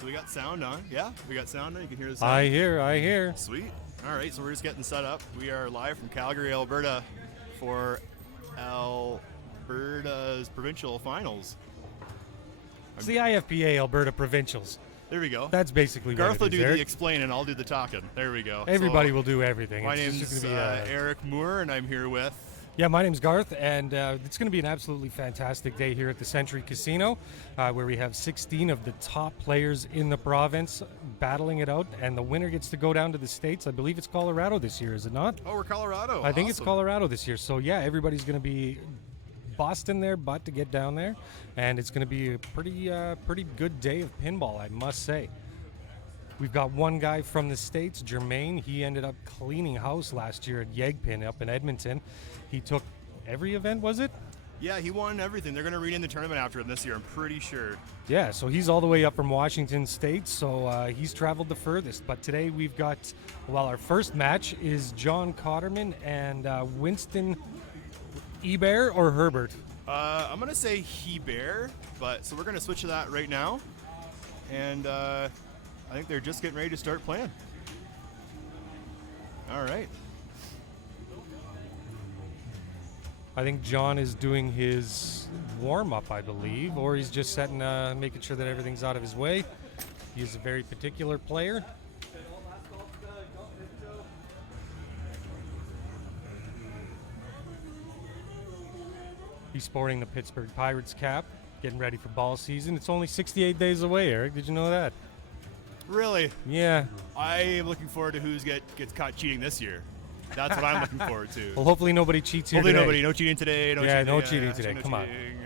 So we got sound on. Yeah, we got sound on. You can hear the sound. I hear. Sweet. All right, so we're just getting set up. We are live from Calgary, Alberta for Alberta's Provincial Finals. It's the IFPA Alberta Provincials. There we go. That's basically Garth what will it is, do Eric. the explaining, I'll do the talking. There we go. Everybody So, will do everything. My It's name's just gonna be, Eric Moore, and I'm here with... Yeah, my name's Garth, and it's going to be an absolutely fantastic day here at the Century Casino, where we have 16 of the top players in the province battling it out, and the winner gets to go down to the States. I believe it's Colorado this year, is it not? Oh, we're Colorado. I think it's Awesome. Colorado this year. So, yeah, everybody's going to be Boston their butt to get down there, and it's going to be a pretty good day of pinball, I must say. We've got one guy from the States, Jermaine. He ended up cleaning house last year at Yegpin up in Edmonton. He took every event, was it? Yeah, he won everything. They're going to rename the tournament after him this year, I'm pretty sure. Yeah, so he's all the way up from Washington State, so he's traveled the furthest. But today we've got, well, our first match is John Cotterman and Winston Ebert or Herbert? I'm going to say Hebert, but so we're going to switch to that right now. And I think they're just getting ready to start playing. All right. I think John is doing his warm-up, I believe, or he's just setting, making sure that everything's out of his way. He's a very particular player. He's sporting the Pittsburgh Pirates cap, getting ready for ball season. It's only 68 days away, Eric. Did you know that? Really? Yeah. I am looking forward to who's gets caught cheating this year. That's what I'm looking forward to. Well, hopefully nobody cheats here Hopefully today. nobody. No cheating today. No Yeah, cheating, no cheating today. no Come on. cheating,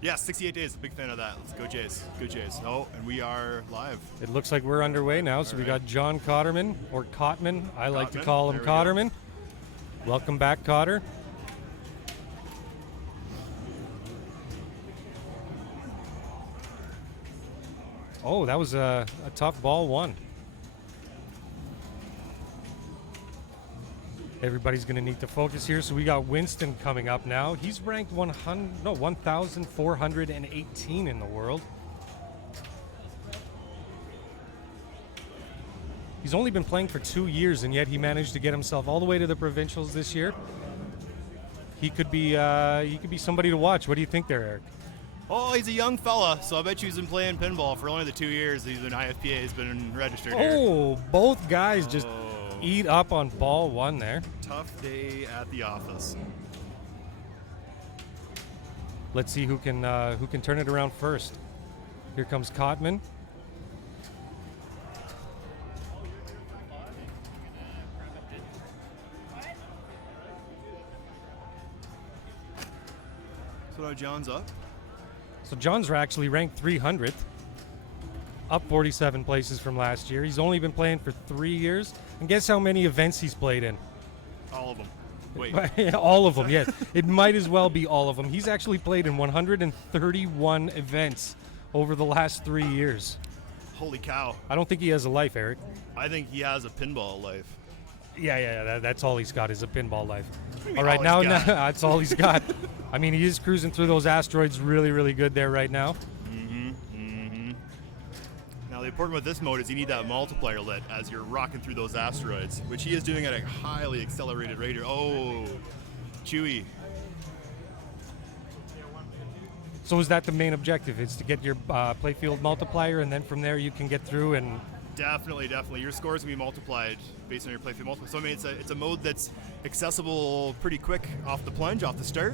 Yeah, 68 days. A big fan of that. Let's go Jays. Go Jays. Oh, and we are live. It looks like we're underway now. So we got John Cotterman, or Cotman. I like to Cotman, call him there we go. Cotterman. Welcome back, Cotter. Oh, that was a tough ball one. Everybody's going to need to focus here. So we got Winston coming up now. He's ranked 1,418 in the world. He's only been playing for 2 years, and yet he managed to get himself all the way to the provincials this year. He could be somebody to watch. What do you think there, Eric? Oh, he's a young fella, so I bet you he's been playing pinball for only the 2 years he's been IFPA. He's been registered here. Oh, both guys just eat up on ball one there. Tough day at the office. Let's see who can turn it around first. Here comes Cotman. So now John's up. So John's actually ranked 300th, up 47 places from last year. He's only been playing for 3 years. And guess how many events he's played in? All of them. Wait. All of them, yes. It might as well be all of them. He's actually played in 131 events over the last 3 years. Holy cow. I don't think he has a life, Eric. I think he has a pinball life. Yeah, that's all he's got is a pinball life. mean All right, all now he's got? that's all he's got. I mean, he is cruising through those asteroids really, really good there right now. Now, the important with this mode is you need that multiplier lit as you're rocking through those asteroids, which he is doing at a highly accelerated rate. Oh, Chewy. So is that the main objective? Is to get your playfield multiplier, and then from there you can get through and... Definitely. Your scores can be multiplied based on your playfield multiplier. So, I mean, it's a mode that's accessible pretty quick off the plunge, off the start,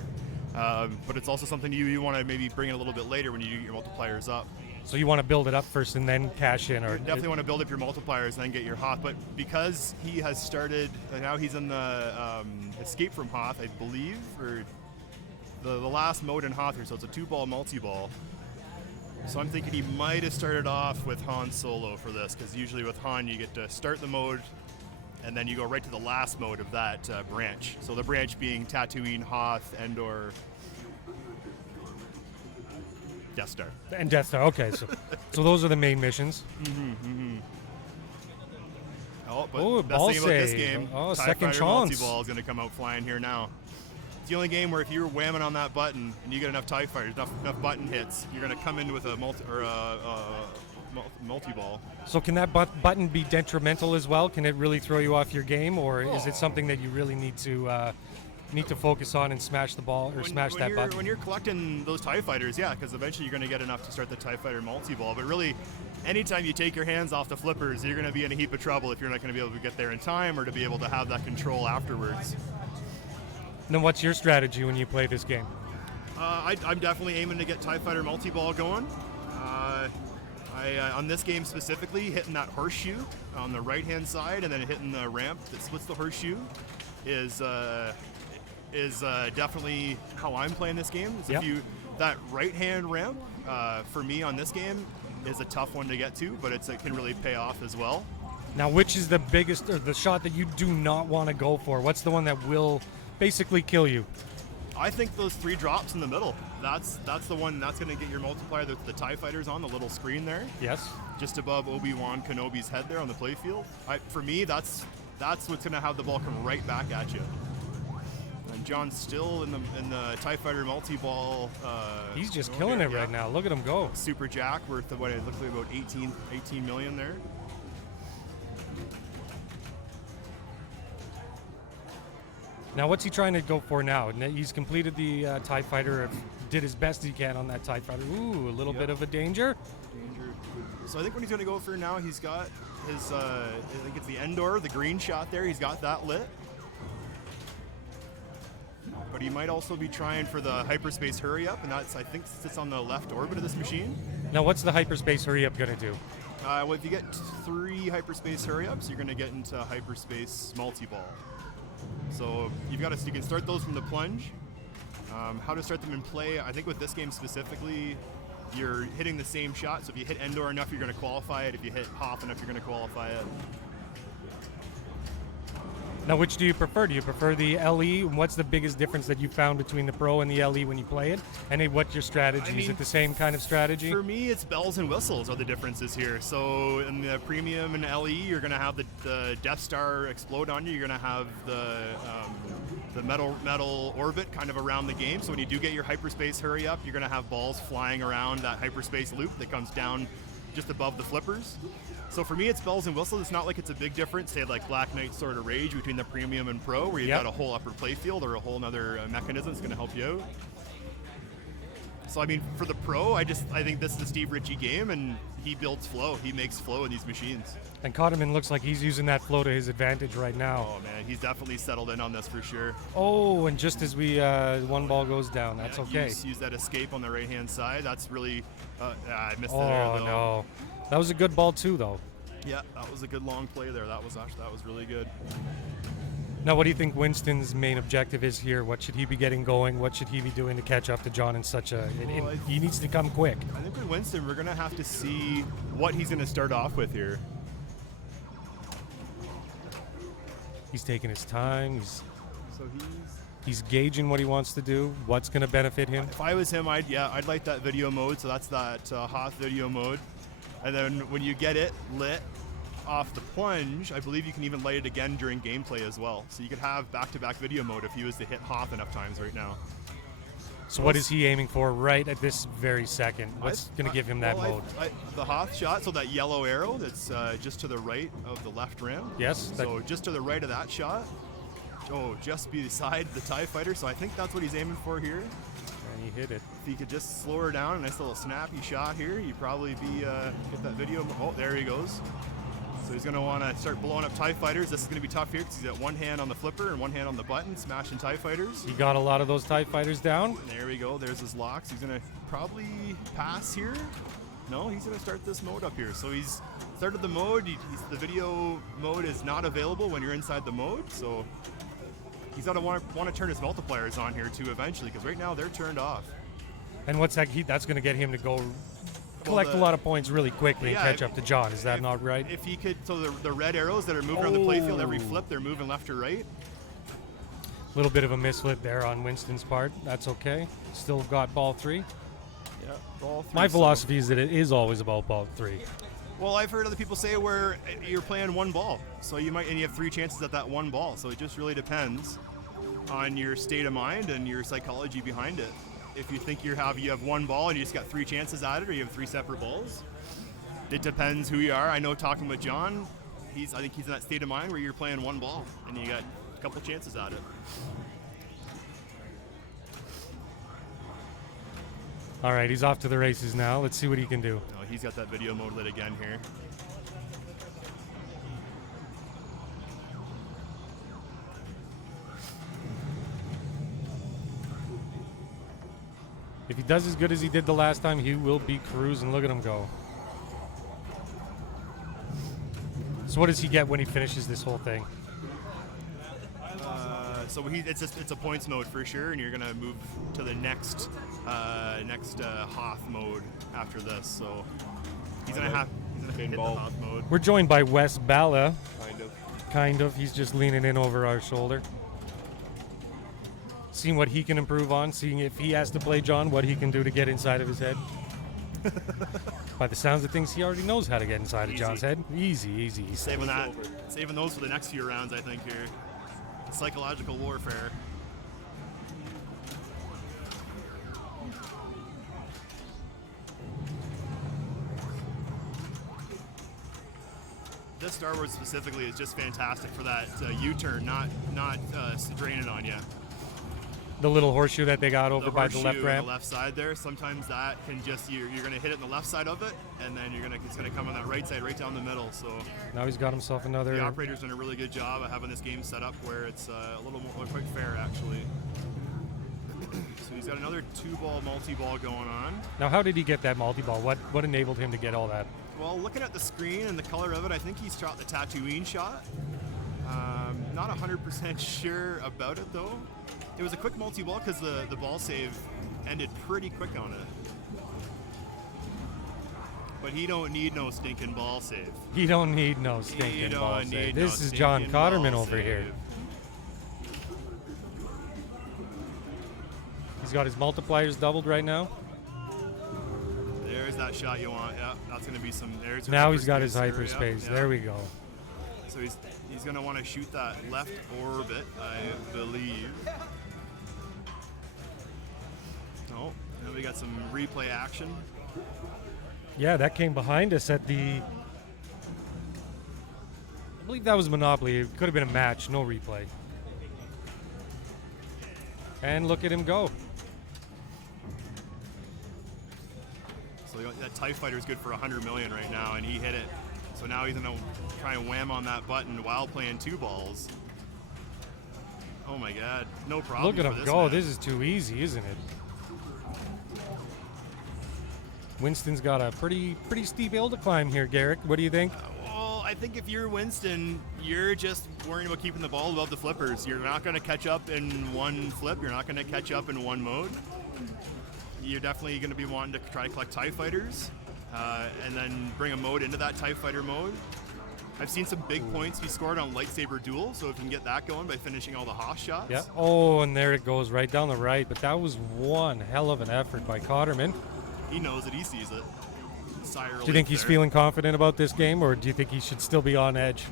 but it's also something you want to maybe bring in a little bit later when you get your multipliers up. So you want to build it up first and then cash in, or You definitely want to build up your multipliers and then get your Hoth. But because he has started, now he's in the Escape from Hoth, I believe, or the last mode in Hoth here. So it's a 2-ball multi-ball. So I'm thinking he might have started off with Han solo for this, because usually with Han you get to start the mode and then you go right to the last mode of that branch. So the branch being Tatooine, Hoth, Endor, Death Star. and Death Star. Okay, so those are the main missions. Oh, but Oh, best ball thing about this save. game, Oh, TIE second Fighter chance. multi-ball is going to come out flying here now. So the only game where if you're whamming on that button and you get enough TIE fighters, enough button hits, you're going to come in with a multi-ball. So can that button be detrimental as well? Can it really throw you off your game, or is it something that you really need to focus on and smash the ball or smash that button? When you're collecting those TIE fighters, yeah, because eventually you're going to get enough to start the TIE fighter multi-ball. But really, anytime you take your hands off the flippers, you're going to be in a heap of trouble if you're not going to be able to get there in time or to be able to have that control afterwards. And then what's your strategy when you play this game? I'm definitely aiming to get TIE fighter multi-ball going. On this game specifically, hitting that horseshoe on the right-hand side and then hitting the ramp that splits the horseshoe is definitely how I'm playing this game. That right-hand ramp for me on this game is a tough one to get to, but it can really pay off as well. Now, which is the biggest, or the shot that you do not want to go for? What's the one that will basically kill you? I think those 3 drops in the middle. That's the one that's going to get your multiplier. The TIE fighters on the little screen there. Yes. Just above Obi-Wan Kenobi's head there on the playfield. For me, that's what's going to have the ball come right back at you. And John's still in the TIE fighter multi-ball. He's just killing it right now. Look at him go. Super Jack worth what it looks like about 18 million there. Now, what's he trying to go for now? He's completed the TIE fighter, did his best he can on that TIE fighter. Ooh, a little bit of a danger. So I think what he's going to go for now, he's got his, I think it's the Endor, the green shot there. He's got that lit. But he might also be trying for the hyperspace hurry up, and that's, I think, sits on the left orbit of this machine. Now, what's the hyperspace hurry up going to do? Well, if you get 3 hyperspace hurry ups, you're going to get into hyperspace multi-ball. So you can start those from the plunge. How to start them in play, I think with this game specifically, you're hitting the same shot. So if you hit Endor enough, you're going to qualify it. If you hit Hoth enough, you're going to qualify it. Now, which do you prefer? Do you prefer the LE? What's the biggest difference that you found between the Pro and the LE when you play it? And what's your strategy? Is it the same kind of strategy? For me, it's bells and whistles are the differences here. So in the Premium and LE, you're going to have the Death Star explode on you. You're going to have the metal orbit kind of around the game. So when you do get your hyperspace hurry up, you're going to have balls flying around that hyperspace loop that comes down just above the flippers. So for me, it's bells and whistles. It's not like it's a big difference, say like Black Knight Sword of Rage between the Premium and Pro, where you've got a whole upper playfield or a whole other mechanism that's going to help you out. So I mean, for the Pro, I think this is a Steve Ritchie game, and he builds flow. He makes flow in these machines. And Cotterman looks like he's using that flow to his advantage right now. Oh man, he's definitely settled in on this for sure. Oh, and just as we one ball goes down, that's okay. Use that escape on the right-hand side. That's really, I missed it there though. Oh no, that was a good ball too, though. Yeah, that was a good long play there. That was really good. Now, what do you think Winston's main objective is here? What should he be getting going? What should he be doing to catch up to John in such a... he needs to come quick. I think with Winston, we're going to have to see what he's going to start off with here. He's taking his time. He's gauging what he wants to do, what's going to benefit him. If I was him, I'd like that video mode. So that's that Hoth video mode. And then when you get it lit off the plunge, I believe you can even light it again during gameplay as well. So you could have back-to-back video mode if he was to hit Hoth enough times right now. So what is he aiming for right at this very second? What's going to give him that mode? The Hoth shot, so that yellow arrow that's just to the right of the left rim. Yes. So just to the right of that shot. Oh, just beside the TIE fighter. So I think that's what he's aiming for here. And he hit it. If he could just slow her down, a nice little snappy shot here, you'd probably be hit that video. Oh, there he goes. So he's going to want to start blowing up TIE fighters. This is going to be tough here because he's got one hand on the flipper and one hand on the button, smashing TIE fighters. He got a lot of those TIE fighters down. There we go. There's his locks. He's going to probably pass here. No, he's going to start this mode up here. So he's started the mode. The video mode is not available when you're inside the mode. So he's going to want to turn his multipliers on here too eventually, because right now they're turned off. And what's that? That's going to get him to go collect a lot of points really quickly and catch up to John. Is that not right? If he could, so the red arrows that are moving around the playfield, every flip, they're moving left or right. A little bit of a misflip there on Winston's part. That's okay. Still got ball 3. Yeah, ball 3. My philosophy is that it is always about ball 3. Well, I've heard other people say where you're playing one ball, so you have 3 chances at that one ball. So it just really depends. on your state of mind and your psychology behind it. If you think you have one ball and you just got 3 chances at it, or you have 3 separate balls, it depends who you are. I know talking with John, I think he's in that state of mind where you're playing one ball and you got a couple chances at it. All right, he's off to the races now. Let's see what he can do. Oh, he's got that video mode lit again here. If he does as good as he did the last time, he will be cruising. Look at him go. So what does he get when he finishes this whole thing? So it's a points mode for sure, and you're gonna move to the next Hoth mode after this. So he's gonna hit the Hoth mode. We're joined by Wes Balla. Kind of. Kind of. He's just leaning in over our shoulder. Seeing what he can improve on, seeing if he has to play John, what he can do to get inside of his head. By the sounds of things, he already knows how to get inside of John's head. Easy. He's saving those for the next few rounds, I think, here. Psychological warfare. This Star Wars specifically is just fantastic for that U-turn, not draining on you. The little horseshoe that they got over by the left ramp. On the left side there. Sometimes that can just you're going to hit it on the left side of it, and then it's going to come on that right side, right down the middle. So now he's got himself another. The operator's done a really good job of having this game set up where it's a little more quite fair actually. So he's got another 2-ball multi-ball going on. Now, how did he get that multi-ball? What enabled him to get all that? Well, looking at the screen and the color of it, I think he's shot the Tatooine shot. Not 100% sure about it though. It was a quick multi-ball because the ball save ended pretty quick on it. But he don't need no stinking ball save. He don't need no stinking ball save. This is John Cotterman over here. He's got his multipliers doubled right now. There's that shot you want. Yeah, that's going to be some. Now he's got his hyperspace. Yeah. There we go. So he's going to want to shoot that left orbit, I believe. Oh, now we got some replay action. Yeah, that came behind us at the. I believe that was Monopoly. It could have been a match, no replay. And look at him go. So that TIE Fighter is good for 100 million right now, and he hit it. So now he's going to try and wham on that button while playing 2 balls. Oh my God, no problem. Look at him go. Man. This is too easy, isn't it? Winston's got a pretty steep hill to climb here, Garrick. What do you think? Well, I think if you're Winston, you're just worrying about keeping the ball above the flippers. You're not going to catch up in one flip. You're not going to catch up in one mode. You're definitely going to be wanting to try to collect TIE Fighters and then bring a mode into that TIE Fighter mode. I've seen some big points be scored on Lightsaber Duel, so if you can get that going by finishing all the Hoth shots. Yeah. Oh, and there it goes right down the right. But that was one hell of an effort by Cotterman. He knows it. He sees it. Do you think he's feeling confident about this game, or do you think he should still be on edge?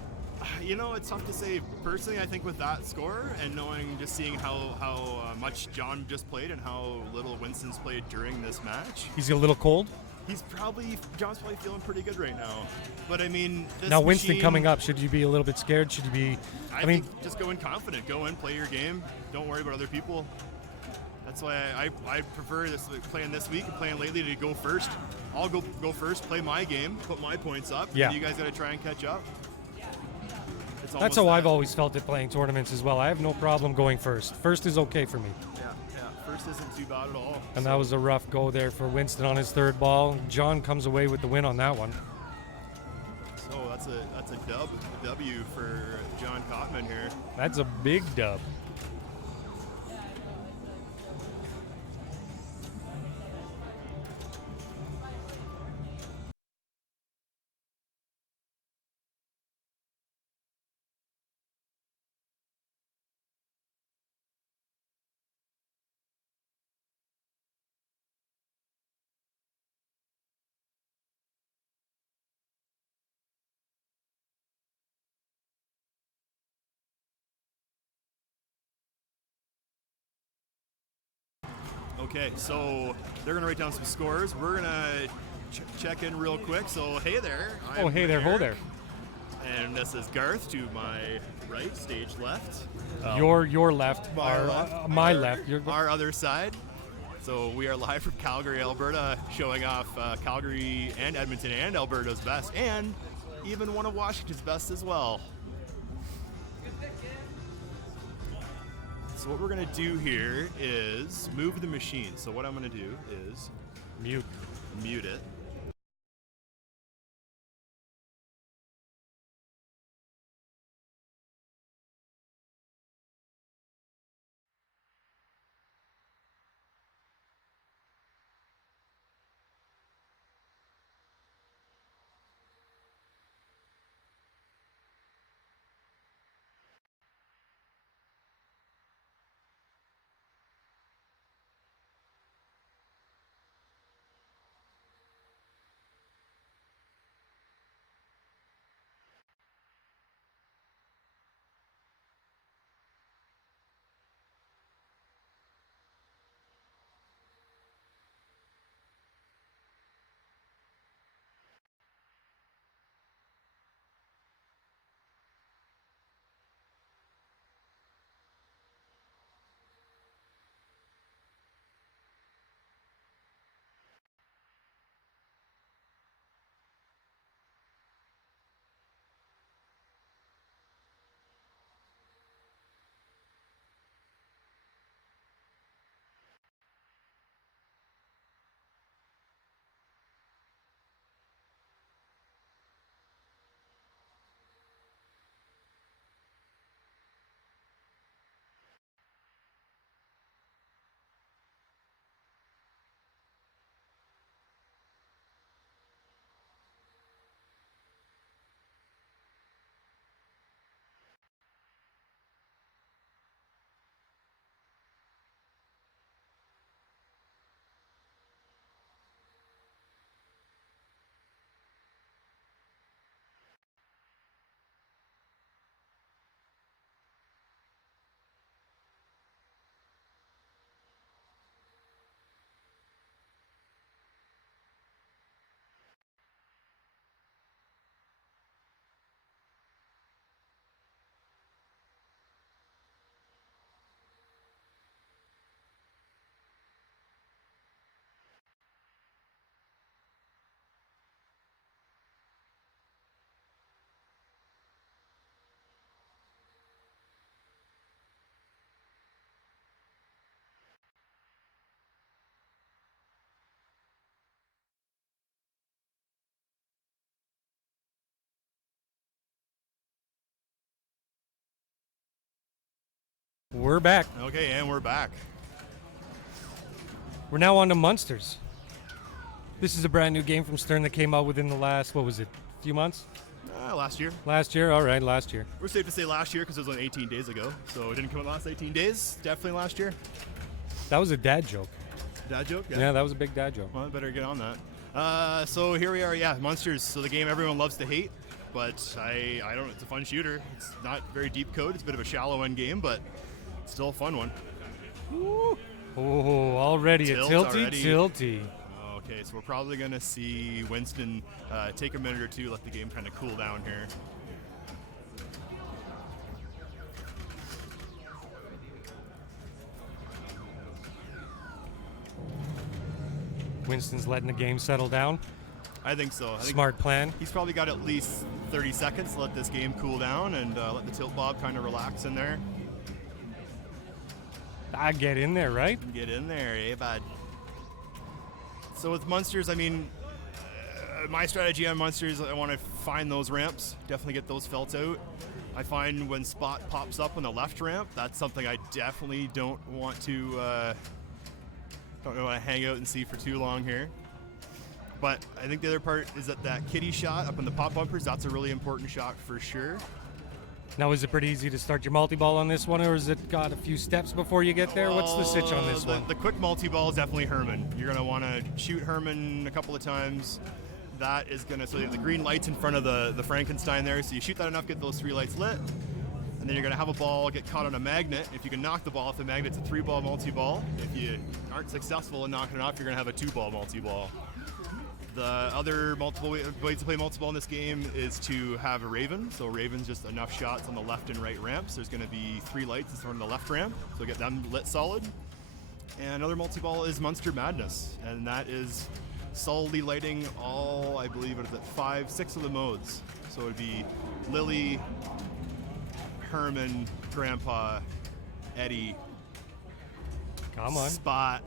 You know, it's tough to say. Personally, I think with that score and seeing how much John just played and how little Winston's played during this match. He's a little cold? John's probably feeling pretty good right now. But I mean, now Winston coming up, should you be a little bit scared? Should you be? I mean, just go in confident. Go in, play your game. Don't worry about other people. That's why I prefer playing this week and playing lately to go first. I'll go first, play my game, put my points up. Yeah. And you guys got to try and catch up. That's how I've always felt it playing tournaments as well. I have no problem going first. First is okay for me. Yeah. First isn't too bad at all. And that was a rough go there for Winston on his 3rd ball. John comes away with the win on that one. So that's a W for John Cotman here. That's a big dub. Okay, so they're going to write down some scores. We're going to check in real quick. So, hey there. Oh, hey there, ho there. And this is Garth to my right, stage left. Your left, my left. Our other side. So we are live from Calgary, Alberta, showing off Calgary and Edmonton and Alberta's best, and even one of Washington's best as well. So what we're going to do here is move the machine. So what I'm going to do is mute it. We're back. Okay, and we're back. We're now on to Munsters. This is a brand new game from Stern that came out within the last, few months? Last year. Last year, all right, last year. We're safe to say last year because it was only 18 days ago. So it didn't come out last 18 days. Definitely last year. That was a dad joke. Dad joke? Yeah, that was a big dad joke. Well, I better get on that. So here we are, Munsters. So the game everyone loves to hate, but I don't know, it's a fun shooter. It's not very deep code. It's a bit of a shallow end game, but still a fun one. Woo. Oh, already a tilty. Okay, so we're probably going to see Winston take a minute or two, let the game kind of cool down here. Winston's letting the game settle down. I think so. Smart plan. He's probably got at least 30 seconds to let this game cool down and let the tilt bob kind of relax in there. Get in there, right? Get in there, eh, bud? So with Munsters, I mean, my strategy on Munsters, I want to find those ramps, definitely get those felt out. I find when spot pops up on the left ramp, that's something I definitely don't want to hang out and see for too long here. But I think the other part is that kitty shot up in the pop bumpers, that's a really important shot for sure. Now, is it pretty easy to start your multi-ball on this one, or has it got a few steps before you get there? What's the sitch on this one? The quick multi-ball is definitely Herman. You're going to want to shoot Herman a couple of times. That is going to, so you have the green lights in front of the Frankenstein there, so you shoot that enough, get those 3 lights lit. and then you're going to have a ball get caught on a magnet. If you can knock the ball off the magnet, it's a 3-ball multi-ball. If you aren't successful in knocking it off, you're going to have a 2-ball multi-ball. The other multiple ways to play multi-ball in this game is to have a Raven. So Raven's just enough shots on the left and right ramps. There's going to be 3 lights in front of the left ramp, so get them lit solid. And another multi-ball is Monster Madness, and that is solidly lighting all, I believe, what is it, 6 of the modes. So it would be Lily, Herman, Grandpa, Eddie, Come on. Spot,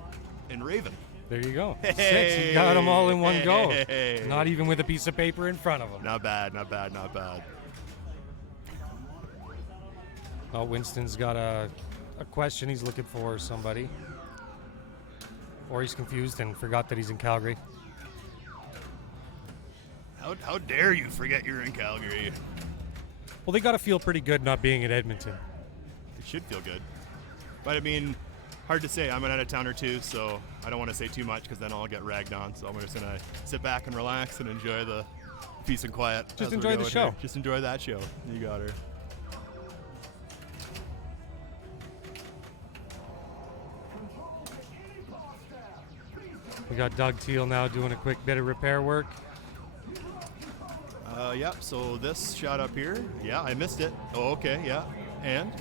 and Raven. There you go. Hey, 6. You got them all in one go. hey. Not even with a piece of paper in front of them. Not bad, not bad, not bad. Oh, Winston's got a question he's looking for somebody. Or he's confused and forgot that he's in Calgary. How dare you forget you're in Calgary? Well, they got to feel pretty good not being in Edmonton. It should feel good. But I mean, hard to say. I'm an out-of-towner too, so I don't want to say too much because then I'll get ragged on. So I'm just going to sit back and relax and enjoy the peace and quiet. Just enjoy the show. Here. Just enjoy that show. You got her. We got Doug Teal now doing a quick bit of repair work. Yep, so this shot up here, yeah, I missed it. Oh, okay, yeah, and?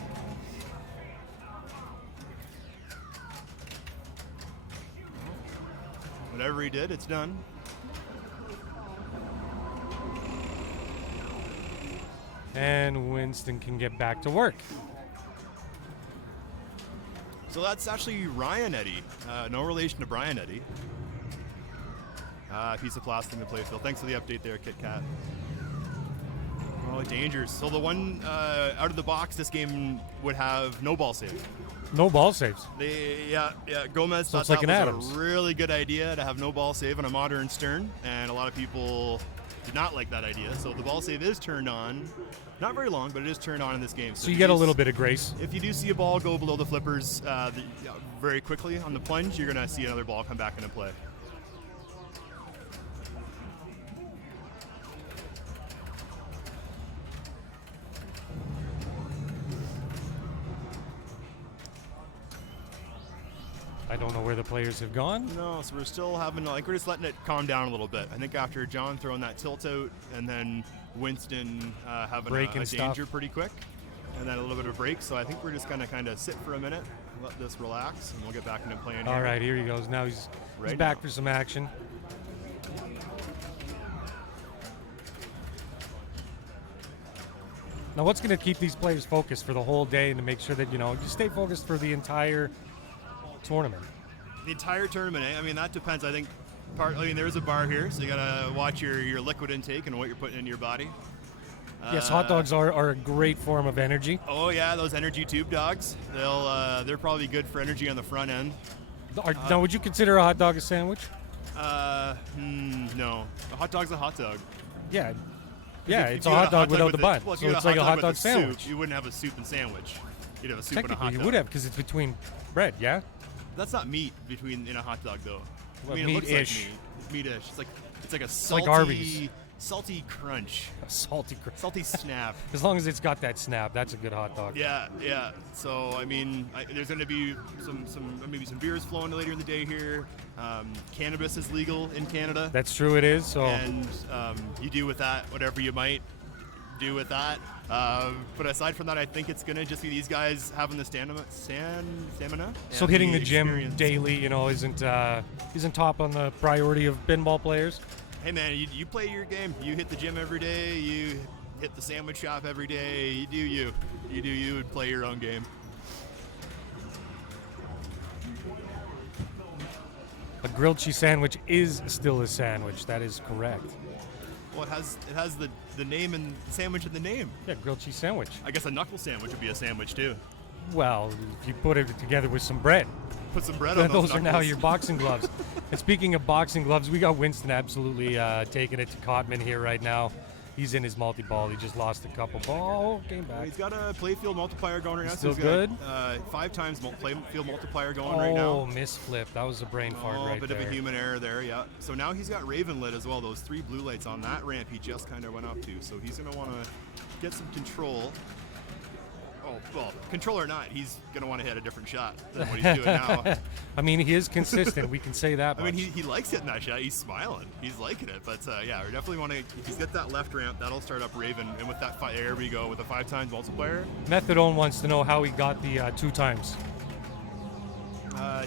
Whatever he did, it's done. And Winston can get back to work. So that's actually Ryan Eddy. No relation to Brian Eddy. Piece of plastic in the playfield. Thanks for the update there, Kit Kat. Oh, dangers. So the one out of the box, this game would have no ball save. No ball saves. Gomez So thought it's like that an was Adams. a really good idea to have no ball save on a modern stern, and a lot of people did not like that idea. So the ball save is turned on. Not very long, but it is turned on in this game. So you get a little bit of grace. If you do see a ball go below the flippers very quickly on the plunge, you're going to see another ball come back into play. I don't know where the players have gone. No, so we're still having, like, we're just letting it calm down a little bit. I think after John throwing that tilt out and then Winston having a danger pretty quick and then a little bit of a break. So I think we're just going to kind of sit for a minute, let this relax, and we'll get back into playing here. All right, here he goes. Now he's back for some action. Now, what's going to keep these players focused for the whole day and to make sure that, you stay focused for the entire tournament? The entire tournament, I mean, that depends. I think there's a bar here, so you got to watch your liquid intake and what you're putting into your body. Yes, hot dogs are a great form of energy. Oh yeah, those energy tube dogs. They're probably good for energy on the front end. Now, would you consider a hot dog a sandwich? No. A hot dog's a hot dog. Yeah. Yeah, it's a hot dog without the bun. Well, so it's like a hot dog sandwich. Soup, you wouldn't have a soup and sandwich. You'd have a soup and a hot Technically, dog. you would have because it's between bread, yeah? That's not meat in a hot dog, though. Well, I mean, it looks like meat-ish. meat. It's meat-ish. It's like a like Arby's. salty crunch. A salty crunch. Salty snap. As long as it's got that snap, that's a good hot dog. Yeah. So I mean, there's going to be maybe some beers flowing later in the day here. Cannabis is legal in Canada. That's true, it is. So And you do with that whatever you might do with that. But aside from that, I think it's going to just be these guys having the stamina. So hitting the gym daily, isn't top on the priority of pinball players. Hey man, you play your game. You hit the gym every day. You hit the sandwich shop every day. You do you. You do you and play your own game. A grilled cheese sandwich is still a sandwich. That is correct. Well, it has the name and the sandwich in the name. Yeah, grilled cheese sandwich. I guess a knuckle sandwich would be a sandwich too. Well, if you put it together with some bread. Put some bread on those Those are now knuckles. your boxing gloves. And speaking of boxing gloves, we got Winston absolutely taking it to Cotman here right now. He's in his multi-ball. He just lost a couple balls. Came back. He's got a playfield multiplier going right now. Still he's good? Got, 5 times playfield multiplier going right now. Oh, misflip. That was a brain fart right bit there. of a human error there, yeah. So now he's got Raven lit as well. Those 3 blue lights on that ramp he just kind of went up to. So he's going to want to get some control. Oh, well, control or not, he's going to want to hit a different shot than what he's doing now. I mean, he is consistent. We can say that I much. mean, he likes hitting that shot. He's smiling. He's liking it. But yeah, we definitely want to. If he's got that left ramp, that'll start up Raven. And with that, there we go with a 5 times multiplier. Methadone wants to know how he got the 2 times.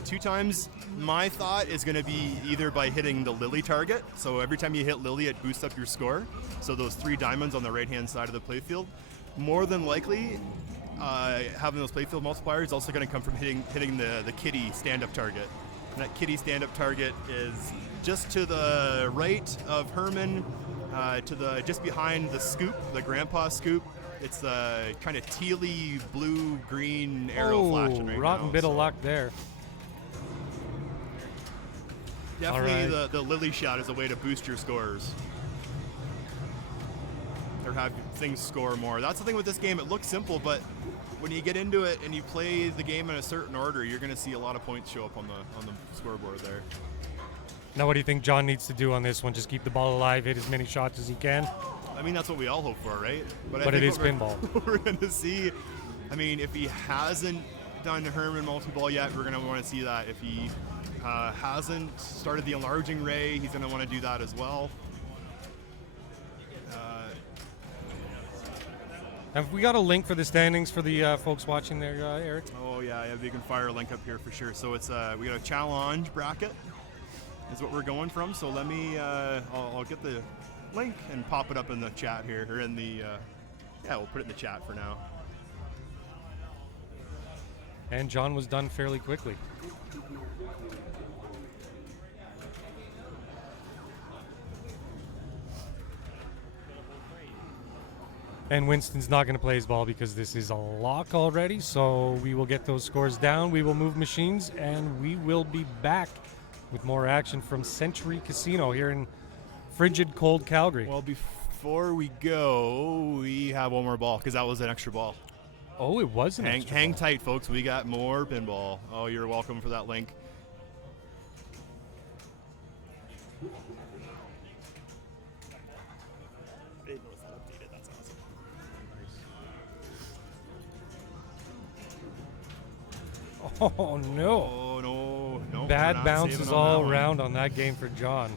2 times. My thought is going to be either by hitting the Lily target. So every time you hit Lily, it boosts up your score. So those 3 diamonds on the right-hand side of the playfield. More than likely, having those playfield multipliers is also going to come from hitting the kitty stand-up target. And that kitty stand-up target is just to the right of Herman, just behind the scoop, the grandpa scoop. It's the kind of tealy blue-green arrow flashing right rotten now. bit of luck there. Definitely the Lily shot is a way to boost your scores. Or have things score more. That's the thing with this game. It looks simple, but when you get into it and you play the game in a certain order, you're going to see a lot of points show up on the scoreboard there. Now, what do you think John needs to do on this one? Just keep the ball alive, hit as many shots as he can? I mean, that's what we all hope for, right? But it is pinball. We're going to see, I mean, if he hasn't done the Herman multi-ball yet, we're going to want to see that. If he hasn't started the enlarging ray, he's going to want to do that as well. Have we got a link for the standings for the folks watching there, Eric? Oh yeah, you can fire a link up here for sure. So it's we got a challenge bracket is what we're going from. So let me I'll get the link and pop it up in the chat here, or in the yeah, we'll put it in the chat for now. And John was done fairly quickly. And Winston's not going to play his ball because this is a lock already, so we will get those scores down. We will move machines, and we will be back with more action from Century Casino here in frigid, cold Calgary. Well, before we go, we have one more ball because that was an extra ball. Oh, it was an extra Hang ball. tight, folks. We got more pinball. Oh, you're welcome for that link. Oh, no. Oh, no. Bad bounces all around on that game for John.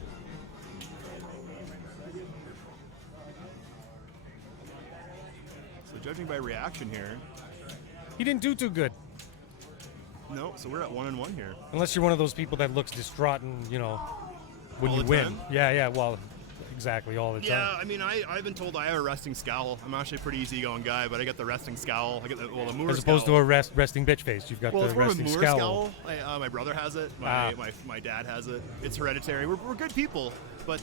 So judging by reaction here, He didn't do too good. no. So we're at 1-1 here. Unless you're one of those people that looks distraught and, you know, when All you the win. time? Yeah, well, exactly, all the Yeah, time. I mean, I've been told I have a resting scowl. I'm actually a pretty easygoing guy, but I got the resting scowl. I get the Moore As opposed scowl. to a resting bitch face. You've got Well, the it's more of a resting Moore scowl. scowl. My brother has it. My dad has it. It's hereditary. We're good people, but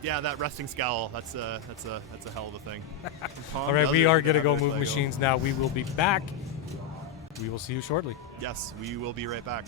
yeah, that resting scowl. That's a hell of a thing. All right, we are going to go move machines now. We will be back. We will see you shortly. Yes, we will be right back.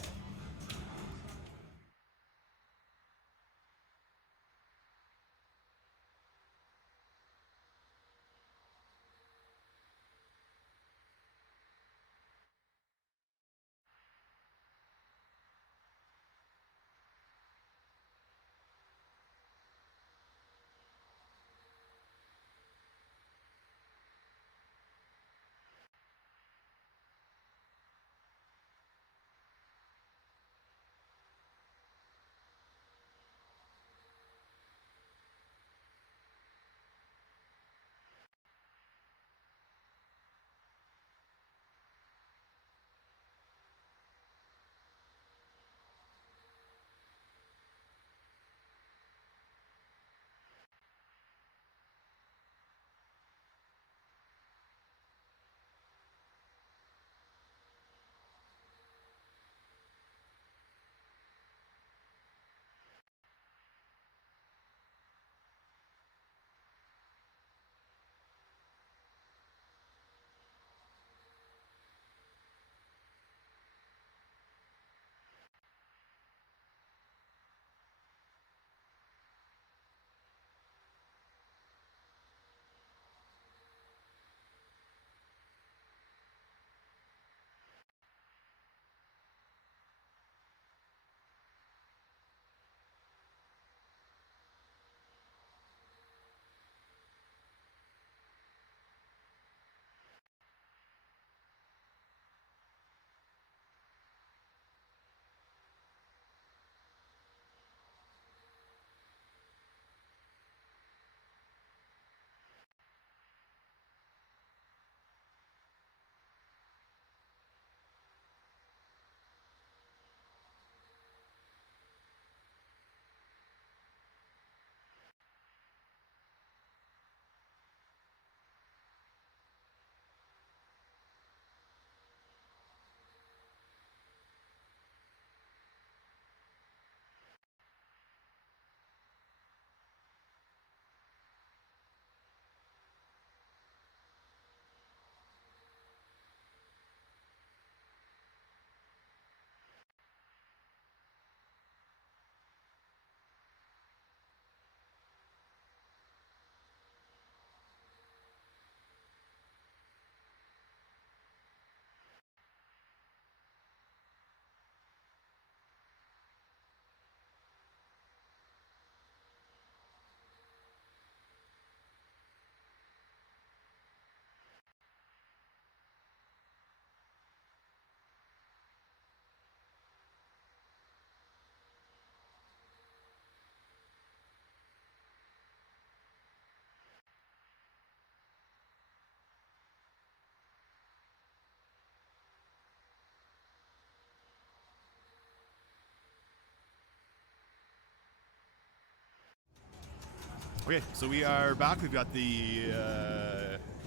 Okay, so we are back. We've got the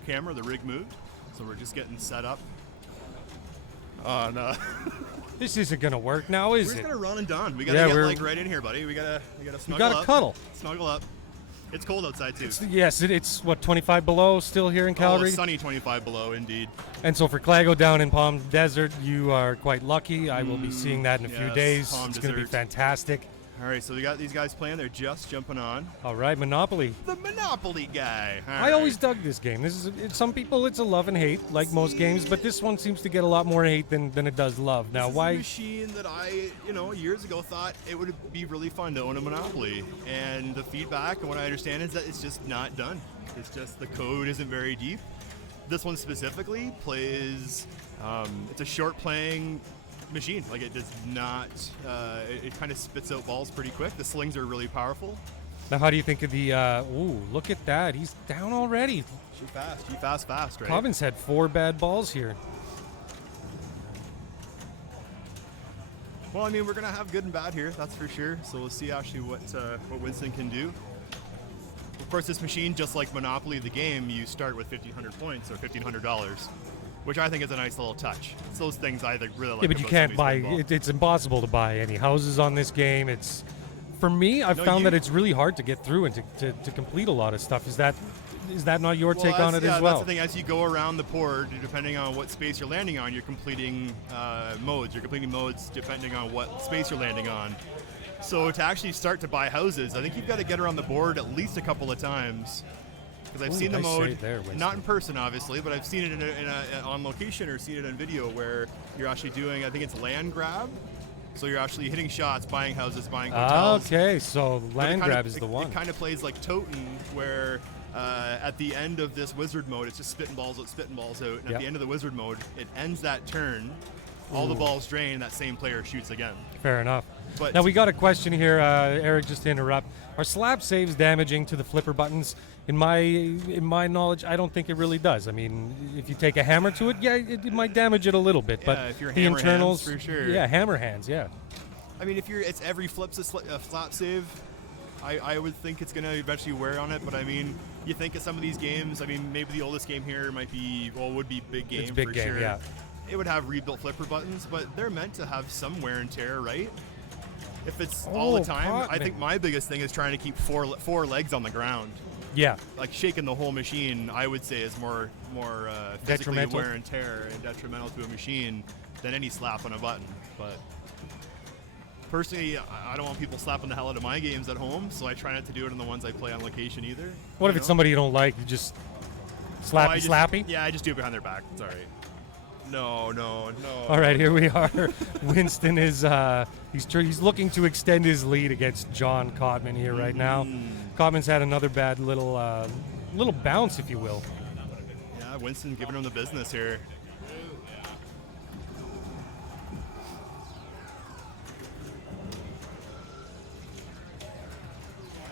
camera, the rig moved. So we're just getting set up. Oh, no. This isn't going to work now, is We're just it? going to run and done. We got to get like right in here, buddy. We got to snuggle up. You got to cuddle. Snuggle up. It's cold outside, too. It's what, 25 below still here in Calgary? Oh, sunny 25 below, indeed. And so for Clago down in Palm Desert, you are quite lucky. I will be seeing that in a few days. It's going to be fantastic. All right, so we got these guys playing. They're just jumping on. All right, Monopoly. The Monopoly guy. I always dug this game. This is some people it's a love and hate, like most games, but this one seems to get a lot more hate than it does love. Now, this why? Is a machine that I, years ago thought it would be really fun to own a Monopoly, and the feedback and what I understand is that it's just not done. It's just the code isn't very deep. This one specifically plays. It's a short playing machine. Like, it does not it kind of spits out balls pretty quick. The slings are really powerful. Now, how do you think of the ooh, look at that, he's down already. She fast, right? Cobbins had 4 bad balls here. Well, I mean, we're gonna have good and bad here, that's for sure. So we'll see actually what Winston can do. Of course, this machine, just like Monopoly the game, you start with 1,500 points or $1,500. Which I think is a nice little touch. It's those things I really like. Yeah, but you can't buy. It's impossible to buy any houses on this game. It's, for me, I've found that it's really hard to get through and to complete a lot of stuff. Is that not your take on it as well? That's the thing. As you go around the board, depending on what space you're landing on, you're completing modes. You're completing modes depending on what space you're landing on. So to actually start to buy houses, I think you've got to get around the board at least a couple of times. Because I've seen the mode, not in person obviously, but I've seen it on location or seen it in video where you're actually doing, I think it's land grab. So you're actually hitting shots, buying houses, buying hotels. Okay, so land grab is the one. It kind of plays like Toten, where at the end of this wizard mode, it's just spitting balls out. And at the end of the wizard mode, it ends that turn. All the balls drain, that same player shoots again. Fair enough. But now we got a question here, Eric, just to interrupt. Are slap saves damaging to the flipper buttons? In my knowledge, I don't think it really does. I mean, if you take a hammer to it, yeah, it might damage it a little bit. But if you're the hammer internals, hands, for sure. Yeah, hammer hands, yeah. I mean, it's every flip's a slap save. I would think it's going to eventually wear on it, but I mean, you think of some of these games, I mean, maybe the oldest game here would be Big Game. It's Big for Game, sure. yeah. It would have rebuilt flipper buttons, but they're meant to have some wear and tear, right? If it's all the time, I think my biggest thing is trying to keep four legs on the ground. Yeah. Like shaking the whole machine, I would say is more physically wear and tear and detrimental to a machine than any slap on a button. But personally, I don't want people slapping the hell out of my games at home, so I try not to do it on the ones I play on location either. What if it's somebody you don't like? You just slappy? Yeah, I just do it behind their back. It's all right. No. All right, here we are. Winston is he's looking to extend his lead against John Codman here right now. Codman's had another bad little bounce, if you will. Yeah, Winston giving him the business here.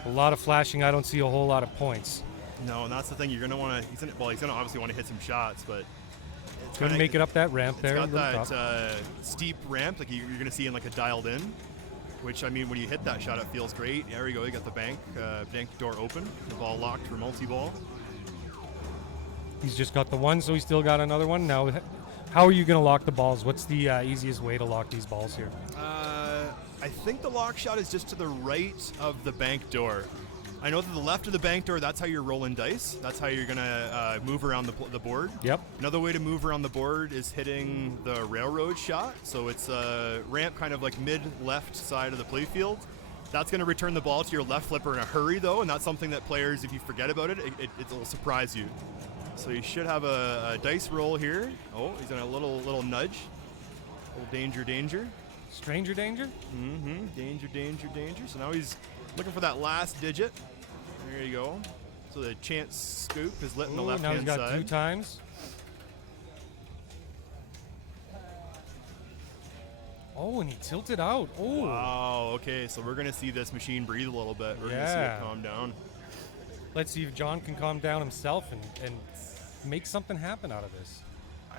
A lot of flashing. I don't see a whole lot of points. No, and that's the thing. You're gonna want to. He's gonna obviously want to hit some shots, but it's gonna make it up that ramp there. It's got that steep ramp, like you're gonna see in like a dialed in. Which, I mean, when you hit that shot, it feels great. There we go. You got the bank door open. The ball locked for multi-ball. He's just got the one, so he's still got another one. Now, how are you going to lock the balls? What's the easiest way to lock these balls here? I think the lock shot is just to the right of the bank door. I know that the left of the bank door, that's how you're rolling dice. That's how you're going to move around the board. Yep. Another way to move around the board is hitting the railroad shot. So it's a ramp kind of like mid-left side of the playfield. That's going to return the ball to your left flipper in a hurry, though, and that's something that players, if you forget about it, it'll surprise you. So you should have a dice roll here. Oh, he's in a little nudge. A little danger. Stranger danger? Mm-hmm. Danger. So now he's looking for that last digit. There you go. So the chance scoop is lit in the left-hand side. Now he's got 2 times. Oh, and he tilted out. Oh. Wow, okay. So we're going to see this machine breathe a little bit. We're going to see it calm down. Let's see if John can calm down himself and make something happen out of this.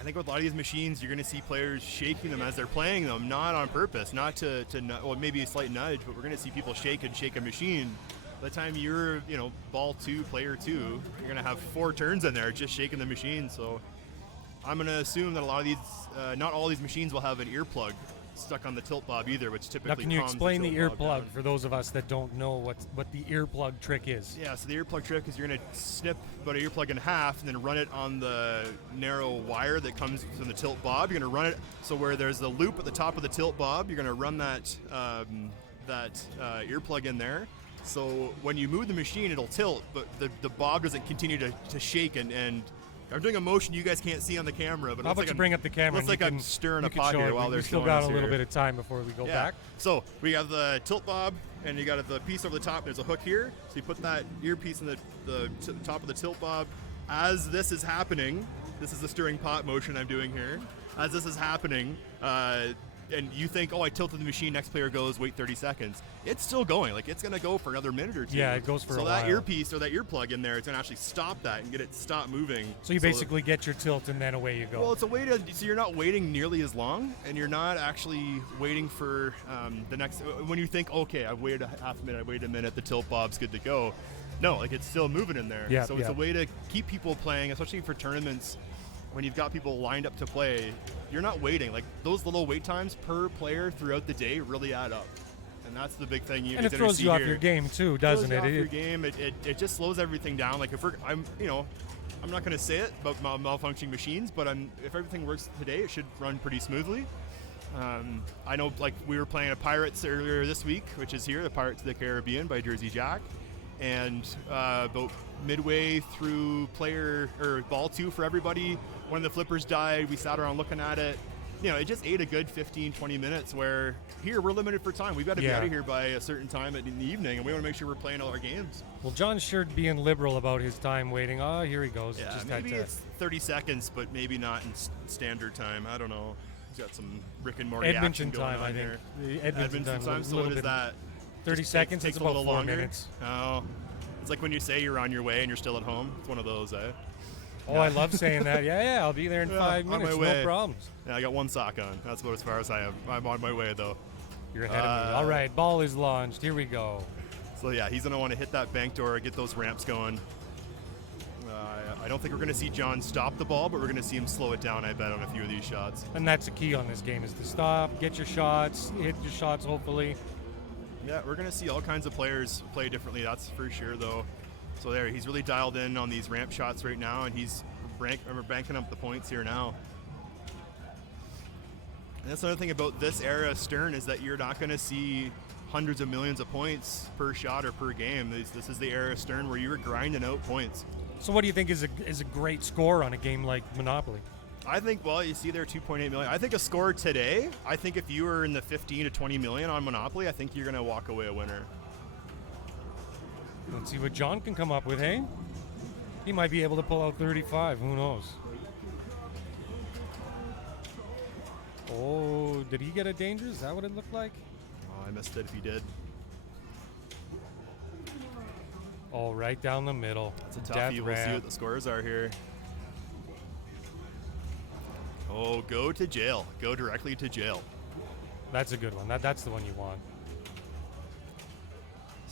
I think with a lot of these machines, you're going to see players shaking them as they're playing them, not on purpose, not to well, maybe a slight nudge, but we're going to see people shake a machine By the time you're, ball 2, player 2, you're going to have 4 turns in there just shaking the machine. So I'm going to assume that a lot of these, not all these machines will have an earplug stuck on the tilt bob either, which typically Now, can you calms explain the tilt bob earplug down. for those of us that don't know what the earplug trick is? Yeah, so the earplug trick is you're going to snip about an earplug in half and then run it on the narrow wire that comes from the tilt bob. You're going to run it so where there's the loop at the top of the tilt bob, you're going to run that earplug in there. So when you move the machine, it'll tilt, but the bob doesn't continue to shake. And I'm doing a motion you guys can't see on the camera, but How about you bring up the camera? Looks like I'm stirring you a can pot show here it. while they're We still showing got us a little here. bit of time before we go back. So we have the tilt bob, and you got the piece over the top. There's a hook here. So you put that earpiece in the top of the tilt bob. As this is happening, this is the stirring pot motion I'm doing here. As this is happening, and you think, I tilted the machine, next player goes, wait 30 seconds. It's still going. Like, it's going to go for another minute or two. Yeah, it goes for a while. So that earpiece or that earplug in there is going to actually stop that and get it stop moving. So you basically get your tilt and then away you go. Well, it's a way so you're not waiting nearly as long, and you're not actually waiting for the next. When you think, okay, I've waited a half a minute, I waited a minute, the tilt bob's good to go. No, like it's still moving in there. Yeah, so it's a way to keep people playing, especially for tournaments. When you've got people lined up to play, you're not waiting. Like those little wait times per player throughout the day really add up, and that's the big thing. And it throws you off your game too, doesn't it? It throws you off your game. It just slows everything down. Like if I'm not going to say it about malfunctioning machines, but if everything works today, it should run pretty smoothly. I know, like we were playing a Pirates earlier this week, which is here, the Pirates of the Caribbean by Jersey Jack, and about midway through ball 2 for everybody, one of the flippers died. We sat around looking at it. It just ate a good 15, 20 minutes where here we're limited for time. We've got to be out of here by a certain time in the evening, and we want to make sure we're playing all our games. Well, John's sure being liberal about his time waiting. Oh, here he goes. Yeah, Just maybe it's 30 seconds, but maybe not in standard time. I don't know. He's got some Rick and Morty Edmonton action going time, on I think. here. The Edmonton time. So what is that? 30 seconds. Takes It's a about little 4 longer. minutes. Oh, it's like when you say you're on your way and you're still at home. It's one of those, eh? Oh, I love saying that. Yeah, I'll be there in 5 on my minutes. way. No problems. Yeah, I got one sock on. That's about as far as I am. I'm on my way though. You're ahead of me. All right, ball is launched. Here we go. So yeah, he's gonna want to hit that bank door, get those ramps going. I don't think we're gonna see John stop the ball, but we're gonna see him slow it down, I bet, on a few of these shots. And that's the key on this game is to stop, get your shots, hit your shots hopefully. Yeah, we're gonna see all kinds of players play differently, that's for sure though. So there, he's really dialed in on these ramp shots right now, and he's banking up the points here now. And that's another thing about this era of Stern is that you're not going to see hundreds of millions of points per shot or per game. This is the era of Stern where you were grinding out points. So what do you think is a great score on a game like Monopoly? I think, well, you see there 2.8 million. I think a score today, I think if you were in the 15 to 20 million on Monopoly, I think you're going to walk away a winner. Let's see what John can come up with, hey? He might be able to pull out 35. Who knows? Oh, did he get a danger? Is that what it looked like? Oh, I missed it if he did. Oh, right down the middle. It's a toughie. Death We'll ramp. see what the scores are here. Oh, go to jail. Go directly to jail. That's a good one. That's the one you want.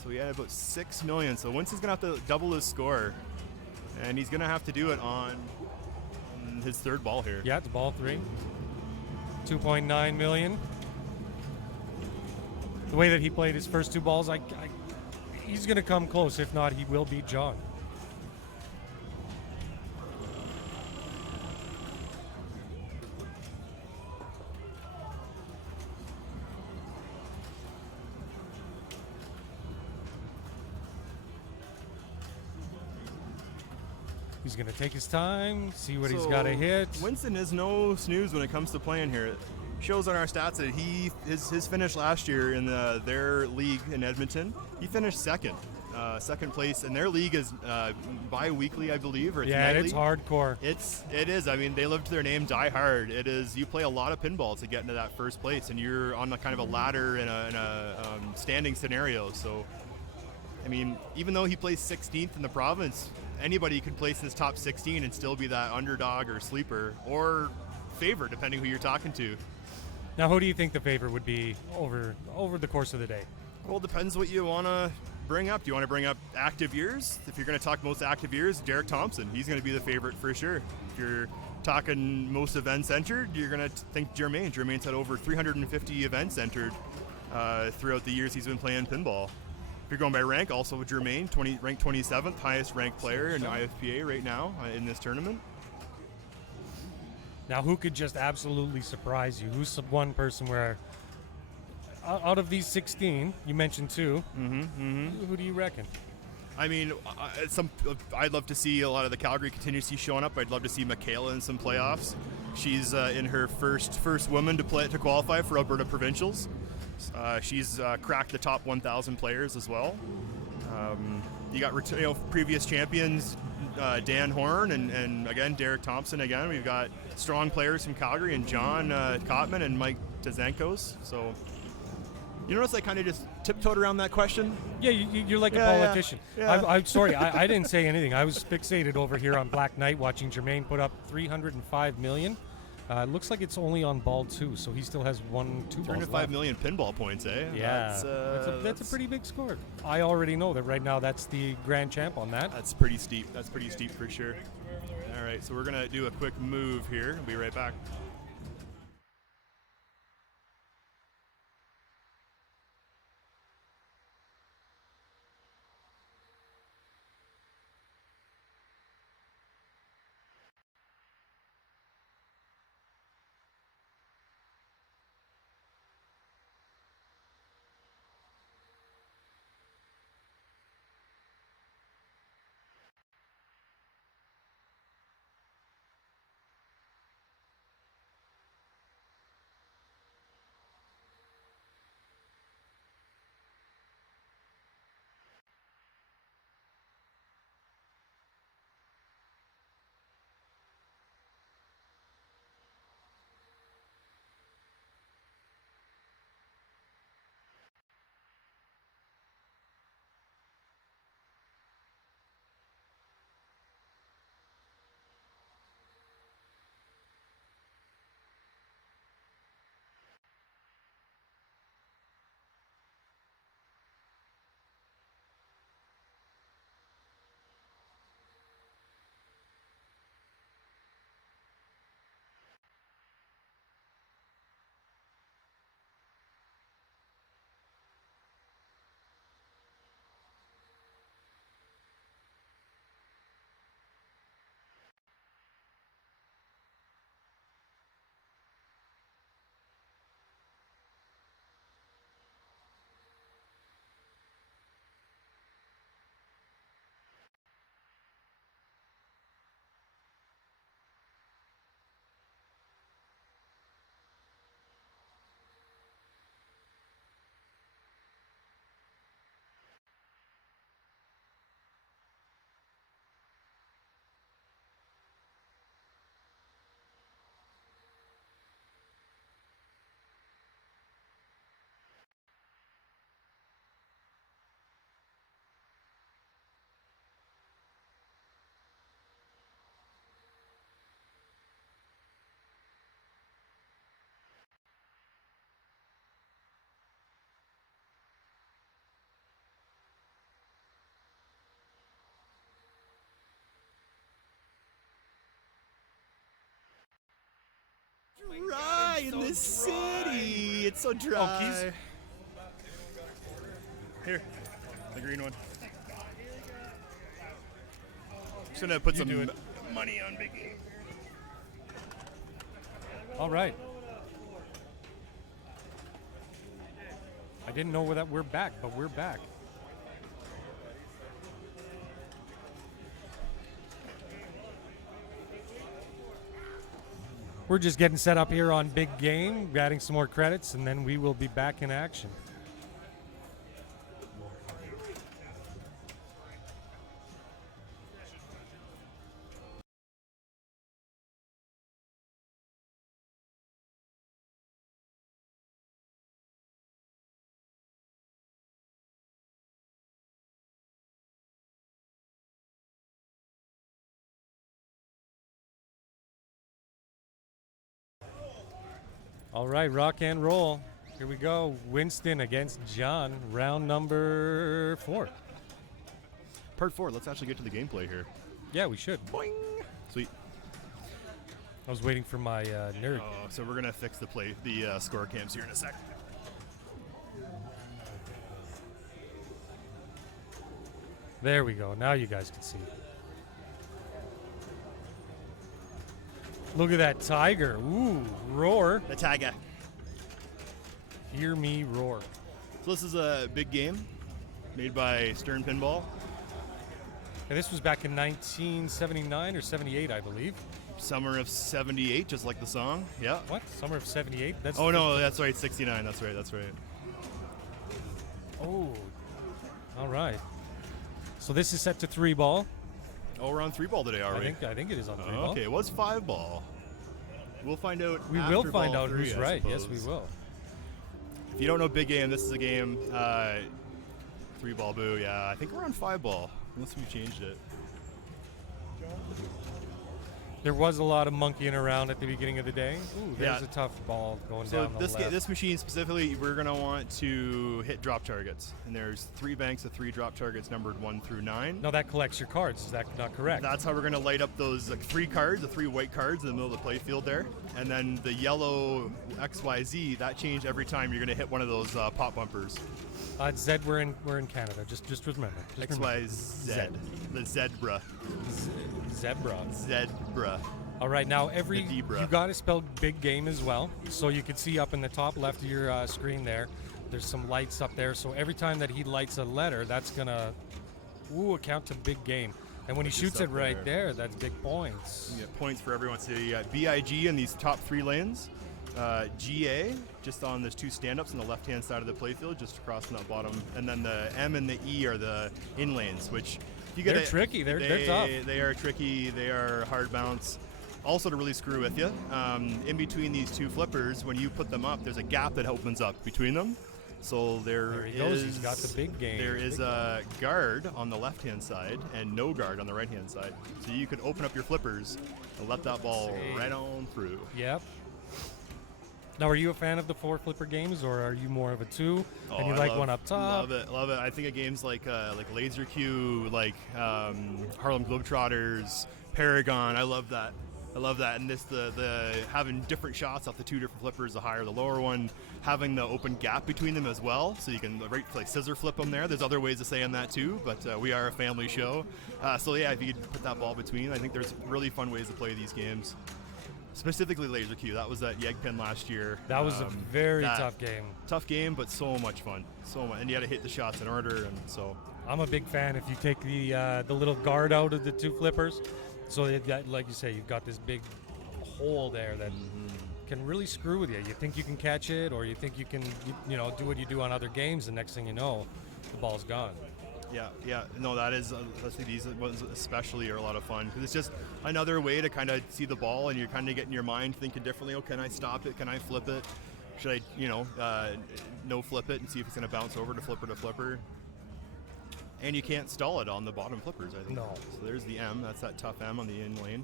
So he had about 6 million. So Winston's going to have to double his score. And he's going to have to do it on his third ball here. Yeah, it's ball 3. 2.9 million. The way that he played his first 2 balls, he's going to come close. If not, he will beat John. He's going to take his time, see what he's got to hit. Winston is no snooze when it comes to playing here. It shows on our stats that his finish last year in their league in Edmonton, he finished second place, and their league is bi-weekly, I believe, or it's nightly. It's hardcore. It is. I mean, they live to their name, Die Hard. It is. You play a lot of pinball to get into that first place, and you're on a kind of a ladder in a standing scenario. So, I mean, even though he plays 16th in the province, anybody could place in his top 16 and still be that underdog or sleeper or favorite, depending who you're talking to. Now, who do you think the favorite would be over the course of the day? Well, it depends what you want to bring up? Do you want to bring up active years? If you're going to talk most active years, Derek Thompson. He's going to be the favorite for sure. If you're talking most events entered, you're going to think Jermaine. Jermaine's had over 350 events entered throughout the years he's been playing pinball. If you're going by rank, also with Jermaine, ranked 27th, highest ranked player in IFPA right now in this tournament. Now, who could just absolutely surprise you? Who's one person where, out of these 16, you mentioned 2, who do you reckon? I mean, I'd love to see a lot of the Calgary contingency showing up. I'd love to see Michaela in some playoffs. She's in her first woman to qualify for Alberta Provincials. She's cracked the top 1,000 players as well. You got previous champions, Dan Horn and again Derek Thompson. Again, we've got strong players from Calgary and John Kottman and Mike Tazankos. So you notice I kind of just tiptoed around that question. Yeah, you're like a politician. Yeah. I'm sorry, I didn't say anything. I was fixated over here on Black Knight watching Jermaine put up 305 million. Looks like it's only on ball 2, so he still has 2 balls left. 305 million pinball points, eh? Yeah, that's a pretty big score. I already know that right now that's the grand champ on that. That's pretty steep. That's pretty steep for sure. All right, so we're going to do a quick move here. We'll be right back. Dry in the city. It's so dry. Oh, keys? Here, the green one. Just gonna put some money on Big Game. All right. I didn't know that we're back, but we're back. We're just getting set up here on Big Game, adding some more credits, and then we will be back in action. All right, rock and roll. Here we go. Winston against John, round number 4. part 4. Let's actually get to the gameplay here. Yeah, we should. Boing. Sweet. I was waiting for my nerd. Oh, so we're gonna fix the score cams here in a sec. There we go. Now you guys can see. Look at that tiger. Ooh, roar. The tiger. Hear me roar. So this is a big game made by Stern Pinball. And this was back in 1979 or 78, I believe. Summer of 78, just like the song. Yeah. What? Summer of 78? That's Oh, no, that's right. 69. That's right. Oh. All right. So this is set to 3-ball. Oh, we're on 3-ball today, are we? I think it is on 3-ball. Okay, it was 5-ball. We'll find out. We after will find ball out 3, who's I right. Yes, suppose. we will. If you don't know big game, this is a game. 3-ball, boo. Yeah, I think we're on 5-ball, unless we changed it. There was a lot of monkeying around at the beginning of the day. Ooh, there's Yeah. a tough ball going So down the left. this machine specifically, we're going to want to hit drop targets. And there's 3 banks of 3 drop targets numbered 1 through 9. No, that collects your cards. Is that not correct? That's how we're going to light up those 3 cards, the 3 white cards in the middle of the play field there. And then the yellow XYZ, that change every time you're going to hit one of those pop bumpers. Zed, we're in Canada. Just remember. Just remember. XYZ. The zebra. Zebra. Zebra. All right, now The Debra. you got to spell big game as well. So you can see up in the top left of your screen there's some lights up there. So every time that he lights a letter, that's gonna account to big game. And when he shoots it up right there, that's big points. You get points for everyone. So you got BIG in these top 3 lanes. GA just on those 2 stand-ups on the left-hand side of the playfield, just across from that bottom. And then the M and the E are the in lanes, which if you get They're tricky. They're tough. They are tricky. They are hard bounce. Also to really screw with you, in between these 2 flippers, when you put them up, there's a gap that opens up between them. So There he goes. He's got the big game. There is a guard on the left-hand side and no guard on the right-hand side. So you could open up your flippers and let that ball right on through. Yep. Now, are you a fan of the 4 flipper games, or are you more of a 2? And you I like love- one up top? Love it. I think of games like Laser Q, like Harlem Globetrotters, Paragon. I love that. And this the having different shots off the 2 different flippers, the higher the lower one, having the open gap between them as well, so you can scissor flip them there. There's other ways of saying that too, but we are a family show. So yeah, if you could put that ball between, I think there's really fun ways to play these games. Specifically Laser Q. That was at Yegg Pin last year. That was a very tough game. Tough game, but so much fun. So much, and you had to hit the shots in order, and so. I'm a big fan if you take the little guard out of the 2 flippers. So that, like you say, you've got this big hole there that can really screw with you. You think you can catch it, or you think you can, do what you do on other games. The next thing you know, the ball's gone. Yeah. No, that is. I think these ones especially are a lot of fun because it's just another way to kind of see the ball, and you're kind of getting your mind thinking differently. Oh, can I stop it? Can I flip it? Should I, no flip it and see if it's going to bounce over to flipper? And you can't stall it on the bottom flippers, I think. No. So there's the M. That's that tough M on the in lane.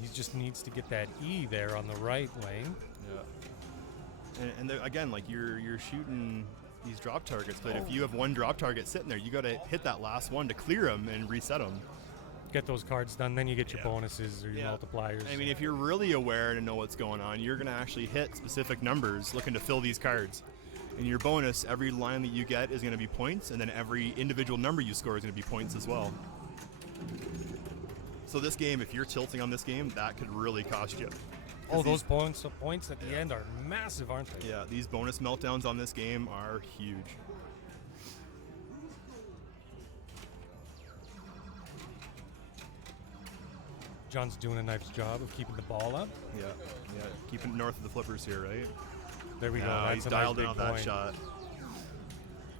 He just needs to get that E there on the right lane. Yeah. And there, again, like you're shooting these drop targets, but if you have one drop target sitting there, you got to hit that last one to clear them and reset them. Get those cards done, then you get your bonuses or your multipliers. I mean, if you're really aware to know what's going on, you're going to actually hit specific numbers looking to fill these cards. And your bonus, every line that you get is going to be points, and then every individual number you score is going to be points as well. So this game, if you're tilting on this game, that could really cost you. Oh, those points at the end are massive, aren't they? Yeah, these bonus meltdowns on this game are huge. John's doing a nice job of keeping the ball up. Yeah. Keeping it north of the flippers here, right? There we go. Now That's he's a dialed nice in on big that point. shot.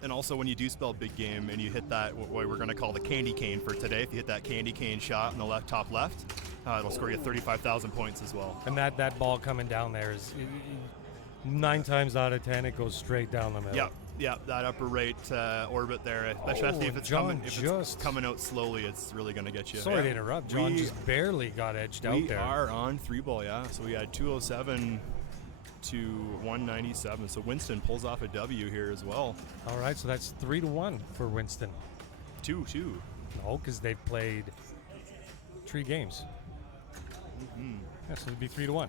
And also, when you do spell big game and you hit that, what we're going to call the candy cane for today, if you hit that candy cane shot in the top left, it'll score you 35,000 points as well. And that ball coming down there is 9 times out of 10 it goes straight down the middle. Yeah, that upper right orbit there, especially if it's coming out slowly, it's really going to get you. Sorry to interrupt. John just barely got edged out there. We are on 3-ball, yeah. So we had 207 to 197. So Winston pulls off a W here as well. All right, so that's 3-1 for Winston. 2. No, because they've played 3 games. Yeah, so it'd be 3-1.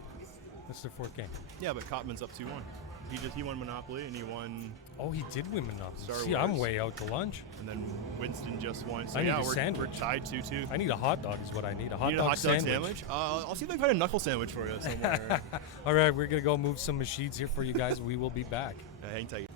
That's their 4th game. Yeah, but Kottman's up 2-1. He won Monopoly and he won. Oh, he did win Monopoly. Star See, I'm Wars. way out to lunch. And then Winston just won. So I need yeah, a we're sandwich. tied 2-2. I need a hot dog is what I need. A hot You need a dog hot dog sandwich? I'll see if I can find a knuckle sandwich for you somewhere. All right, we're going to go move some machines here for you guys. We will be back. Hang tight.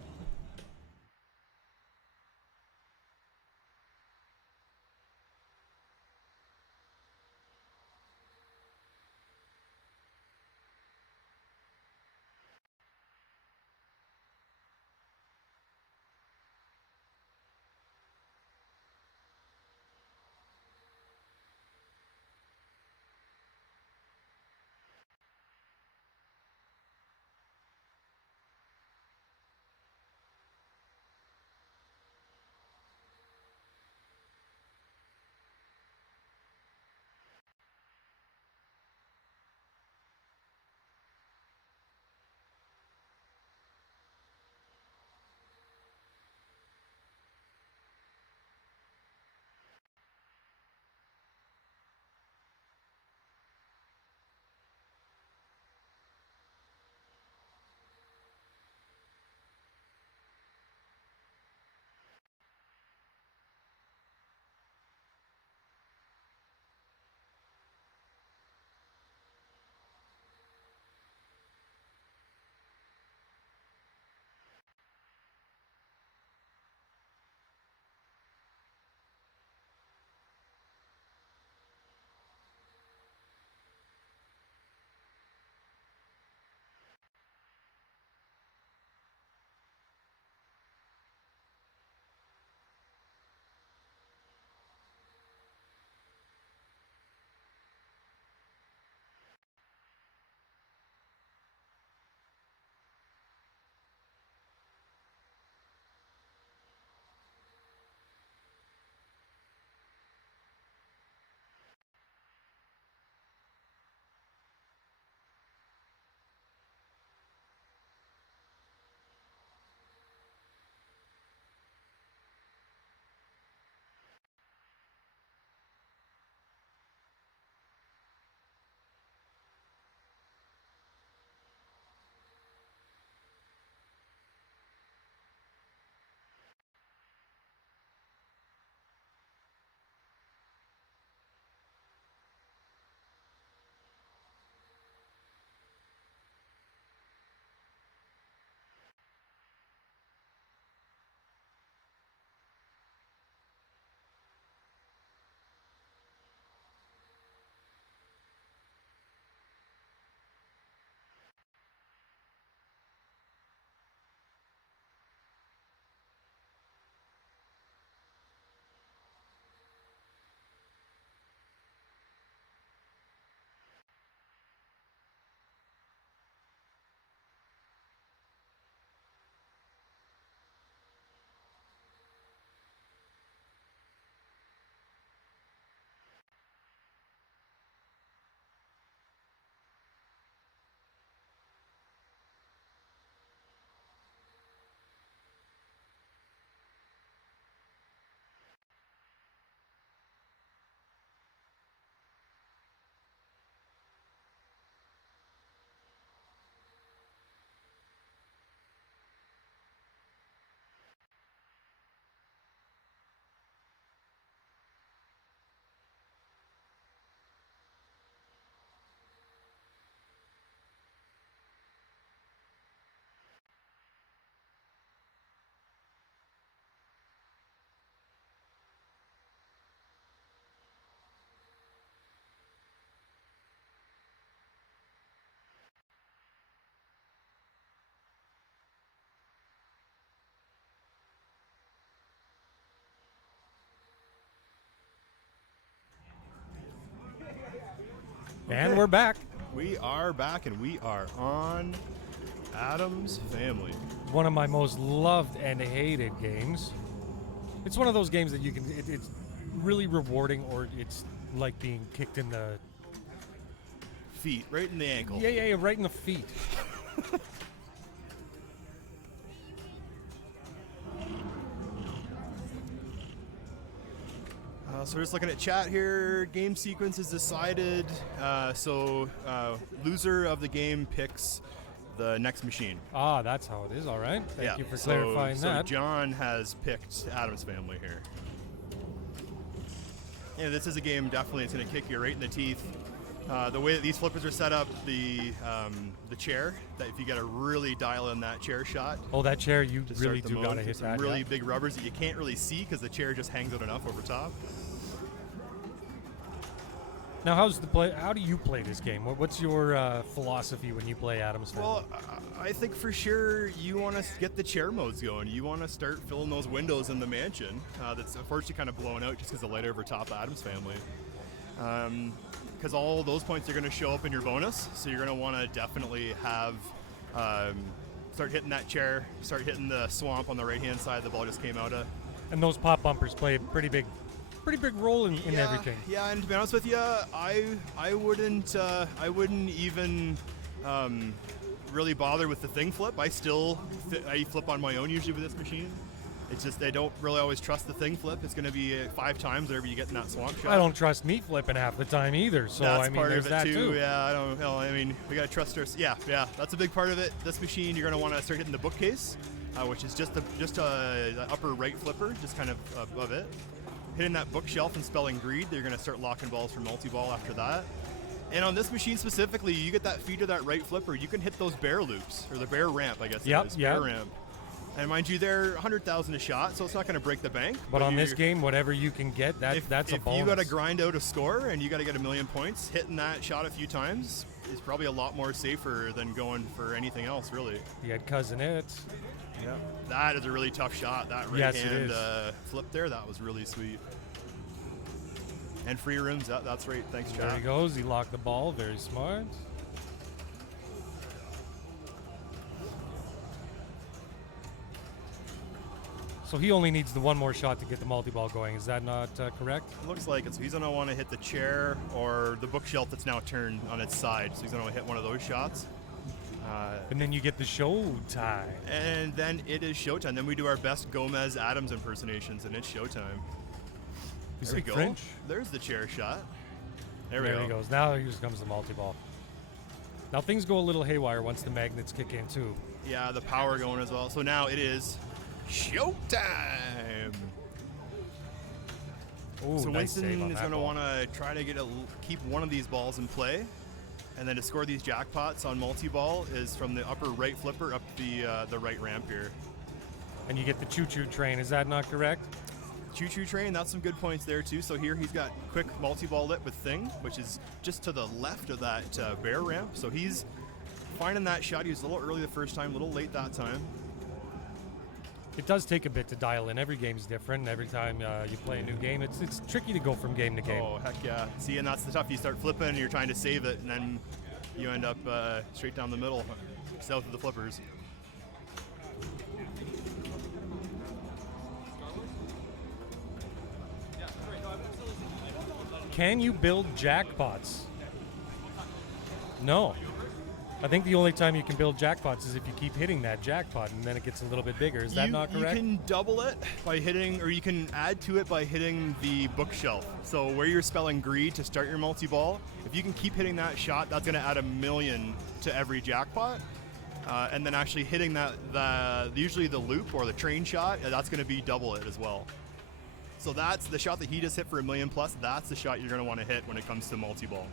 And we're back. We are back and we are on Adam's Family. One of my most loved and hated games. It's one of those games that you can, it's really rewarding, or it's like being kicked in the... Feet, right in the ankle. Yeah, right in the feet. So we're just looking at chat here. Game sequence is decided. Loser of the game picks the next machine. Ah, that's how it is. All right. Thank you for clarifying so that. John has picked Adam's Family here. Yeah, this is a game definitely it's going to kick you right in the teeth. The way that these flippers are set up, the chair, that if you got to really dial in that chair shot. Oh, that chair, you to really start the do mode, got to hit some that. really big rubbers that you can't really see because the chair just hangs out enough over top. Now, how do you play this game? What's your philosophy when you play Adam's Family? Well, I think for sure you want to get the chair modes going. You want to start filling those windows in the mansion that's unfortunately kind of blown out just because the light over top of Adam's Family. Because all those points are going to show up in your bonus, so you're going to want to definitely have start hitting that chair, start hitting the swamp on the right-hand side the ball just came out of. And those pop bumpers play a pretty big role in everything. Yeah, and to be honest with you, I wouldn't even really bother with the thing flip. I flip on my own usually with this machine. It's just I don't really always trust the thing flip. It's going to be 5 times whenever you get in that swamp shot. I don't trust me flipping half the time either. So that's I mean, part there's of it that too. Yeah, I don't know. I mean, we got to trust our. Yeah, that's a big part of it. This machine, you're going to want to start hitting the bookcase, which is just the upper right flipper, just kind of above it. Hitting that bookshelf and spelling greed, they're going to start locking balls for multi-ball after that. And on this machine specifically, you get that feed to that right flipper, you can hit those bear loops, or the bear ramp, I guess it is. Bear ramp. And mind you, they're 100,000 a shot, so it's not going to break the bank. But on this game, whatever you can get, that's a bonus. If you got to grind out a score and you got to get 1,000,000 points, hitting that shot a few times is probably a lot more safer than going for anything else, really. You had Cousin It. Yeah. That is a really tough shot. That right hand flip there, that was really sweet. And free rooms, that's right. Thanks, Chad. There he goes. He locked the ball. Very smart. So he only needs the one more shot to get the multi-ball going. Is that not correct? It looks like it. So he's going to want to hit the chair or the bookshelf that's now turned on its side. So he's going to hit one of those shots. And then you get the showtime. And then it is showtime. Then we do our best Gomez Adams impersonations, and it's showtime. There we go. French? There's the chair shot. There we go. There he goes. Now here comes the multi-ball. Now things go a little haywire once the magnets kick in too. Yeah, the power going as well. So now it is showtime. Ooh, so nice Winston is going to want to try to keep one of these balls in play, and then to score these jackpots on multi-ball is from the upper right flipper up the right ramp here. And you get the choo-choo train. Is that not correct? Choo-choo train, that's some good points there too. So here he's got quick multi-ball lit with thing, which is just to the left of that bear ramp. So he's finding that shot. He was a little early the first time, a little late that time. It does take a bit to dial in. Every game's different. Every time you play a new game, it's tricky to go from game to game. Oh, heck yeah. See, and that's the tough. You start flipping, and you're trying to save it, and then you end up straight down the middle, south of the flippers. Can you build jackpots? No. I think the only time you can build jackpots is if you keep hitting that jackpot, and then it gets a little bit bigger. Is that not correct? You can double it by hitting, or you can add to it by hitting the bookshelf. So where you're spelling greed to start your multi-ball, if you can keep hitting that shot, that's going to add 1,000,000 to every jackpot. And then actually hitting usually the loop or the train shot, that's going to be double it as well. So that's the shot that he just hit for 1,000,000 plus. That's the shot you're going to want to hit when it comes to multi-ball.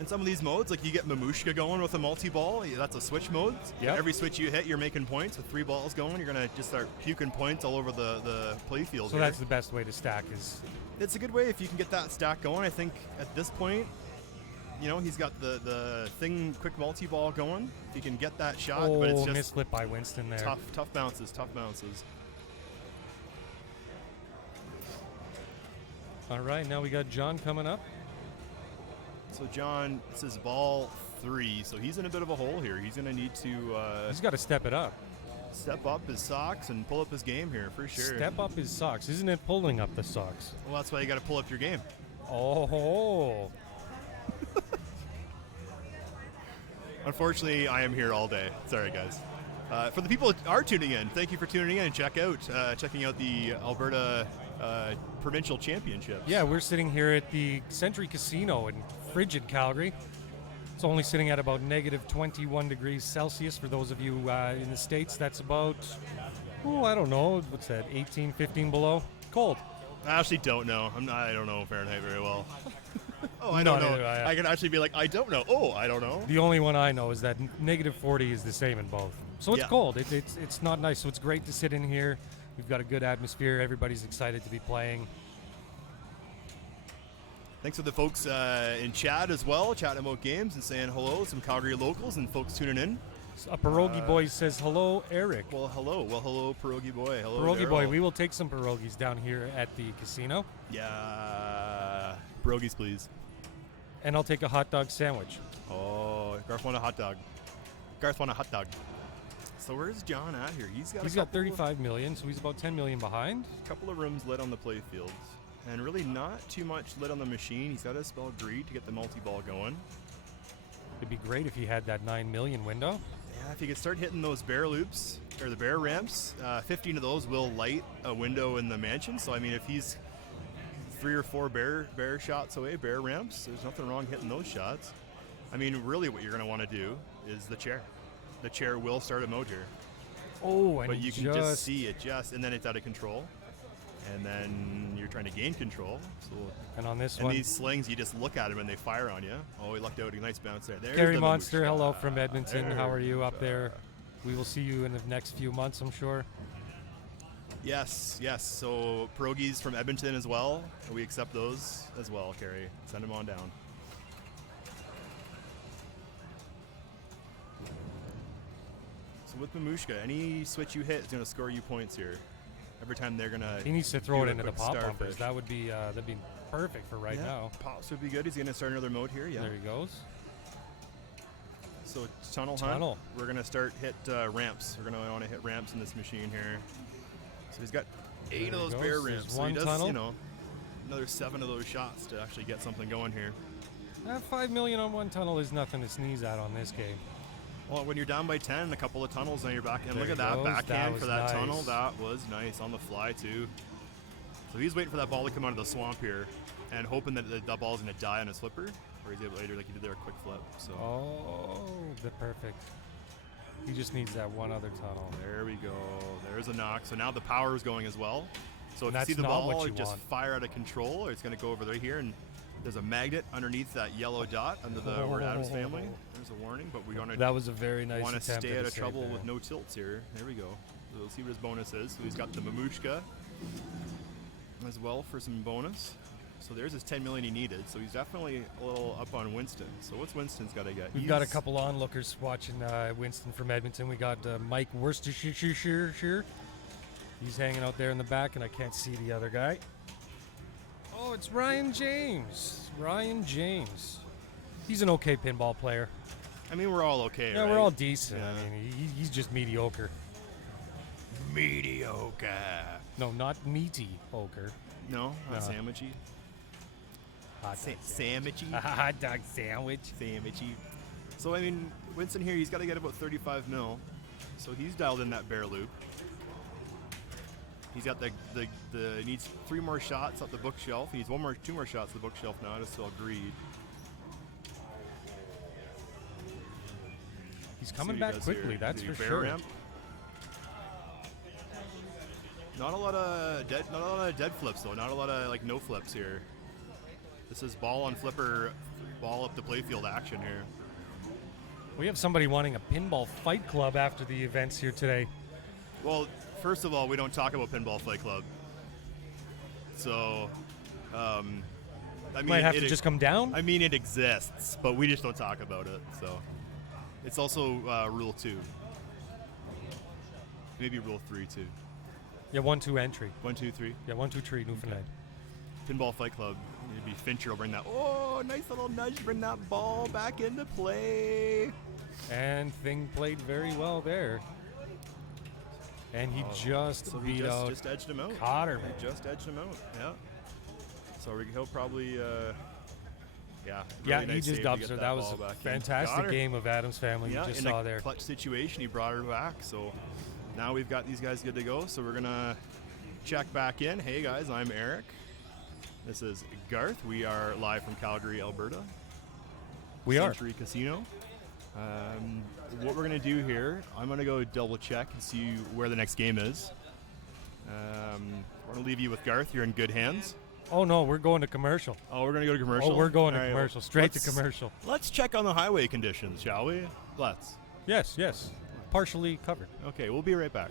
In some of these modes, like you get Mamushka going with a multi-ball, that's a switch mode. Yep. Every switch you hit, you're making points. With 3 balls going, you're going to just start puking points all over the play field. So that's the best way to stack is... It's a good way if you can get that stack going. I think at this point, he's got the thing quick multi-ball going. If you can get that shot, but it's just misflip by Winston there. Tough bounces. All right, now we got John coming up. So John, this is ball 3, so he's in a bit of a hole here. He's going to need to... he's got to step it up. Step up his socks and pull up his game here, for sure. Step up his socks. Isn't it pulling up the socks? Well, that's why you got to pull up your game. Oh. Unfortunately, I am here all day. Sorry, guys. For the people that are tuning in, thank you for tuning in and checking out the Alberta Provincial Championships. Yeah, we're sitting here at the Century Casino in frigid Calgary. It's only sitting at about negative 21 degrees Celsius. For those of you in the States, that's about, I don't know, what's that, 18, 15 below? Cold. I actually don't know. I don't know Fahrenheit very well. Oh, I No, don't know. neither do I. I can actually be like, I don't know. Oh, I don't know. The only one I know is that negative 40 is the same in both. So it's Yeah. cold. It's not nice. So it's great to sit in here. We've got a good atmosphere. Everybody's excited to be playing. Thanks to the folks in chat as well, chatting about games and saying hello. Some Calgary locals and folks tuning in. A pierogi boy says, hello, Eric. Well, hello, pierogi boy. Hello, Pierogi Daryl. boy, we will take some pierogies down here at the casino. Yeah, pierogies, please. And I'll take a hot dog sandwich. Oh, Garth want a hot dog. So where's John at here? He's got 35 million, so he's about 10 million behind. couple of rooms lit on the play fields, and really not too much lit on the machine. He's got to spell greed to get the multi-ball going. It'd be great if he had that 9 million window. Yeah, if you could start hitting those bear loops or the bear ramps, 15 of those will light a window in the mansion. So I mean, if he's 3 or 4 bear shots away, bear ramps, there's nothing wrong hitting those shots. I mean, really, what you're going to want to do is the chair. The chair will start a mode here, Oh, and but you can just see it and then it's out of control, and then you're trying to gain control. So. And on this And one, these slings, you just look at them and they fire on you. Oh, he lucked out. A nice bounce there. There's Gary the Monster, Mamushka. hello from Edmonton. How are you up There. there? We will see you in the next few months, I'm sure. Yes. So pierogies from Edmonton as well. We accept those as well, Carrie. Send them on down. So with Mamushka, any switch you hit is going to score you points here. Every time they're going to. He needs to throw do it a into the quick pop starfish. bumpers. That'd be perfect for right now. Pops would be good. He's going to start another mode here. Yeah. There he goes. So tunnel Tunnel. hunt. We're gonna start hit ramps. We're gonna want to hit ramps in this machine here. So he's got 8 There of he those goes. bear There's ramps. So one he does, tunnel. another 7 of those shots to actually get something going here. 5 million on one tunnel is nothing to sneeze at on this game. Well, when you're down by 10, a couple of tunnels on your back, and There look at he that goes. backhand That for was that nice. tunnel. That was nice on the fly too. So he's waiting for that ball to come out of the swamp here, and hoping that the ball's gonna die on his flipper, or he's able later, like he did there, a quick flip. So. Oh, the perfect. He just needs that one other tunnel. There we go. There's a knock. So now the power is going as well. So if you That's see the not what ball you just want. fire out of control, or it's going to go over right here, and there's a magnet underneath that yellow dot under the word Adams family. There's a warning, but we want to That was a very nice want to attempt stay at out a of save trouble there. with no tilts here. There we go. So we'll see what his bonus is. So he's got the Mamushka as well for some bonus. So there's his 10 million he needed. So he's definitely a little up on Winston. So what's Winston's got to get? We've got a couple onlookers watching Winston from Edmonton. We got Mike Worcestershire. He's hanging out there in the back, and I can't see the other guy. Oh, it's Ryan James. He's an okay pinball player. I mean, we're all okay, Yeah, right? we're all decent. Yeah. I mean, he's just mediocre. Mediocre. No, not meaty ochre. No, not No. sandwichy. Hot dog Sandwichy. A hot dog sandwich. Sandwichy. So, I mean, Winston here, he's got to get about 35 mil. So he's dialed in that bear loop. He's got the needs 3 more shots up the bookshelf. He needs 2 more shots at the bookshelf now to still greed. He's See coming what he back does quickly, here. that's Does he for bear sure. ramp? Not a lot of dead flips though. Not a lot of no flips here. This is ball on flipper, ball up the playfield action here. We have somebody wanting a pinball fight club after the events here today. Well, first of all, we don't talk about Pinball Fight Club. So, I mean, Might have to just come down. I mean, it exists, but we just don't talk about it. So, it's also Rule 2. Maybe Rule 3 too. Yeah, 1-2 entry. 1, 2, 3. Yeah, 1-2 tree, Newfoundland. Pinball Fight Club. Maybe Fincher will bring that. Oh, nice little nudge. Bring that ball back into play. And Thing played very well there. And he just So he beat out just edged him out. Cotterman. He just edged him out. Yeah. So he'll probably. Yeah. Yeah, really he nice just save to dubs get her. That was ball a back in. Got fantastic her. game of Adam's family Yeah, you just in saw a there. clutch situation, he brought her back. So now we've got these guys good to go. So we're gonna check back in. Hey guys, I'm Eric. This is Garth. We are live from Calgary, Alberta. We are. Century Casino. What we're gonna do here, I'm gonna go double check and see where the next game is. We're gonna leave you with Garth. You're in good hands. Oh, no, we're going to commercial. Oh, we're gonna go to commercial. Oh, we're going to All right, commercial. well, Straight to let's- commercial. Let's check on the highway conditions, shall we? Let's. Yes. Partially covered. Okay, we'll be right back.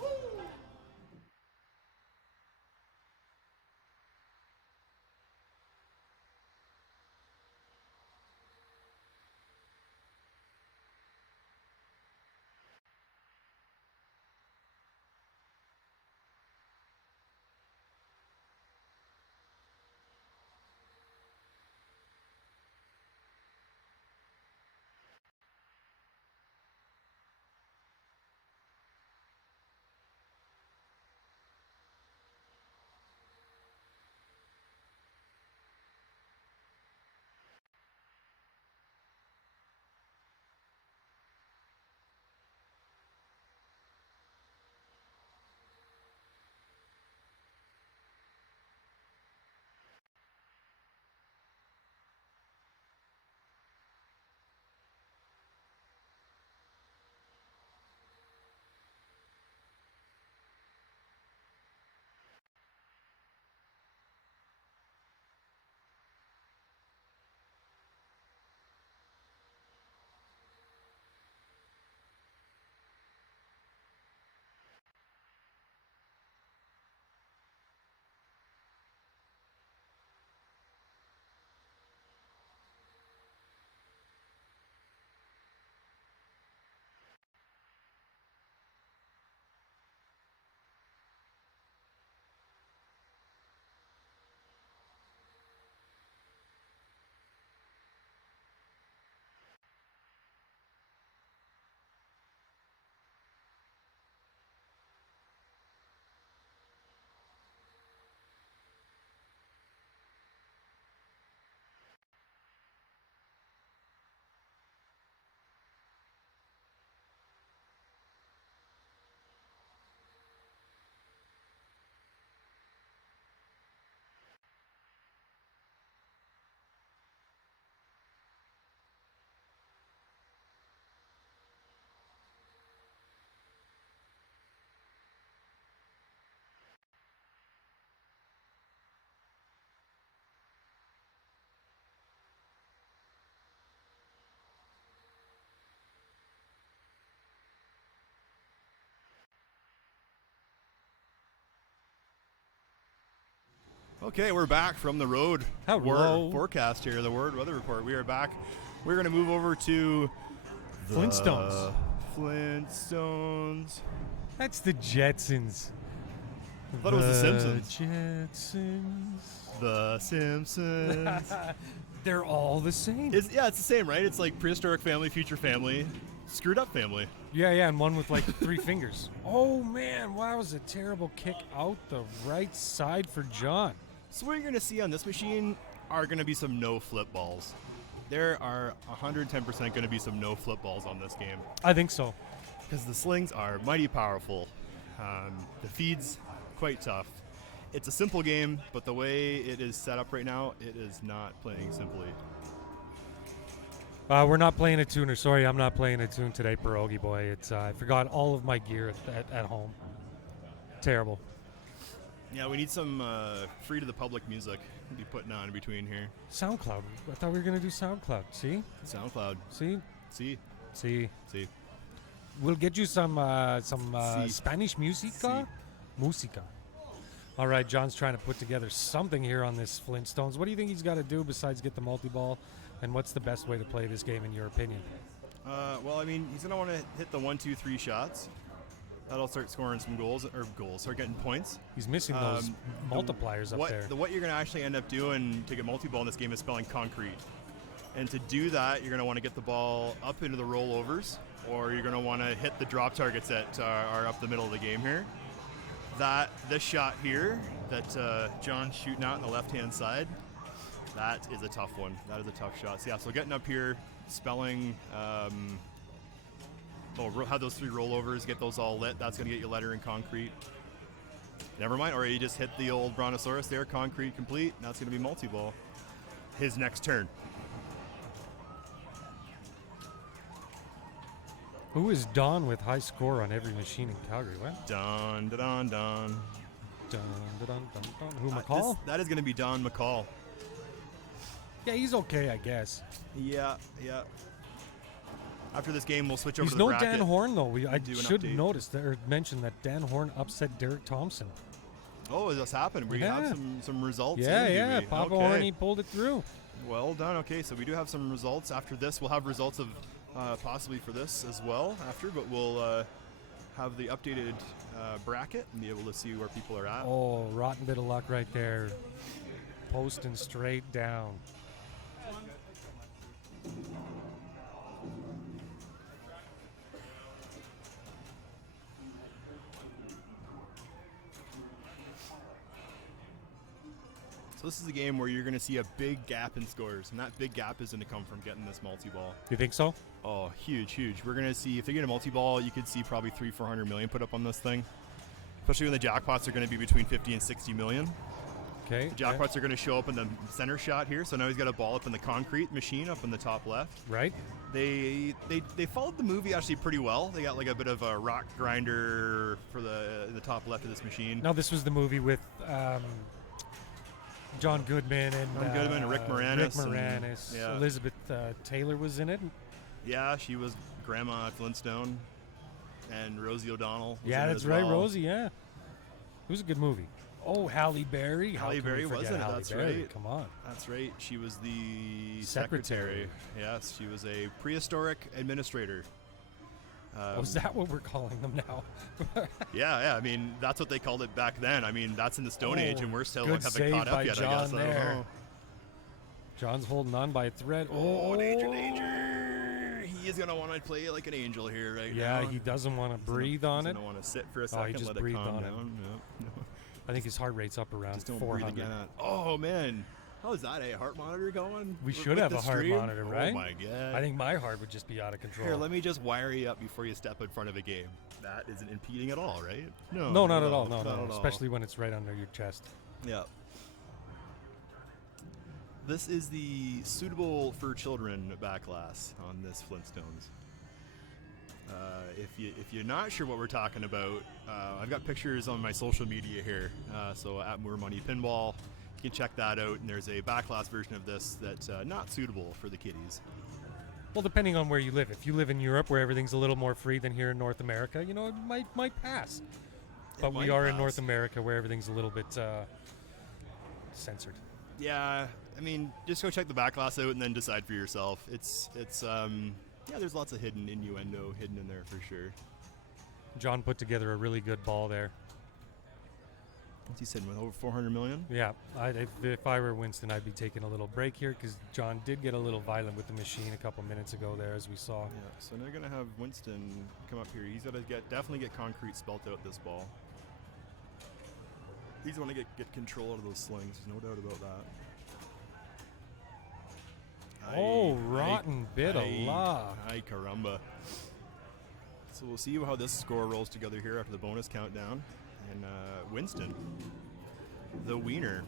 Okay, we're back from the road. Hello. Forecast here, the word weather report. We are back. We're going to move over to the Flintstones. Flintstones. That's the Jetsons. I thought it was the Simpsons. Jetsons. The Simpsons. They're all the same. It's the same, right? It's like prehistoric family, future family, screwed up family. Yeah, and one with like 3 fingers. Oh man, wow, that was a terrible kick out the right side for John. So what you're going to see on this machine are going to be some no flip balls. There are 110% going to be some no flip balls on this game. I think so. Because the slings are mighty powerful. The feed's quite tough. It's a simple game, but the way it is set up right now, it is not playing simply. We're not playing a tuner. Sorry, I'm not playing a tune today, Pierogi boy. It's I forgot all of my gear at home. Terrible. Yeah, we need some free to the public music to be putting on in between here. SoundCloud. I thought we were gonna do SoundCloud. See? SoundCloud. See? See. See? See. We'll get you some Si. Spanish musica. Musica. All right, John's trying to put together something here on this Flintstones. What do you think he's got to do besides get the multi-ball? And what's the best way to play this game in your opinion? Well, I mean, he's going to want to hit the 1, 2, 3 shots. That'll start scoring some start getting points. He's missing those multipliers up there. What you're going to actually end up doing to get multi-ball in this game is spelling concrete. And to do that, you're going to want to get the ball up into the rollovers, or you're going to want to hit the drop targets that are up the middle of the game here. This shot here that John's shooting out on the left-hand side, That is a tough one. That is a tough shot. So yeah, so getting up here, spelling, have those 3 rollovers, get those all lit. That's going to get you letter in concrete. Never mind, or you just hit the old Brontosaurus there, concrete complete. Now it's going to be multi-ball. His next turn. Who is Don with high score on every machine in Calgary? What? Don, da don, don. Dun, dun, dun, dun, dun. Who, McCall? That is going to be Don McCall. Yeah, he's okay, I guess. Yeah. After this game, we'll switch over He's to the no bracket. Dan Horn, though. I do an should update. notice that, or mention that Dan Horn upset Derek Thompson. Oh, is this happened? We have some results. Yeah, in, do we? Papa Okay. Horn, he pulled it through. Well done. Okay, so we do have some results. After this, we'll have results of possibly for this as well after, but we'll have the updated bracket and be able to see where people are at. Oh, rotten bit of luck right there. Posting straight down. So this is a game where you're going to see a big gap in scores, and that big gap is going to come from getting this multi-ball. You think so? Oh, huge. We're going to see, if they get a multi-ball, you could see probably 300-400 million put up on this thing. Especially when the jackpots are going to be between 50 and 60 million. Okay. The jackpots are going to show up in the center shot here. So now he's got a ball up in the concrete machine up in the top left. Right. They followed the movie actually pretty well. They got like a bit of a rock grinder for the top left of this machine. Now this was the movie with John Goodman and Rick Moranis. And Elizabeth Taylor was in it. Yeah, she was Grandma Flintstone, and Rosie O'Donnell. Was Yeah, in it that's as right, well. Rosie. Yeah, it was a good movie. Oh, Halle Berry. How Halle can we Berry was forget in it, Halle that's Berry? right. Come on. That's right. She was the Secretary. Yes, she was a prehistoric administrator. Is that what we're calling them now? Yeah. I mean, that's what they called it back then. I mean, that's in the Stone Age, and we're still good haven't save caught by up yet. John I guess. I don't there. know. John's holding on by a thread. Oh, danger! He is gonna want to play like an angel here right now. Yeah, he doesn't want to breathe on He's it. gonna want to sit for a Oh, second, he just let it breathed calm on it. down. No. I think his heart rate's up around Just don't 400. breathe again. Oh man, how is that? A heart monitor going? We should with have the a heart stream? monitor, right? Oh my god! I think my heart would just be out of control. Here, let me just wire you up before you step in front of a game. That isn't impeding at all, right? No, not at all. No, not no. at all. Especially when it's right under your chest. Yeah. This is the suitable for children backlash on this Flintstones. If you're not sure what we're talking about, I've got pictures on my social media here. So at More Money Pinball, you can check that out. And there's a backlash version of this that's not suitable for the kiddies. Well, depending on where you live. If you live in Europe, where everything's a little more free than here in North America, you know, it might pass. But we are in North America, where everything's a little bit censored. Yeah, I mean, just go check the backlash out and then decide for yourself. It's yeah, there's lots of hidden innuendo hidden in there for sure. John put together a really good ball there. What's he sitting with, over 400 million? Yeah, if I were Winston, I'd be taking a little break here because John did get a little violent with the machine a couple minutes ago there, as we saw. Yeah, so now we're gonna have Winston come up here. He's gotta definitely get concrete spelt out this ball. He's gonna get control out of those slings. There's no doubt about that. Oh, rotten bit of luck. Ay, caramba. So we'll see how this score rolls together here after the bonus countdown. And Winston, the wiener.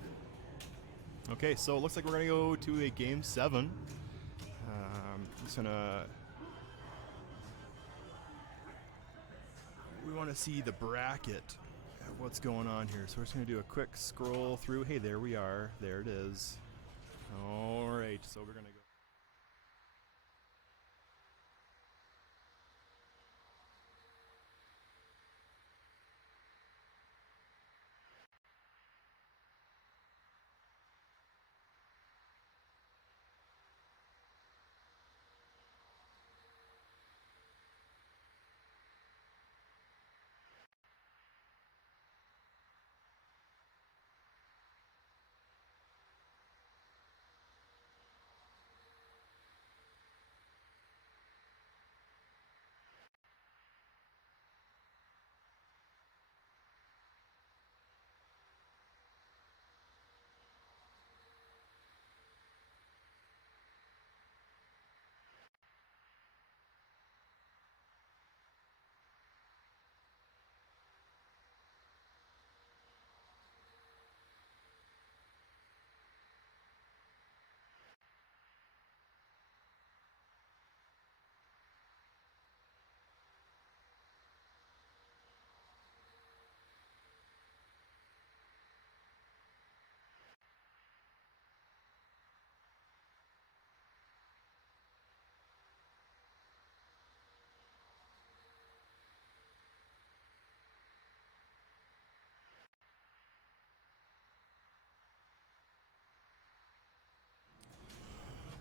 Okay, so it looks like we're going to go to a game 7. Just gonna. We want to see the bracket. What's going on here? So we're just going to do a quick scroll through. Hey, there we are. There it is. All right, so we're going to go.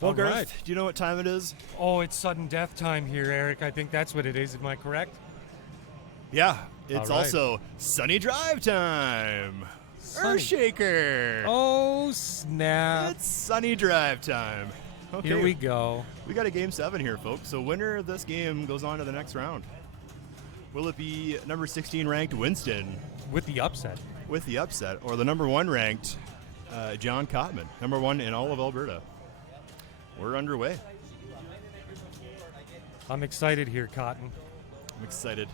Well, All Garth, right. do you know what time it is? Oh, it's sudden death time here, Eric. I think that's what it is. Am I correct? Yeah, it's All right. also Sunny Drive time. Sunny. Earthshaker. Oh, snap. It's Sunny Drive time. Okay, Here we go. We got a game 7 here, folks. So winner of this game goes on to the next round. Will it be number 16 ranked Winston With the upset. with the upset, or the number 1 ranked John Cotman, number 1 in all of Alberta? We're underway. I'm excited here, Cotton. I'm excited.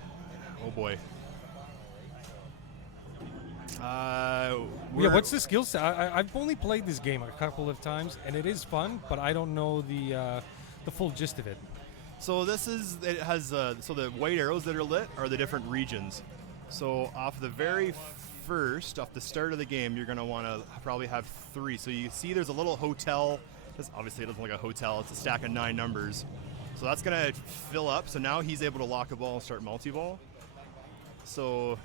Oh boy. Yeah, what's the skill set? I've only played this game a couple of times, and it is fun, but I don't know the full gist of it. So this is, it has, so the white arrows that are lit are the different regions. So off the very first, off the start of the game, you're going to want to probably have 3. So you see there's a little hotel. This obviously it doesn't look like a hotel. It's a stack of 9 numbers. So that's going to fill up. So now he's able to lock a ball and start multi-ball. So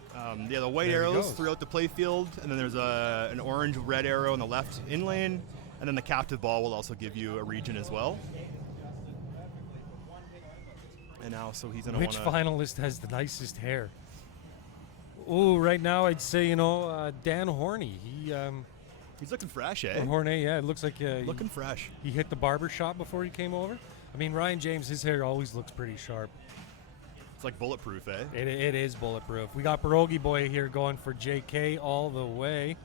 yeah, the white There he arrows goes. throughout the play field, and then there's an orange-red arrow in the left in lane, and then the captive ball will also give you a region as well. And now, so he's gonna Which want finalist has the nicest hair? Oh, right now I'd say, Dan Horney. he's looking fresh, eh? Horney, yeah, it looks like Looking fresh. he hit the barber shop before he came over. I mean, Ryan James, his hair always looks pretty sharp. It's like bulletproof, eh? It is bulletproof. We got Pierogi Boy here going for JK all the way.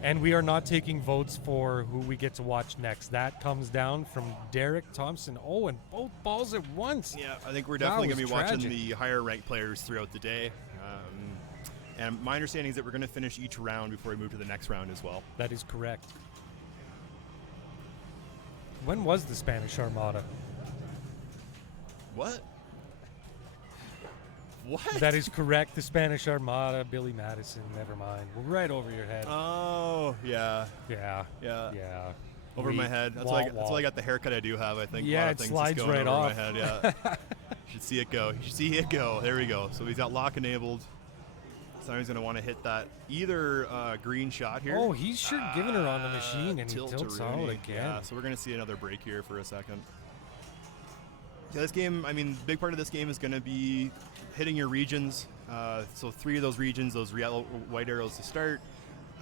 And we are not taking votes for who we get to watch next. That comes down from Derek Thompson. Oh, and both balls at once. Yeah, I think we're That definitely going was to be watching tragic. the higher ranked players throughout the day. And my understanding is that we're going to finish each round before we move to the next round as well. That is correct. When was the Spanish Armada? What? What? That is correct. The Spanish Armada, Billy Madison, never mind. We're right over your head. Oh, yeah. Yeah. Yeah. Yeah. Over my head. That's why I got the haircut I do have, I think. Yeah, a lot it of things slides just going right over off. my head, yeah. You should see it go. You should see it go. There we go. So he's got lock enabled. So now he's going to want to hit that either green shot here. Oh, he's sure giving her on the machine, and he tilts Tilt-a-rooney. out again. Yeah, so we're going to see another break here for a second. Yeah, this game, I mean, big part of this game is going to be hitting your regions. So 3 of those regions, those white arrows to start,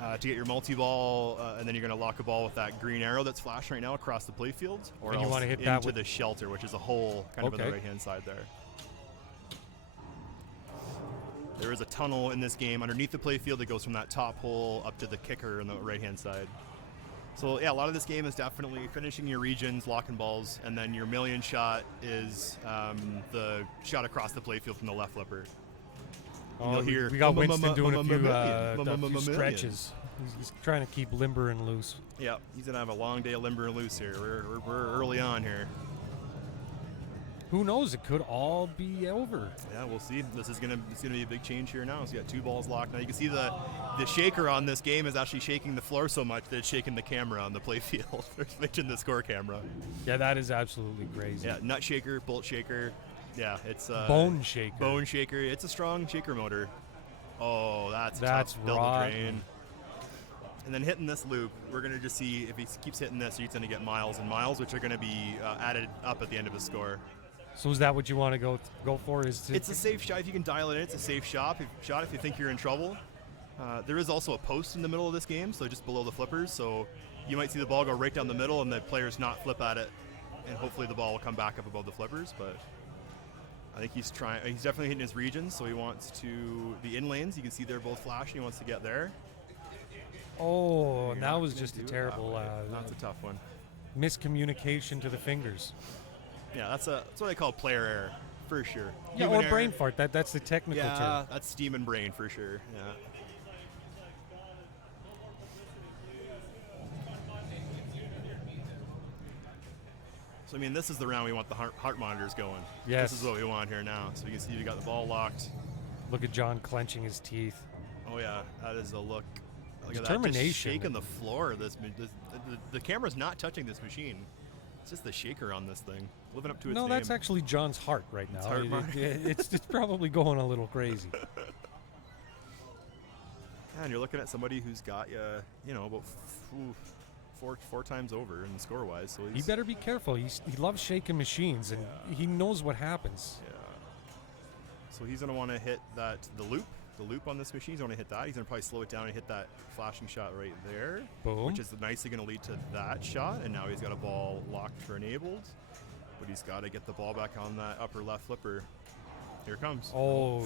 to get your multi-ball, and then you're going to lock a ball with that green arrow that's flashing right now across the playfield, or And you else wanna hit into that with- the shelter, which is a hole kind of on Okay. the right-hand side there. There is a tunnel in this game underneath the playfield that goes from that top hole up to the kicker on the right-hand side. So yeah, a lot of this game is definitely finishing your regions, locking balls, and then your million shot is the shot across the playfield from the left flipper. Oh, You'll hear we got Winston doing a few million. stretches. He's trying to keep limber and loose. Yeah, he's gonna have a long day of limber and loose here. We're early on here. Who knows? It could all be over. Yeah, we'll see. It's gonna be a big change here now. So you got 2 balls locked. Now you can see the shaker on this game is actually shaking the floor so much that it's shaking the camera on the playfield. They're switching the score camera. Yeah, that is absolutely crazy. Yeah, nut shaker, bolt shaker. Yeah, it's Bone shaker. Bone shaker. It's a strong shaker motor. Oh, that's tough. Double rotten. drain. And then hitting this loop, we're going to just see if he keeps hitting this, he's going to get miles and miles, which are going to be added up at the end of his score. So is that what you want to go for? It's a safe shot. If you can dial it in, it's a safe shot if you think you're in trouble. There is also a post in the middle of this game, so just below the flippers. So you might see the ball go right down the middle and the players not flip at it, and hopefully the ball will come back up above the flippers. But I think he's definitely hitting his regions, so he wants to, the in lanes, you can see they're both flashing, he wants to get there. Oh, You're that not was gonna just a do it terrible that way. That's a tough one. miscommunication to the fingers. Yeah, that's what I call player error, for sure. Yeah, Human or brain error. fart. That's the technical Yeah, term. that's steam and brain for sure. Yeah. So I mean, this is the round we want the heart monitors going. Yes. This is what we want here now. So you can see you got the ball locked. Look at John clenching his teeth. Oh yeah, that is a look. Look at that, Determination. just shaking the floor. The camera's not touching this machine. It's just the shaker on this thing, living up to its No, name. that's actually John's heart right now. heart monitor. It's probably going a little crazy. Yeah, and you're looking at somebody who's got about four times over in score-wise. So He better be careful. He loves shaking machines, and he knows what happens. Yeah. So he's going to want to hit the loop on this machine. He's going to hit that. He's going to probably slow it down and hit that flashing shot right there. Boom. Which is nicely going to lead to that shot. And now he's got a ball locked for enabled. But he's got to get the ball back on that upper left flipper. Here it comes. Oh,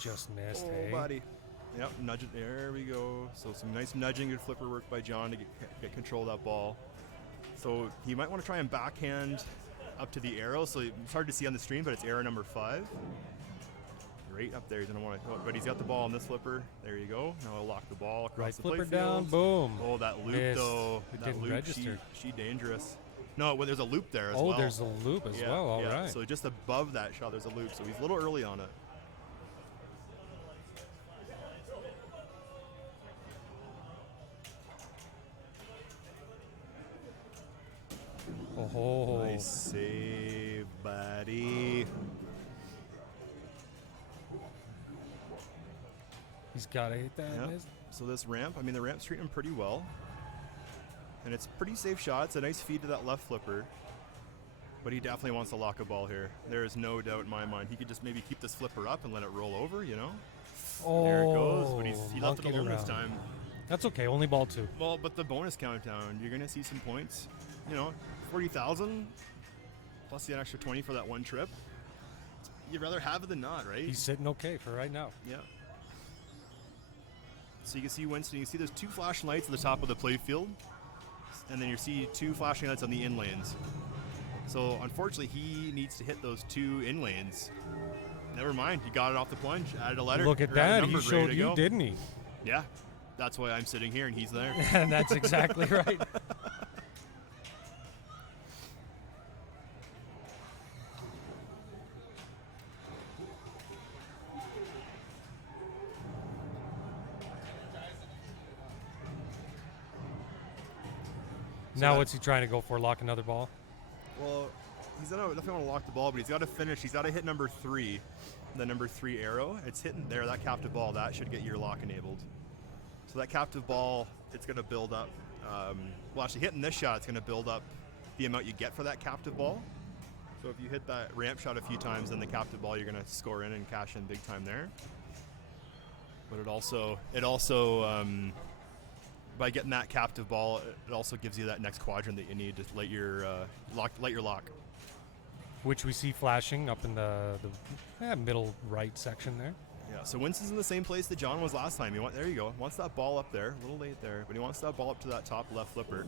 just missed, Oh, hey? buddy. Yep, nudge it. There we go. So some nice nudging, good flipper work by John to get control of that ball. So he might want to try and backhand up to the arrow. So it's hard to see on the stream, but it's arrow number 5. Right up there. He's going to want to, but he's got the ball on this flipper. There you go. Now he'll lock the ball across Right the flipper playfield. down, boom. Oh, that loop Missed. though. It That didn't loop, register. She dangerous. No, well, there's a loop there as well. Oh, there's a loop as well. All right. So just above that shot, there's a loop. So he's a little early on it. Oh, Nice save, buddy. he's got to hit that. Yep. Miss. So this ramp, I mean, the ramp's treating him pretty well. And it's a pretty safe shot. It's a nice feed to that left flipper. But he definitely wants to lock a ball here. There is no doubt in my mind. He could just maybe keep this flipper up and let it roll over, you know? Oh, There it goes. But he left it monkeyed alone this around. time. That's okay. Only ball 2. Well, but the bonus countdown, you're going to see some points. You know, 40,000 plus the extra 20 for that one trip. You'd rather have it than not, right? He's sitting okay for right now. Yeah. So you can see Winston, you can see there's 2 flashing lights at the top of the playfield, and then you see 2 flashing lights on the in lanes. So unfortunately, he needs to hit those 2 in lanes. Never mind, he got it off the plunge, added a letter. Look at or added that. He numbers, ready showed to you, go. didn't he? Yeah, that's why I'm sitting here and he's there. And that's exactly right. Now that- what's he trying to go for? Lock another ball? Well, he's gonna definitely want to lock the ball, but he's got to finish. He's got to hit number 3, the number 3 arrow. It's hitting there, that captive ball. That should get your lock enabled. So that captive ball, it's going to build up. Well, actually, hitting this shot, it's going to build up the amount you get for that captive ball. So if you hit that ramp shot a few times, then the captive ball, you're going to score in and cash in big time there. But it also by getting that captive ball, it also gives you that next quadrant that you need to light your lock. Which we see flashing up in the middle right section there. Yeah, so Winston's in the same place that John was last time. There you go. Wants that ball up there. A little late there, but he wants that ball up to that top left flipper.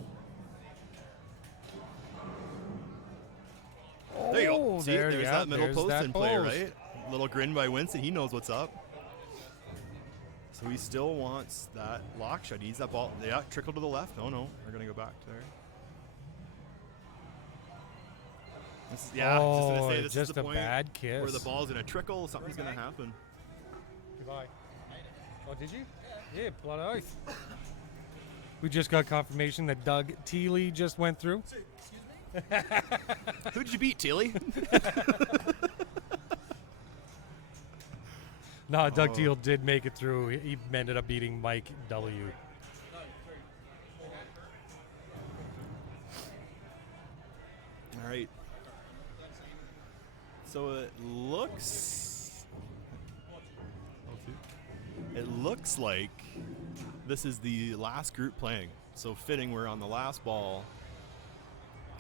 There you go. Oh, See, there, there's yeah, that middle there's post that in play, post. right? Little grin by Winston. He knows what's up. So he still wants that lock shot. He needs that ball. Yeah, trickle to the left. Oh, no. We're going to go back there. This is, yeah, Oh, just going to say this just is the a point bad kiss. where the ball's going to trickle. Something's going to happen. Goodbye. Oh, did you? Yeah, blood oath. We just got confirmation that Doug Teely just went through. Who did you beat, Tilly? No, Doug Teal did make it through. He ended up beating Mike W. All right. So it looks like this is the last group playing. So fitting, we're on the last ball.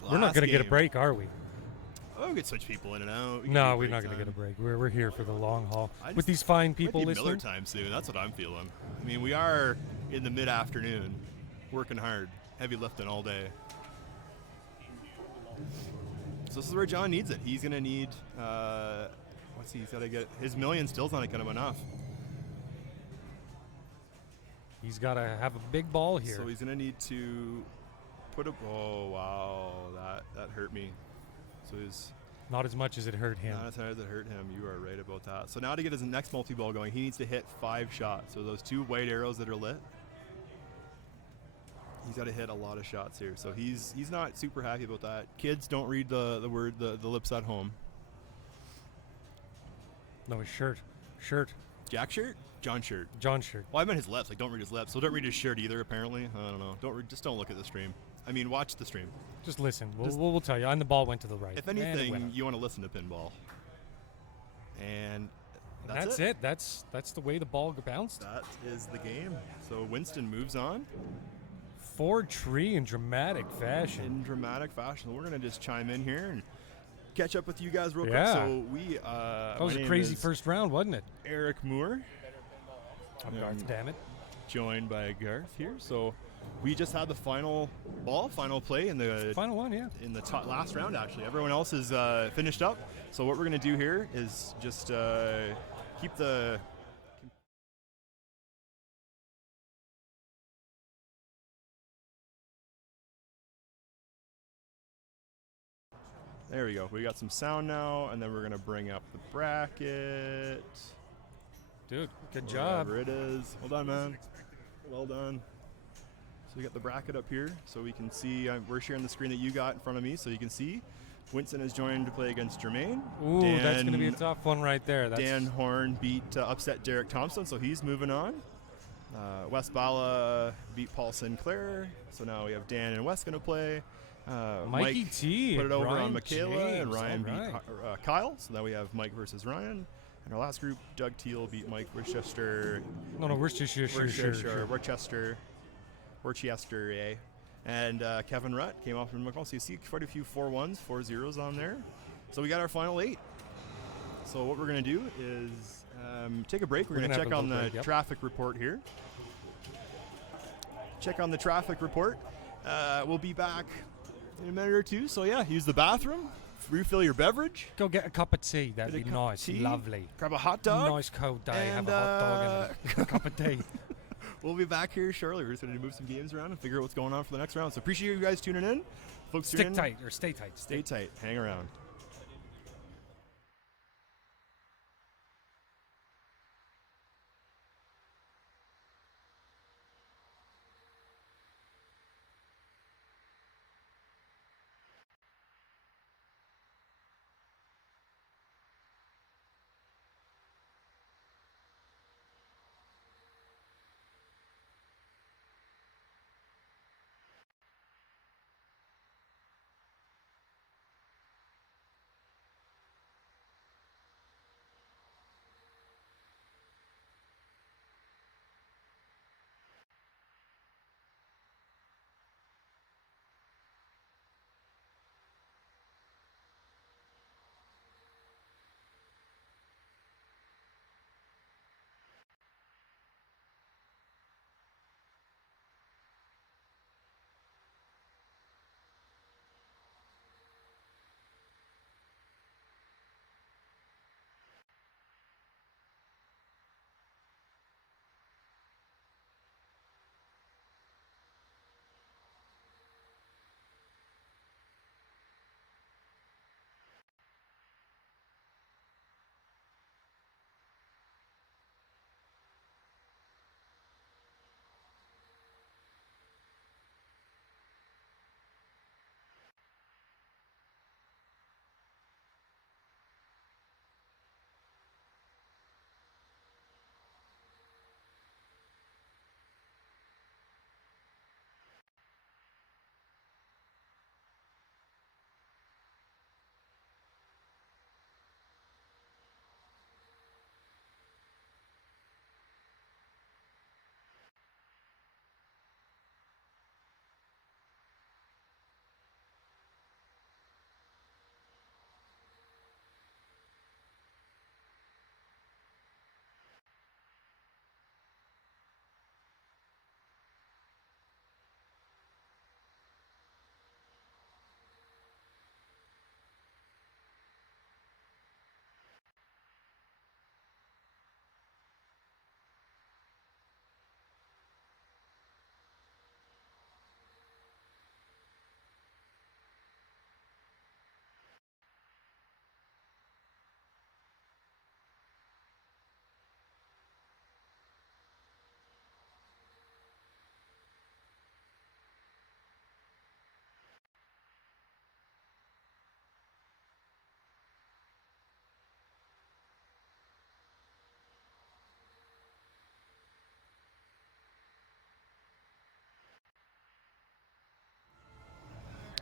We're not going to get a game. break, are we? Oh, we could switch people in and out. We can No, do we're break not going to time. get a break. We're here for the long haul. I With just- these fine Might people be Miller listening. time soon. That's what I'm feeling. I mean, we are in the mid-afternoon, working hard, heavy lifting all day. So this is where John needs it. He's going to need, he's got to get, his million still's not going to enough. He's got to have a big ball here. So he's going to need to put a, oh, wow, that hurt me. So he's, Not as much as it hurt him. not as hard as it hurt him. You are right about that. So now to get his next multi-ball going, he needs to hit 5 shots. So those 2 white arrows that are lit, he's got to hit a lot of shots here. So he's not super happy about that. Kids, don't read the lips at home. No, his shirt. Shirt. Jack shirt? John shirt. John shirt. Well, I meant his lips. Like, don't read his lips. So don't read his shirt either, apparently. I don't know. Just don't look at the stream. I mean, watch the stream. Just listen. We'll tell you. And the ball went to the right. If And it anything, went. you want to listen to Pinball. And That's it. That's the way the ball bounced. That is the game. So Winston moves on. 4-3 in dramatic fashion. In dramatic fashion. We're going to just chime in here and catch up with you guys real Yeah. quick. So we, That was a crazy first round, wasn't it? Eric Moore. I'm Garth, damn it. Joined by Garth here. So we just had the final play in the Final one, yeah. in the last round. Actually, everyone else is finished up. So what we're going to do here is just keep the. There we go. We got some sound now, and then we're going to bring up the bracket. Dude, good job. Whatever it is. Well done, man. Well done. So we got the bracket up here, so we can see. We're sharing the screen that you got in front of me, so you can see. Winston has joined to play against Jermaine. Ooh, that's going to be a tough one right there. Dan Horn upset Derek Thompson, so he's moving on. Wes Bala beat Paul Sinclair, so now we have Dan and Wes going to play. Mikey Mike T put it over Ryan on Michaela, and James. Ryan beat Right. Kyle. So now we have Mike versus Ryan. And our last group, Doug Teal beat Mike Worcester. No, Worcester. Worcester, yeah. And Kevin Rutt came off from McCall. So you see quite a few 4-1s, 4-0s on there. So we got our final 8. So what we're going to do is take a break. We're going to check on the traffic report here. Check on the traffic report. We'll be back in a minute or two. So yeah, use the bathroom, refill your beverage. Go get a cup of tea. That'd be nice. Tea, Lovely. Grab a hot dog. Nice cold day. And, Have a hot dog and a cup of tea. We'll be back here shortly. We're just going to move some games around and figure out what's going on for the next round. So appreciate you guys tuning in. Folks, Stay tight. Stay tight. Hang around.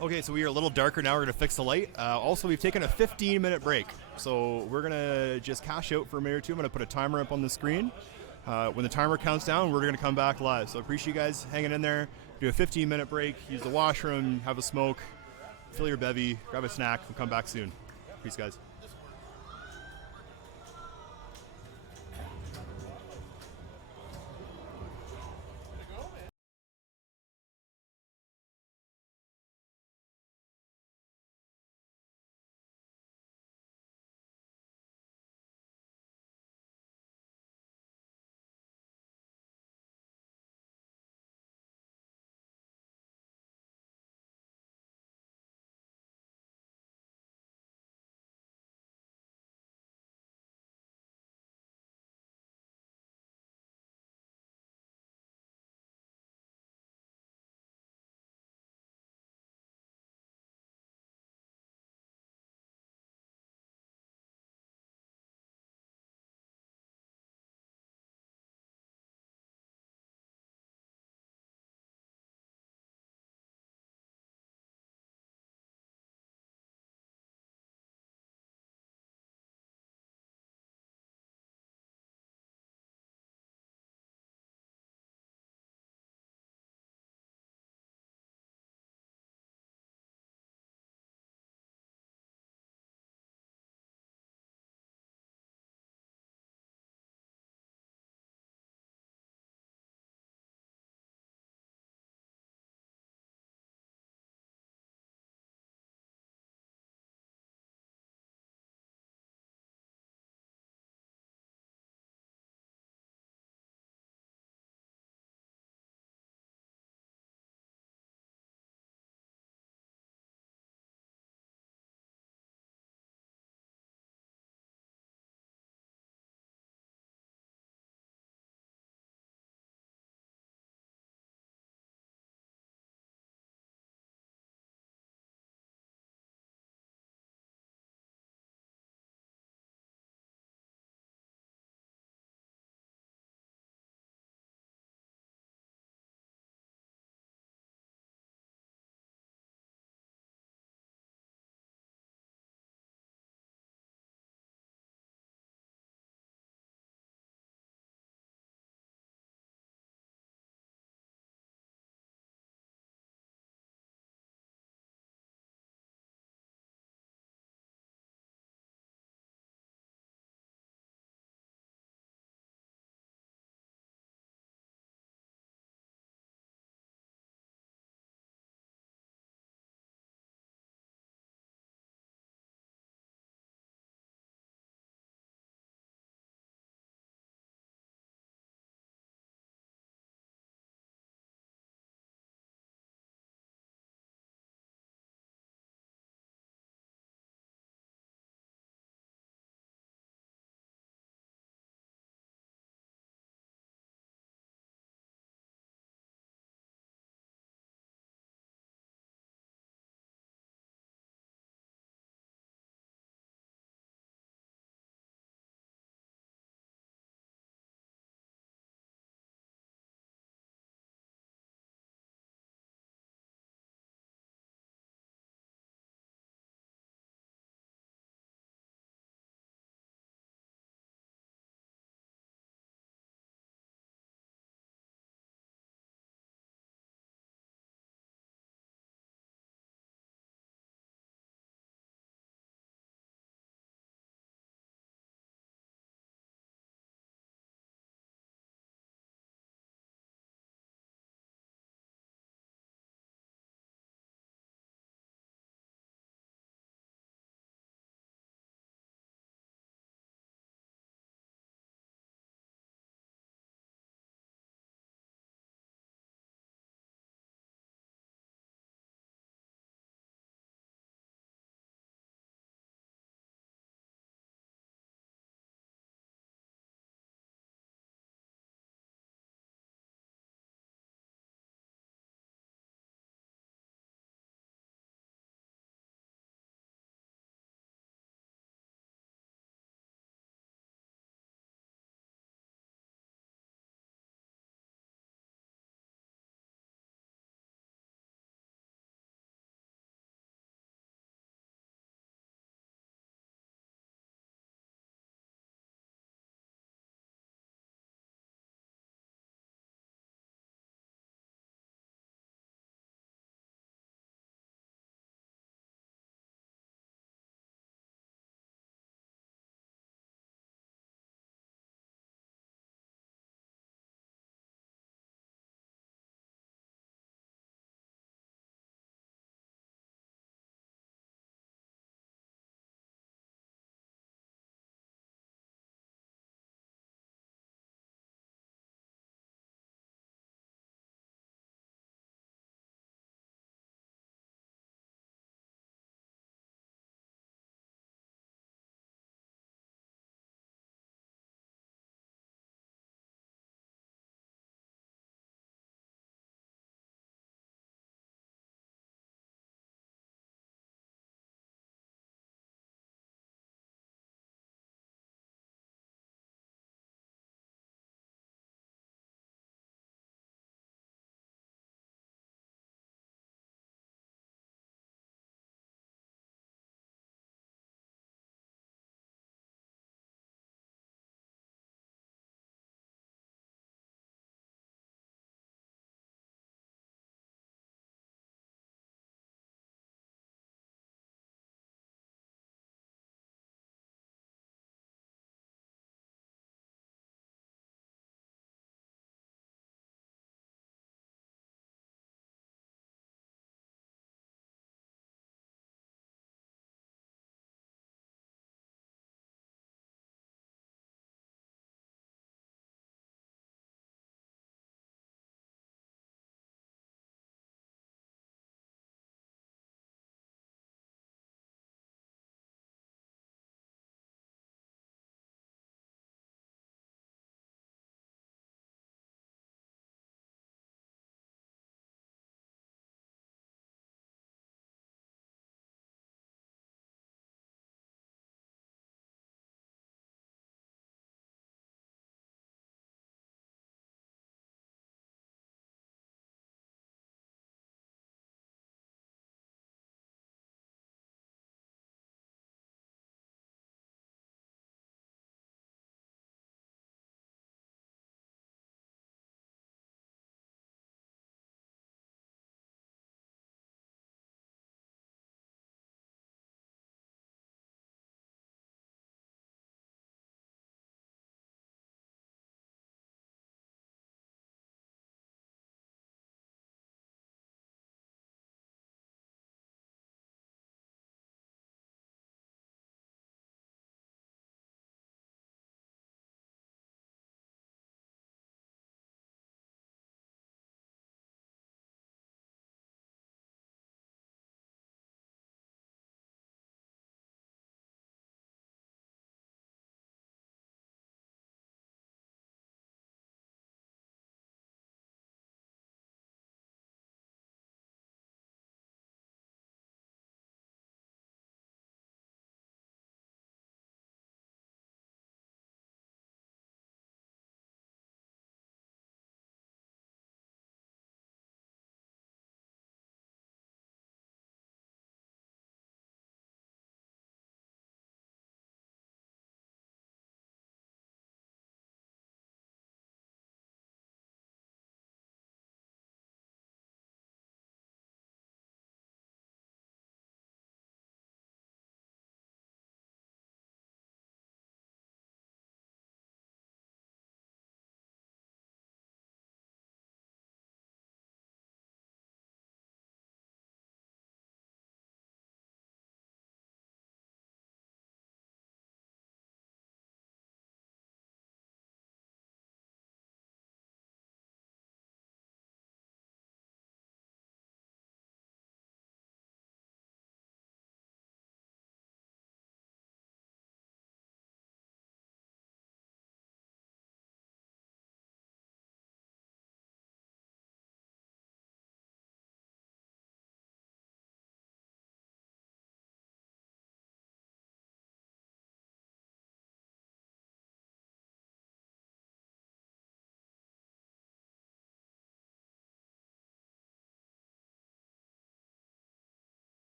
Okay, so we are a little darker now. We're going to fix the light. Also, we've taken a 15-minute break. So we're going to just cash out for a minute or two. I'm going to put a timer up on the screen. When the timer counts down, we're going to come back live. So I appreciate you guys hanging in there. Do a 15-minute break, use the washroom, have a smoke, fill your bevy, grab a snack. We'll come back soon. Peace, guys.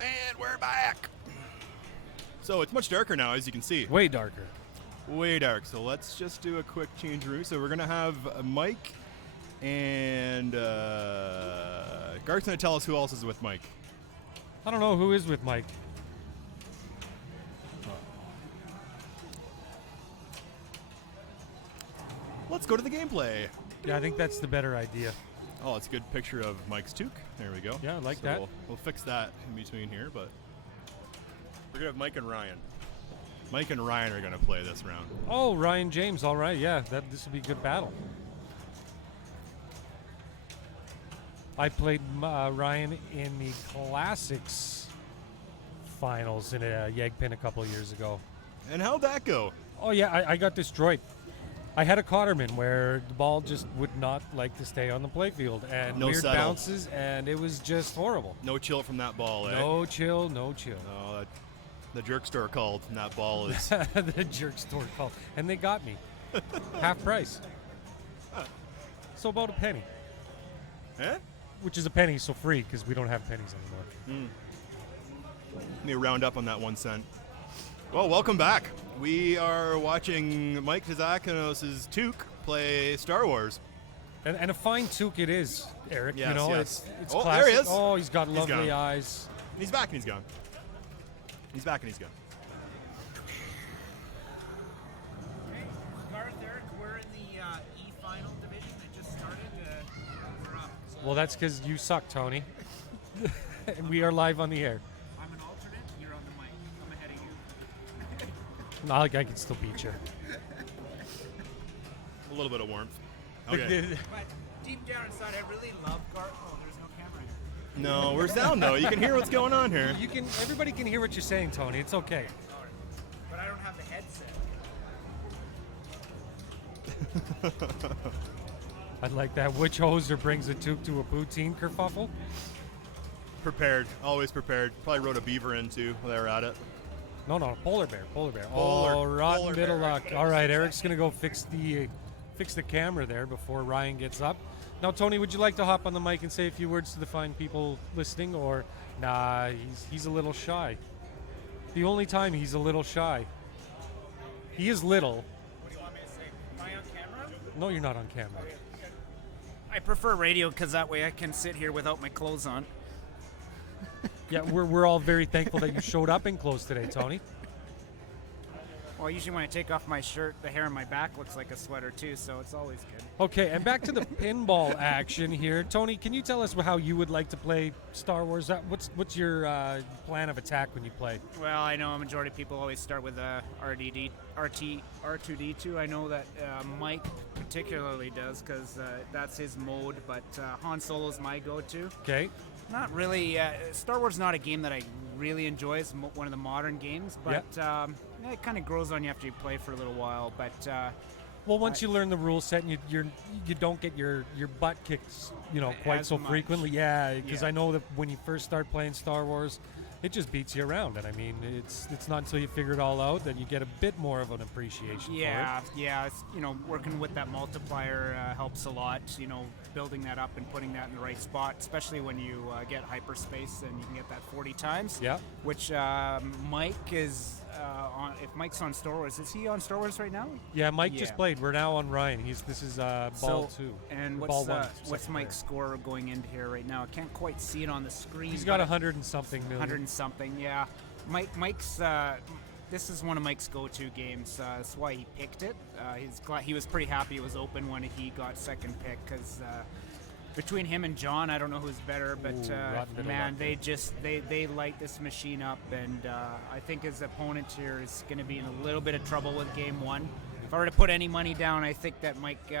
And we're back. So it's much darker now, as you can see. Way darker. Way dark. So let's just do a quick change room. So we're going to have Mike and Garth's going to tell us who else is with Mike. I don't know who is with Mike. Let's go to the gameplay. Yeah, I think that's the better idea. Oh, it's a good picture of Mike's toque. There we go. Yeah, I like So that. We'll fix that in between here, but we're going to have Mike and Ryan. Mike and Ryan are going to play this round. Oh, Ryan James. All right. Yeah, this will be a good battle. I played Ryan in the Classics finals in a Yegpin a couple years ago. And how'd that go? Oh, yeah, I got destroyed. I had a Cotterman where the ball just would not like to stay on the playfield, and No weird settle. bounces, and it was just horrible. No chill from that ball, eh? No chill, no chill. Oh, the jerk store called, and that ball is... The jerk store called, and they got me. Half price. So about a penny, Eh? which is a penny, so free, because we don't have pennies anymore. Let me round up on that 1 cent. Well, welcome back. We are watching Mike Tzakinos' toque play Star Wars. And a fine toque it is, Eric. Yes, you know, yes. it's Oh, classic. there he is. Oh, he's got He's lovely gone. eyes. And he's back and he's gone. He's back and he's gone. Okay, Garth, Eric, we're in the E final division that just started. We're up. So Well, that's because you suck, Tony. And we are live on the air. I'm an alternate. You're on the mic. I'm ahead of you. No, I can still beat you. A little bit of warmth. Okay. But deep down inside, I really love Garth. Oh, there's no camera here. No, we're sound though. You can hear what's going on here. Everybody can hear what you're saying, Tony. It's okay. All right. But I don't have the headset. I like that. Which hoser brings a toque to a poutine kerfuffle? Prepared. Always prepared. Probably rode a beaver in too while they were at it. No, polar bear. Oh, Polar rotten bit of bear. luck. All right, Eric's gonna go fix the camera there before Ryan gets up. Now, Tony, would you like to hop on the mic and say a few words to the fine people listening, or nah? He's a little shy. The only time he's a little shy. He is little. What do you want me to say? Am I on camera? No, you're not on camera. I prefer radio because that way I can sit here without my clothes on. Yeah, we're all very thankful that you showed up in clothes today, Tony. Well, usually when I take off my shirt, the hair on my back looks like a sweater too, so it's always good. Okay, and back to the pinball action here. Tony, can you tell us how you would like to play Star Wars? What's your plan of attack when you play? Well, I know a majority of people always start with R2D2. I know that Mike particularly does because that's his mode, but Han Solo's my go-to. Okay. Not really. Star Wars is not a game that I really enjoy. It's one of the modern games, but it kind of grows on you after you play for a little while. But Well, once you learn the rule set and you don't get your butt kicked, quite As so much. frequently. Yeah, because Yeah. I know that when you first start playing Star Wars, it just beats you around, and I mean, it's not until you figure it all out that you get a bit more of an appreciation yeah, for it. it's, working with that multiplier helps a lot. Building that up and putting that in the right spot, especially when you get hyperspace and you can get that 40 times. Yeah. Which Mike is on. If Mike's on Star Wars, is he on Star Wars right now? Yeah, Mike Yeah. just played. We're now on Ryan. This is ball 2. And Ball what's 1, what's second Mike's score going into here right now? I can't quite see it on the screen. He's got but 100 and something million. 100 and something, yeah. Mike's. This is one of Mike's go-to games. That's why he picked it. He was pretty happy it was open when he got second pick because between him and John, I don't know who's better, but Ooh, rotten bit of man, luck. they light this machine up, and I think his opponent here is going to be in a little bit of trouble with game one. If I were to put any money down, I think that Mike.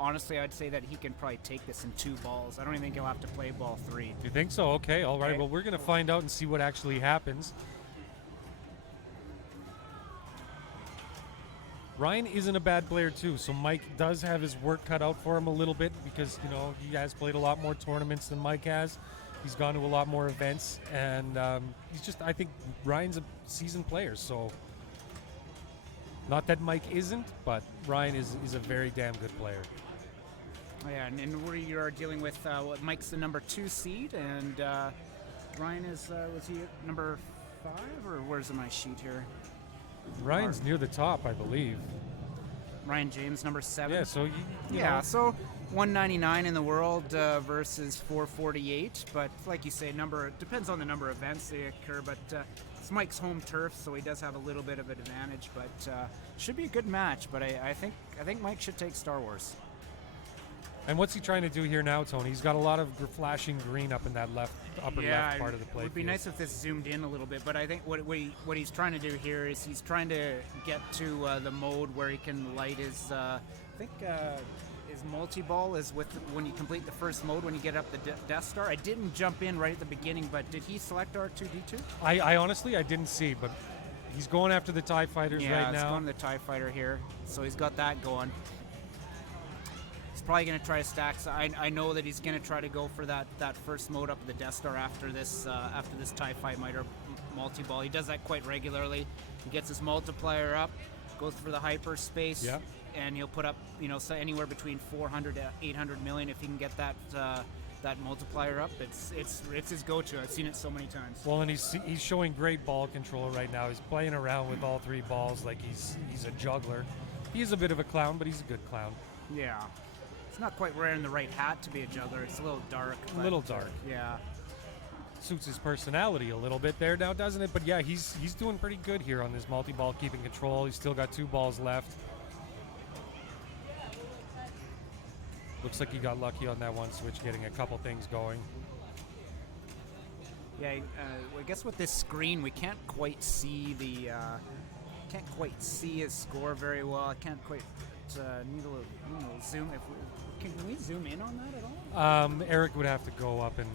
Honestly, I'd say that he can probably take this in 2 balls. I don't even think he'll have to play ball 3. You think so? Okay, all right. Okay. Well, we're going to find out and see what actually happens. Ryan isn't a bad player, too, so Mike does have his work cut out for him a little bit because, he has played a lot more tournaments than Mike has. He's gone to a lot more events, and I think Ryan's a seasoned player, so not that Mike isn't, but Ryan is a very damn good player. Oh, yeah, and we are dealing with Mike's the number 2 seed, and Ryan is, was he at number 5, or where's my sheet here? Ryan's near the top, I believe. Ryan James, number 7. Yeah, so you know. So 199 in the world versus 448. But like you say, depends on the number of events they occur. But it's Mike's home turf, so he does have a little bit of an advantage. But should be a good match. But I think Mike should take Star Wars. And what's he trying to do here now, Tony? He's got a lot of flashing green up in that upper left part of the play. It would be nice if this zoomed in a little bit, but I think what he's trying to do here is he's trying to get to the mode where he can light his, his multi-ball is when you complete the first mode, when you get up the Death Star. I didn't jump in right at the beginning, but did he select R2-D2? I honestly, I didn't see, but he's going after the TIE fighters right now. Yeah, he's going to the TIE fighter here, so he's got that going. Probably going to try to stack. So I know that he's going to try to go for that first mode up the Death Star after this TIE fighter multi-ball. He does that quite regularly. He gets his multiplier up, goes for the hyperspace, and he'll put up so anywhere between 400 to 800 million if he can get that multiplier up. It's his go-to. I've seen it so many times. Well, and he's showing great ball control right now. He's playing around with all 3 balls like he's a juggler. He's a bit of a clown, but he's a good clown. Yeah. It's not quite wearing the right hat to be a juggler. It's a little dark. A little dark. Yeah. Suits his personality a little bit there now, doesn't it? But yeah, he's doing pretty good here on this multi-ball, keeping control. He's still got 2 balls left. Looks like he got lucky on that one switch, getting a couple things going. Yeah, I guess with this screen, we can't quite see his score very well. I can't quite need a little zoom. Can we zoom in on that at all? Eric would have to go up and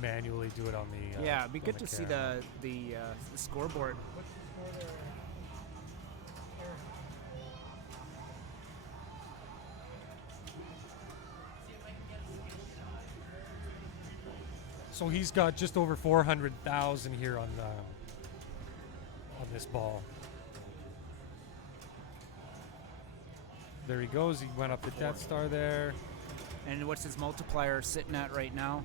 manually do it on the. Yeah, it'd be good to see the scoreboard. So he's got just over 400,000 here on this ball. There he goes. He went up the Death Star there. And what's his multiplier sitting at right now?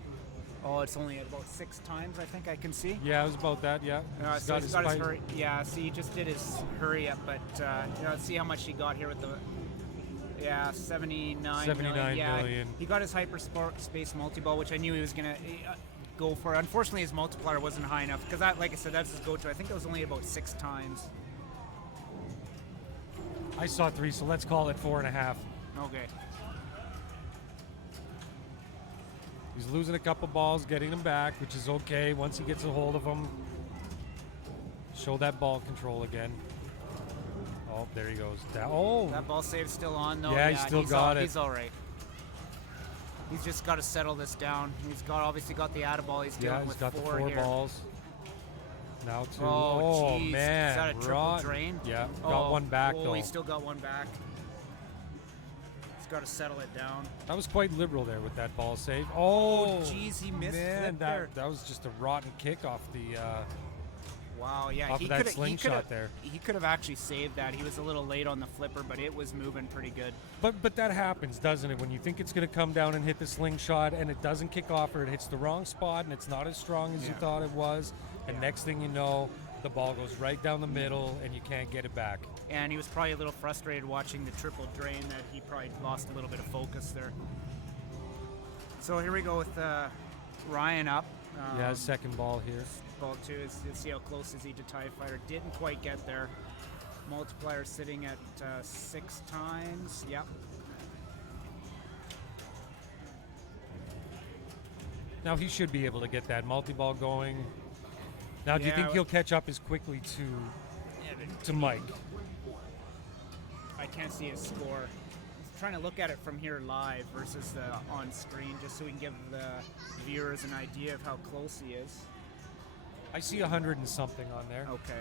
Oh, it's only at about 6 times, I think I can see. Yeah, it was about that, yeah. So he's got his hurry. Yeah, see, he just did his hurry up, but let's see how much he got here with the. Yeah, 79 million. Million. He got his hyperspace multi-ball, which I knew he was going to go for. Unfortunately, his multiplier wasn't high enough, because like I said, that's his go-to. I think it was only about 6 times. I saw 3, so let's call it 4.5. Okay. He's losing a couple balls, getting them back, which is okay once he gets a hold of them. Show that ball control again. Oh, there he goes. That ball save's still on, though. Yeah, he's still got it. He's all right. He's just got to settle this down. He's obviously got the atta-ball. He's dealing with 4 here. Yeah, he's got the 4 balls. Now 2. Oh, geez. Man. Is that a triple drain? Yeah, got one back, though. Oh, he's still got one back. He's got to settle it down. That was quite liberal there with that ball save. Oh, jeez, he missed it there. That was just a rotten kick off the wow, yeah. off of that slingshot there. He could have actually saved that. He was a little late on the flipper, but it was moving pretty good. But that happens, doesn't it? When you think it's going to come down and hit the slingshot and it doesn't kick off, or it hits the wrong spot and it's not as strong as you thought it was, and next thing you know, the ball goes right down the middle and you can't get it back. And he was probably a little frustrated watching the triple drain, that he probably lost a little bit of focus there. So here we go with Ryan up. Yeah, second ball here. Ball 2 is, let's see how close is he to TIE Fighter. Didn't quite get there. Multiplier sitting at 6 times. Yep. Now he should be able to get that multi-ball going. Now, do you think he'll catch up as quickly to Mike? I can't see his score. I'm trying to look at it from here live versus on screen, just so we can give the viewers an idea of how close he is. I see 100 and something on there. Okay.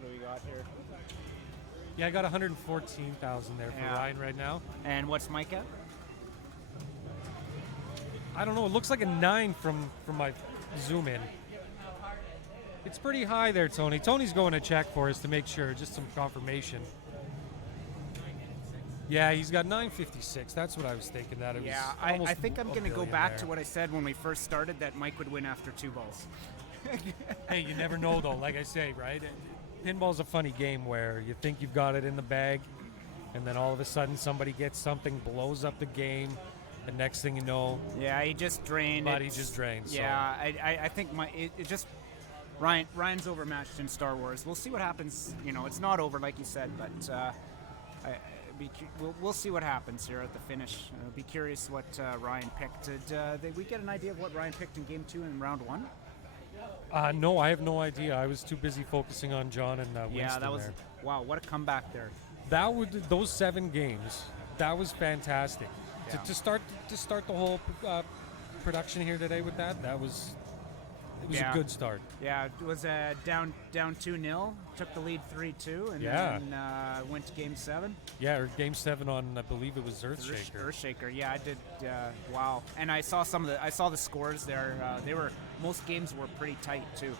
What do we got here? Yeah, I got 114,000 there for Ryan right now. And what's Mike at? I don't know. It looks like a 9 from my zoom in. It's pretty high there, Tony. Tony's going to check for us to make sure, just some confirmation. Yeah, he's got 956. That's what I was thinking. That it Yeah, was I almost think I'm a going to go billion back there. to what I said when we first started, that Mike would win after 2 balls. Hey, you never know though. Like I say, right? Pinball's a funny game where you think you've got it in the bag, and then all of a sudden somebody gets something, blows up the game, and next thing you know, Yeah, he just drained. Buddy just drained. Yeah, I think it just Ryan's overmatched in Star Wars. We'll see what happens. You know, it's not over like you said, but we'll see what happens here at the finish. I'll be curious what Ryan picked. Did we get an idea of what Ryan picked in Game 2 in Round 1? No, I have no idea. I was too busy focusing on John and Winston. Yeah, that was there. wow. What a comeback there. That would those 7 games. That was fantastic. Yeah. To start the whole production here today with that. It was Yeah. a good start. Yeah, it was down 2-0. Took the lead 3-2, and Yeah. then went to Game 7. Yeah, or Game 7 on I believe it was Earthshaker. Earthshaker, yeah, I did. Wow, and I saw the scores there. Most games were pretty tight too,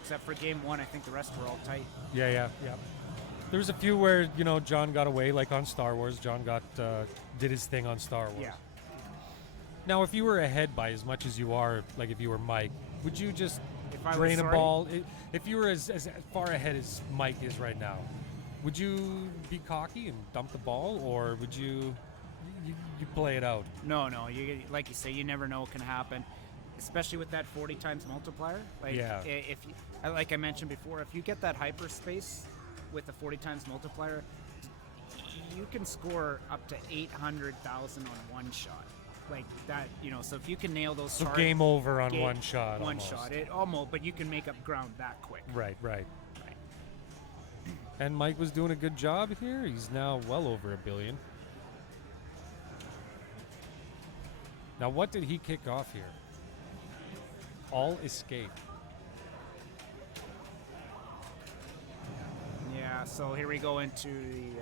except for Game 1. I think the rest were all tight. Yeah. There was a few where John got away, like on Star Wars. John did his thing on Star Wars. Yeah. Now, if you were ahead by as much as you are, like if you were Mike, would you just If I was drain a sorry? ball? If you were as far ahead as Mike is right now, would you be cocky and dump the ball, or would you play it out? No. You like you say, you never know what can happen, especially with that 40 times multiplier. Like, Yeah. like I mentioned before, if you get that hyperspace with the 40 times multiplier, you can score up to 800,000 on one shot. Like that, so if you can nail those So targets, game over on one shot. One almost. shot, it almost, but you can make up ground that quick. Right. And Mike was doing a good job here. He's now well over $1 billion. Now, what did he kick off here? All escape. Yeah, so here we go into the.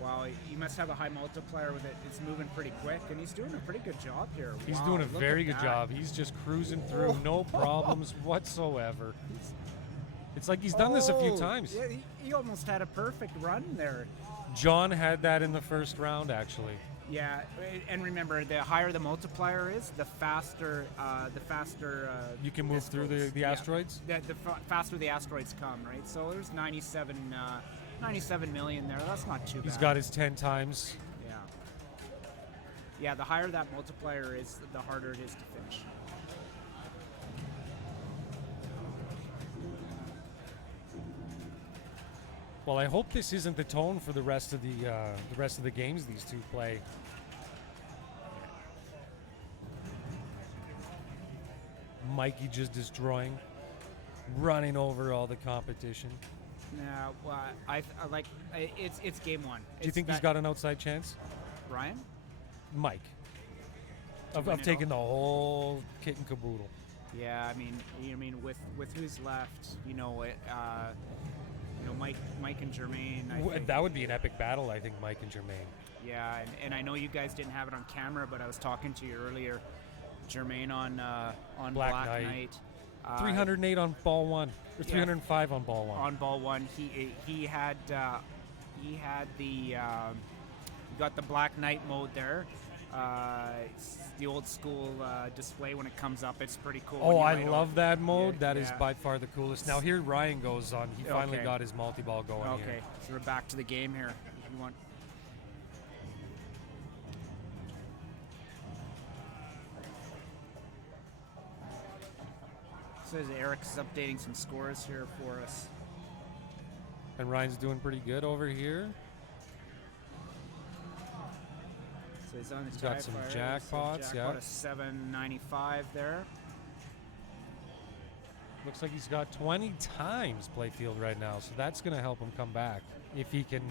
Wow, he must have a high multiplier with it. It's moving pretty quick, and he's doing a pretty good job here. He's Wow, doing a look very at good that. job. He's just cruising through, no problems whatsoever. It's like he's done this a few times. Yeah, he almost had a perfect run there. John had that in the first round, actually. Yeah, and remember, the higher the multiplier is, the faster You can move this through goes. the Yeah. asteroids? The faster the asteroids come, right? So there's 97 million there. That's not too bad. He's got his 10 times. Yeah. Yeah, the higher that multiplier is, the harder it is to finish. Well, I hope this isn't the tone for the rest of the games these two play. Mikey just destroying, running over all the competition. Yeah, well, it's game 1. Do you think he's got an outside chance? Ryan? Mike. Of win it taking the whole kit and caboodle. Yeah, I mean, with who's left, Mike and Jermaine. I think. That would be an epic battle, I think, Mike and Jermaine. Yeah, and I know you guys didn't have it on camera, but I was talking to you earlier. Jermaine on Black Knight. 308 on ball 1, or Yeah. 305 on ball 1. On ball 1, he had he got the Black Knight mode there. It's the old school display when it comes up. It's pretty cool. Oh, when I you love right that mode. Yeah, That is yeah. by far the coolest. Now here Ryan goes on. He finally Okay. got his multi-ball going Okay, here. so we're back to the game here. If you want. Says Eric's updating some scores here for us. And Ryan's doing pretty good over here. So he's on the He's got some jackpots, yeah. Jackpot of 795 there. Looks like he's got 20 times playfield right now, so that's going to help him come back if he can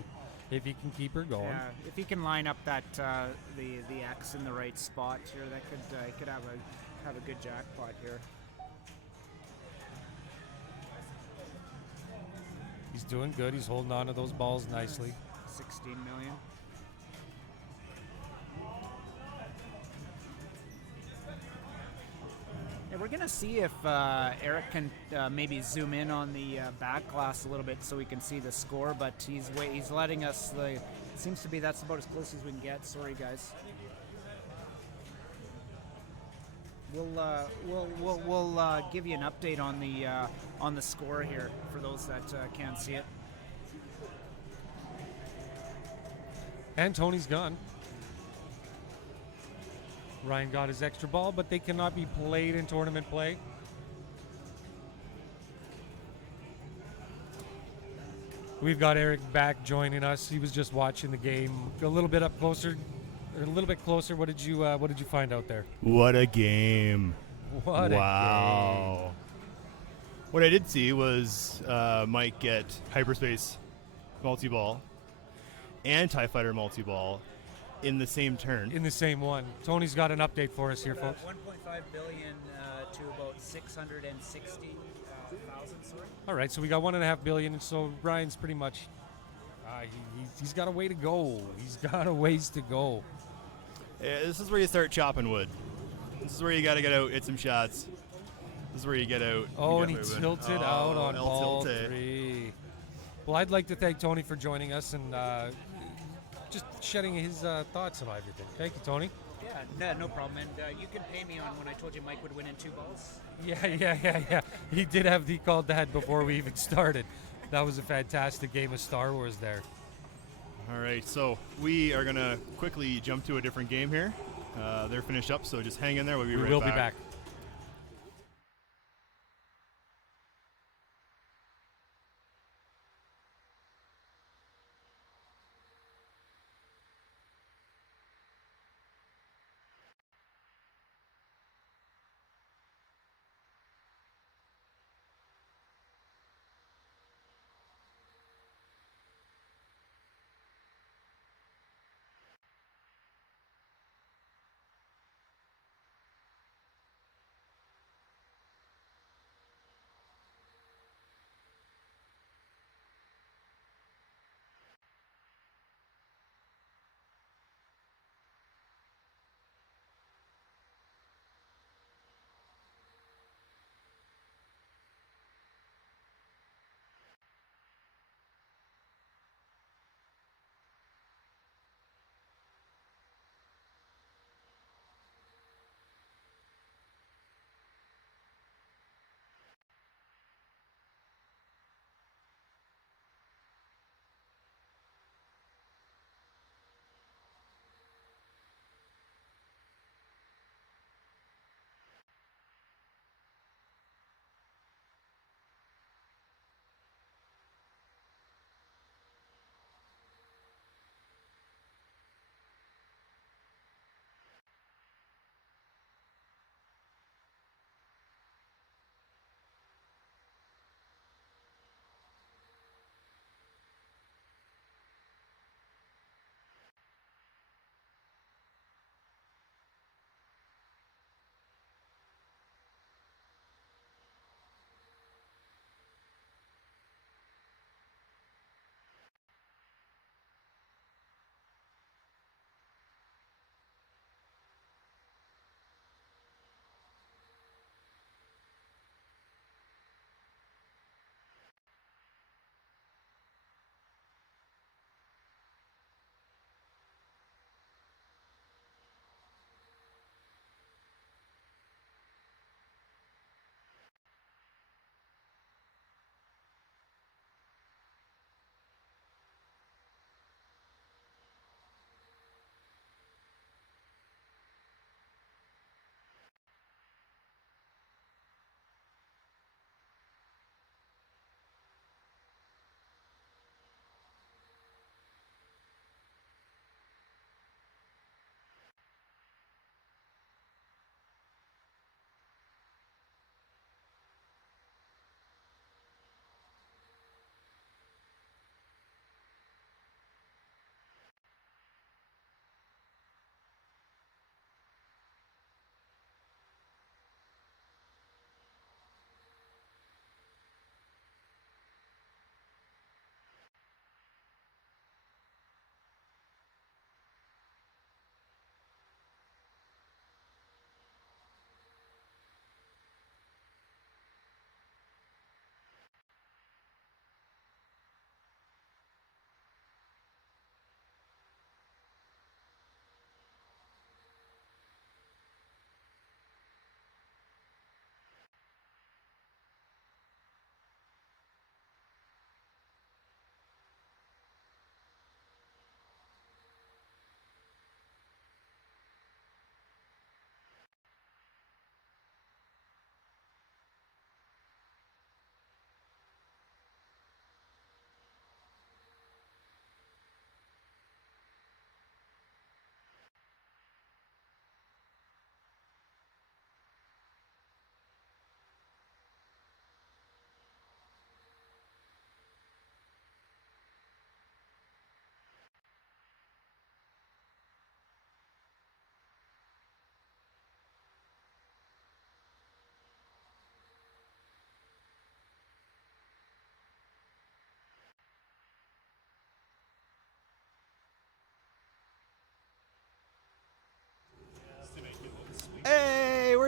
keep her going. Yeah, if he can line up that the X in the right spot here, that could have a good jackpot here. He's doing good. He's holding on to those balls nicely. 16 million. Yeah, we're gonna see if Eric can maybe zoom in on the back glass a little bit so we can see the score. But he's letting us. Seems to be that's about as close as we can get. Sorry, guys. We'll give you an update on the score here for those that can't see it. And Tony's gone. Ryan got his extra ball, but they cannot be played in tournament play. We've got Eric back joining us. He was just watching the game a little bit up closer, a little bit closer. What did you find out there? What a game! What a wow! What I did see was Mike get hyperspace multi-ball and TIE Fighter multi-ball in the same turn. In the same one. Tony's got an update for us here, folks. 1.5 billion to about 660,000. Sorry. All right, so we got 1.5 billion, and so Ryan's pretty much he's got a way to go. He's got a ways to go. Yeah, this is where you start chopping wood. This is where you got to get out, hit some shots. This is where you get out. Oh, and he tilted out on ball 3. Well, I'd like to thank Tony for joining us and just shedding his thoughts on everything. Thank you, Tony. Yeah, no problem. And you can pay me on when I told you Mike would win in 2 balls. Yeah. He called that before we even started. That was a fantastic game of Star Wars there. All right, so we are going to quickly jump to a different game here. They're finished up, so just hang in there. We'll be right back. We will be back.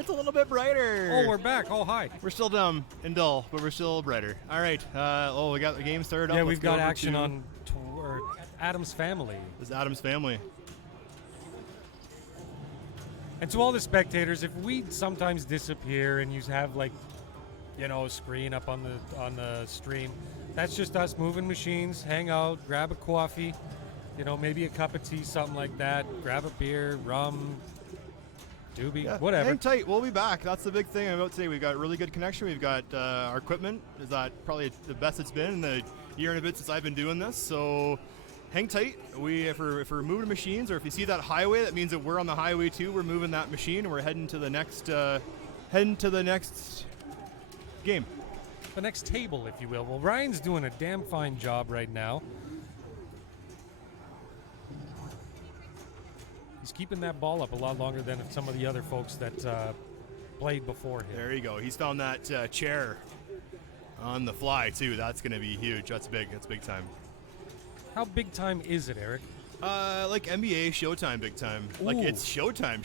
it's a little bit brighter. Oh, we're back. Oh, hi. We're still dumb and dull, but we're still brighter. All right. We got the game started up. Yeah, Let's we've go got over action to on Adam's Family. This is Adam's Family. And to all the spectators, if we sometimes disappear and you have like, a screen up on the stream, that's just us moving machines, hang out, grab a coffee, maybe a cup of tea, something like that, grab a beer, rum, doobie, whatever. Hang tight. We'll be back. That's the big thing about today. We've got really good connection. We've got our equipment is that probably the best it's been in the year and a bit since I've been doing this. So hang tight. If we're moving machines, or if you see that highway, that means that we're on the highway too. We're moving that machine, and we're heading to the next game. The next table, if you will. Well, Ryan's doing a damn fine job right now. He's keeping that ball up a lot longer than some of the other folks that played before him. There you go. He's found that chair on the fly too. That's going to be huge. That's big. That's big time. How big time is it, Eric? Like NBA Showtime big time. Ooh. Like it's Showtime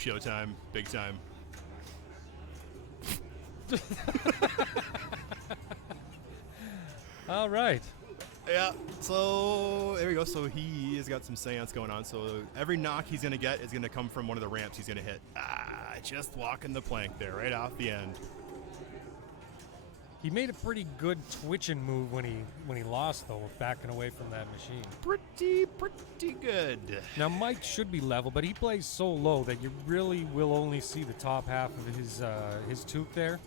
big time. All right. Yeah, so there we go. So he has got some seance going on. So every knock he's going to get is going to come from one of the ramps he's going to hit. Just walking the plank there, right off the end. He made a pretty good twitching move when he lost, though, backing away from that machine. Pretty good. Now, Mike should be level, but he plays so low that you really will only see the top half of his toque there.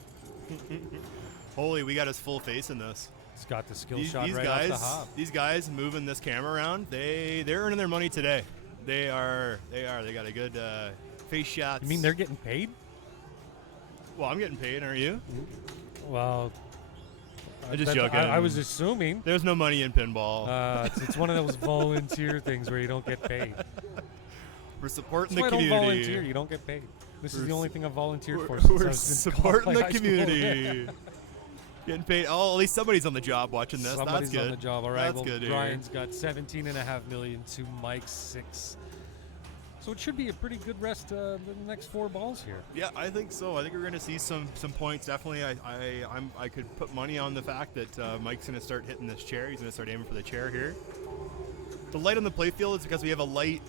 Holy, we got his full face in this. He's got the skill shot right off the hop. These guys moving this camera around, they're earning their money today. They got a good face shots. You mean they're getting paid? Well, I'm getting paid, aren't you? Well, I'm just joking. I was assuming. There's no money in pinball. It's one of those volunteer things where you don't get paid. We're supporting That's the why community. I don't volunteer. You don't get paid. This is the only thing I've volunteered for. We're supporting the community. Getting paid. Oh, at least somebody's on the job watching this. Somebody's That's good. on the job. All right. That's well, good. Brian's got 17.5 million to Mike's 6. So it should be a pretty good rest the next 4 balls here. Yeah, I think so. I think we're going to see some points. Definitely, I could put money on the fact that Mike's going to start hitting this chair. He's going to start aiming for the chair here. The light on the playfield is because we have a light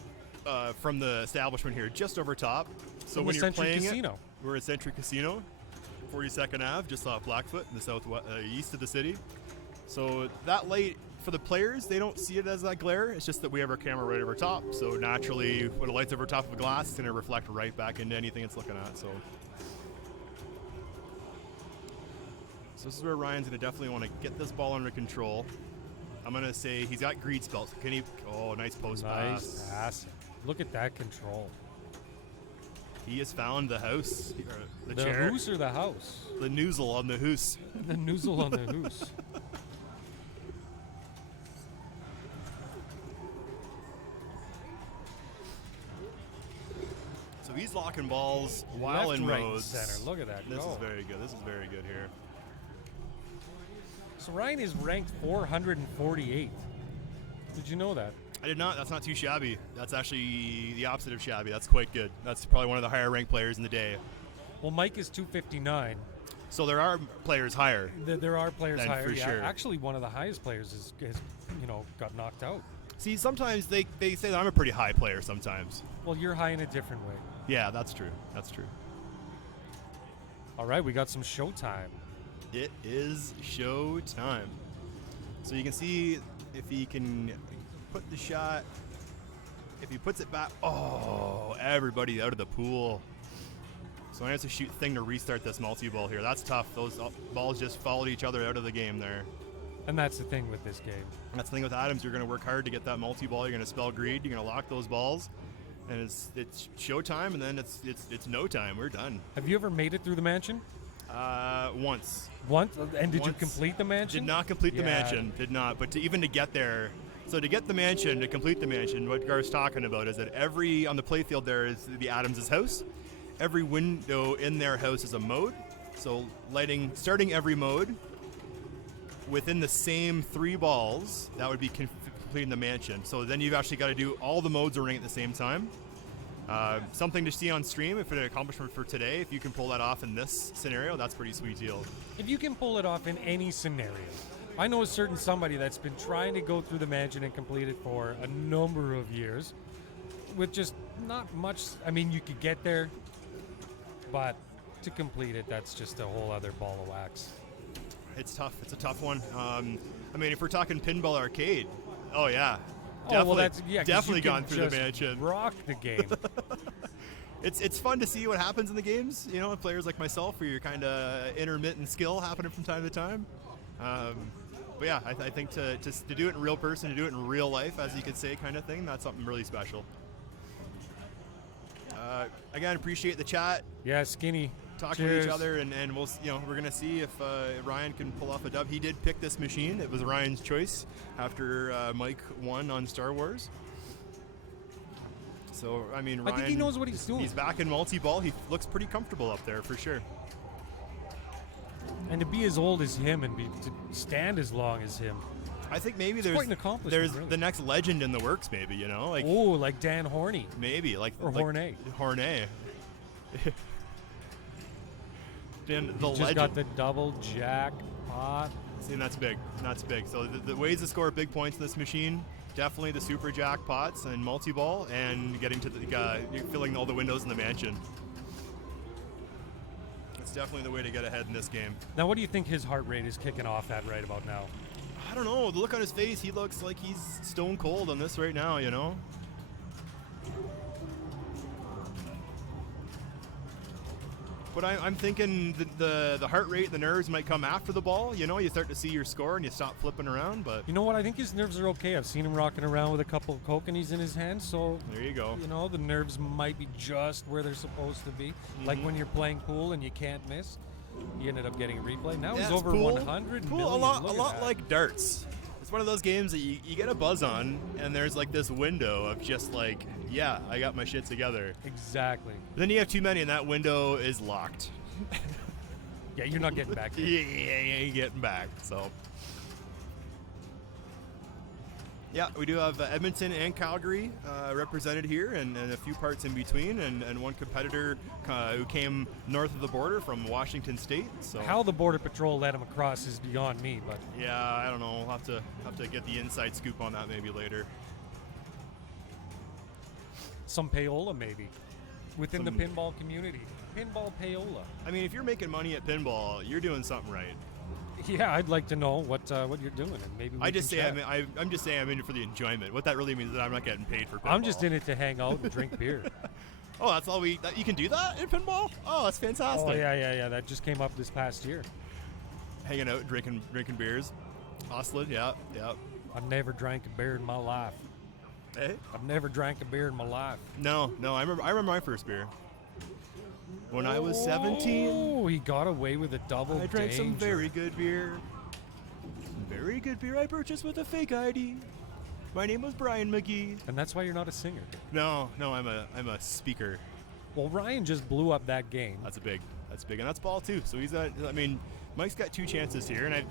from the establishment here just over top. So when you're playing Casino. We're at Century Casino, 42nd Ave, just off Blackfoot in the southwest east of the city. So that light, for the players, they don't see it as that glare. It's just that we have our camera right over top. So naturally, when it lights over top of a glass, it's going to reflect right back into anything it's looking at. So this is where Ryan's going to definitely want to get this ball under control. I'm going to say he's got greed spells. Can he? Oh, nice post pass. Nice pass. Look at that control. He has found the house, or the The chair. hoose or the house? The noozle on the hoose. The noozle on the hoose. So he's locking balls while Left, in right, and modes. center. Look at that. This go. is very good. This is very good here. So Ryan is ranked 448th. Did you know that? I did not. That's not too shabby. That's actually the opposite of shabby. That's quite good. That's probably one of the higher ranked players in the day. Well, Mike is 259. So there are players higher. There are players Then higher. for Yeah, sure. actually, one of the highest players has got knocked out. See, sometimes they say that I'm a pretty high player sometimes. Well, you're high in a different way. Yeah, that's true. That's true. All right, we got some showtime. It is show time. So you can see if he can put the shot. If he puts it back, oh, everybody out of the pool. So I have to shoot thing to restart this multi-ball here. That's tough. Those balls just followed each other out of the game there. And that's the thing with this game. That's the thing with Adams. You're going to work hard to get that multi-ball. You're going to spell greed. You're going to lock those balls. And it's showtime, and then it's no time. We're done. Have you ever made it through the mansion? Once. Once? And did you Once. complete the mansion? Did not complete the Yeah. mansion. Did not. But to get there, so to get the mansion, to complete the mansion, what Gar's talking about is that on the playfield there is the Adams' house. Every window in their house is a mode. So starting every mode within the same 3 balls, that would be completing the mansion. So then you've actually got to do all the modes are running at the same time. Something to see on stream, if an accomplishment for today, if you can pull that off in this scenario, that's pretty sweet deal. If you can pull it off in any scenario. I know a certain somebody that's been trying to go through the mansion and complete it for a number of years with just not much. I mean, you could get there, but to complete it, that's just a whole other ball of wax. It's tough. It's a tough one. I mean, if we're talking Pinball Arcade, oh yeah. Well, that's, yeah, 'cause definitely you can gone through the just mansion. Rock the game. It's fun to see what happens in the games, you know, players like myself, where you're kind of intermittent skill happening from time to time. But yeah, I think to do it in real person, to do it in real life, as you could say, kind of thing, that's something really special. Again, appreciate the chat. Yeah, Skinny. Talking to each other, and we'll, we're gonna see if Ryan can pull off a dub. He did pick this machine. It was Ryan's choice after Mike won on Star Wars. So I mean, Ryan, I think he knows what he's doing. He's back in multi-ball. He looks pretty comfortable up there for sure. And to be as old as him and to stand as long as him, I think maybe it's quite an accomplishment, there's really. The next legend in the works. Maybe like Dan Horney. Maybe Hornet. Hornet. Dan, the Just legend. got the double jackpot. See, that's big. That's big. So the ways to score big points in this machine, definitely the super jackpots and multi-ball, and getting to filling all the windows in the mansion. It's definitely the way to get ahead in this game. Now, what do you think his heart rate is kicking off at right about now? I don't know. The look on his face, he looks like he's stone cold on this right now, you know? But I'm thinking the heart rate, the nerves might come after the ball. You know, you start to see your score and you stop flipping around. But you know what? I think his nerves are okay. I've seen him rocking around with a couple of kokanees in his hand. So there you go. You know, the nerves might be just where they're supposed to be. Mm-hmm. Like when you're playing pool and you can't miss. He ended up getting a replay. Now he's over pool, 100 pool, million. A lot like darts. It's one of those games that you get a buzz on, and there's like this window of just like, yeah, I got my shit together. Exactly. Then you have too many, and that window is locked. Yeah, you're not getting back. Yeah, you ain't getting back. So, yeah, we do have Edmonton and Calgary represented here, and a few parts in between, and one competitor who came north of the border from Washington State. So how the Border Patrol let him across is beyond me, but yeah, I don't know. We'll have to get the inside scoop on that maybe later. Some payola maybe within the pinball community. Pinball payola. I mean, if you're making money at pinball, you're doing something right. Yeah, I'd like to know what you're doing, and maybe we I'm just saying I'm in it for the enjoyment. What that really means is that I'm not getting paid for pinball. I'm just in it to hang out and drink beer. Oh, that's all you can do that in pinball? Oh, that's fantastic. Oh yeah. That just came up this past year. Hanging out, drinking beers. Ostled, yeah. I've never drank a beer in my life. Hey? I've never drank a beer in my life. No, I remember my first beer. When I was 17. Oh, he got away with a double I drank danger. some very good beer. Very good beer I purchased with a fake ID. My name was Brian McGee. And that's why you're not a singer. No, I'm a speaker. Well, Ryan just blew up that game. That's big, and that's ball too. So Mike's got two chances here, and I've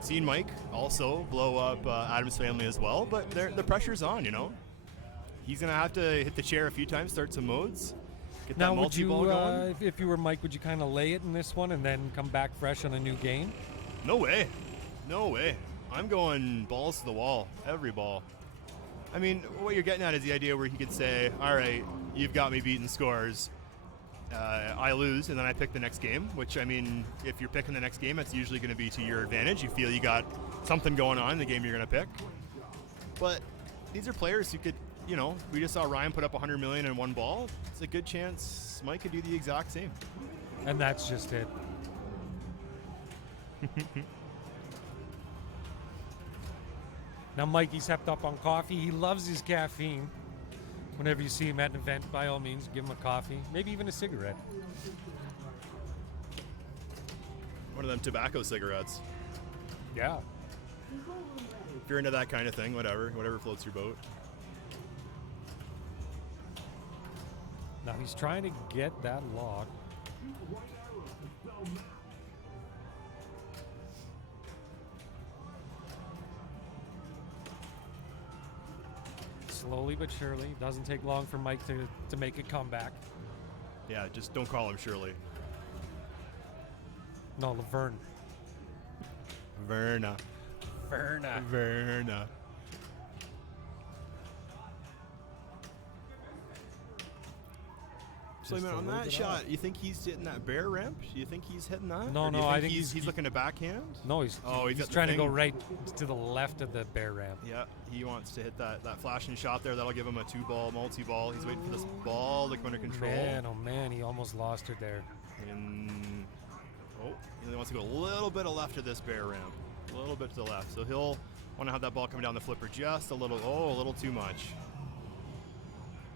seen Mike also blow up Adam's family as well. But the pressure's on, you know. He's gonna have to hit the chair a few times, start some modes. Get now, that multi-ball going. If you were Mike, would you kind of lay it in this one and then come back fresh on a new game? No way. I'm going balls to the wall, every ball. I mean, what you're getting at is the idea where he could say, all right, you've got me beating scores. I lose, and then I pick the next game, which, I mean, if you're picking the next game, it's usually going to be to your advantage. You feel you got something going on in the game you're going to pick. But these are players who could, we just saw Ryan put up 100 million in one ball. It's a good chance Mike could do the exact same. And that's just it. Now, Mikey's hepped up on coffee. He loves his caffeine. Whenever you see him at an event, by all means, give him a coffee. Maybe even a cigarette. One of them tobacco cigarettes. Yeah. If you're into that kind of thing, whatever floats your boat. Now he's trying to get that lock. slowly but surely. Doesn't take long for Mike to make a comeback. Yeah, just don't call him Shirley. No, Laverne. Verna. Verna. So, Just a on little that bit shot, off. you think he's hitting that bear ramp? Do you think he's hitting that? No, Or do you no, I think think he's looking to backhand? No, he's got the trying to go thing. right to the left of the bear ramp. Yeah, he wants to hit that flashing shot there. That'll give him a 2-ball multi-ball. He's waiting for this ball to come under control. Man, oh man, he almost lost her there. And he only wants to go a little bit of left of this bear ramp. A little bit to the left. So he'll want to have that ball come down the flipper just a little too much.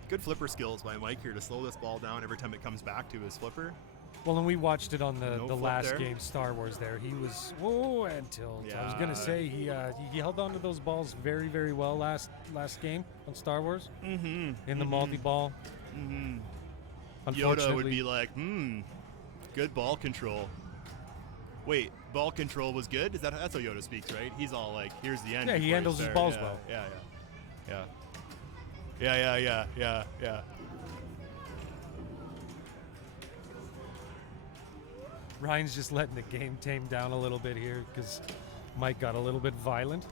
Good flipper skills by Mike here to slow this ball down every time it comes back to his flipper. Well, and we watched it on the flip last there. game, Star Wars. There, he was and tilt. I was Yeah. gonna say he held on to those balls very, very well last game on Star Wars. In the multi-ball. Yoda would be like, good ball control. Wait, ball control was good? That's how Yoda speaks, right? He's all like, here's the end. Yeah, he before handles his start. balls Yeah, well. Yeah. Ryan's just letting the game tame down a little bit here because Mike got a little bit violent.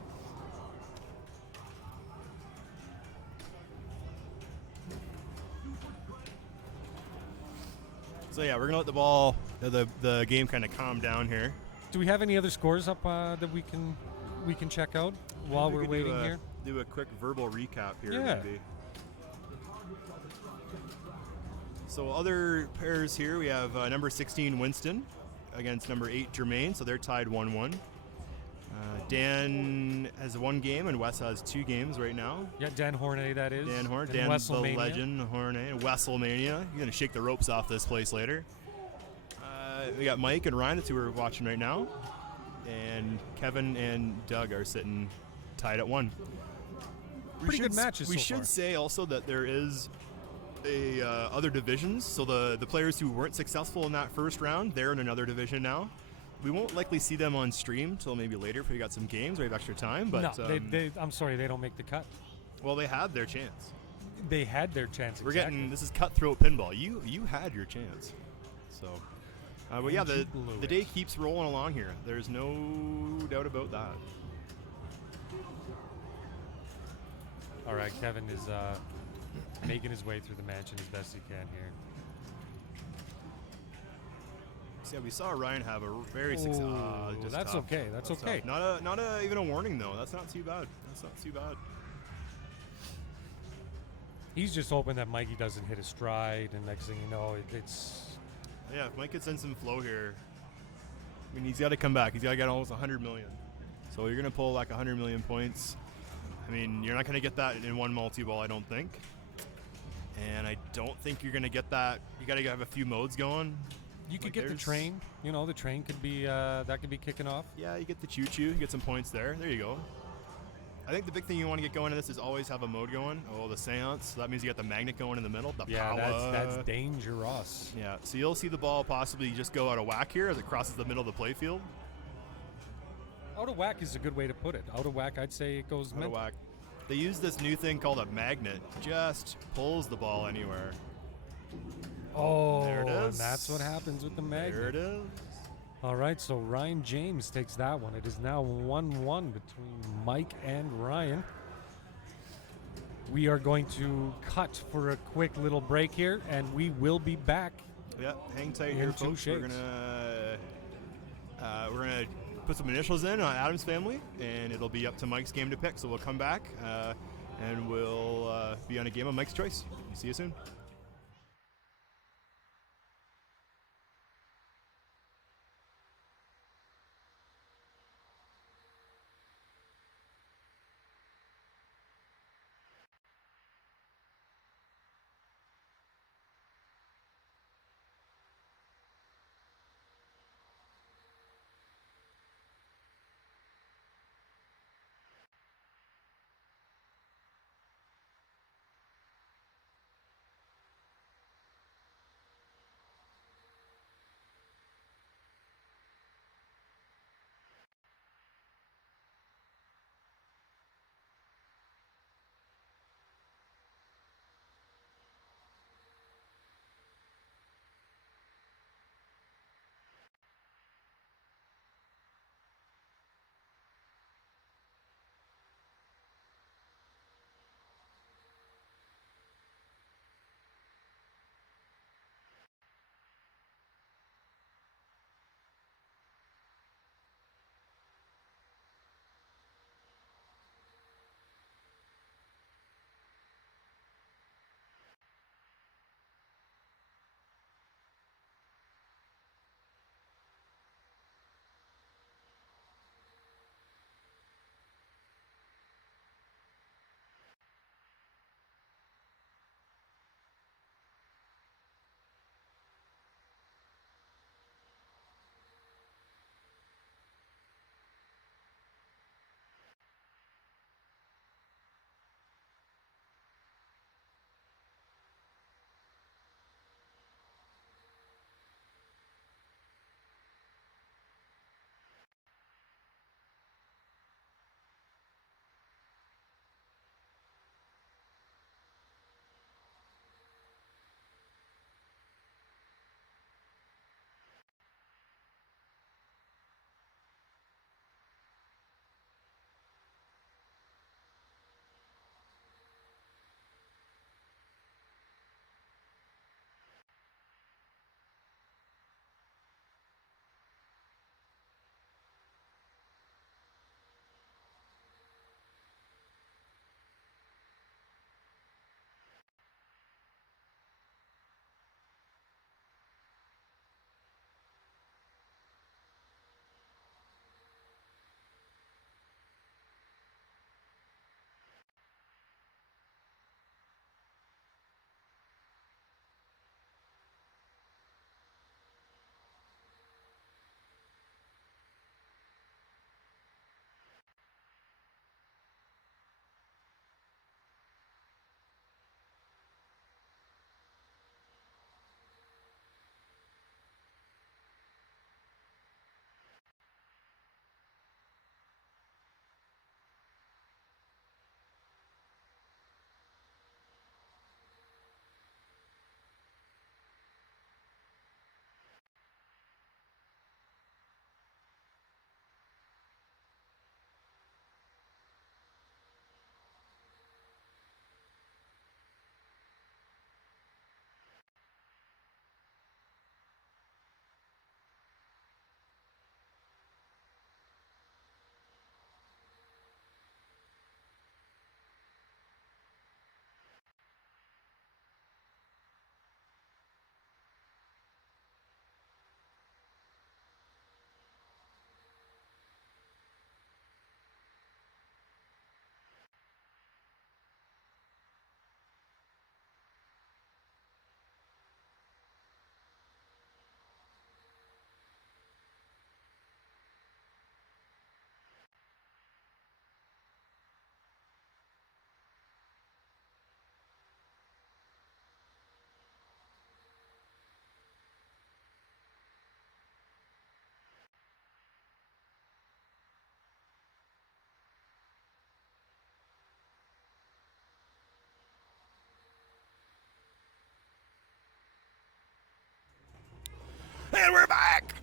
So yeah, we're gonna let the ball, the game kind of calm down here. Do we have any other scores up that we can check out while we're We could waiting here? Do a quick verbal recap here, Yeah. maybe. So other pairs here, we have number 16 Winston against number 8 Jermaine, so they're tied 1-1. Dan has 1 game and Wes has 2 games right now. Yeah, Dan Horney, that is. Dan Horn, And Dan the Wesselmania. legend, Horney, Wesselmania. You're gonna shake the ropes off this place later. We got Mike and Ryan, that's who we're watching right now, and Kevin and Doug are sitting tied at 1. Pretty good matches We so should far. say also that there is other divisions. So the players who weren't successful in that first round, they're in another division now. We won't likely see them on stream till maybe later if we got some games or we have extra time. But no, I'm sorry, they don't make the cut. well, they had their chance. They had their chance. We're exactly. getting this is cutthroat pinball. You had your chance. So, but yeah, And you blew the it. day keeps rolling along here. There's no doubt about that. All right, Kevin is making his way through the mansion as best he can here. So yeah, we saw Ryan have a very successful. Ooh, that's okay. That's okay. Tough. Not even a warning though. That's not too bad. That's not too bad. He's just hoping that Mikey doesn't hit a stride, and next thing you know, it's Yeah, if Mike could send some flow here. I mean, he's got to come back. He's got to get almost 100 million. So you're gonna pull like 100 million points. I mean, you're not gonna get that in one multi-ball, I don't think. And I don't think you're gonna get that. You got to have a few modes going. you could Like, get the there's- train. You know, the train could be that could be kicking off. Yeah, you get the choo-choo. You get some points there. There you go. I think the big thing you want to get going in this is always have a mode going. Oh, the seance. So that means you got the magnet going in the middle. The Yeah, power. that's dangerous. Yeah, so you'll see the ball possibly just go out of whack here as it crosses the middle of the playfield. Out of whack is a good way to put it. Out of whack, I'd say it goes Out of mental. whack. They use this new thing called a magnet. Just pulls the ball anywhere. Oh, There it and is. that's what happens with the magnet. There it is. All right, so Ryan James takes that one. It is now 1-1 between Mike and Ryan. We are going to cut for a quick little break here, and we will be back. Yeah, hang tight In here, two folks. We're shakes. gonna put some initials in on Adam's family, and it'll be up to Mike's game to pick. So we'll come back, and we'll be on a game of Mike's choice. See you soon.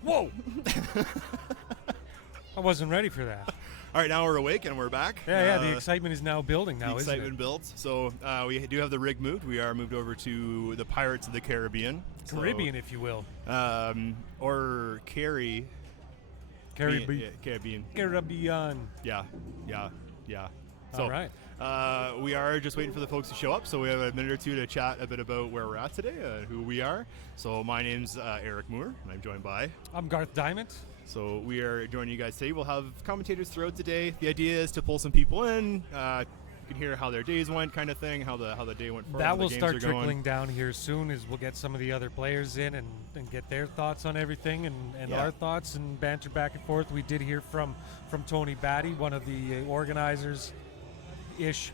Whoa! I wasn't ready for that. All right, now we're awake and we're back. Yeah, the excitement is now building now, the isn't excitement it? builds. So we do have the rig moved. We are moved over to the Pirates of the Caribbean. Caribbean, if you will. Or Caribbean. Caribbean. Caribbean. Yeah. So, All right. We are just waiting for the folks to show up, so we have a minute or two to chat a bit about where we're at today, who we are. So my name's Eric Moore, and I'm joined by... I'm Garth Diamond. So we are joining you guys today. We'll have commentators throughout the day. The idea is to pull some people in. You can hear how their days went, kind of thing, how the day went for them. That will start trickling down here soon as we'll get some of the other players in and get their thoughts on everything and our thoughts and banter back and forth. We did hear from Tony Batty, one of the organizers-ish,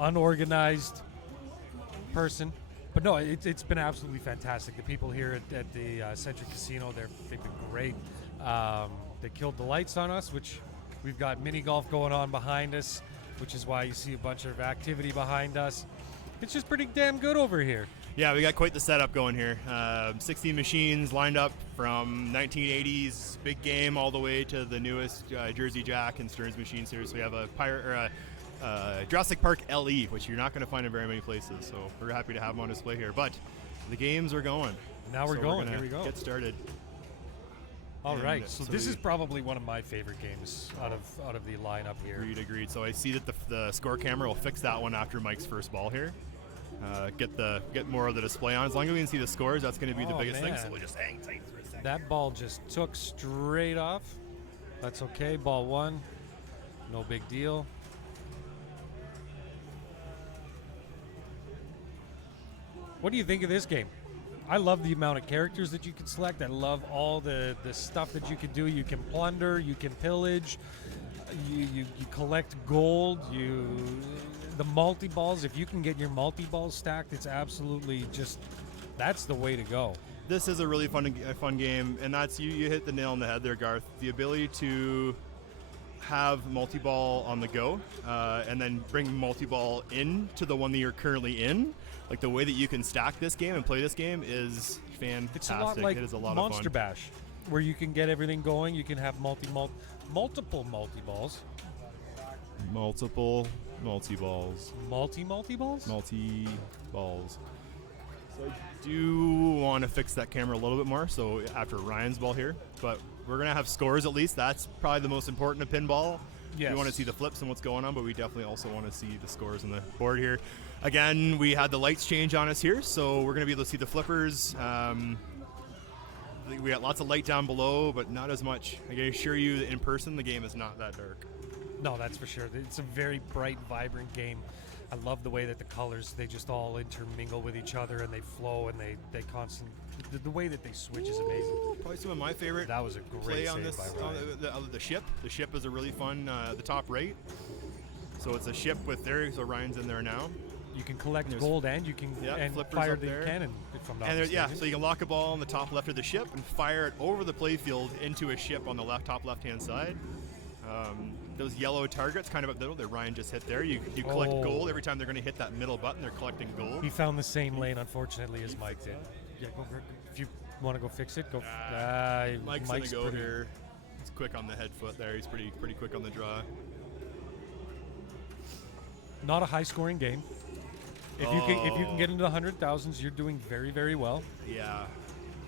unorganized person. But no, it's been absolutely fantastic. The people here at the Century Casino, they've been great. They killed the lights on us, which we've got mini golf going on behind us, which is why you see a bunch of activity behind us. It's just pretty damn good over here. Yeah, we got quite the setup going here. 16 machines lined up from 1980s big game all the way to the newest Jersey Jack and Stearns machine series. We have a Jurassic Park LE, which you're not going to find in very many places. So we're happy to have them on display here. But the games are going. Now we're going. Here we go. Get started. All right, so this is probably one of my favorite games out of the lineup here. Agreed. So I see that the score camera will fix that one after Mike's first ball here. Get more of the display on. As long as we can see the scores, that's going to be the biggest thing. So we'll just hang tight for a second. That ball just took straight off. That's okay. Ball one. No big deal. What do you think of this game? I love the amount of characters that you can select. I love all the stuff that you can do. You can plunder, you can pillage, you collect gold, the multi-balls. If you can get your multi-balls stacked, it's absolutely that's the way to go. This is a really fun game, and that's you hit the nail on the head there, Garth. The ability to have multi-ball on the go and then bring multi-ball into the one that you're currently in. Like the way that you can stack this game and play this game is fantastic. It's a lot like it is a lot Monster of fun. Bash, where you can get everything going. You can have multiple multi-balls. Multiple multi-balls. Multi-balls? Multi-balls. So I do want to fix that camera a little bit more, so after Ryan's ball here. But we're going to have scores at least. That's probably the most important to pinball. Yes. We want to see the flips and what's going on, but we definitely also want to see the scores on the board here. Again, we had the lights change on us here, so we're going to be able to see the flippers. We got lots of light down below, but not as much. I can assure you that in person, the game is not that dark. No, that's for sure. It's a very bright, vibrant game. I love the way that the colors, they just all intermingle with each other and they flow and they constantly, the way that they switch is amazing. Probably some of my favorite That was a great play on save this. by Ryan. The ship. The ship is a really fun, the top right. So it's a ship with there, so Ryan's in there now. You can collect gold and you can flippers fire up the there. cannon, if I'm not And mistaken. so you can lock a ball on the top left of the ship and fire it over the playfield into a ship on the top left-hand side. Those yellow targets kind of up middle that Ryan just hit there, you collect gold every time they're going to hit that middle button. They're collecting gold. He found the same lane, unfortunately, as Mike did. Yeah, go for it. If you want to go fix it, go. Mike's going to go pretty- here. He's quick on the head foot there. He's pretty quick on the draw. Not a high-scoring game. If you can get into the 100,000s, you're doing very, very well. Yeah.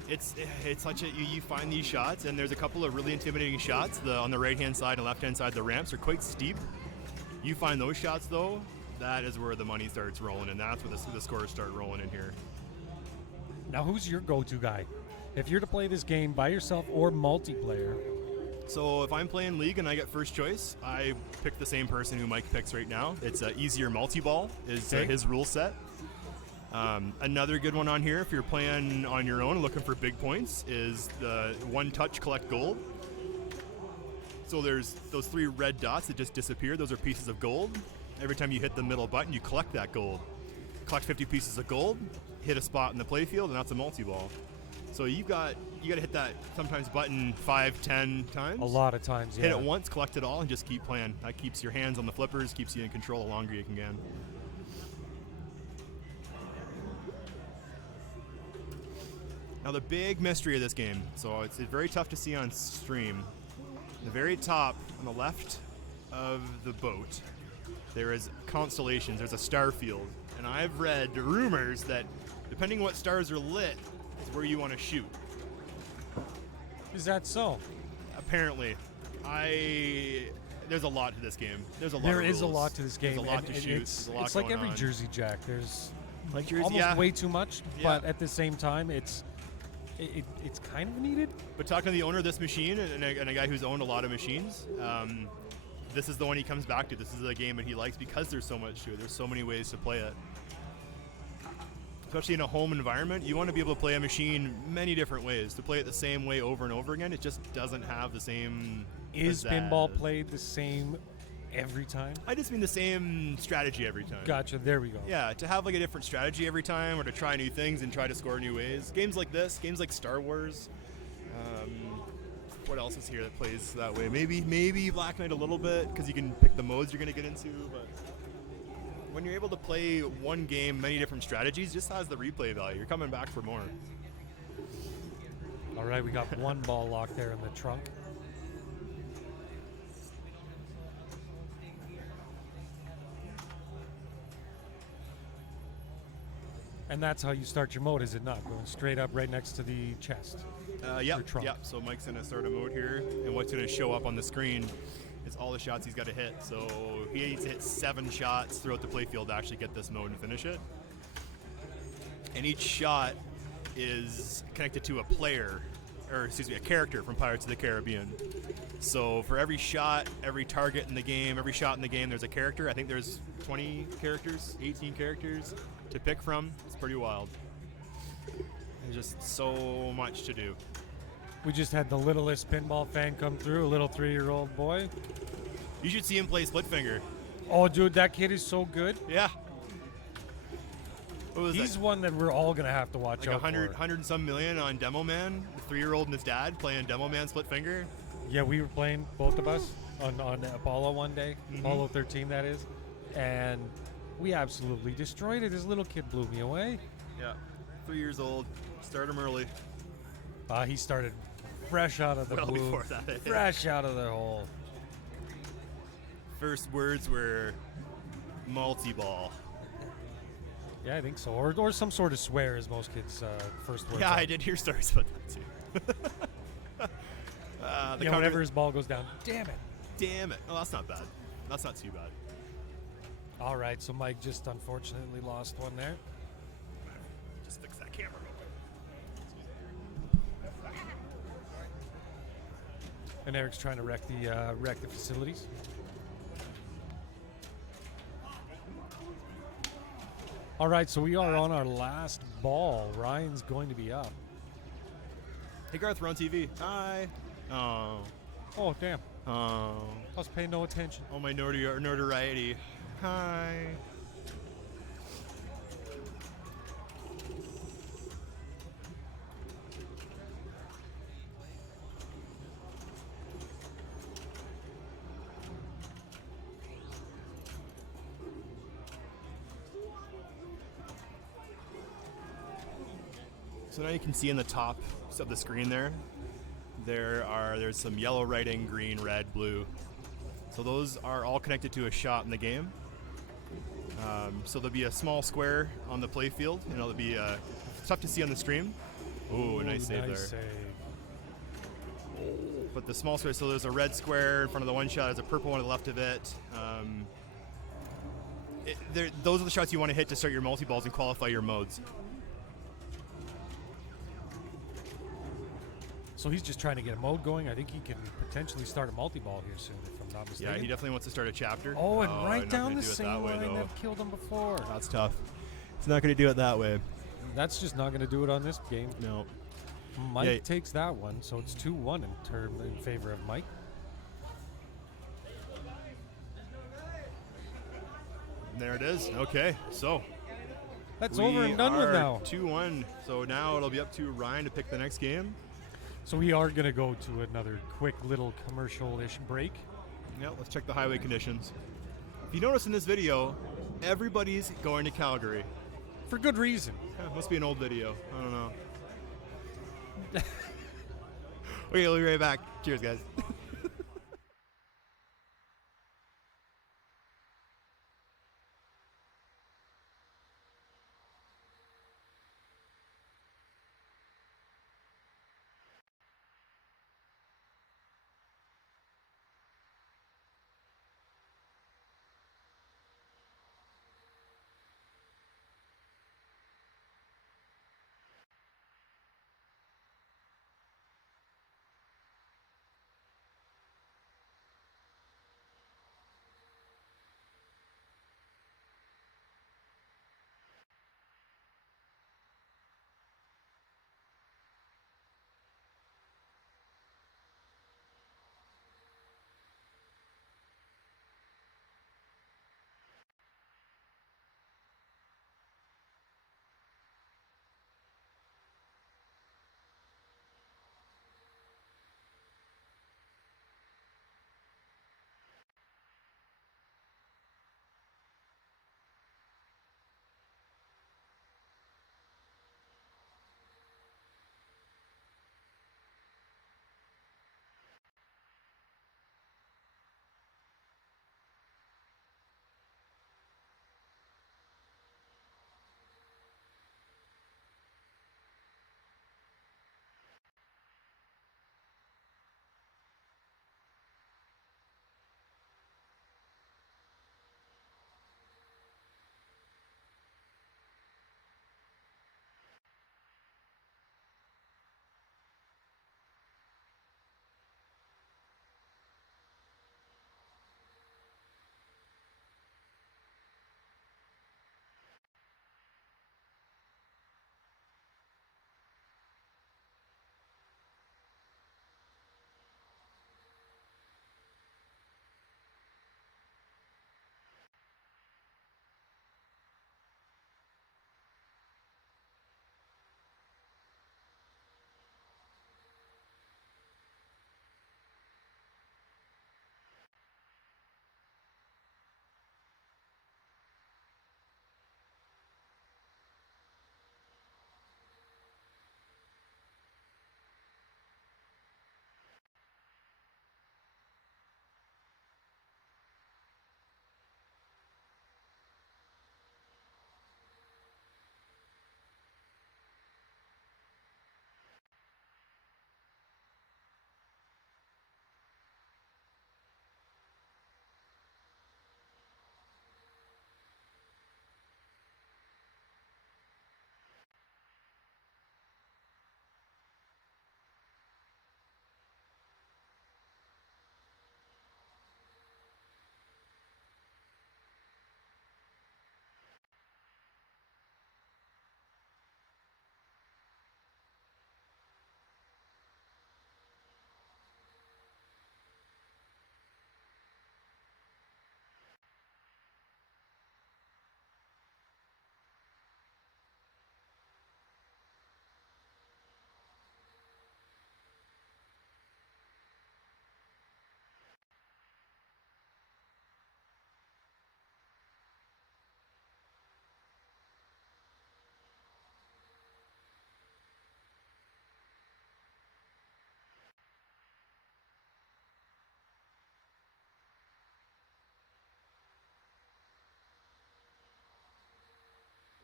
It's such a you find these shots, and there's a couple of really intimidating shots. On the right-hand side and left-hand side, the ramps are quite steep. You find those shots, though, that is where the money starts rolling, and that's where the scores start rolling in here. Now, who's your go-to guy? If you're to play this game by yourself or multiplayer, So if I'm playing League and I get first choice, I pick the same person who Mike picks right now. It's easier multi-ball is his rule set. Another good one on here, if you're playing on your own looking for big points, is the one touch collect gold. So there's those 3 red dots that just disappear. Those are pieces of gold. Every time you hit the middle button, you collect that gold. Collect 50 pieces of gold, hit a spot in the playfield, and that's a multi-ball. So you got to hit that sometimes button 5, 10 times. a lot of times, yeah. Hit it once, collect it all, and just keep playing. That keeps your hands on the flippers, keeps you in control the longer you can get. Now the big mystery of this game, so it's very tough to see on stream. The very top on the left of the boat, there is constellations. There's a star field, and I've read rumors that depending what stars are lit is where you want to shoot. Is that so? Apparently, there's a lot to this game. There's a lot. There of is a rules. lot to this game. There's a lot to and shoot. It's, There's a lot it's like going every on. Jersey Jack. There's Like Jersey, almost yeah. way too much, Yeah. but at the same time, it's kind of needed. But talking to the owner of this machine and a guy who's owned a lot of machines, this is the one he comes back to. This is the game that he likes because there's so much to it. There's so many ways to play it. Especially in a home environment, you want to be able to play a machine many different ways. To play it the same way over and over again, it just doesn't have the same Is pizzazz. pinball played the same every time? I just mean the same strategy every time. Gotcha. There we go. Yeah, to have like a different strategy every time, or to try new things and try to score new ways. Games like this, games like Star Wars. What else is here that plays that way? Maybe Black Knight a little bit, because you can pick the modes you're going to get into. But when you're able to play one game, many different strategies, just has the replay value. You're coming back for more. All right, we got one ball locked there in the trunk. And that's how you start your mode, is it not? Going straight up right next to the chest. Yep. trunk. So Mike's going to start a mode here, and what's going to show up on the screen is all the shots he's got to hit. So he needs to hit 7 shots throughout the playfield to actually get this mode and finish it. And each shot is connected to a player, or excuse me, a character from Pirates of the Caribbean. So for every shot, every target in the game, every shot in the game, there's a character. I think there's 20 characters, 18 characters to pick from. It's pretty wild. There's just so much to do. We just had the littlest pinball fan come through, a little 3-year-old boy. You should see him play Split Finger. Oh, dude, that kid is so good. Yeah. What was He's that? one that we're all going to have to watch Like out 100 for. and some million on Demo Man. The 3-year-old and his dad playing Demo Man Split Finger. Yeah, we were playing, both of us, on Apollo one day. Mm-hmm. Apollo 13, that is. And we absolutely destroyed it. This little kid blew me away. Yeah. 3 years old. Start him early. He started fresh out of the Well blue. before that. Fresh out of the hole. First words were multi-ball. Yeah, I think so. Or some sort of swear is most kids' first words. Yeah, are. I did hear stories about that too. The counter- Whenever his ball goes down. Damn it. Damn it. Oh, that's not bad. That's not too bad. All right, so Mike just unfortunately lost one there. Just fix that camera real quick. And Eric's trying to wreck the facilities. All right, so we are on our last ball. Ryan's going to be up. Hey Garth, we're on TV. Hi. Oh. Oh, damn. Oh. I was paying no attention. Oh, my notoriety. Hi. So now you can see in the top of the screen there's some yellow writing, green, red, blue. So those are all connected to a shot in the game. So there'll be a small square on the play field, and it'll be tough to see on the stream. Ooh, nice save there. Save. But the small square, so there's a red square in front of the one shot, there's a purple one to the left of it. Those are the shots you want to hit to start your multi-balls and qualify your modes. So he's just trying to get a mode going. I think he can potentially start a multi-ball here soon, if I'm not mistaken. Yeah, he definitely wants to start a chapter. Oh, and I'm right not down gonna the do it same that way, line though. that killed him before. That's tough. It's not going to do it that way. That's just not going to do it on this game. No. Mike Yeah. takes that one, so it's 2-1 in favor of Mike. There it is. Okay, so That's we over and done with are now. 2-1. So now it'll be up to Ryan to pick the next game. So we are going to go to another quick little commercial-ish break. Yeah, let's check the highway conditions. If you notice in this video, everybody's going to Calgary. For good reason. Must be an old video. I don't know. Okay, we'll be right back. Cheers, guys.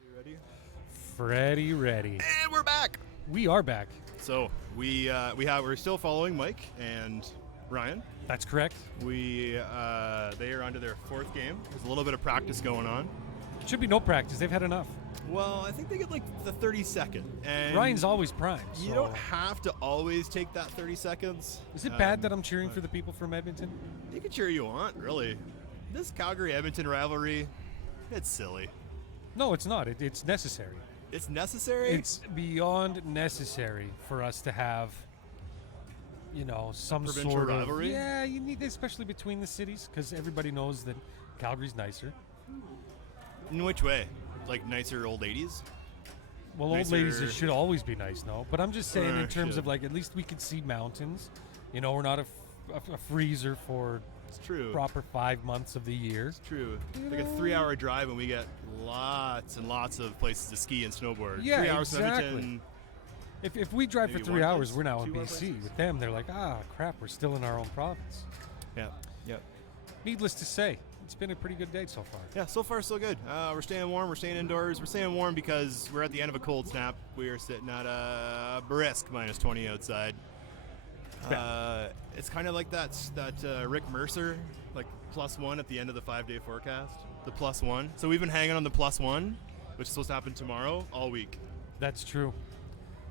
You ready? Freddie ready. And we're back. We are back. So we're still following Mike and Ryan. That's correct. They are onto their fourth game. There's a little bit of practice going on. Should be no practice. They've had enough. Well, I think they get like the 30-second. And Ryan's always prime. you so- don't have to always take that 30 seconds. Is it bad that I'm cheering for the people from Edmonton? You can cheer you want, really. This Calgary-Edmonton rivalry, it's silly. No, it's not. It's necessary. It's necessary? It's beyond necessary for us to have, some provincial sort of rivalry? Yeah, you need, especially between the cities, because everybody knows that Calgary's nicer. In which way? Like nicer old ladies? Well, Nicer- old ladies, it should always be nice, no? But I'm just saying, in terms should. of like, at least we could see mountains. We're not a freezer for It's true. proper 5 months of the year. It's true. Like a 3-hour drive, and we get lots and lots of places to ski and snowboard. Yeah, 3 hours from exactly. Edmonton. If we drive Maybe for 3 one hours, place, we're now in 2 more BC. places. With them, they're like, crap, we're still in our own province. Yeah. Yeah. Needless to say, it's been a pretty good day so far. Yeah, so far so good. We're staying warm. We're staying indoors. We're staying warm because we're at the end of a cold snap. We are sitting at a brisk -20 outside. It's kind of like that Rick Mercer, like +1 at the end of the 5-day forecast. The +1. So we've been hanging on the +1, which is supposed to happen tomorrow, all week. That's true.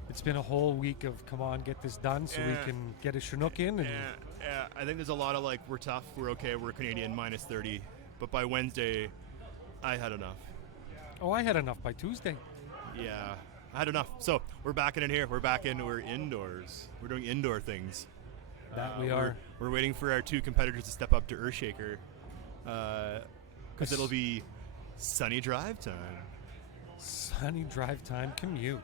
It's been a whole week of come on, get this done so we can get a Chinook in. And Yeah, I think there's a lot of like, we're tough, we're okay, we're Canadian, -30. But by Wednesday, I had enough. Oh, I had enough by Tuesday. Yeah, I had enough. So we're back in here. We're indoors. We're doing indoor things. That we are. We're waiting for our 2 competitors to step up to Earthshaker. Because it'll be sunny drive time. Sunny drive time commute.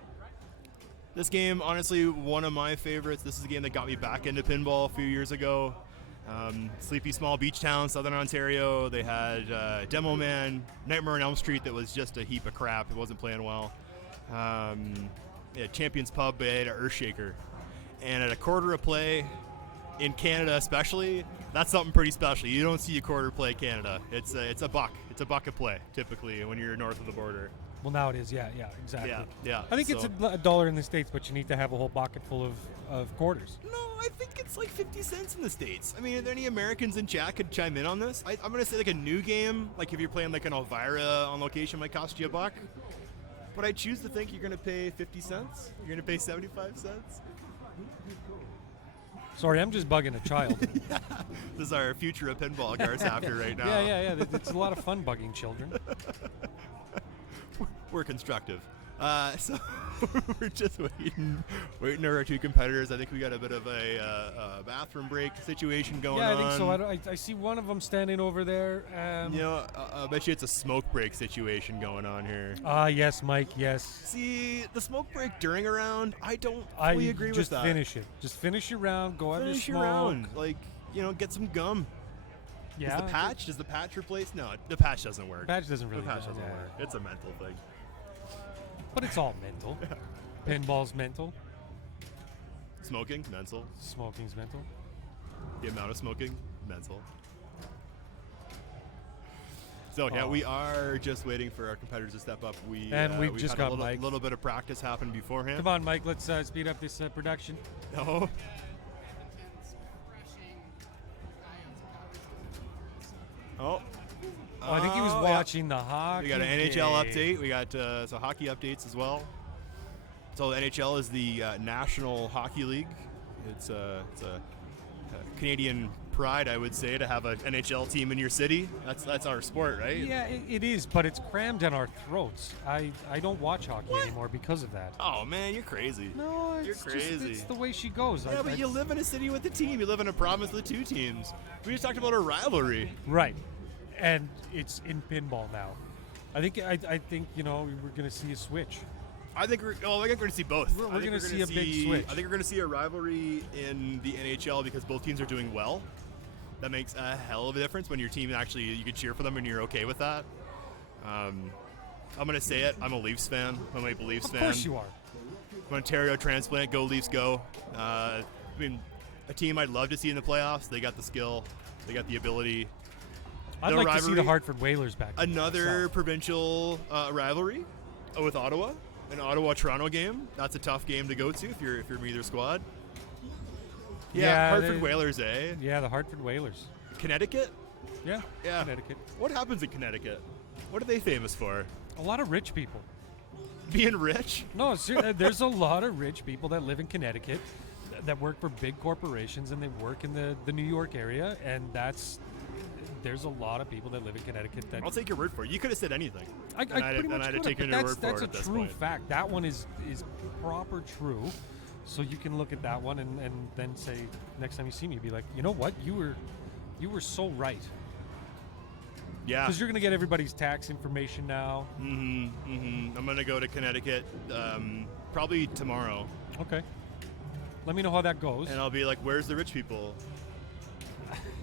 This game, honestly, one of my favorites. This is a game that got me back into pinball a few years ago. Sleepy small beach town, Southern Ontario. They had Demo Man, Nightmare on Elm Street that was just a heap of crap. It wasn't playing well. Champions Pub, they had Earthshaker. And at a quarter of play, in Canada especially, that's something pretty special. You don't see a quarter play Canada. It's a buck. It's a buck a play, typically, when you're north of the border. Well, now it is, yeah, exactly. Yeah. I think so- it's $1 in the States, but you need to have a whole bucket full of quarters. No, I think it's like 50 cents in the States. I mean, are there any Americans in chat could chime in on this? I'm going to say like a new game, like if you're playing like an Elvira on location, might cost you $1. But I choose to think you're going to pay 50 cents. You're going to pay 75 cents. Sorry, I'm just bugging a child. This is our future of pinball Gar's after right now. Yeah. It's a lot of fun bugging children. We're constructive. So we're just waiting on our 2 competitors. I think we got a bit of a bathroom break situation going on. Yeah, I think so. I see one of them standing over there. I bet you it's a smoke break situation going on here. Yes, Mike, yes. See, the smoke break during a round, I don't fully agree with that. Just finish it. Just finish your round, go have your Finish smoke. your round. Like, get some gum. Yeah. Does the patch replace? No, the patch doesn't work. Patch doesn't really The patch do doesn't that. work. It's a mental thing. But it's all mental. Pinball's mental. Smoking, mental. Smoking's mental. The amount of smoking, mental. So yeah, we are just waiting for our competitors to step up. We've just had got Mike. a little bit of practice happen beforehand. Come on, Mike. Let's speed up this production. No. Oh. I think he was watching the hockey. We got an NHL game. update. We got some hockey updates as well. So the NHL is the National Hockey League. It's a Canadian pride, I would say, to have an NHL team in your city. That's our sport, right? Yeah, it is, but it's crammed down our throats. I don't watch hockey anymore because of that. Oh man, you're crazy. No, You're it's crazy. It's the way she goes. Yeah, but you live in a city with a team. You live in a province with 2 teams. We just talked about a rivalry. Right, and it's in pinball now. I think we're going to see a switch. I think we're going to see both. We're going to see a big switch. I think we're going to see a rivalry in the NHL because both teams are doing well. That makes a hell of a difference when your team actually, you can cheer for them and you're okay with that. I'm going to say it. I'm a Leafs fan. I'm a Maple Leafs fan. Of course you are. I'm an Ontario transplant. Go Leafs, go. I mean, a team I'd love to see in the playoffs. They got the skill. They got the ability. I'd No like to see rivalry. the Hartford Whalers back. Another myself. provincial rivalry with Ottawa. An Ottawa-Toronto game. That's a tough game to go to if you're from either squad. Yeah, Hartford Whalers, eh? Yeah, the Hartford Whalers. Connecticut? Yeah, Yeah. Connecticut. What happens in Connecticut? What are they famous for? A lot of rich people. Being rich? No, there's a lot of rich people that live in Connecticut that work for big corporations and they work in the New York area, and there's a lot of people that live in Connecticut that I'll take your word for it. You could have said anything. I pretty much I'd have could taken have, your but word for it at that's this a true point. fact. That one is proper true. So you can look at that one and then say next time you see me, be like, you know what, you were so right. Yeah. Because you're gonna get everybody's tax information now. I'm going to go to Connecticut probably tomorrow. Okay. Let me know how that goes. And I'll be like, where's the rich people?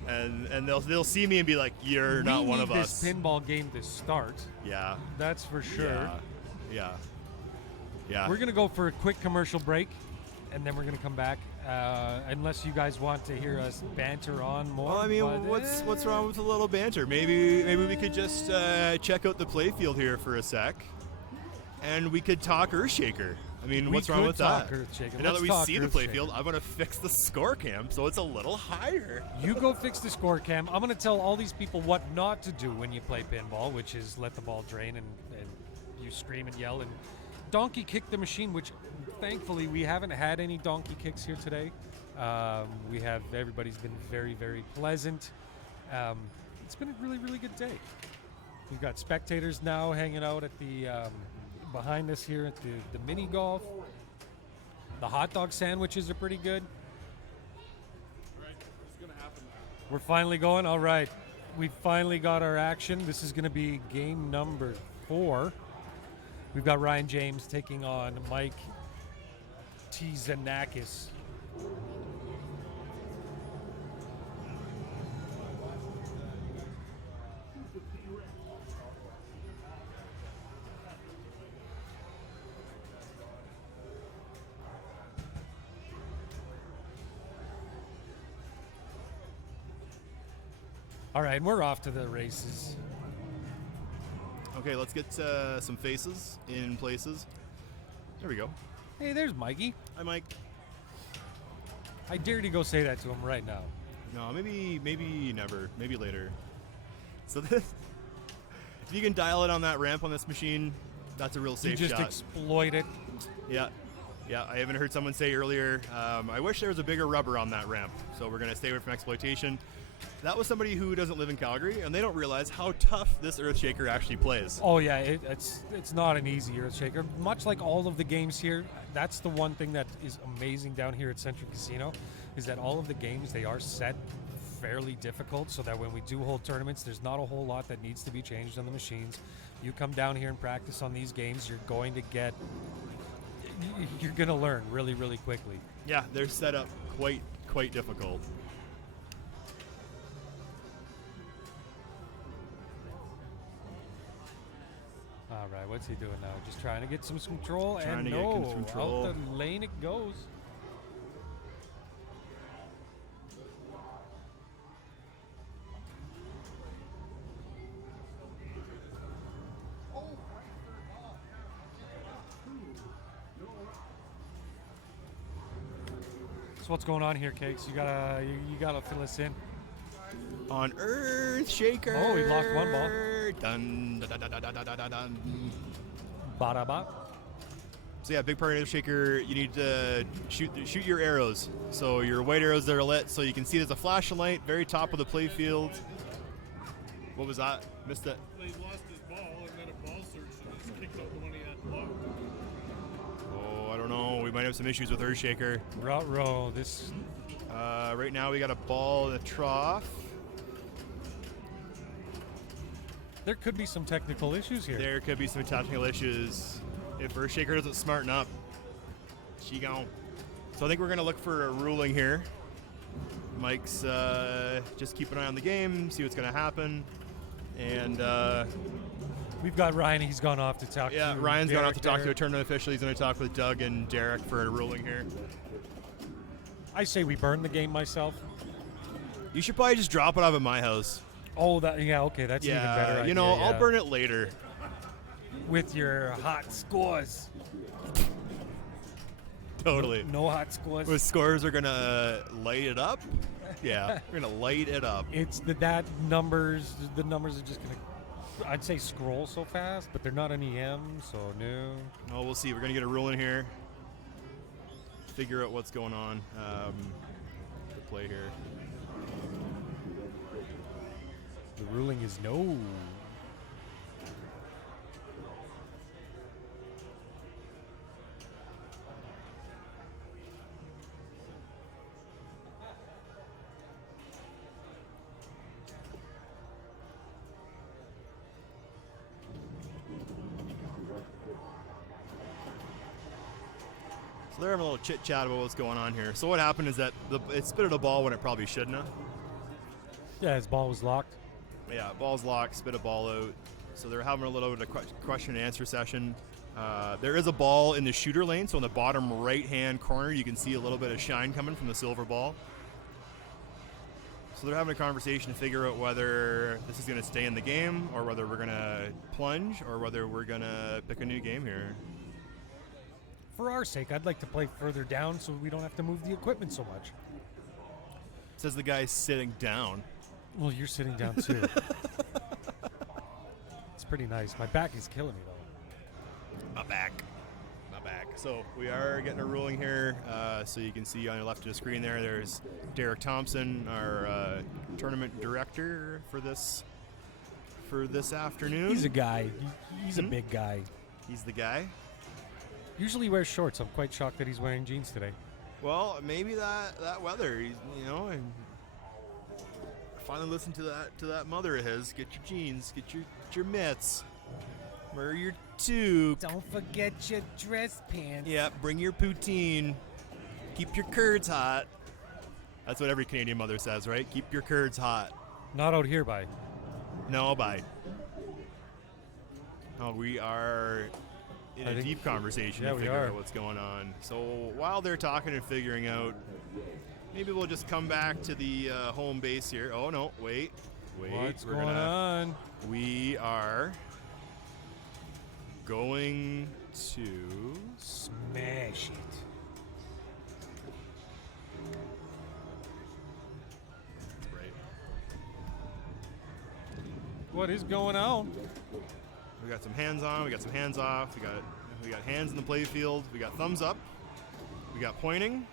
And they'll see me and be like, you're not one of this us. pinball game to start. Yeah. That's for sure. Yeah. Yeah. We're going to go for a quick commercial break, and then we're going to come back. Unless you guys want to hear us banter on more. Well, I mean, what's wrong with a little banter? Maybe we could just check out the playfield here for a sec, and we could talk Earthshaker. I mean, what's wrong with that? And now that we see the playfield, I'm going to fix the score cam so it's a little higher. You go fix the score cam. I'm going to tell all these people what not to do when you play pinball, which is let the ball drain and you scream and yell and donkey kick the machine, which thankfully we haven't had any donkey kicks here today. Everybody's been very, very pleasant. It's been a really, really good day. We've got spectators now hanging out at the behind us here at the mini golf. The hot dog sandwiches are pretty good. We're finally going. All right. We finally got our action. This is going to be game number 4. We've got Ryan James taking on Mike Tizanakis. All right, we're off to the races. Okay, let's get some faces in places. There we go. Hey, there's Mikey. Hi, Mike. I dare to go say that to him right now. No, maybe never. Maybe later. So this, if you can dial it on that ramp on this machine, that's a real safe You just shot. exploit it. Yeah. I even heard someone say earlier, I wish there was a bigger rubber on that ramp. So we're going to stay away from exploitation. That was somebody who doesn't live in Calgary, and they don't realize how tough this Earthshaker actually plays. Oh yeah, it's not an easy Earthshaker. Much like all of the games here, that's the one thing that is amazing down here at Century Casino, is that all of the games, they are set fairly difficult, so that when we do hold tournaments, there's not a whole lot that needs to be changed on the machines. You come down here and practice on these games, you're going to learn really, really quickly. Yeah, they're set up quite difficult. All right, what's he doing now? Just trying to get some control, Trying and to get some control. out the lane it goes. So what's going on here, Cakes? You gotta fill us in. On Earthshaker. Oh, we lost one ball. Dun, dun, dun, dun, dun, dun, dun, dun. Ba-da-ba. So yeah, big part of Earthshaker, you need to shoot your arrows. So your white arrows that are lit, so you can see there's a flashing light, very top of the playfield. What was that? Missed it. He lost his ball and then a ball search and just kicked out the one he had blocked. Oh, I don't know. We might have some issues with Earthshaker. Row. This. Right now we got a ball in the trough. There could be some technical issues here. There could be some technical issues. If Earthshaker doesn't smarten up, she gone. So I think we're going to look for a ruling here. Mike's just keep an eye on the game, see what's going to happen. And we've got Ryan. He's gone off to talk to Ryan's Derek gone off to talk there. to a tournament official. He's going to talk with Doug and Derek for a ruling here. I say we burn the game myself. You should probably just drop it off at my house. Oh, okay, that's even better. Idea, I'll burn it later. With your hot scores. Totally. No hot scores. With scores are going to light it up. Yeah, we're going to light it up. It's the numbers are just going to, I'd say, scroll so fast, but they're not an EM, so no. Oh, we'll see. We're going to get a ruling here. Figure out what's going on. The play here. The ruling is no. So they're having a little chit chat about what's going on here. So what happened is that it spitted a ball when it probably shouldn't have. Yeah, his ball was locked. Yeah, ball's locked, spit a ball out. So they're having a little bit of question and answer session. There is a ball in the shooter lane, so in the bottom right-hand corner, you can see a little bit of shine coming from the silver ball. So they're having a conversation to figure out whether this is going to stay in the game, or whether we're going to plunge, or whether we're going to pick a new game here. For our sake, I'd like to play further down so we don't have to move the equipment so much. Says the guy sitting down. Well, you're sitting down too. It's pretty nice. My back is killing me though. My back. So we are getting a ruling here. So you can see on the left of the screen there's Derek Thompson, our tournament director for this afternoon. He's a guy. He's a big guy. He's the guy. Usually wears shorts. I'm quite shocked that he's wearing jeans today. Well, maybe that weather. And finally listen to that mother of his. Get your jeans. Get your mitts. Wear your toque. Don't forget your dress pants. Yeah, bring your poutine. Keep your curds hot. That's what every Canadian mother says, right? Keep your curds hot. Not out here, by. No, bye. Oh, we are in a deep conversation to figure out what's going on. So while they're talking and figuring out, maybe we'll just come back to the home base here. Oh, no, wait. What's going on? We are going to smash it. Right. What is going on? We got some hands on, we got some hands off, we got hands in the play field, we got thumbs up, we got pointing,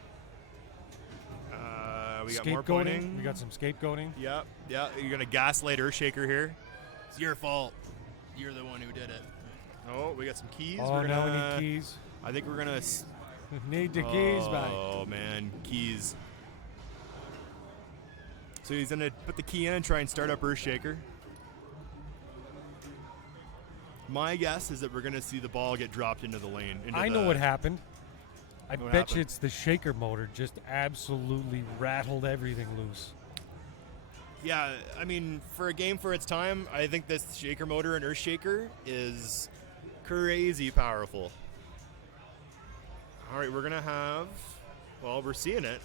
we got more pointing. We got some scapegoating. Yep, you're gonna gaslight Earthshaker here. It's your fault. You're the one who did it. Oh, we got some keys. Oh, now we need keys. I think we're gonna need the keys back. Oh man, keys. So he's gonna put the key in and try and start up Earthshaker. My guess is that we're going to see the ball get dropped into the lane. I know what happened. I bet you it's the shaker motor just absolutely rattled everything loose. Yeah, I mean, for a game for its time, I think this shaker motor and Earthshaker is crazy powerful. All right, we're going to have, well, we're seeing it.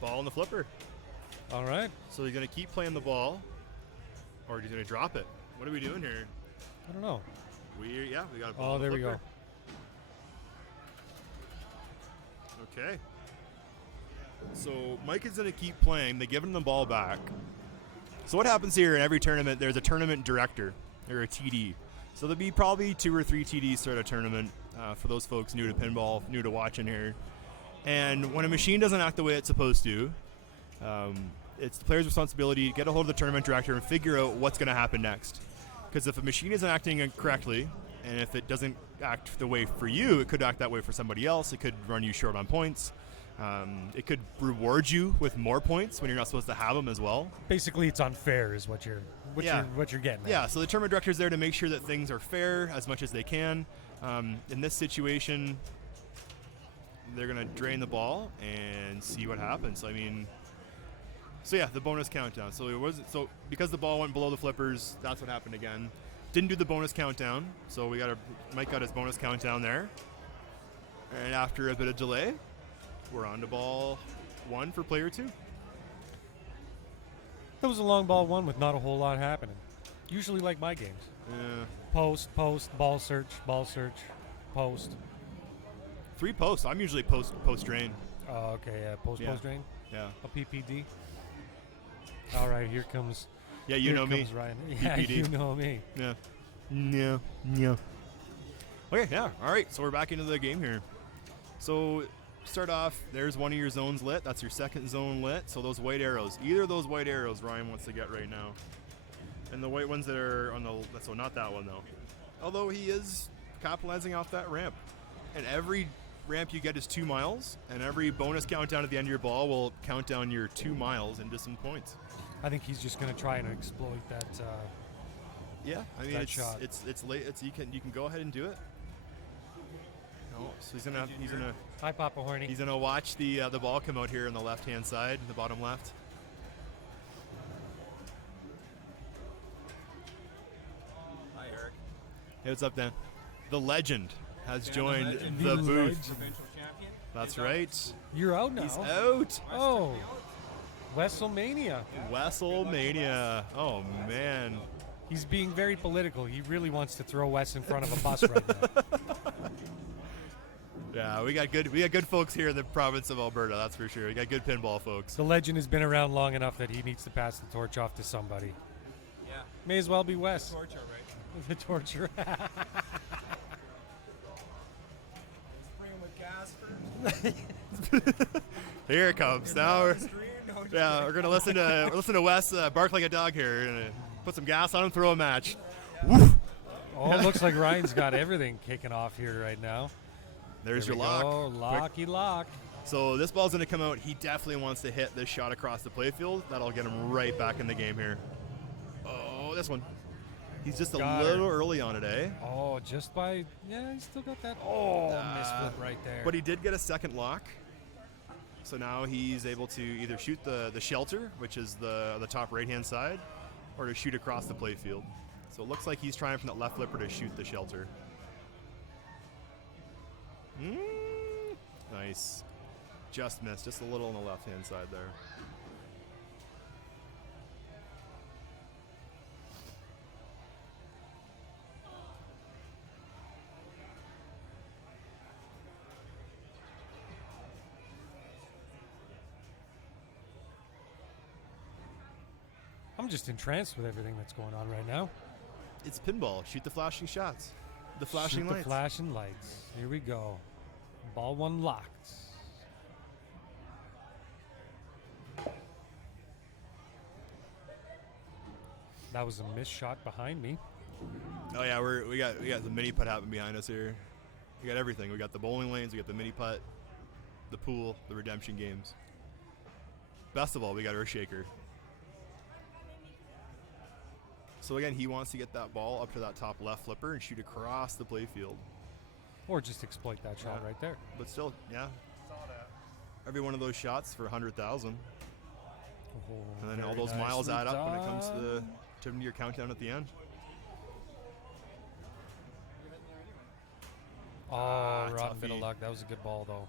Ball in the flipper. All right. So he's going to keep playing the ball, or he's going to drop it. What are we doing here? I don't know. We got a ball. Oh, there we go. Okay. So Mike is going to keep playing. They give him the ball back. So what happens here in every tournament, there's a tournament director or a TD. So there'll be probably 2 or 3 TDs throughout a tournament for those folks new to pinball, new to watching here. And when a machine doesn't act the way it's supposed to, it's the player's responsibility to get a hold of the tournament director and figure out what's going to happen next. Because if a machine isn't acting correctly, and if it doesn't act the way for you, it could act that way for somebody else. It could run you short on points. It could reward you with more points when you're not supposed to have them as well. Basically, it's unfair is what you're getting at. Yeah, so the tournament director is there to make sure that things are fair as much as they can. In this situation, they're going to drain the ball and see what happens. I mean... So yeah, the bonus countdown. So because the ball went below the flippers, that's what happened again. Didn't do the bonus countdown, so Mike got his bonus countdown there. And after a bit of delay, we're on to ball 1 for player 2. That was a long ball 1 with not a whole lot happening. Usually like my games. Yeah. Post, ball search, post. 3 posts. I'm usually post drain. Oh, okay, yeah, post drain. Yeah. A PPD. All right, here comes. Yeah, you know me. Ryan. Yeah, PPD. you know me. Yeah. Yeah. Okay, yeah. All right, so we're back into the game here. So start off, there's one of your zones lit. That's your second zone lit. So those white arrows, either of those white arrows Ryan wants to get right now. And the white ones that are on the, so not that one though. Although he is capitalizing off that ramp. And every ramp you get is 2 miles, and every bonus countdown at the end of your ball will count down your 2 miles into some points. I think he's just going to try and exploit that. Yeah, I mean it's shot. It's late. You can go ahead and do it. No, so he's gonna Hi, Papa Horny. He's gonna watch the ball come out here on the left hand side, the bottom left. Hi, Eric. Hey, what's up, Dan? The legend has joined legend. the The booth. legend. Provincial champion. That's right. You're out now. He's out. Oh, WrestleMania. WrestleMania. Oh man. He's being very political. He really wants to throw Wes in front of a bus right now. Yeah, we got good folks here in the province of Alberta. That's for sure. We got good pinball folks. The legend has been around long enough that he needs to pass the torch off to somebody. Yeah. May as well be Wes. Torch, all right. The torture. Spray him with gas first. Here it comes. Now we're gonna listen to Wes bark like a dog here. We're gonna put some gas on him, throw a match. Woof. Oh, it looks like Ryan's got everything kicking off here right now. There's There your we lock. go. Quick. Locky lock. So this ball's gonna come out. He definitely wants to hit this shot across the playfield. That'll get him right back in the game here. Oh, this one. He's just a Got little her. early on it, eh? Oh, just by, yeah, he's still got that. Oh, misflip right there. But he did get a second lock. So now he's able to either shoot the shelter, which is the top right-hand side, or to shoot across the playfield. So it looks like he's trying from that left flipper to shoot the shelter. Nice. Just missed. Just a little on the left-hand side there. I'm just entranced with everything that's going on right now. It's pinball. Shoot the flashing shots. The flashing Shoot lights. the flashing lights. Here we go. Ball one locked. That was a missed shot behind me. Oh yeah, we got the mini putt happening behind us here. We got everything. We got the bowling lanes, we got the mini putt, the pool, the redemption games. Best of all, we got Earthshaker. So again, he wants to get that ball up to that top left flipper and shoot across the playfield. Or just exploit that shot Yeah. right there. But still, yeah. Every one of those shots for 100,000, Oh, and then all very those miles nicely add up when it comes done. to your countdown at the end. Oh, rotten bit of toughy. luck. That was a good ball, though.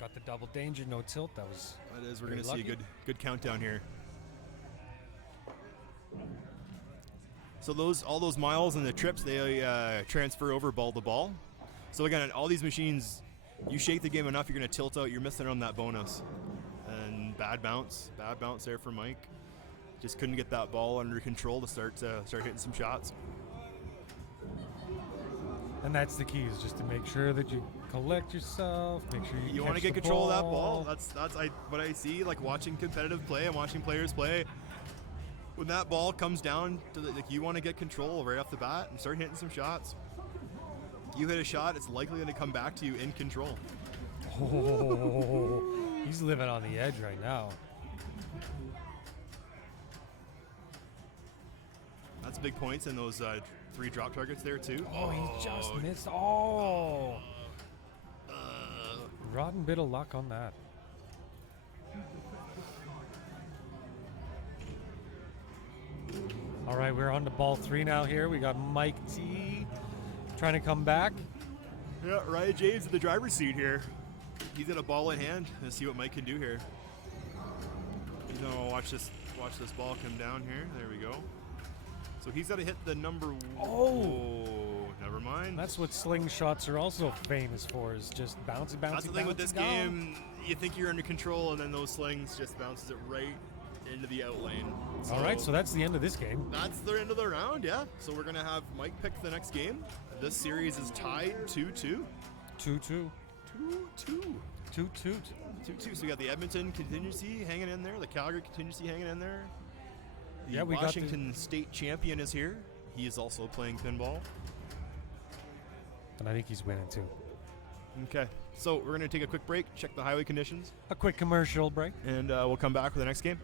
Got the double danger, no tilt. That was. That is, we're Very going to see a lucky. good countdown here. So all those miles and the trips, they transfer over ball to ball. So again, all these machines, you shake the game enough, you're going to tilt out. You're missing on that bonus. And bad bounce there for Mike. Just couldn't get that ball under control to start hitting some shots. And that's the key, is just to make sure that you collect yourself, make sure you Want to catch get the control of that ball. That's what I see, like watching competitive play and watching players play. When that ball comes down to you want to get control right off the bat and start hitting some shots. You hit a shot, it's likely going to come back to you in control. Oh, he's living on the edge right now. That's big points in those 3 drop targets there too. Oh, he just missed. Oh, rotten bit of luck on that. All right, we're on to ball 3 now here. We got Mike T trying to come back. Yeah, Ryan James in the driver's seat here. He's got a ball in hand and see what Mike can do here. He's gonna watch this ball come down here. There we go. So he's got to hit the number. Oh. Never mind. That's what slingshots are also famous for, is just bouncy. That's the thing with bouncy this down. game. You think you're under control, and then those slings just bounces it right into the out lane. All right, so that's the end of this game. That's the end of the round, yeah. So we're gonna have Mike pick the next game. This series is tied 2-2. 2-2. 2-2. 2-2. 2-2. So we got the Edmonton contingency hanging in there, the Calgary contingency hanging in there. The Yeah, we got the- Washington state champion is here. He is also playing pinball. And I think he's winning too. Okay, so we're gonna take a quick break, check the highway conditions, A quick commercial break. and we'll come back with the next game.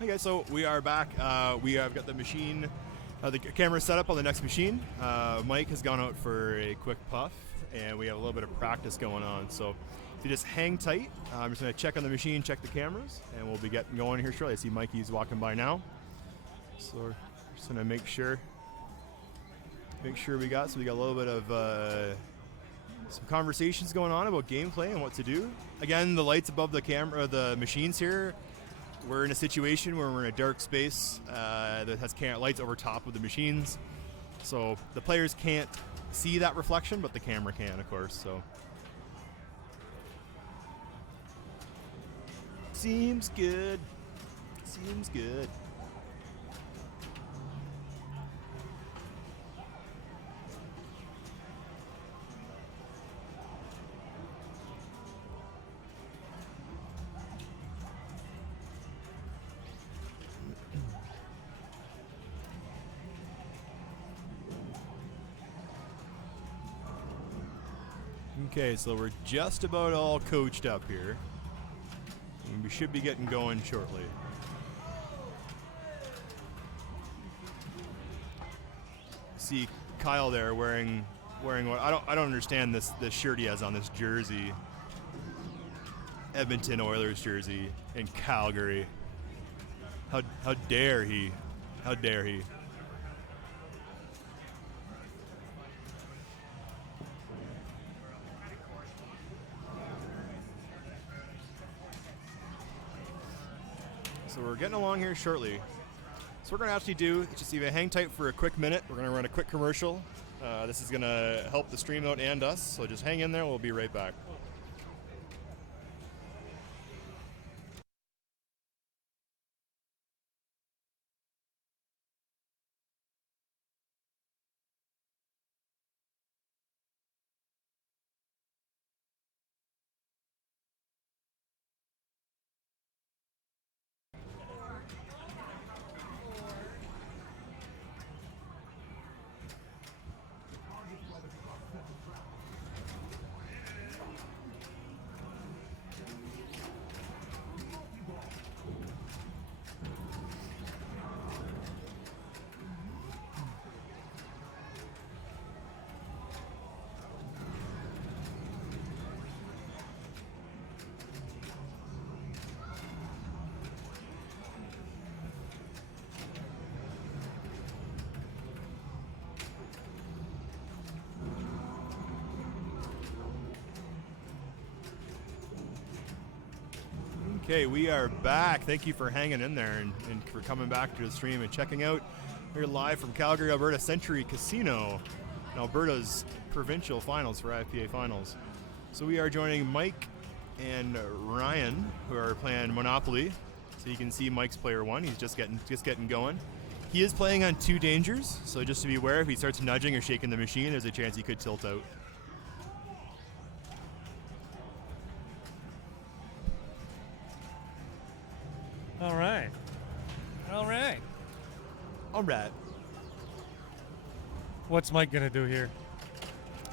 Okay, so we are back. We have got the machine, the camera set up on the next machine. Mike has gone out for a quick puff, and we have a little bit of practice going on. So if you just hang tight, I'm just going to check on the machine, check the cameras, and we'll be getting going here shortly. I see Mikey's walking by now. So we're just going to make sure we got. So we got a little bit of some conversations going on about gameplay and what to do. Again, the lights above the camera, the machines here. We're in a situation where we're in a dark space that has lights over top of the machines, so the players can't see that reflection, but the camera can, of course. So seems good. Seems good. Okay, so we're just about all coached up here. And we should be getting going shortly. See Kyle there wearing what I don't understand this shirt he has on, this jersey. Edmonton Oilers jersey in Calgary. How dare he? How dare he? So we're getting along here shortly. So we're going to actually do, just even hang tight for a quick minute. We're going to run a quick commercial. This is going to help the stream out and us. So just hang in there. We'll be right back. Okay, we are back. Thank you for hanging in there and for coming back to the stream and checking out. We're live from Calgary, Alberta Century Casino, in Alberta's Provincial Finals for IFPA Finals. So we are joining Mike and Ryan, who are playing Monopoly. So you can see Mike's player one. He's just getting going. He is playing on 2 dangers, so just to be aware, if he starts nudging or shaking the machine, there's a chance he could tilt out. All right. All right. All right. What's Mike going to do here?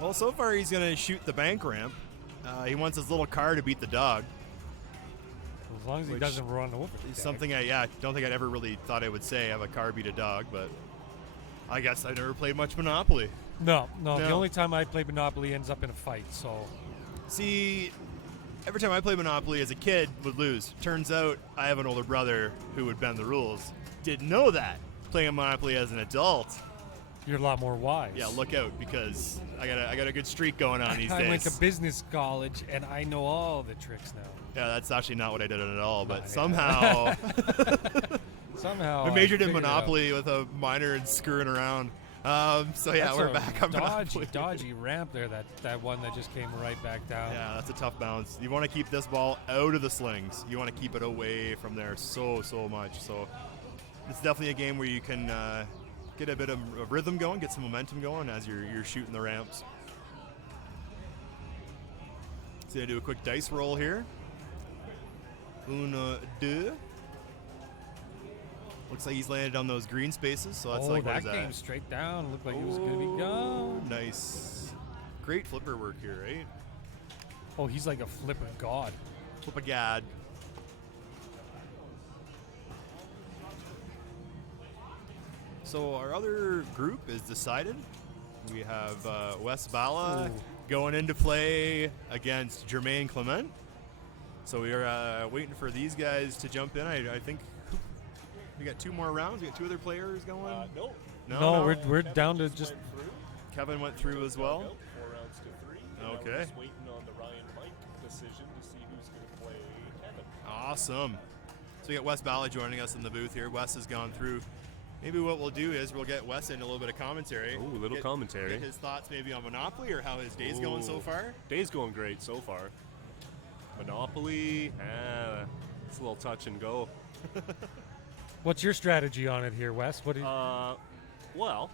Well, so far he's going to shoot the bank ramp. He wants his little car to beat the dog. As long as he Which doesn't run over the It's something I don't think I'd ever really thought I would say, have a car beat a dog, but I guess I've never played much Monopoly. No. The No. only time I play Monopoly ends up in a fight, so... See, every time I played Monopoly as a kid, would lose. Turns out I have an older brother who would bend the rules. Didn't know that. Playing Monopoly as an adult, You're a lot more wise. yeah, look out, because I got a good streak going on these I days. went to business college, and I know all the tricks now. Yeah, that's actually not what I did at all, but yeah. somehow Somehow I majored in figured it out. Monopoly with a minor and screwing around. So yeah, That's we're a back on Monopoly. dodgy ramp there. That one that just came right back down. Yeah, that's a tough bounce. You want to keep this ball out of the slings. You want to keep it away from there so much. So it's definitely a game where you can get a bit of rhythm going, get some momentum going as you're shooting the ramps. So I do a quick dice roll here. Una, deux. Looks like he's landed on those green spaces, so that's oh, like what that is that? came straight down. Looked like it was gonna be gone. Nice. Great flipper work here, right? Oh, he's like a flipper god. Flip a gad. So our other group is decided. We have Wes Bala going into play against Jermaine Clement. So we are waiting for these guys to jump in. I think we got 2 more rounds. We got 2 other players going. No, we're down to just. Kevin went through as well. 4 rounds to 3. And Okay. I'm just waiting on the Ryan Mike decision to see who's going to play Kevin. Awesome. So we got Wes Bala joining us in the booth here. Wes has gone through. Maybe what we'll do is we'll get Wes in a little bit of commentary. Ooh, a little commentary. Get his thoughts maybe on Monopoly or how his day's going so far. Day's going great so far. Monopoly, it's a little touch and go. What's your strategy on it here, Wes? What do you, Well,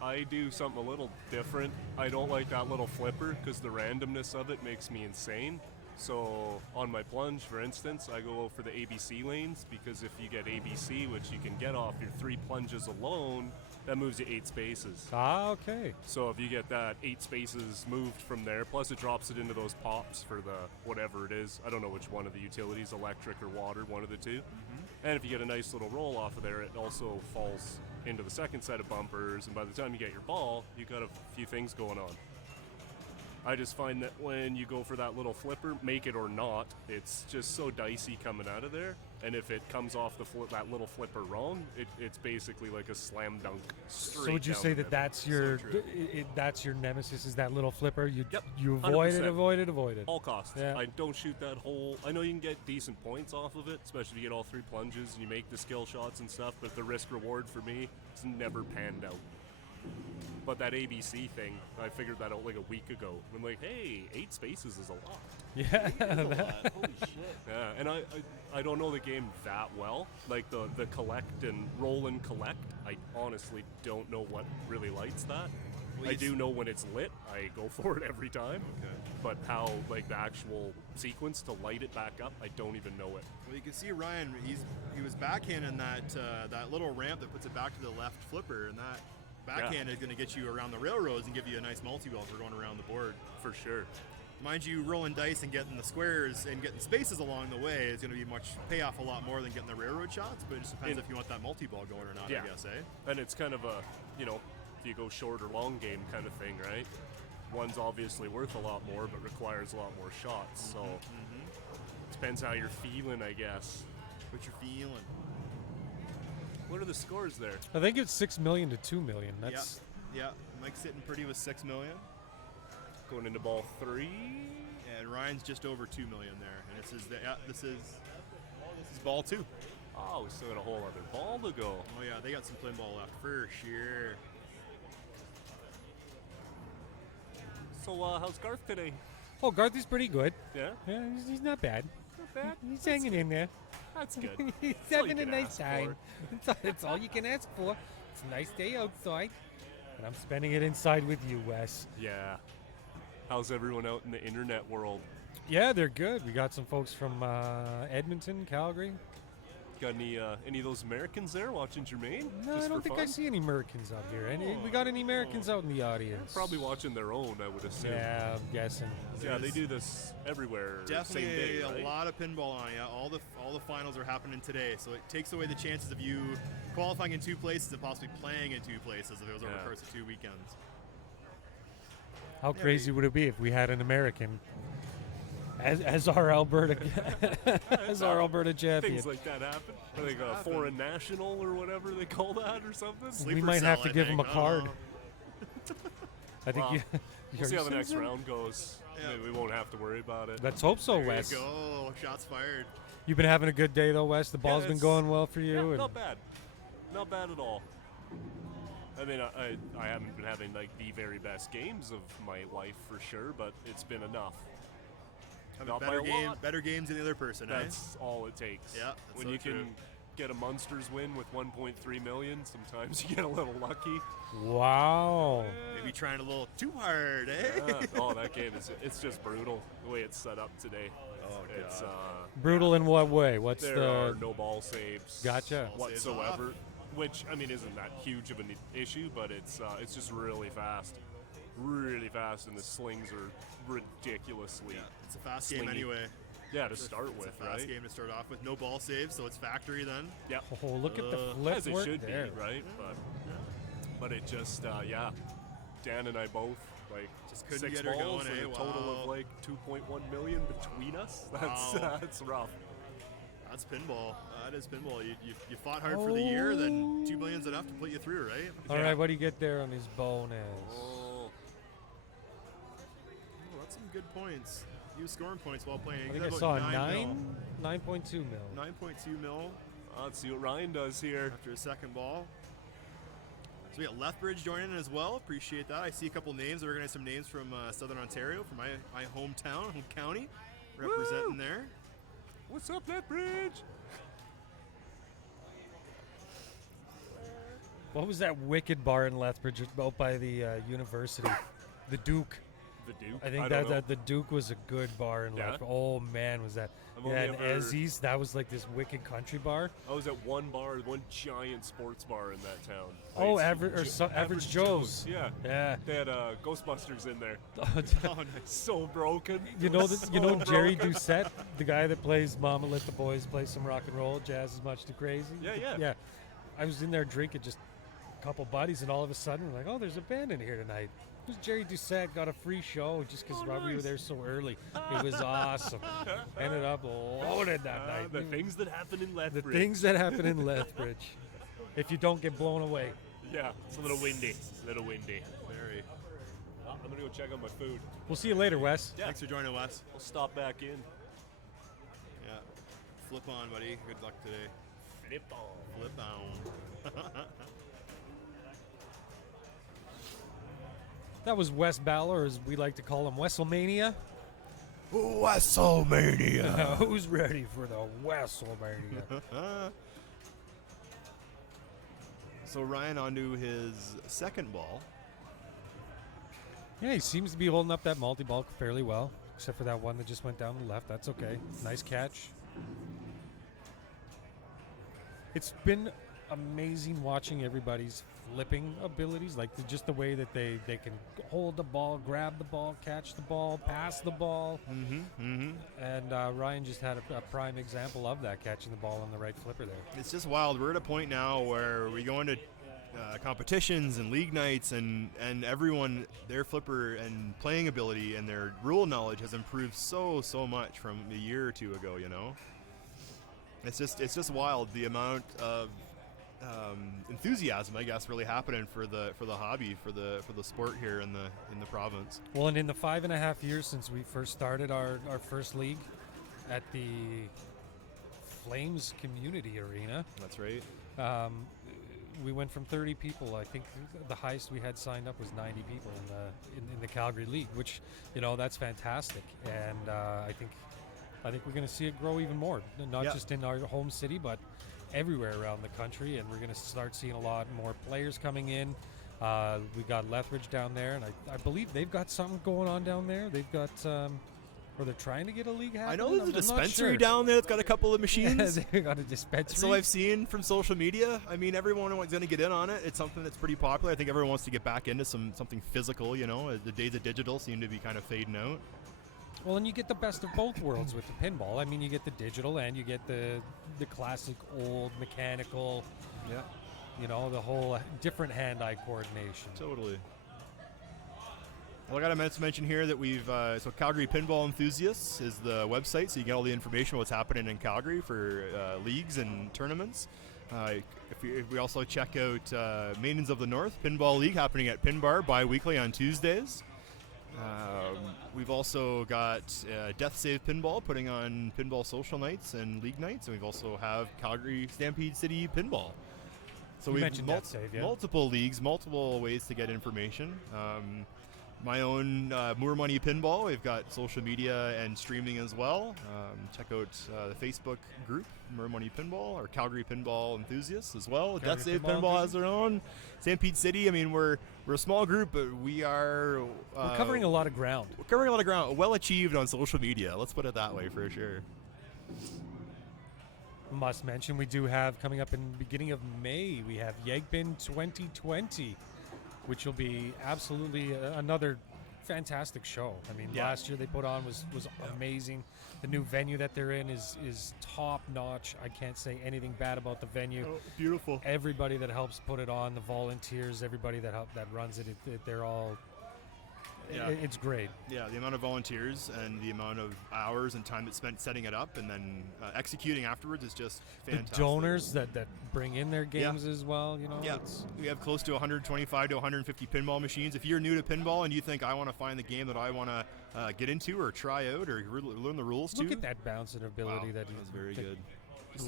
I do something a little different. I don't like that little flipper because the randomness of it makes me insane. So on my plunge, for instance, I go for the ABC lanes because if you get ABC, which you can get off your 3 plunges alone, that moves you 8 spaces. okay. So if you get that 8 spaces moved from there, plus it drops it into those pops for the whatever it is. I don't know which one of the utilities, electric or water, one of the 2. And if you get a nice little roll off of there, it also falls into the second set of bumpers. And by the time you get your ball, you got a few things going on. I just find that when you go for that little flipper, make it or not, it's just so dicey coming out of there. And if it comes off that little flipper wrong, it's basically like a slam dunk. So would you down say the that middle. that's your true. that's your nemesis? Is that little flipper? You Yep, you avoid it, 100%. avoid it. All costs. Yeah. I don't shoot that whole. I know you can get decent points off of it, especially if you get all 3 plunges and you make the skill shots and stuff. But the risk reward for me, it's never panned out. But that ABC thing, I figured that out like a week ago. I'm like, hey, 8 spaces is a lot. Yeah. Holy shit. Yeah, and I don't know the game that well. Like the collect and roll and collect, I honestly don't know what really lights that. Well, I do know when it's lit, I go for it every time. Okay. But how, like the actual sequence to light it back up, I don't even know it. Well, you can see Ryan. He was backhanding that little ramp that puts it back to the left flipper, and that backhand is going to get you around the railroads and give you a nice multi-ball for going around the board. For sure. Mind you, rolling dice and getting the squares and getting spaces along the way is going to be pay off a lot more than getting the railroad shots, but it just depends if you want that multi-ball going or not, Yeah. I guess, eh? And it's kind of a, if you go short or long game kind of thing, right? One's obviously worth a lot more, but requires a lot more shots. So depends how you're feeling, I guess. What you're feeling. What are the scores there? I think it's 6 million to 2 million. That's Yeah. Mike's sitting pretty with 6 million. Going into ball 3. And Ryan's just over 2 million there. And this is ball 2. Oh, we still got a whole other ball to go. Oh yeah, they got some pinball left for sure. So how's Garth today? Oh, Garth is pretty good. Yeah, Yeah, he's not bad. not bad. He's hanging in there. That's good. He's That's all having you a can nice ask time. That's all you can ask for. It's a nice day outside. And I'm spending it inside with you, Wes. Yeah. How's everyone out in the internet world? Yeah, they're good. We got some folks from Edmonton, Calgary. Got any of those Americans there watching Jermaine? No, Just I don't for think I fun? see any Americans out here. We got any Americans out in the audience? Probably watching their own, I would assume. Yeah, I'm guessing. Yeah, they do this everywhere. Definitely same day, a right? lot of pinball on you. All the finals are happening today, so it takes away the chances of you qualifying in 2 places and possibly playing in 2 places if it was over the course of 2 weekends. How crazy would it be if we had an American as our Alberta as our Alberta champion? Things like that happen. I think a foreign national or whatever they call that or something. We Sleeper might have cell, to I give him a think. card. Oh. I think Well, you. We'll see how the next citizen? round goes. Yeah. Maybe we won't have to worry about it. Let's hope so, There Wes. you go. Shots fired. You've been having a good day though, Wes. The ball's been it's- going well for you. Yeah, and not bad. Not bad at all. I mean, I haven't been having like the very best games of my life for sure, but it's been enough. Have Not a by a lot. better games than the other person, eh? That's all it takes. Yeah, that's when so you true. can get a Munsters win with 1.3 million, sometimes you get a little lucky. wow. Maybe trying a little too hard, eh? Yeah. Oh, that game it's just brutal the way it's set up today. Oh, It's Brutal in what way? What's there the? are no ball saves. Gotcha. Ball saves Whatsoever. Which I mean isn't that huge of an issue, but it's just really fast, and the slings are ridiculously. Yeah, it's a fast game Slingy. anyway. Yeah, to It's start a with, fast right? game to start off with. No ball saves, so it's factory then. Yeah, Oh, look at the flip as it work should there. be, right? But but it just Dan and I both like Just couldn't 6 get her balls going, and eh? a total Wow. of like 2.1 million between us. That's Wow. that's rough. That's pinball. That is pinball. You fought hard for the year, then 2 million's enough to put you through, right? All right, what do you get there on his bonus? Oh, Oh, that's some good points. You scoring points while playing. I You think got I about saw a 9.2 mil. 9.2 mil let's see what Ryan does here. after a second ball. So we got Lethbridge joining as well. Appreciate that. I see a couple names. I recognize some names from Southern Ontario, from my hometown, home county, representing there. What's up, Lethbridge? What was that wicked bar in Lethbridge out by the university? The Duke. The Duke. I think don't know. that the Duke was a good bar in Yeah? Lethbridge. Oh man, was that? I've Yeah, only and ever- Ezzy's, that was like this wicked country bar. I was at one bar, one giant sports bar in that town. Oh, Like, Average Joe's. Yeah. Yeah. They had Ghostbusters in there. Oh, nice. So broken. You know, you know So Jerry broken. Doucette, the guy that plays Mama Let the Boys Play Some Rock and Roll, Jazz is Much Too Crazy. Yeah. Yeah. I was in there drinking, just a couple buddies, and all of a sudden, we're like, oh, there's a band in here tonight. It was Jerry Doucette, got a free show just because Oh, we were nice. there so early. It was awesome. Ended up loaded that night. The things that happen in The Lethbridge. things that happen in Lethbridge. If you don't get blown away. Yeah, it's a little windy. Very. I'm gonna go check on my food. We'll see you later, Wes. Yeah. Thanks for joining, Wes. I'll stop back in. Yeah. Flip on, buddy. Good luck today. Flip on. Flip on. That was Wes Ballor, as we like to call him, Wesselmania. WrestleMania. Who's ready for the Wesselmania? So Ryan onto his second ball. Yeah, he seems to be holding up that multi-ball fairly well, except for that one that just went down the left. That's okay. Nice catch. It's been amazing watching everybody's flipping abilities, like just the way that they can hold the ball, grab the ball, catch the ball, pass the ball. And Ryan just had a prime example of that, catching the ball on the right flipper there. It's just wild. We're at a point now where we go into competitions and league nights, and everyone, their flipper and playing ability and their rule knowledge has improved so much from a year or two ago. You know, it's just wild the amount of enthusiasm, I guess, really happening for the hobby, for the sport here in the province. Well, and in the 5.5 years since we first started our first league at the Flames Community Arena, That's right. we went from 30 people. I think the highest we had signed up was 90 people in the Calgary League, which, you know, that's fantastic. And I think we're going to see it grow even more, not Yeah. just in our home city, but everywhere around the country. And we're going to start seeing a lot more players coming in. We got Lethbridge down there, and I believe they've got something going on down there. They've got, or they're trying to get a league happening. I know there's a I'm not dispensary sure. down there that's got a couple of machines. They got a dispensary. So I've seen from social media. I mean, everyone wants to get in on it. It's something that's pretty popular. I think everyone wants to get back into something physical. You know, the days of digital seem to be kind of fading out. Well, and you get the best of both worlds with the pinball. I mean, you get the digital and you get the classic old mechanical, Yeah, you know, the whole different hand-eye coordination. totally. Well, I got to mention here that we've so Calgary Pinball Enthusiasts is the website, so you get all the information on what's happening in Calgary for leagues and tournaments. If we also check out Maidens of the North Pinball League happening at Pin Bar bi-weekly on Tuesdays. We've also got Death Save Pinball putting on pinball social nights and league nights, and we've also have Calgary Stampede City Pinball. So You we've mentioned Death Save, yeah. multiple leagues, multiple ways to get information. My own More Money Pinball. We've got social media and streaming as well. Check out the Facebook group, More Money Pinball, or Calgary Pinball Enthusiasts as well. Calgary Death Save Pinball Pinball has their own. Stampede City. I mean, we're a small group, but we are. We're covering a lot of ground. We're covering a lot of ground. Well achieved on social media. Let's put it that way for sure. Must mention, we do have coming up in the beginning of May, we have Yegbin 2020, which will be absolutely another fantastic show. I mean, Yeah. last year they put on was amazing. The new venue that they're in is top notch. I can't say anything bad about the venue. Oh, beautiful. Everybody that helps put it on, the volunteers, everybody that runs it, they're all. Yeah. It's great. Yeah, the amount of volunteers and the amount of hours and time that's spent setting it up and then executing afterwards is just fantastic. The donors that bring in their games as well, you know. Yeah, we have close to 125 to 150 pinball machines. If you're new to pinball and you think I want to find the game that I want to get into or try out or learn the rules Look to, at that bouncing ability. wow, that was very good.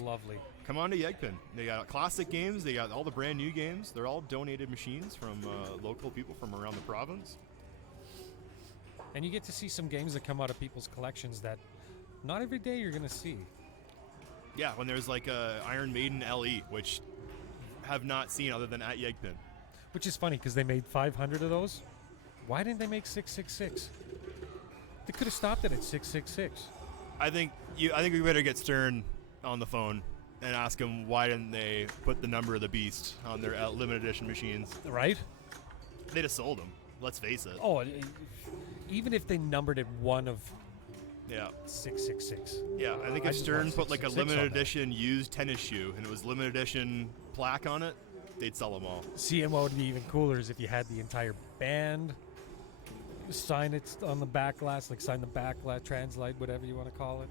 Lovely. Come on to Yegpin. They got classic games. They got all the brand new games. They're all donated machines from local people from around the province. And you get to see some games that come out of people's collections that not every day you're going to see. Yeah, when there's like a Iron Maiden LE, which have not seen other than at Yegpin. Which is funny because they made 500 of those. Why didn't they make 666? They could have stopped it at 666. I think we better get Stern on the phone and ask him why didn't they put the number of the beast on their limited edition machines. Right? They'd have sold them. Let's face it. Oh, even if they numbered it one of Yeah. 666. Yeah, I think I if just Stern want put like a 666 limited on that. edition used tennis shoe and it was limited edition plaque on it, they'd sell them all. See, and what would be even cooler is if you had the entire band sign it on the back glass, like sign the back glass, translate, whatever you want to call it.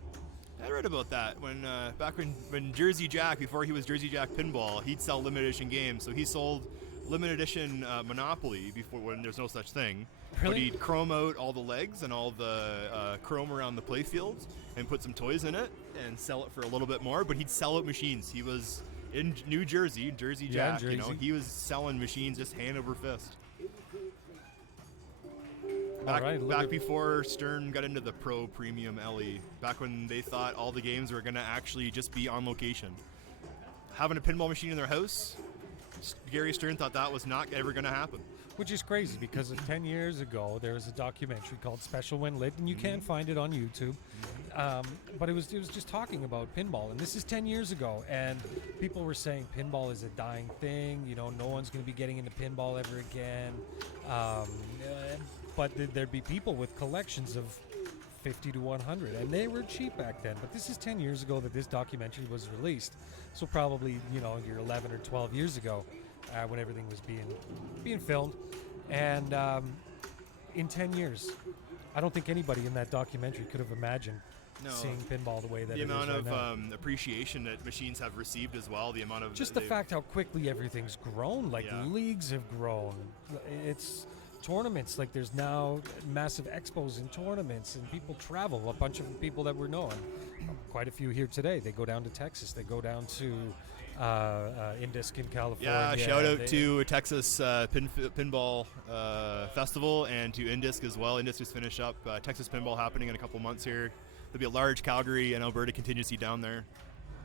I read about that when back when Jersey Jack, before he was Jersey Jack Pinball, he'd sell limited edition games. So he sold limited edition Monopoly before when there's no such thing. But Really? he'd chrome out all the legs and all the chrome around the playfields and put some toys in it and sell it for a little bit more. But he'd sell out machines. He was in New Jersey, Jersey Yeah, Jack. You know, Jersey. he was selling machines just hand over fist. All Back, right, look back at- before Stern got into the Pro Premium LE, back when they thought all the games were going to actually just be on location. Having a pinball machine in their house, Gary Stern thought that was not ever going to happen. Which is crazy because 10 years ago there was a documentary called Special When Lit, and you can find it on YouTube. But it was just talking about pinball, and this is 10 years ago, and people were saying pinball is a dying thing. You know, no one's going to be getting into pinball ever again. But there'd be people with collections of 50 to 100, and they were cheap back then. But this is 10 years ago that this documentary was released, so probably you're 11 or 12 years ago when everything was being filmed. And in 10 years, I don't think anybody in that documentary could have imagined No. seeing pinball the way that The it is amount right of now. appreciation that machines have received as well, the amount of Just the they've- fact how quickly everything's grown, like Yeah. leagues have grown. It's tournaments, like there's now massive expos and tournaments, and people travel. A bunch of people that we're knowing, quite a few here today. They go down to Texas. They go down to Indisc in California. Yeah, shout out They- to Texas Pinball Festival and to Indisc as well. Indisc just finished up Texas Pinball happening in a couple months here. There'll be a large Calgary and Alberta contingency down there.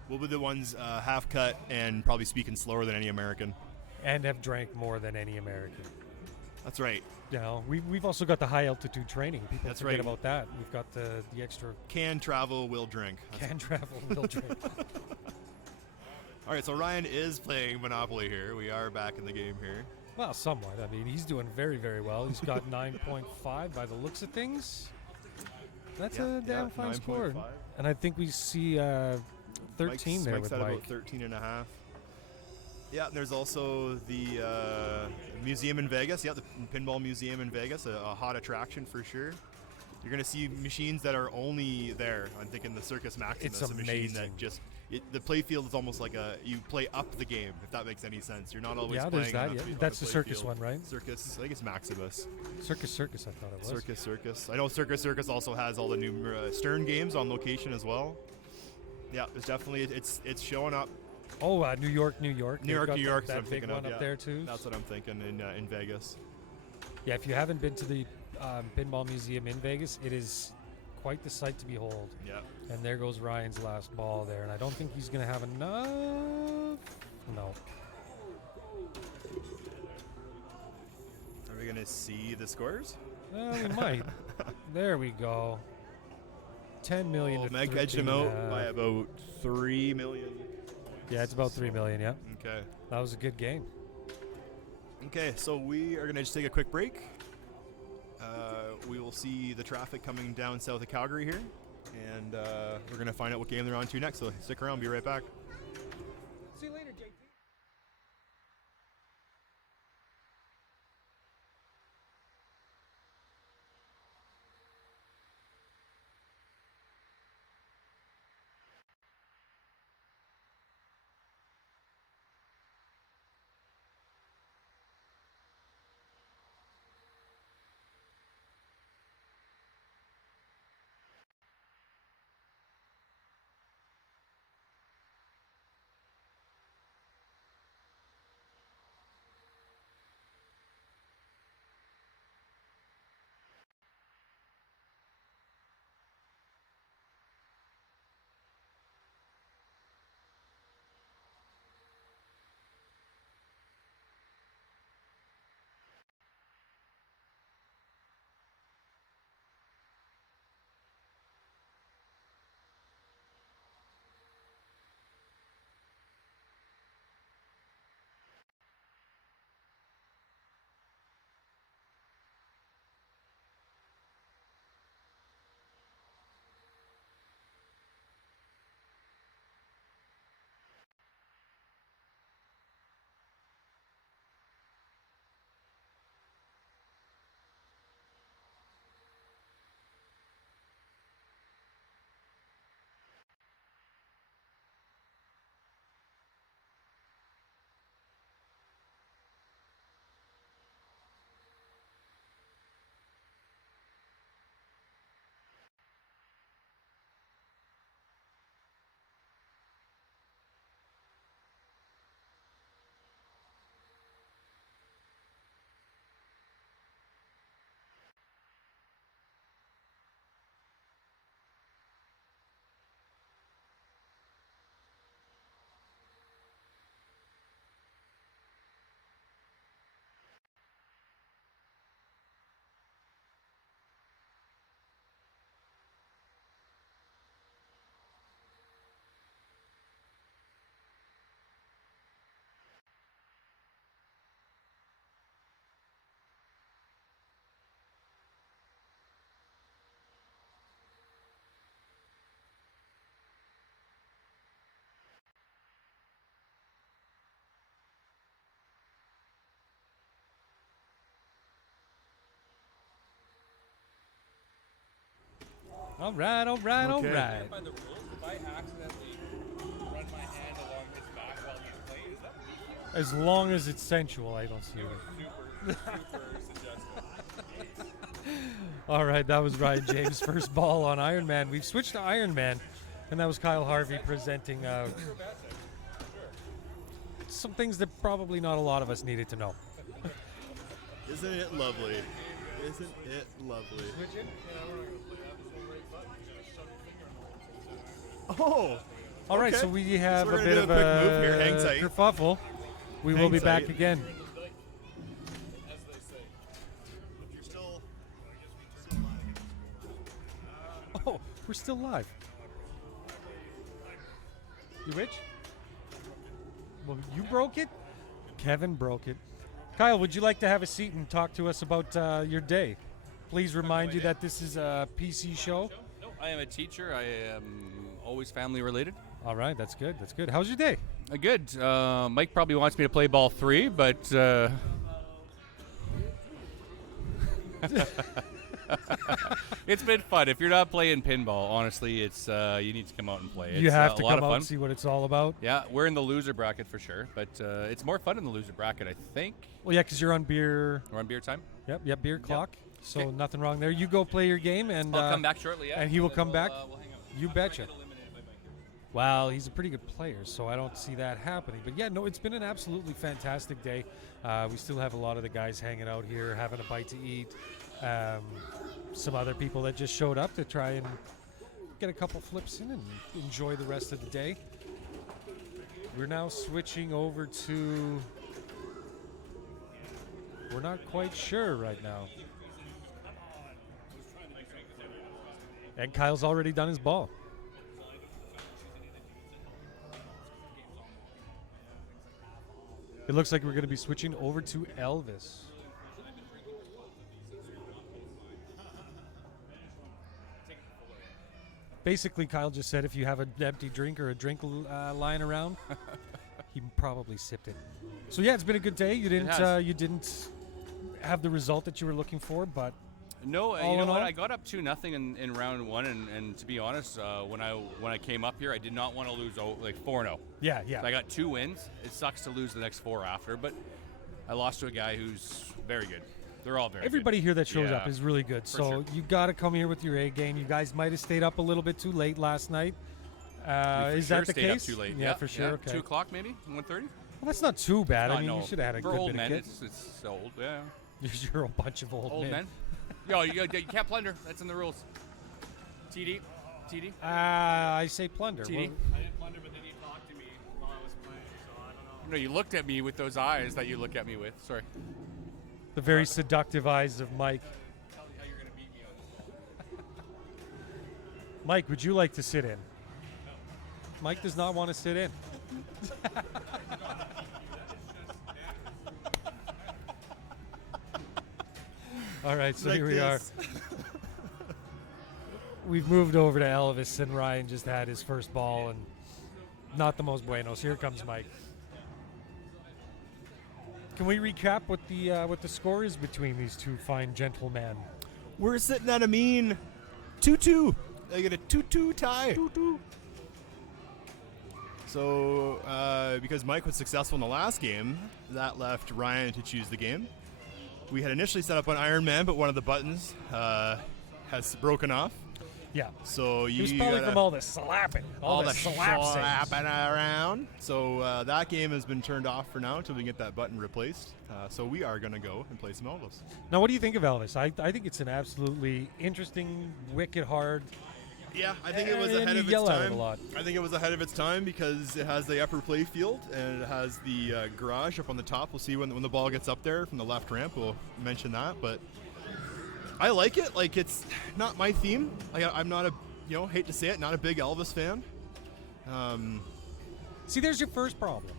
We'll be the ones half cut and probably speaking slower than any American. and have drank more than any American. That's right. You know, we've also got the high altitude training. People That's forget right. about that. We've got the extra Can travel, will drink. can travel, will drink. All right, so Ryan is playing Monopoly here. We are back in the game here. Well, somewhat. I mean, he's doing very, very well. He's got 9.5 by the looks of things. That's Yeah, a damn yeah, fine score. 9.5. And I think we see 13 there Mike's with at Mike. about 13 and a half. Yeah, and there's also the museum in Vegas. Yeah, the Pinball Museum in Vegas, a hot attraction for sure. You're going to see machines that are only there. I'm thinking the Circus Maximus, It's a machine amazing. that just the playfield is almost like you play up the game, if that makes any sense. You're not always Yeah, playing there's that. on Yeah. on That's the circus playfield. one, right? Circus, I think it's Maximus. Circus, I thought it was. Circus. I know Circus also has all the new Stern games on location as well. Yeah, there's definitely it's showing up. Oh, New York. New They've York, got New York. That is what I'm big thinking one of, up yeah. there too. That's what I'm thinking in Vegas. Yeah, if you haven't been to the Pinball Museum in Vegas, it is quite the sight to behold. Yeah. And there goes Ryan's last ball there, and I don't think he's going to have enough. No. Are we gonna see the scores? Well, we might. There we go. 10 million Oh, to Meg edged him 13, out by about 3 million. Yeah, it's about 3 million, yeah. Okay. That was a good game. Okay, so we are gonna just take a quick break. we will see the traffic coming down south of Calgary here, and we're going to find out what game they're on to next. So stick around, be right back. See you later, JT. All right, all right, all Okay. right. By the rules, if I accidentally run my hand along his back while he's playing, is that legal? As long as it's sensual, I don't see it. Super suggestive. All right, that was Ryan James' first ball on Iron Man. We've switched to Iron Man, and that was Kyle Harvey presenting some things that probably not a lot of us needed to know. Isn't it lovely? Isn't it lovely? Oh! All right, okay. so we have So we're a gonna bit do of a quick move here. Hang a tight. kerfuffle. We will Hang be back tight. again. You're still Oh, we're still live. You rich? Well, you broke it? Kevin broke it. Kyle, would you like to have a seat and talk to us about your day? Please remind you that this is a PC show. No, I am a teacher. I am always family related. All right, that's good. That's good. How's your day? Good. Mike probably wants me to play ball 3, but it's been fun. If you're not playing pinball, honestly, it's you need to come out and play. You It's have a to lot come of out fun. and see what it's all about. Yeah, we're in the loser bracket for sure, but it's more fun in the loser bracket, I think. Well, yeah, because you're on beer. We're on beer time. Yep, beer clock. So Okay. nothing wrong there. You go play your game, and I'll come back shortly. Yeah, and he will then come back? We'll hang out. You I'm trying to betcha. get eliminated by Mike here. Well, he's a pretty good player, so I don't see that happening. But yeah, no, it's been an absolutely fantastic day. We still have a lot of the guys hanging out here, having a bite to eat. Some other people that just showed up to try and get a couple flips in and enjoy the rest of the day. We're now switching over to... We're not quite sure right now. And Kyle's already done his ball. It looks like we're going to be switching over to Elvis. Basically, Kyle just said if you have an empty drink or a drink lying around, he probably sipped it. So yeah, it's been a good day. You didn't have the result that you were looking for, but No, all you know in what? all? I got up 2-0 in round one, and to be honest, when I came up here, I did not want to lose 4-0. yeah. So I got 2 wins. It sucks to lose the next 4 after, but I lost to a guy who's very good. They're all very Everybody good. here that shows up Yeah, is really good. for So sure. you got to come here with your A game. You guys might have stayed up a little bit too late last night. We for Is sure that the stayed up case? too late. Yeah, for sure. Yeah. Okay. 2 o'clock maybe? 1:30? Well, that's not too bad. I mean, no. you should have had a For good old bit men, of kids. it's old, yeah. You're a bunch of old, Old men. Yo, you can't plunder. That's in the rules. TD? I say plunder. TD? Well, I didn't plunder, but then he talked to me while I was playing, so I don't know. No, you looked at me with those eyes that you look at me with. Sorry. the very seductive eyes of Mike. Tell me how you're going to beat me on this ball. Mike, would you like to sit in? Mike does not want to sit in. All right, so Like here we this. are. We've moved over to Elvis, and Ryan just had his first ball, and not the most buenos. Here comes Mike. Can we recap what the score is between these two fine gentlemen? We're sitting at a mean 2-2. They get a 2-2 tie. So, because Mike was successful in the last game, that left Ryan to choose the game. We had initially set up an Iron Man, but one of the buttons has broken off. Yeah. So It you was probably gotta- from all the slapping. All the slap saves. slapping around. So that game has been turned off for now until we get that button replaced. So we are going to go and play some Elvis. Now, what do you think of Elvis? I think it's an absolutely interesting, wicked hard. Yeah, I think it was And ahead you of its yell at it time. a lot. I think it was ahead of its time because it has the upper play field and it has the garage up on the top. We'll see when the ball gets up there from the left ramp. We'll mention that, but I like it. Like, it's not my theme. Like, I'm not a, hate to say it, not a big Elvis fan. See, there's your first problem.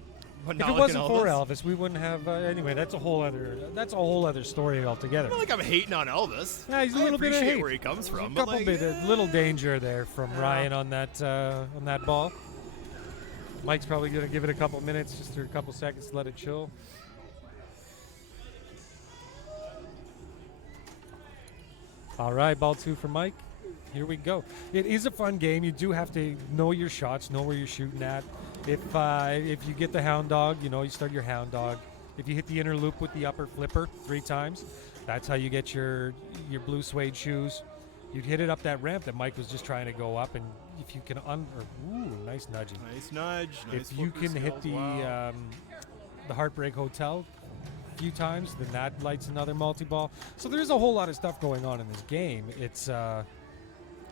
But If not it like wasn't an for Elvis. Elvis, we wouldn't have. Anyway, that's a whole other story altogether. It's not like I'm hating on Elvis. Yeah, he's a I little bit of appreciate hate. where he comes There's from. a but couple like, bit, a little danger there from Yeah. Ryan on that ball. Mike's probably gonna give it a couple minutes, just a couple seconds to let it chill. All right, ball 2 for Mike. Here we go. It is a fun game. You do have to know your shots, know where you're shooting at. If you get the hound dog, you start your hound dog. If you hit the inner loop with the upper flipper 3 times, that's how you get your blue suede shoes. You'd hit it up that ramp that Mike was just trying to go up, and if you can nice nudging. nice nudge. Nice If you flipper can hit skills, wow. the Heartbreak Hotel a few times, then that lights another multi-ball. So there's a whole lot of stuff going on in this game. It's And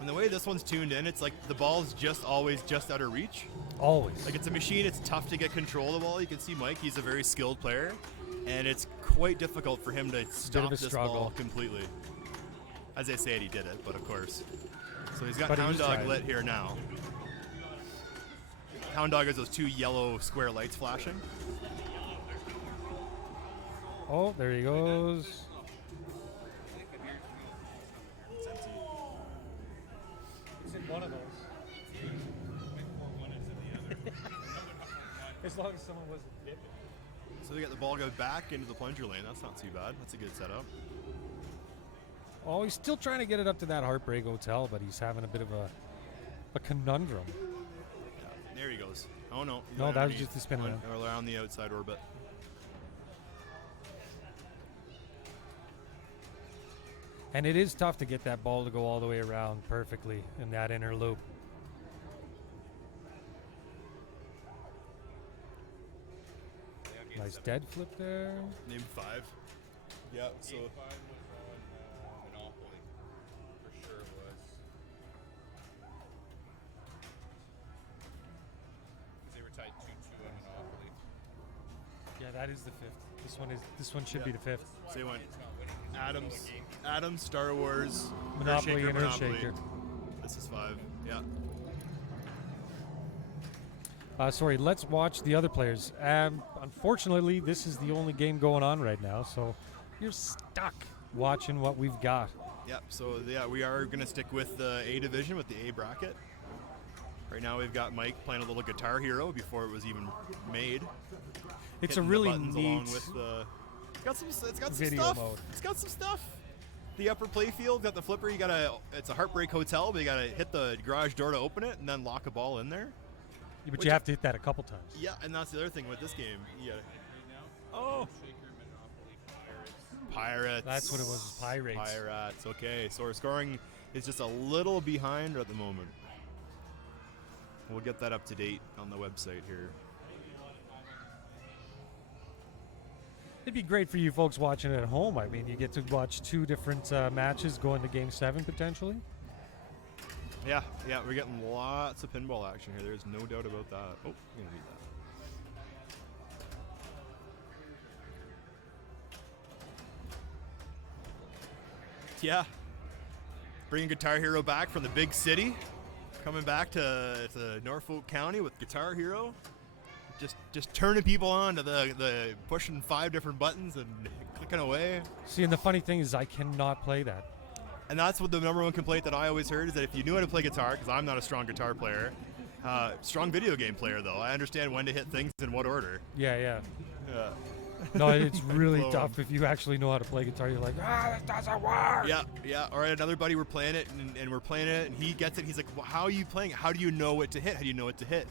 the way this one's tuned in, it's like the ball's just always just out of reach. always. Like, it's a machine. It's tough to get control of the ball. You can see Mike. He's a very skilled player, and it's quite difficult for him to stop a this struggle. ball completely. As I said, he did it, but of course. So he's got But he Hound was Dog trying. lit here now. Hound Dog has those 2 yellow square lights flashing. Oh, there he goes. It's in one of those. As long as someone wasn't dipping. So they got the ball go back into the plunger lane. That's not too bad. That's a good setup. Oh, he's still trying to get it up to that Heartbreak Hotel, but he's having a bit of a conundrum. There he goes. Oh no. He No, went that was underneath. just the spin Went around. around the outside orbit. And it is tough to get that ball to go all the way around perfectly in that inner loop. Nice dead flip there. Name 5. Yeah. So 5 was on Monopoly. For sure it was. They were tied 2-2 on Monopoly. Yeah, that is the 5th. This one should be the 5th. say one. Adams, Star Wars, Monopoly Earthshaker, and Earthshaker. This is 5. Yeah. Sorry, let's watch the other players. Unfortunately, this is the only game going on right now, so you're stuck watching what we've got. Yep. So yeah, we are gonna stick with the A division with the A bracket. Right now we've got Mike playing a little Guitar Hero before it was even made. It's a Hitting the really buttons neat along with the. It's got some video stuff. mode. It's got some stuff. The upper playfield, got the flipper. It's a Heartbreak Hotel, but you gotta hit the garage door to open it and then lock a ball in there. But Which- you have to hit that a couple times. Yeah, and that's the other thing with this game. Oh, Pirates. That's what it was, Pirates. Pirates. Okay, so our scoring is just a little behind at the moment. We'll get that up to date on the website here. It'd be great for you folks watching at home. I mean, you get to watch 2 different matches go into Game 7 potentially. Yeah, we're getting lots of pinball action here. There's no doubt about that. Oh, I'm gonna read that. Yeah, bringing Guitar Hero back from the big city, coming back to Norfolk County with Guitar Hero. Just turning people on to the pushing 5 different buttons and clicking away. See, and the funny thing is I cannot play that. And that's what the number one complaint that I always heard is that if you knew how to play guitar, because I'm not a strong guitar player, strong video game player though. I understand when to hit things in what order. Yeah. Yeah. No, it's really Blown. tough if you actually know how to play guitar. You're like, this doesn't work. Yeah. Or another buddy, we're playing it and we're playing it and he gets it. He's like, well, how are you playing it? How do you know what to hit? How do you know what to hit?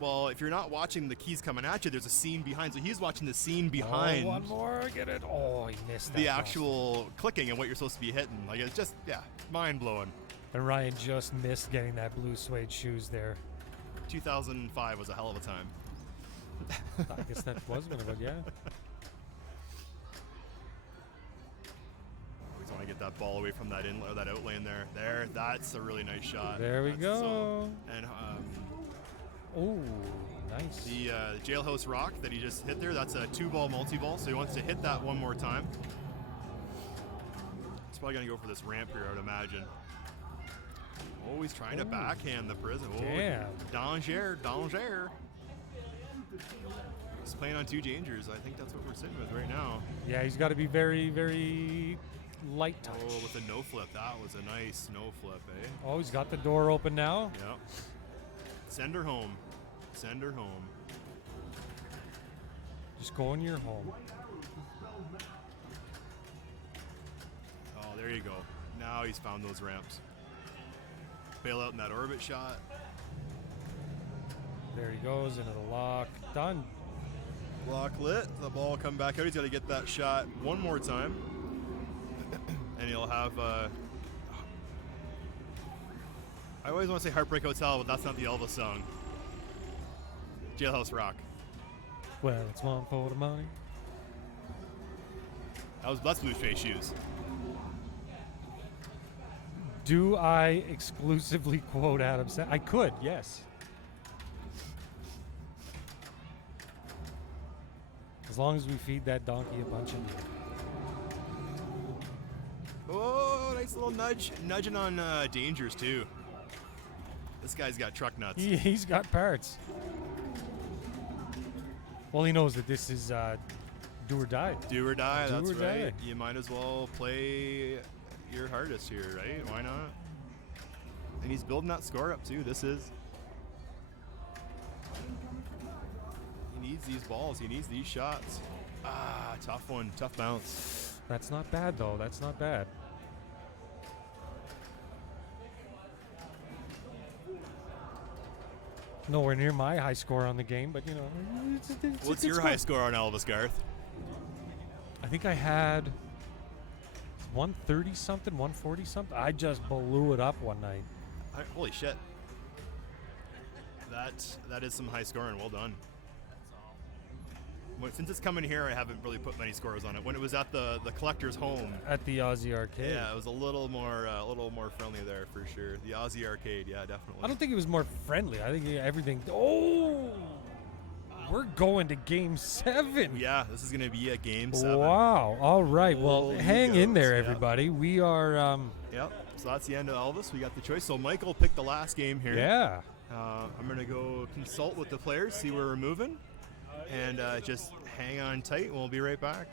Well, if you're not watching the keys coming at you, there's a scene behind. So he's watching the scene behind. Oh, one more, get it. Oh, he missed that. The ball. actual clicking and what you're supposed to be hitting. Like it's just mind blowing. And Ryan just missed getting that blue suede shoes there. 2005 was a hell of a time. I guess that was one of it, yeah. Always want to get that ball away from that in or that out lane there. That's a really nice shot. There we That's go. And Oh, nice. the Jailhouse Rock that he just hit there, that's a 2-ball multi-ball, so he wants to hit that one more time. He's probably going to go for this ramp here, I would imagine. Oh, he's trying to backhand the prison. Oh, Damn. Danger. He's playing on 2 dangers. I think that's what we're sitting with right now. Yeah, he's got to be very, very light touch. Oh, with a no flip. That was a nice no flip, eh? Oh, he's got the door open now. Yep. Send her home. Send her home. Just go in your home. Oh, there you go. Now he's found those ramps. Bail out in that orbit shot. There he goes into the lock. Done. Lock lit. The ball come back out. He's got to get that shot one more time. And he'll have... I always want to say Heartbreak Hotel, but that's not the Elvis song. Jailhouse Rock. Well, it's one for the money. That's Blueface Shoes. Do I exclusively quote Adam Sandler? I could, yes. As long as we feed that donkey a bunch of meat. Oh, nice little nudge. Nudging on dangers, too. This guy's got truck nuts. He's got parts. Well, he knows that this is do or die. Do or die, Do that's or right. die. You might as well play your hardest here, right? Why not? And he's building that score up, too. This is... He needs these balls. He needs these shots. Ah, tough one. Tough bounce. That's not bad, though. That's not bad. Nowhere near my high score on the game, but, you know. It's What's a good your high score on Elvis, Garth? I think I had 130 something, 140 something. I just blew it up one night. Holy shit. That is some high scoring. Well done. Since it's coming here, I haven't really put many scores on it. When it was at the collector's home, At the Aussie Arcade. yeah, it was a little more friendly there for sure. The Aussie Arcade, yeah, definitely. I don't think it was more friendly. I think everything. Oh! We're going to Game 7. Yeah, this is gonna be a Game 7. Wow. All right. Well, Holy hang in there, goats, yeah. everybody. We are, Yep. So that's the end of Elvis. We got the choice. So Michael picked the last game here. yeah. I'm gonna go consult with the players, see where we're moving, and just hang on tight. We'll be right back.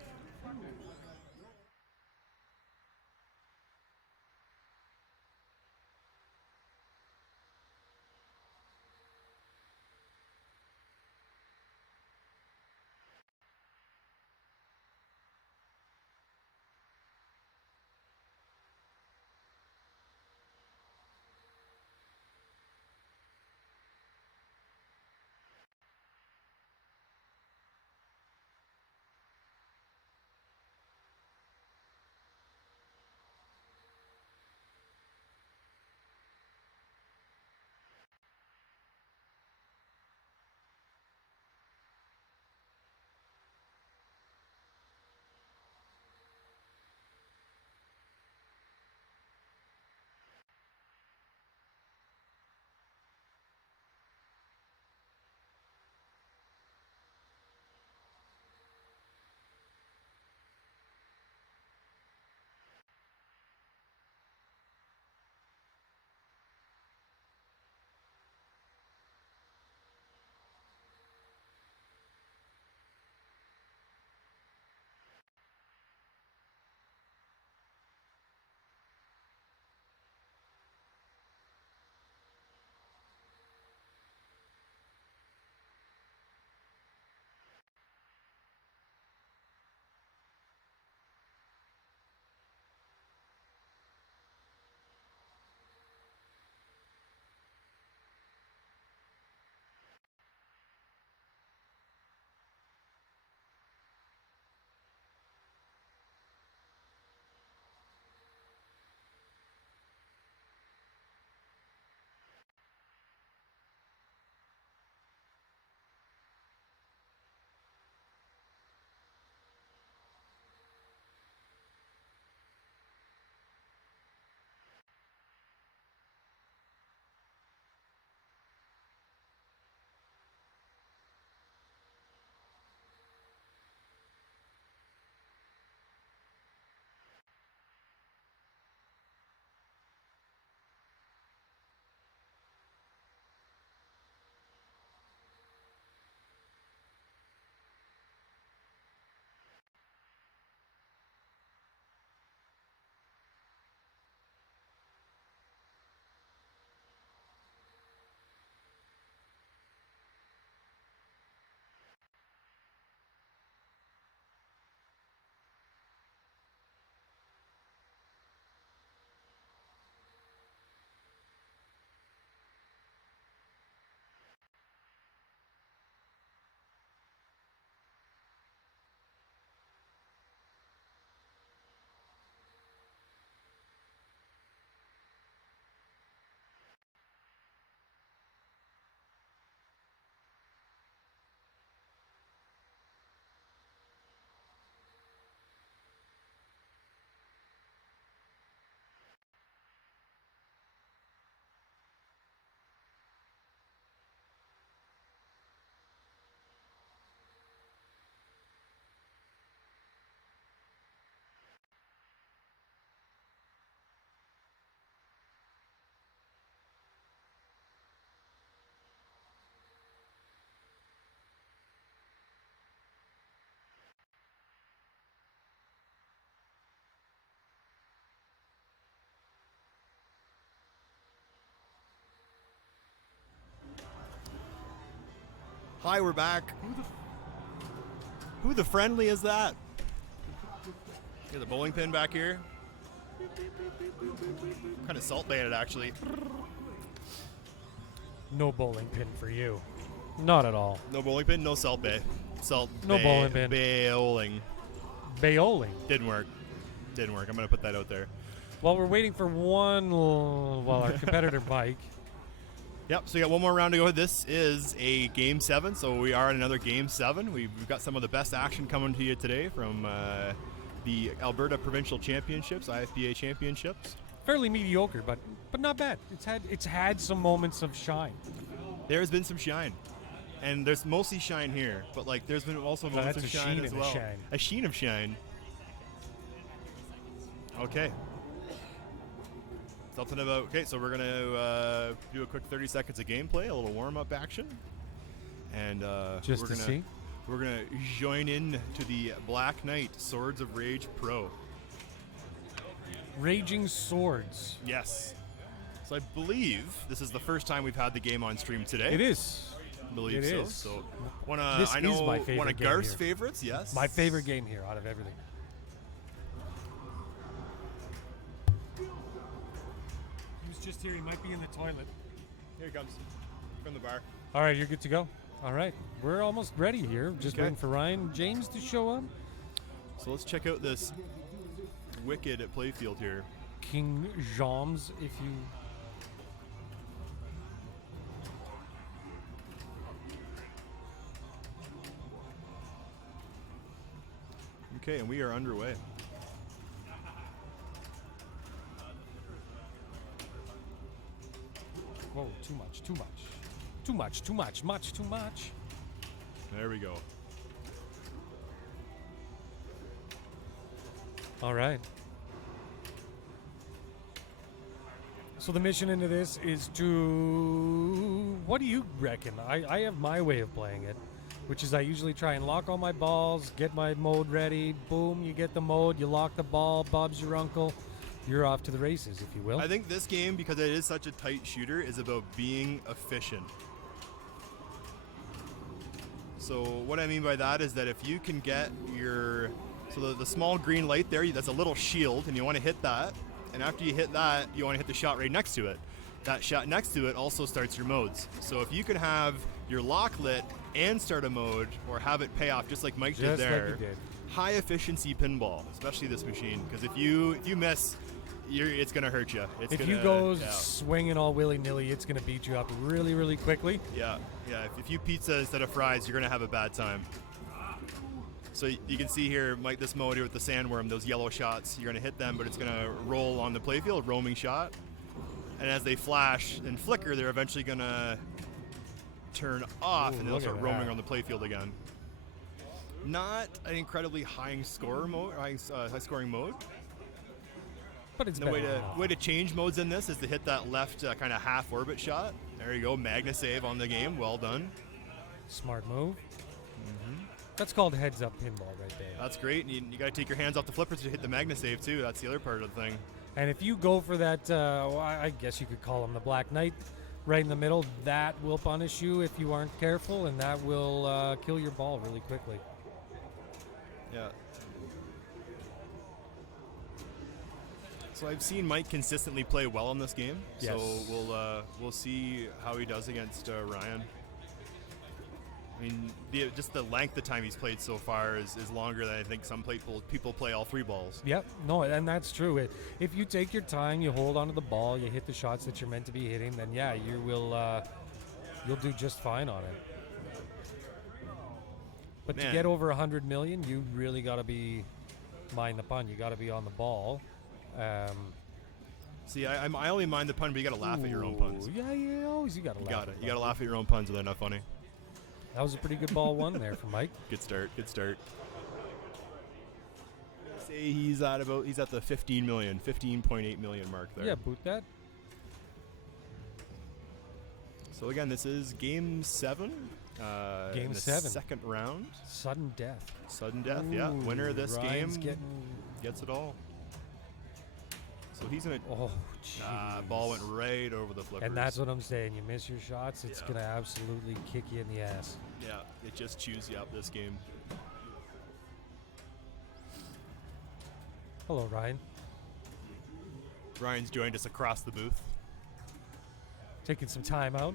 Hi, we're back. Who the friendly is that? Get the bowling pin back here. Kind of salt baited, actually. No bowling pin for you. Not at all. No bowling pin, no salt bay. No bowling pin. Bowling. Bayoling. Didn't work. Didn't work. I'm going to put that out there. Well, we're waiting for our competitor, Mike. Yep, so we got one more round to go. This is a Game 7, so we are in another Game 7. We've got some of the best action coming to you today from the Alberta Provincial Championships, IFPA Championships. Fairly mediocre, but not bad. It's had some moments of shine. There's been some shine. And there's mostly shine here, but like there's been also moments of shine as well. A sheen of shine. Okay. Something about, okay, so we're going to do a quick 30 seconds of gameplay, a little warm-up action. And Just to see. We're going to join in to the Black Knight Swords of Rage Pro. Raging Swords. Yes. So I believe this is the first time we've had the game on stream today. It is. I believe It so. is. So This I is know my favorite one of game Garth's here. favorites, yes. My favorite game here out of everything. He was just here. He might be in the toilet. Here he comes from the bar. All right, you're good to go. All right, we're almost ready here. Just Okay. waiting for Ryan James to show up. So let's check out this wicked playfield here. King James, if you... Okay, and we are underway. Whoa, too much, too much. Too much, too much, much, too much. There we go. All right. So the mission into this is to... What do you reckon? I have my way of playing it, which is I usually try and lock all my balls, get my mode ready. Boom, you get the mode, you lock the ball, Bob's your uncle. You're off to the races, if you will. I think this game, because it is such a tight shooter, is about being efficient. So what I mean by that is that if you can get your... So the small green light there, that's a little shield, and you want to hit that. And after you hit that, you want to hit the shot right next to it. That shot next to it also starts your modes. So if you can have your lock lit and start a mode, or have it pay off just like Mike did Just like there, you did. high efficiency pinball, especially this machine. Because if you miss, it's going to hurt you. If you go swinging all willy-nilly, it's going to beat you up really, really quickly. Yeah. If you pizza instead of fries, you're going to have a bad time. So you can see here, Mike, this mode here with the sandworm, those yellow shots, you're going to hit them, but it's going to roll on the playfield, roaming shot. And as they flash and flicker, they're eventually going to turn off, and they'll start roaming on the playfield again. Not an incredibly high scoring mode. But it's the better. way to change modes in this is to hit that left kind of half orbit shot. There you go, Magna save on the game. Well done. Smart move. That's called heads up pinball right there. That's great. And you got to take your hands off the flippers to hit the Magna save too. That's the other part of the thing. And if you go for that, I guess you could call him the Black Knight, right in the middle, that will punish you if you aren't careful, and that will kill your ball really quickly. Yeah. So I've seen Mike consistently play well in this game. Yes. So we'll see how he does against Ryan. I mean, just the length of time he's played so far is longer than I think some people play all three balls. Yep, no, and that's true. If you take your time, you hold onto the ball, you hit the shots that you're meant to be hitting, then yeah, you'll do just fine on it. But to get over 100 million, you really got to be, mind the pun, you got to be on the ball. See, I only mind the pun, but you got to laugh at your own puns. Yeah, always you got to laugh. You got to laugh at your own puns, or they're not funny. That was a pretty good ball one there from Mike. Good start. Say he's at the 15.8 million mark there. Yeah, boot that. So again, this is Game 7. Game in the 7. Second round. Sudden death. Sudden death, yeah. Winner of this Ryan's game gets it all. So So he's gonna. Oh, Ball jeez. went right over the flippers. And that's what I'm saying. You miss your shots, it's Yeah. going to absolutely kick you in the ass. Yeah, it just chews you up this game. Hello, Ryan. Ryan's joined us across the booth. Taking some time out.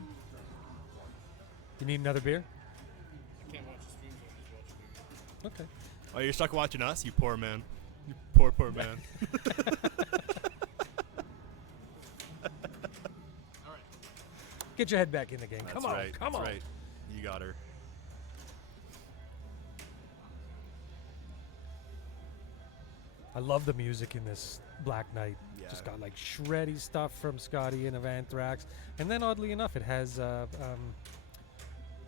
You need another beer? I can't watch the streams. I'm just watching. Okay. Oh, you're stuck watching us, you poor man. You poor, poor man. Get your head back in the game. That's Come on. right. Come that's on. right. You got her. I love the music in this Black Knight. Yeah. Just got like shreddy stuff from Scotty and of Anthrax. And then oddly enough, it has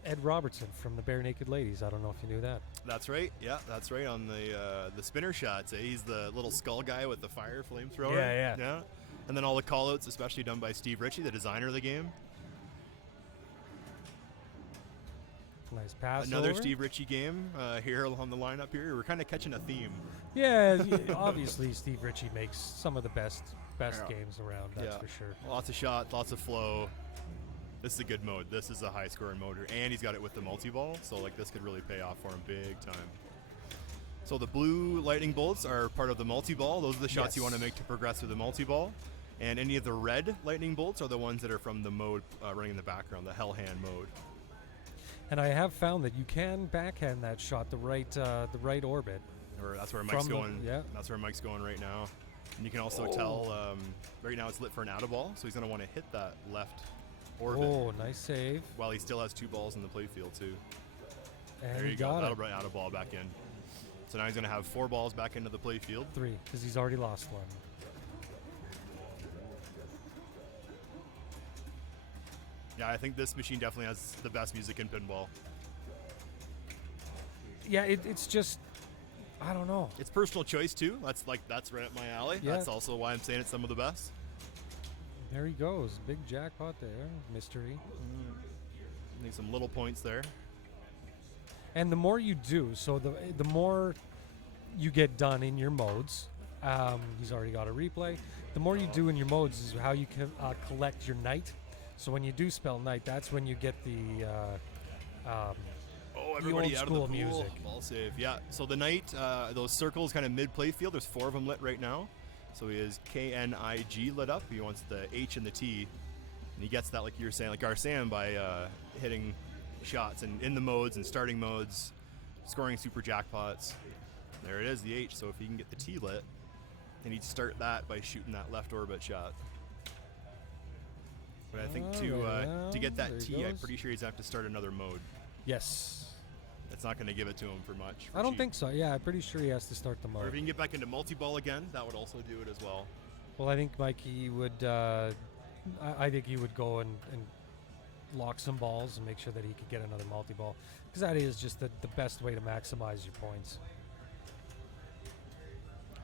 Ed Robertson from the Bare Naked Ladies. I don't know if you knew that. That's right. Yeah, that's right. On the spinner shots, he's the little skull guy with the fire flamethrower. Yeah. And then all the call-outs, especially done by Steve Ritchie, the designer of the game. Nice pass. Another over. Steve Ritchie game here on the lineup here. We're kind of catching a theme. Yeah, obviously Steve Ritchie makes some of the best Yeah. games around, that's Yeah. for sure. Lots of shots, lots of flow. This is a good mode. This is a high-scoring motor, and he's got it with the multi-ball, so like this could really pay off for him big time. So the blue lightning bolts are part of the multi-ball. Those are the shots you Yes. want to make to progress with the multi-ball. And any of the red lightning bolts are the ones that are from the mode running in the background, the Hell Hand mode. And I have found that you can backhand that shot the right orbit. Or that's where Mike's From the- going. yeah. That's where Mike's going right now. And you can also tell right now it's lit for an out of ball, so he's going to want to hit that left orbit Oh, nice save. while he still has two balls in the playfield too. And There he you go. got That'll it. bring out of ball back in. So now he's going to have 4 balls back into the playfield. 3, because he's already lost one. Yeah, I think this machine definitely has the best music in pinball. Yeah, it's just, I don't know. It's personal choice too. That's right up my alley. Yeah. That's also why I'm saying it's some of the best. There he goes. Big jackpot there. Mystery. Need some little points there. And the more you do, so the more you get done in your modes, he's already got a replay. The more you do in your modes is how you can collect your night. So when you do spell night, that's when you get the Oh, everybody old out of the school pool. music. Ball save. Yeah. So the night, those circles kind of mid playfield. There's 4 of them lit right now. So he has KNIG lit up. He wants the H and the T, and he gets that like you were saying, like Garsan, by hitting shots and in the modes and starting modes, scoring super jackpots. There it is, the H. So if he can get the T lit, then he'd start that by shooting that left orbit shot. But I think to get that There he T, I'm goes. pretty sure he's gonna have to start another mode. Yes. That's not going to give it to him for much. for I don't cheap. think so. Yeah, I'm pretty sure he has to start the Or if mode. he can get back into multi-ball again, that would also do it as well. Well, I think Mikey would. I think he would go and lock some balls and make sure that he could get another multi-ball, because that is just the best way to maximize your points.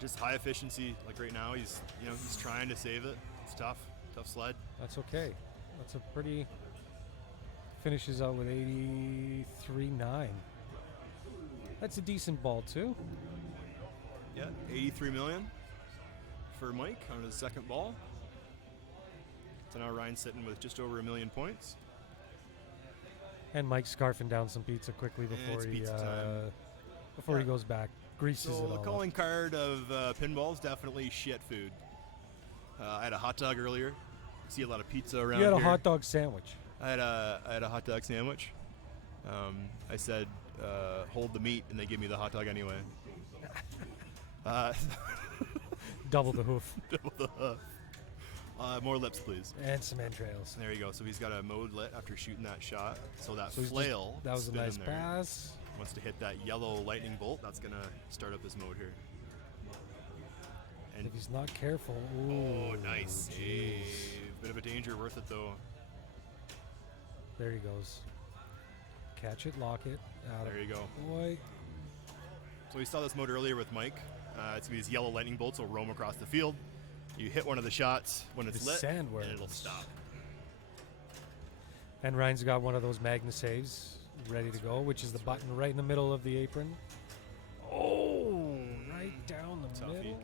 Just high efficiency. Like right now, he's trying to save it. It's tough sled. That's okay. That's a pretty. Finishes out with 83.9. That's a decent ball too. Yeah, 83 million for Mike on his second ball. So now Ryan's sitting with just over 1 million points. And Mike's scarfing down some pizza quickly before it's he pizza time. before he goes back. Greases So it the all calling card of pinball is definitely shit food. I had a hot dog earlier. See a lot of pizza up. around You had a here. hot dog sandwich. I had a hot dog sandwich. I said, hold the meat, and they give me the hot dog anyway. Double the hoof More lips, please. and some entrails. There you go. So he's got a mode lit after shooting that shot. So that So he's flail just, that was a spinning nice there, pass. wants to hit that yellow lightning bolt. That's going to start up his mode here. And If he's not careful, oh, ooh, nice jeez. save. Bit of a danger, worth it though. There he goes. Catch it, lock it. Out There you go. Boy. So we saw this mode earlier with Mike. It's gonna be these yellow lightning bolts will roam across the field. You hit one of the shots when it's The lit, and sandworms. it'll stop. And Ryan's got one of those Magna saves ready to go, which is the button right in the middle of the apron. Oh, right down the Toughie. middle.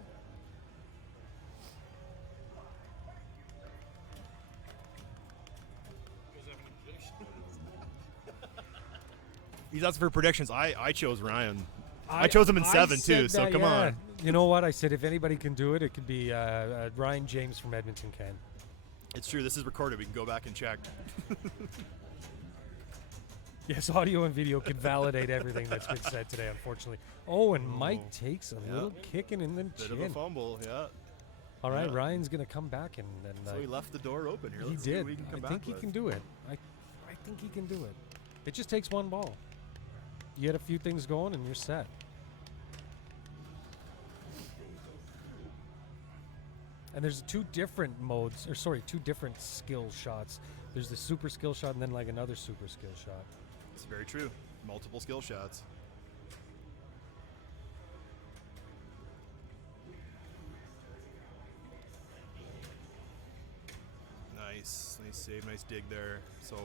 He's asking for predictions. I chose Ryan. I chose him in 7 too. said So that, come yeah. on. You know what? I said if anybody can do it, it could be Ryan James from Edmonton can. It's true. This is recorded. We can go back and check. Yes, audio and video can validate everything that's been said today, unfortunately. Oh, and Mike takes a little kicking in the Bit chin. of a fumble. Yeah. All right, yeah. Ryan's going to come back and So he left the door open here. he Let's see did. what we can come I back think he with. can do it. I think he can do it. It just takes one ball. You get a few things going and you're set. And there's two different modes, or sorry, two different skill shots. There's the super skill shot and then like another super skill shot. It's very true. Multiple skill shots. Nice save, nice dig there. So,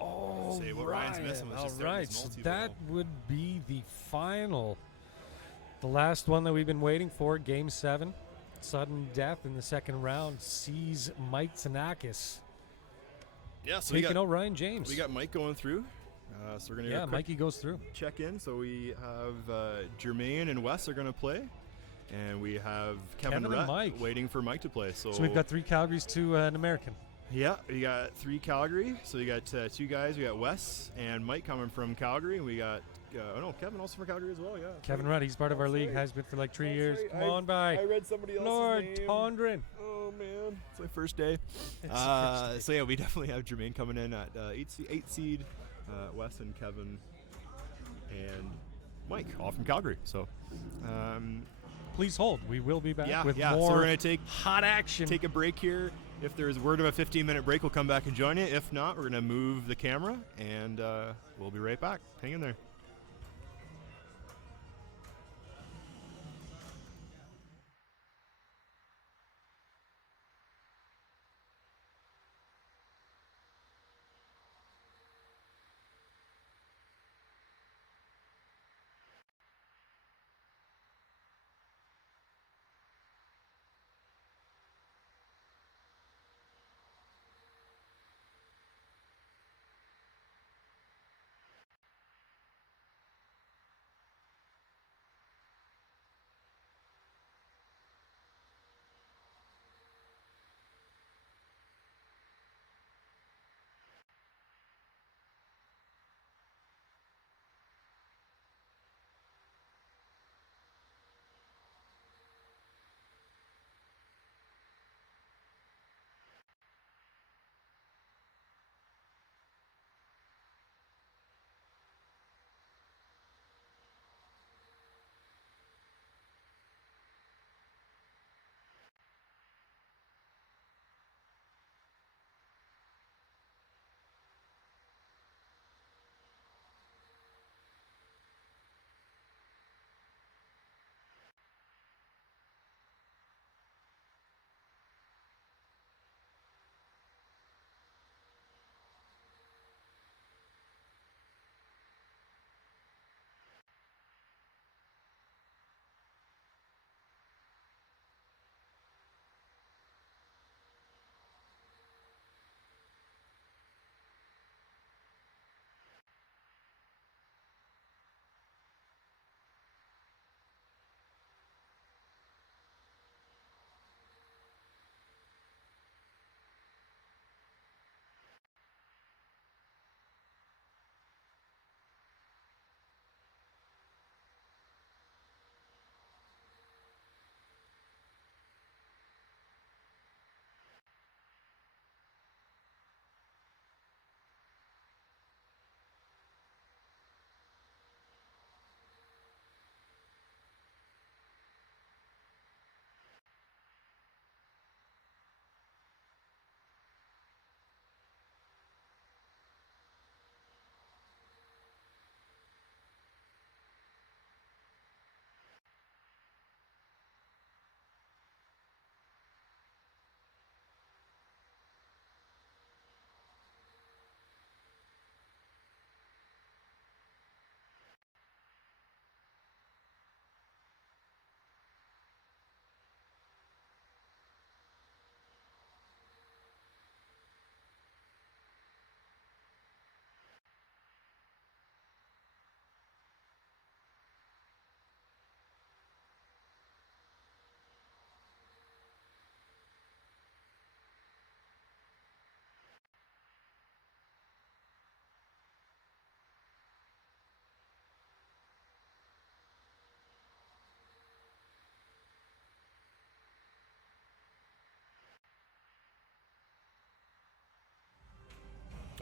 Oh, say what Ryan's missing was all just starting right. his So multi-ball. that would be the final, the last one that we've been waiting for. Game 7, sudden death in the second round sees Mike Tanakis Yeah, so we taking got, out Ryan James. we got Mike going through. So we're gonna do a quick Mikey goes through. check in. So we have Jermaine and Wes are gonna play, and we have Kevin and Rhett Mike. waiting for Mike to play. So So we've got 3 Calgarys to an American. yeah, we got 3 Calgary. So we got 2 guys. We got Wes and Mike coming from Calgary, and we got Kevin also from Calgary as well. Yeah, Kevin Rudd, he's part of our That's league, right. has been for like 3 years. right. Come on by. I read somebody else's Lord name. Tondren. Oh man, it's my first day. It's the first day. So yeah, we definitely have Jermaine coming in at 8 seed, Wes and Kevin, and Mike, all from Calgary. So Please hold. We will be back with yeah. more So we're gonna take hot action. a break here. If there's word of a 15-minute break, we'll come back and join you. If not, we're gonna move the camera, and we'll be right back. Hang in there.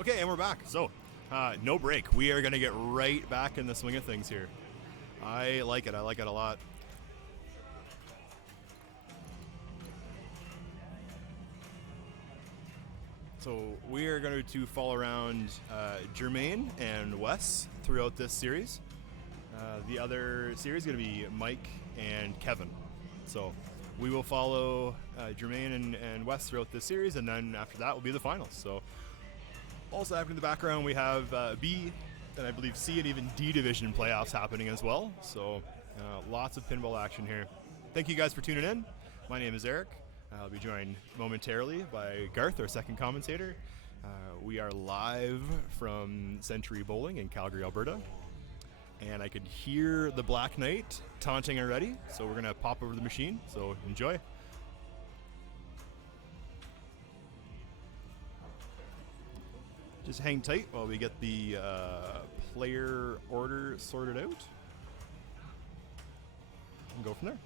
Okay, and we're back. So, no break. We are going to get right back in the swing of things here. I like it. I like it a lot. So we are going to follow around Jermaine and Wes throughout this series. The other series is going to be Mike and Kevin. So we will follow Jermaine and Wes throughout this series, and then after that will be the finals. So also happening in the background, we have B and I believe C and even D division playoffs happening as well. So lots of pinball action here. Thank you guys for tuning in. My name is Eric. I'll be joined momentarily by Garth, our second commentator. We are live from Century Bowling in Calgary, Alberta. And I could hear the Black Knight taunting already, so we're going to pop over the machine, so enjoy. Just hang tight while we get the player order sorted out. And go from there.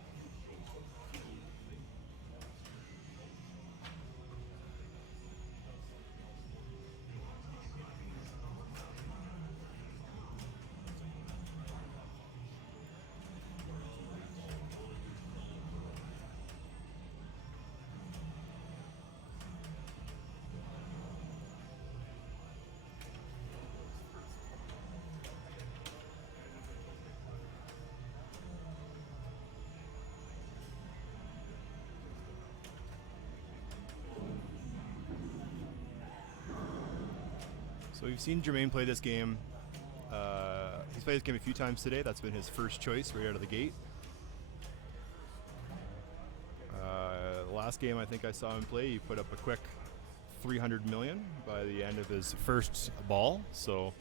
So we've seen Jermaine play this game. He's played this game a few times today. That's been his first choice right out of the gate. The last game I think I saw him play, he put up a quick 300 million by the end of his first ball. So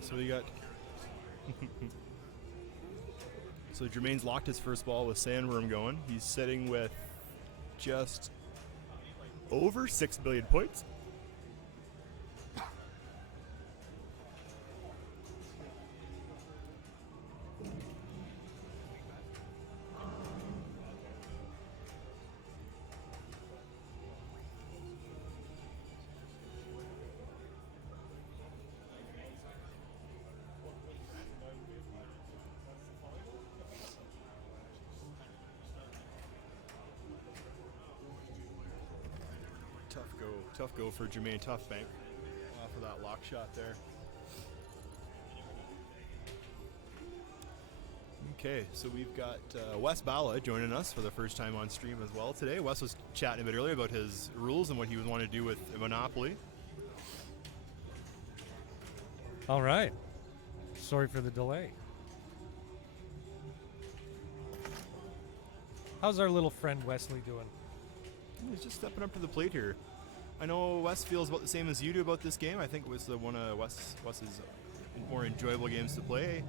so we got so Jermaine's locked his first ball with Sandworm going. He's sitting with just over 6 billion points. Tough go for Jermaine. Tough bank off of that lock shot there. Okay, so we've got Wes Bala joining us for the first time on stream as well today. Wes was chatting a bit earlier about his rules and what he would want to do with Monopoly. All right. Sorry for the delay. How's our little friend Wesley doing? He's just stepping up to the plate here. I know Wes feels about the same as you do about this game. I think it was one of Wes's more enjoyable games to play.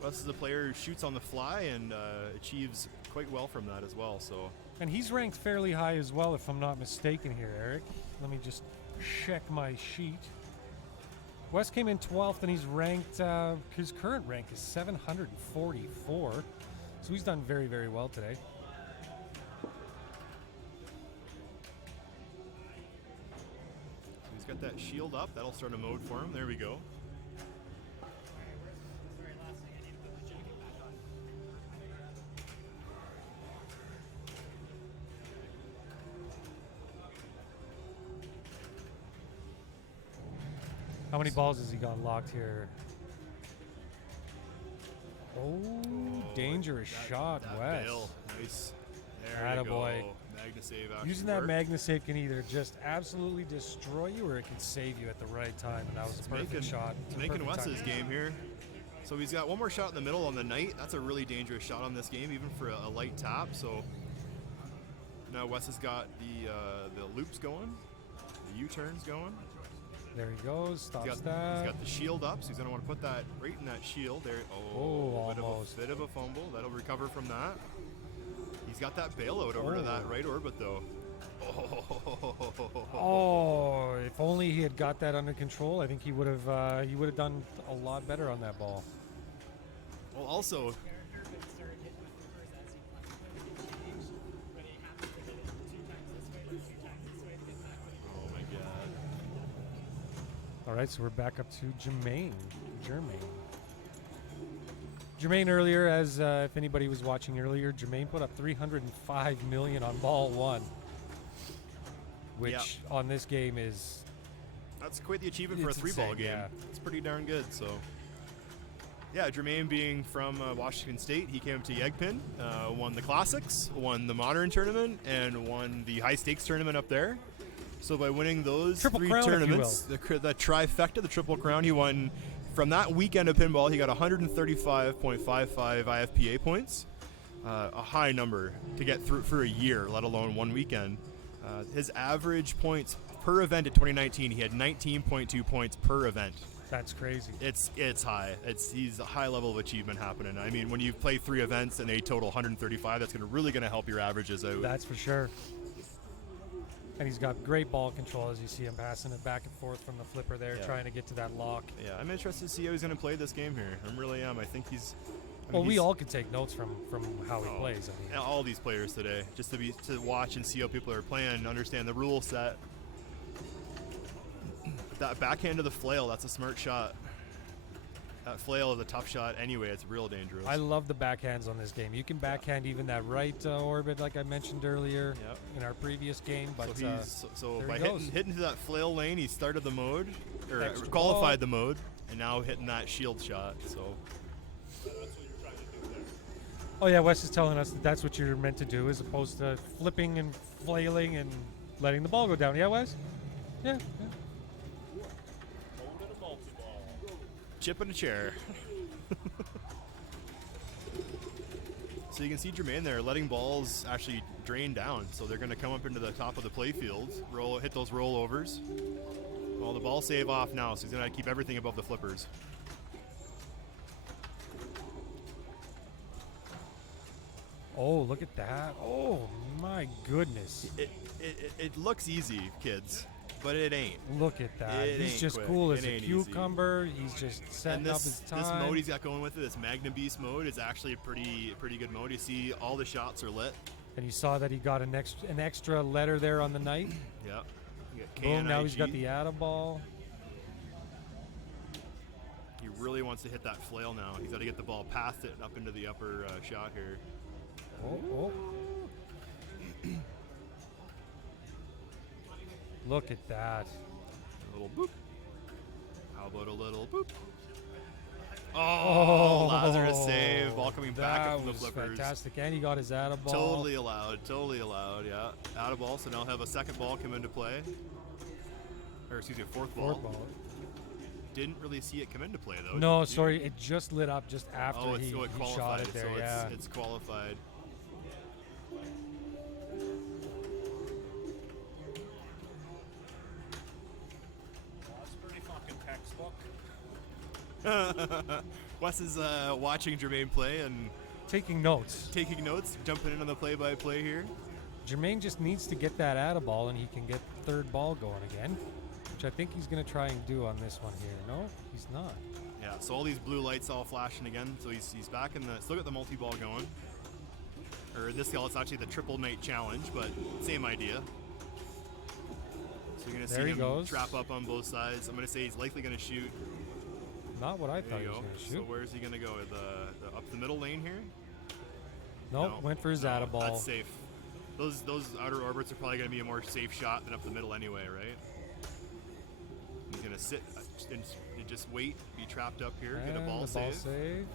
Wes is a player who shoots on the fly and achieves quite well from that as well. So, and he's ranked fairly high as well, if I'm not mistaken here, Eric. Let me just check my sheet. Wes came in 12th, and he's ranked, his current rank is 744. So he's done very, very well today. He's got that shield up. That'll start a mode for him. There we go. How many balls has he got locked here? Oh, dangerous shot, Wes. Bail. Nice. There Attaboy. you go. Magna save actually Using that worked. Magna save can either just absolutely destroy you or it can save you at the right time, and that was a perfect shot. It's making Wes's game here. So he's got one more shot in the middle on the Knight. That's a really dangerous shot on this game, even for a light tap. So now Wes has got the loops going, the U-turns going. There he goes. Stops He's that. got the shield up, so he's going to want to put that right in that shield. There. Oh, bit almost. Bit of a fumble. That'll recover from that. He's got that bailout over to that right orbit, though. Oh, if only he had got that under control, I think he would have done a lot better on that ball. Well, also, oh my God. All right, so we're back up to Jermaine. Jermaine earlier, as if anybody was watching earlier, Jermaine put up $305 million on ball one, which on this game is... That's quite the achievement for a It's three-ball insane, game. yeah. It's pretty darn good, so... Yeah, Jermaine being from Washington State, he came to Yegpin, won the Classics, won the Modern Tournament, and won the high-stakes tournament up there. So by winning those Triple three crown, if you tournaments, the trifecta, the Triple Crown, he won... From that weekend of pinball, he got 135.55 IFPA points, a high number to get through for a year, let alone one weekend. His average points per event in 2019, he had 19.2 points per event. That's crazy. It's high. He's a high level of achievement happening. I mean, when you play 3 events and they total 135, that's really going to help your averages out. That's for sure. And he's got great ball control as you see him passing it back and forth from the flipper there, trying to get to that lock. Yeah, I'm interested to see how he's going to play this game here. I really am. I think he's... Well, we all can take notes from how he plays. I mean, all these players today, just to watch and see how people are playing and understand the rule set. That backhand to the flail, that's a smart shot. That flail is a tough shot anyway. It's real dangerous. I love the backhands on this game. You can backhand even that right orbit, like I mentioned earlier in our previous game. But so there by he goes. hitting to that flail lane, he started the mode, or Extra qualified ball. the mode, and now hitting that shield shot. So Oh yeah, Wes is telling us that that's what you're meant to do, as opposed to flipping and flailing and letting the ball go down. Yeah, Wes? Yeah. chip in a chair. So you can see Jermaine there letting balls actually drain down. So they're going to come up into the top of the play field, hit those rollovers. Well, the ball save off now, so he's going to keep everything above the flippers. Oh, look at that. Oh, my goodness. It looks easy, kids, but it ain't. Look at that. It He's ain't just quick. cool as It a ain't easy. cucumber. He's just setting up his time. This mode he's got going with it, this Magnum Beast mode, is actually a pretty good mode. You see all the shots are lit. And you saw that he got an extra letter there on the night. Yep. You got Boom, now he's got KNIG. the atta ball. He really wants to hit that flail now. He's got to get the ball past it and up into the upper shot here. Oh. Look at that. A little boop. How about a little boop? Oh, Lazarus save. Ball coming back up from the That was flippers. fantastic. And he got his atta ball. Totally allowed, yeah. Out of ball, so now he'll have a second ball come into play. Or excuse me, fourth ball. Fourth ball. Didn't really see it come into play though. No, did you? sorry, it just lit up just after Oh, he it shot qualified. it there. So Yeah. it's qualified. That's pretty fucking textbook. Wes is watching Jermaine play and Taking notes. taking notes, jumping in on the play-by-play here. Jermaine just needs to get that atta ball, and he can get the third ball going again, which I think he's going to try and do on this one here. No, he's not. Yeah, so all these blue lights all flashing again. So he's back in the, still got the multi-ball going. Or in this case, it's actually the triple night challenge, but same idea. So you're going to see There he him goes. trap up on both sides. I'm going to say he's likely going to shoot. Not what I There thought he you was go. going to So shoot. where's he going to go? Up the middle lane here? Nope, No, went for his no, atta ball. That's safe. Those outer orbits are probably going to be a more safe shot than up the middle anyway, right? He's going to sit and just wait, be trapped up here, get a And ball the save. save.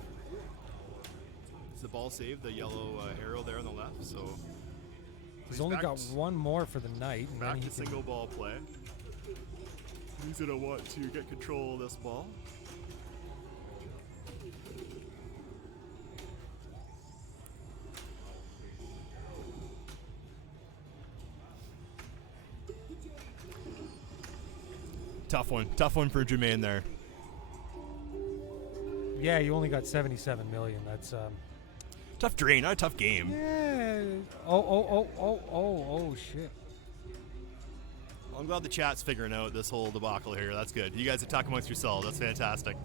It's the ball save, the yellow arrow there on the left. So He's only back got one more for the night, and back then to he can single ball play. He's going to want to get control of this ball. Tough one for Jermaine there. Yeah, you only got 77 million. That's Tough drain, not a tough game. yeah. Oh, shit. I'm glad the chat's figuring out this whole debacle here. That's good. You guys are talking amongst yourselves. That's fantastic.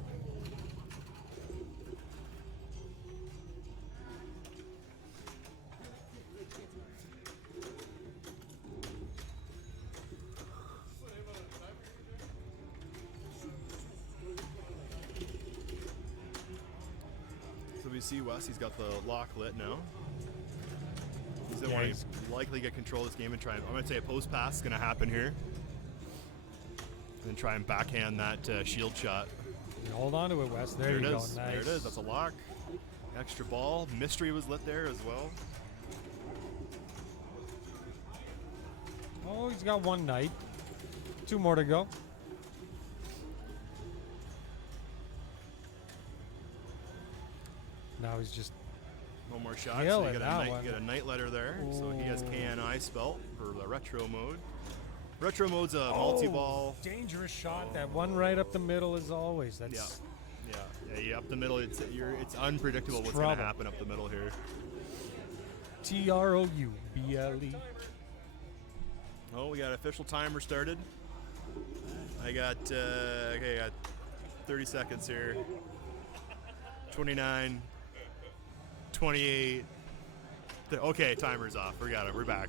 So we see Wes, he's got the lock lit now. He's going to want to likely get control of this game and try and, I'm going to say a post pass is going to happen here. And try and backhand that shield shot. Hold on to it, Wes. There you it go. is. Nice. There it is. That's a lock. Extra ball. Mystery was lit there as well. Oh, he's got one night. 2 more to go. Now he's just One more shot. Nail So it, you that one. get a night letter there. So he has KNI spelt for the retro mode. Retro mode's a multi-ball. dangerous shot. That one right up the middle as always. That's Yeah, up the middle. It's unpredictable It's what's going to trouble. happen up the middle here. TROUBLE. Oh, we got official timer started. I got 30 seconds here. 29, 28. Okay, timer's off. We got it. We're back.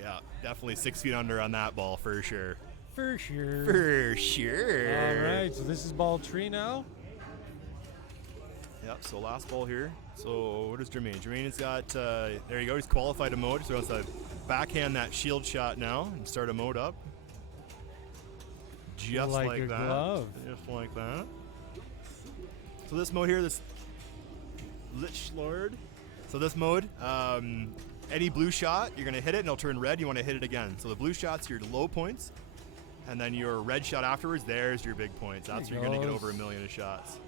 Yeah, definitely 6 feet under on that ball for sure. For sure. For sure. All right, so this is ball 3 now. Yep, so last ball here. So what is Jermaine? Jermaine has got, there you go, he's qualified a mode. So he wants to backhand that shield shot now and start a mode up. Just Like like a that. glove. Just like that. So this mode here, this Lich Lord. So this mode, any blue shot, you're going to hit it and it'll turn red. You want to hit it again. So the blue shot's your low points. And then your red shot afterwards, there's your big points. That's where you're going to get over 1 million of shots.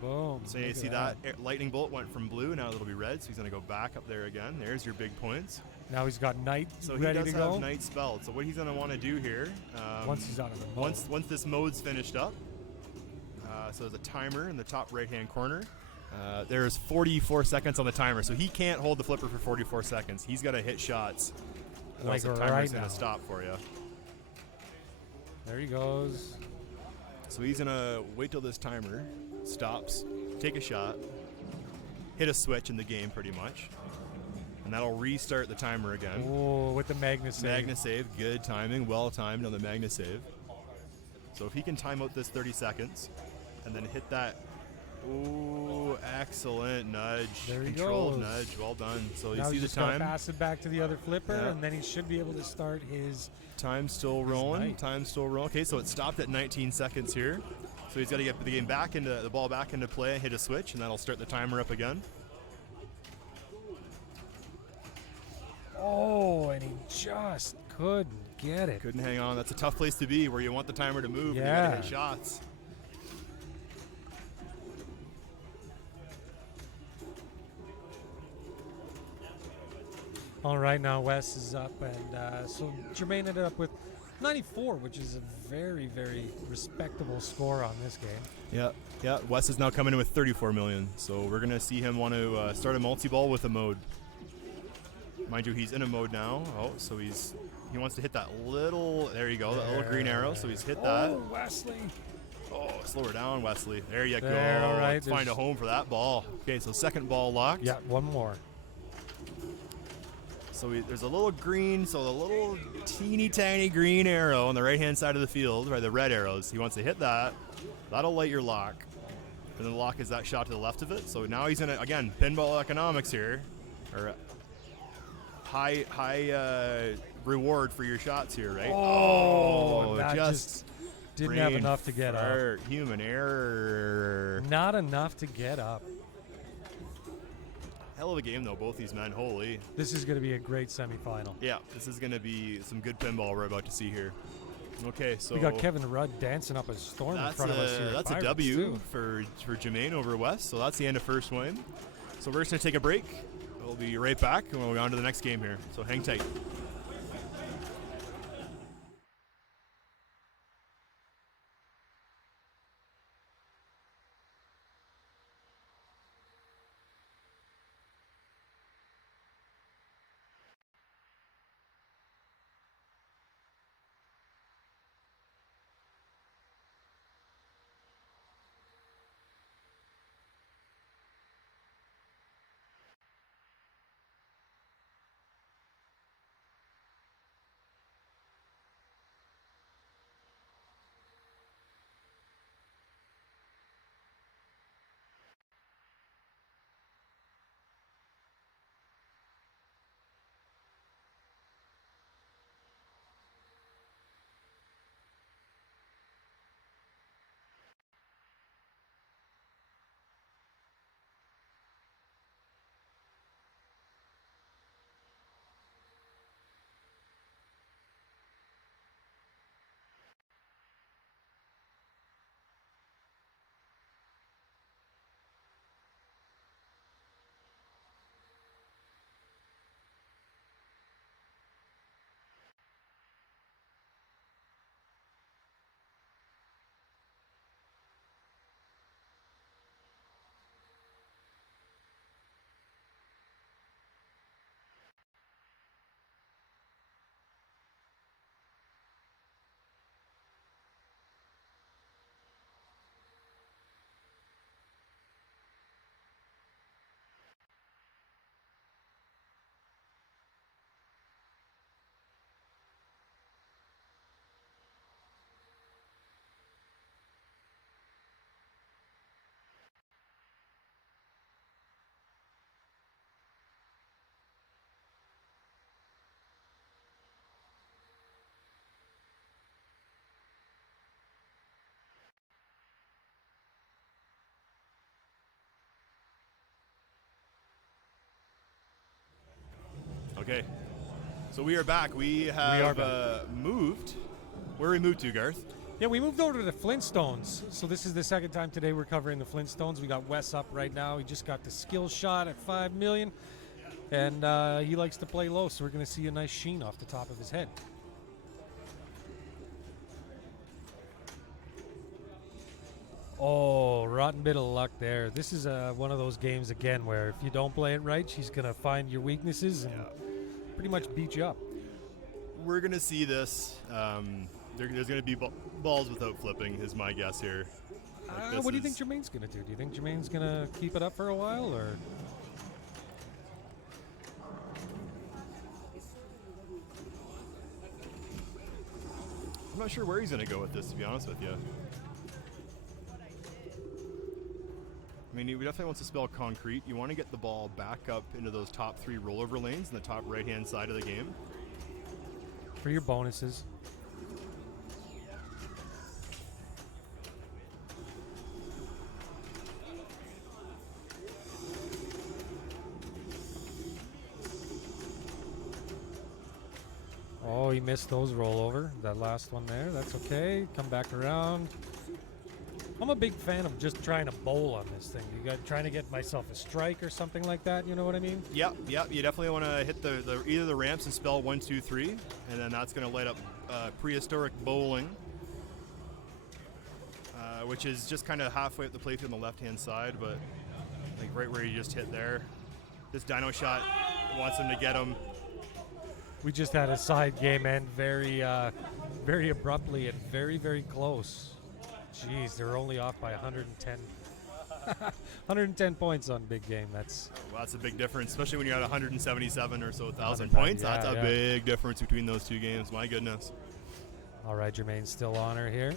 Boom. So you Look see at that lightning bolt went from blue, now it'll be red, so he's going to go back up there again. There's your big points. Now he's got night So ready he does to have go. night spelled. So what he's going to want to do here, Once he's out of the mode. once this mode's finished up, so there's a timer in the top right-hand corner. There's 44 seconds on the timer, so he can't hold the flipper for 44 seconds. He's got to hit shots. or Like else the right timer's now. going to stop for you. There he goes. So he's going to wait till this timer stops, take a shot, hit a switch in the game pretty much, and that'll restart the timer again. Oh, with the Magna save. Magna save, good timing, well timed on the Magna save. So if he can time out this 30 seconds and then hit that, ooh, excellent nudge, There he controlled goes. nudge, well done. So you Now see he's the just gotta time? pass it back to the other flipper, Yeah. and then he should be able to start his. Time's still rolling. night. Time's still rolling. Okay, so it stopped at 19 seconds here. So he's got to get the game back into the ball back into play, hit a switch, and that'll start the timer up again. Oh, and he just couldn't get it. Couldn't hang on. That's a tough place to be where you want the timer to move and you Yeah. gotta hit shots. All right, now Wes is up, and so Jermaine ended up with 94, which is a very, very respectable score on this game. Yeah. Wes is now coming in with 34 million. So we're gonna see him want to start a multi-ball with a mode. Mind you, he's in a mode now. Oh, so he wants to hit that little. There you go, that little green arrow. So he's hit that. Oh, Wesley. Oh, slow her down, Wesley. There you There, go. all right, Let's find a there's- home for that ball. Okay, so second ball locked. Yeah, one more. So there's a little green, so the little teeny tiny green arrow on the right-hand side of the field, right, the red arrows. He wants to hit that. That'll light your lock. And then the lock is that shot to the left of it. So now he's gonna, again, pinball economics here, or high reward for your shots here, right? Oh, that just didn't have brain enough to get up. fart. Human error. Not enough to get up. Hell of a game though, both these men. Holy. This is going to be a great semifinal. Yeah, this is gonna be some good pinball we're about to see here. Okay, so We got Kevin Rudd dancing up a storm in That's front of us here. that's a Pirates, W too. for Jermaine over West. So that's the end of first win. So we're just gonna take a break. We'll be right back and we'll go on to the next game here. So hang tight. Okay. So we are back. We have moved. Where we moved to, Garth? Yeah, we moved over to the Flintstones. So this is the second time today we're covering the Flintstones. We got Wes up right now. He just got the skill shot at 5 million. And he likes to play low, so we're going to see a nice sheen off the top of his head. Oh, rotten bit of luck there. This is one of those games, again, where if you don't play it right, she's going to find your weaknesses and pretty much beat you up. We're going to see this. There's going to be balls without flipping, is my guess here. What do you think Jermaine's going to do? Do you think Jermaine's going to keep it up for a while, or...? I'm not sure where he's going to go with this, to be honest with you. I mean, he definitely wants to spell concrete. You want to get the ball back up into those top 3 rollover lanes in the top right-hand side of the game. For your bonuses. Oh, he missed those rollover. That last one there. That's okay. Come back around. I'm a big fan of just trying to bowl on this thing. Trying to get myself a strike or something like that. You know what I mean? Yep. You definitely want to hit either the ramps and spell 1, 2, 3, and then that's going to light up prehistoric bowling, which is just kind of halfway up the playfield on the left-hand side, but like right where you just hit there. This dino shot wants him to get him. We just had a side game end very abruptly and very, very close. Jeez, they're only off by 110. 110 points on big game. That's a big difference, especially when you're at 177 or so thousand points. That's a big difference between those two games. My goodness. All right, Jermaine's still on her here.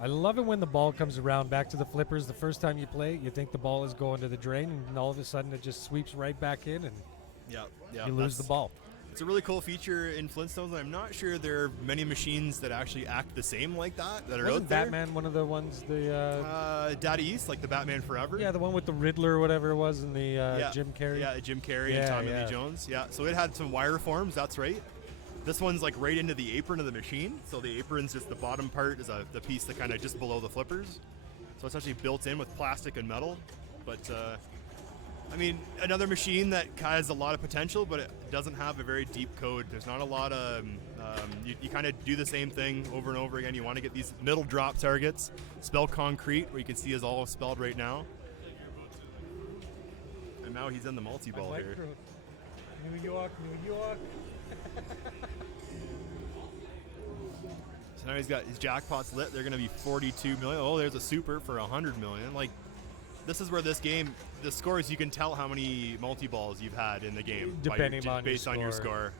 I love it when the ball comes around back to the flippers. The first time you play, you think the ball is going to the drain, and all of a sudden it just sweeps right back in, and you lose the ball. It's a really cool feature in Flintstones, and I'm not sure there are many machines that actually act the same like that are Wasn't out there. Batman one of the ones, Daddy East, like the Batman Forever? Yeah, the one with the Riddler or whatever it was, and the Jim Carrey. Yeah, Jim Carrey and Tommy Lee Jones. Yeah, so it had some wire forms, that's right. This one's like right into the apron of the machine. So the apron's just the bottom part is the piece that kind of just below the flippers. So it's actually built in with plastic and metal. But I mean, another machine that has a lot of potential, but it doesn't have a very deep code. There's not a lot of, you kind of do the same thing over and over again. You want to get these middle drop targets. Spell concrete, where you can see is all spelled right now. And now he's in the multi-ball here. New York, New York. So now he's got his jackpots lit. They're going to be 42 million. Oh, there's a super for 100 million. Like, this is where this game, the scores, you can tell how many multi-balls you've had in the game. Based on your score.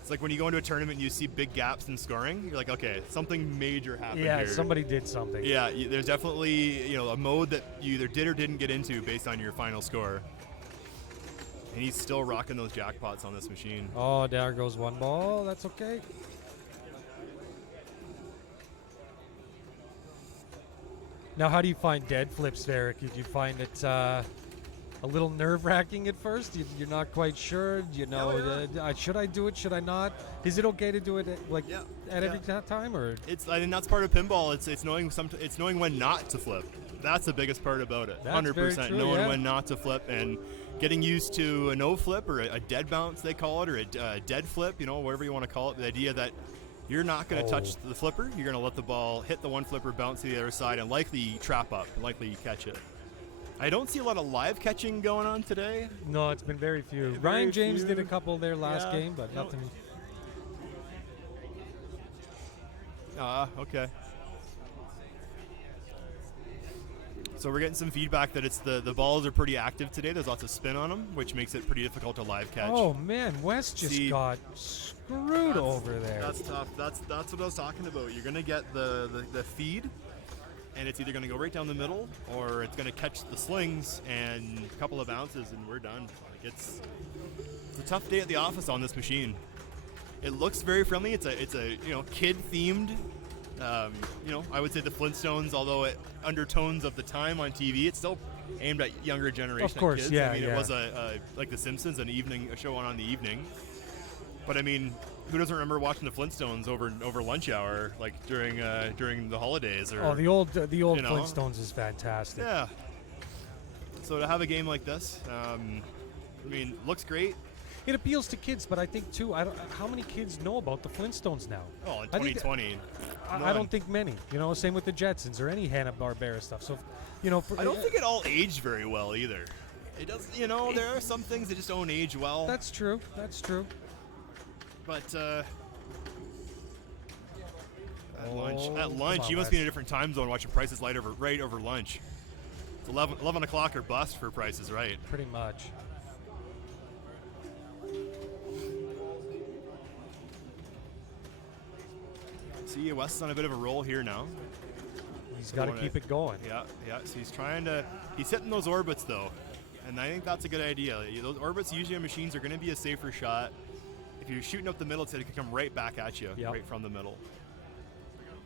It's like when you go into a tournament and you see big gaps in scoring, you're like, okay, something major happened here. Yeah, somebody did something. Yeah, there's definitely a mode that you either did or didn't get into based on your final score. And he's still rocking those jackpots on this machine. Oh, there goes one ball. That's okay. Now, how do you find dead flips, Derek? Did you find it a little nerve-wracking at first? You're not quite sure. Should I do it? Should I not? Is it okay to do it at every time, or? I think that's part of pinball. It's knowing when not to flip. That's the biggest part about it. 100% knowing when not to flip and getting used to a no flip or a dead bounce, they call it, or a dead flip. Whatever you want to call it. The idea that you're not going to touch the flipper. You're going to let the ball hit the one flipper, bounce to the other side, and likely trap up, and likely catch it. I don't see a lot of live catching going on today. No, it's been very few. Ryan James did a couple there last game, but nothing. Okay. So we're getting some feedback that it's the balls are pretty active today. There's lots of spin on them, which makes it pretty difficult to live catch. Oh man, Wes just got screwed over there. That's tough. That's what I was talking about. You're gonna get the feed, and it's either gonna go right down the middle, or it's gonna catch the slings and a couple of bounces, and we're done. It's a tough day at the office on this machine. It looks very friendly. It's a kid themed I would say the Flintstones, although it undertones of the time on TV, it's still aimed at younger generation Of course, kids. yeah, I mean, yeah. it was like The Simpsons, a show on the evening. But I mean, who doesn't remember watching the Flintstones over lunch hour, like during the holidays? Or the old you know. Flintstones is fantastic. yeah. So to have a game like this, looks great. It appeals to kids, but I think too, how many kids know about the Flintstones now? Oh, in I think 2020, I none. don't think many. Same with the Jetsons or any Hanna-Barbera stuff. So, I don't think it all aged very well either. It does, there are some things that just don't age well. that's true. That's true. But Oh, at come lunch, on, you must be in Wes. a different time zone watching Price is Right over lunch. It's 11 o'clock or bust for Price is Right. Pretty much. See, Wes is on a bit of a roll here now. He's got to wanna- keep it going. Yeah. So he's hitting those orbits though, and I think that's a good idea. Those orbits usually on machines are going to be a safer shot. If you're shooting up the middle, it can come right back at you, Yep. right from the middle.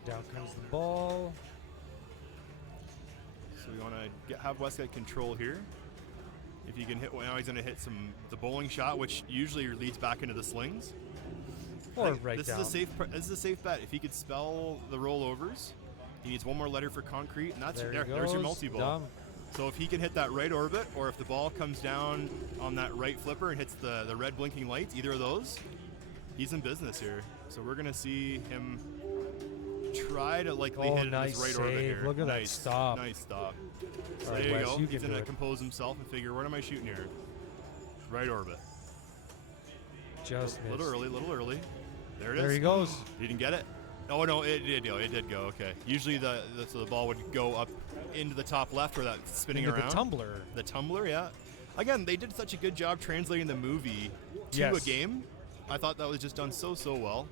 Down comes the ball. So we want to have Wes get control here. If you can hit, now he's going to hit the bowling shot, which usually leads back into the slings. I Or think right this down. is a safe bet. If he could spell the rollovers, he needs one more letter for concrete, and that's There he there's your goes. multi-ball. Dumb. So if he can hit that right orbit, or if the ball comes down on that right flipper and hits the red blinking lights, either of those, he's in business here. So we're gonna see him try to likely Oh, hit it in nice his right orbit save. here. Look at that Nice stop. Nice stop. So All right, there you Wes, go. you He's can gonna do it. compose himself and figure, what am I shooting here? Right orbit. Just A missed. little early. There it is. There he goes. You didn't get it? Oh no, it did go. It did go. Okay. Usually the ball would go up into the top left where that's spinning Into around. the tumbler. The tumbler, yeah. Again, they did such a good job translating the movie to Yes. a game. I thought that was just done so well.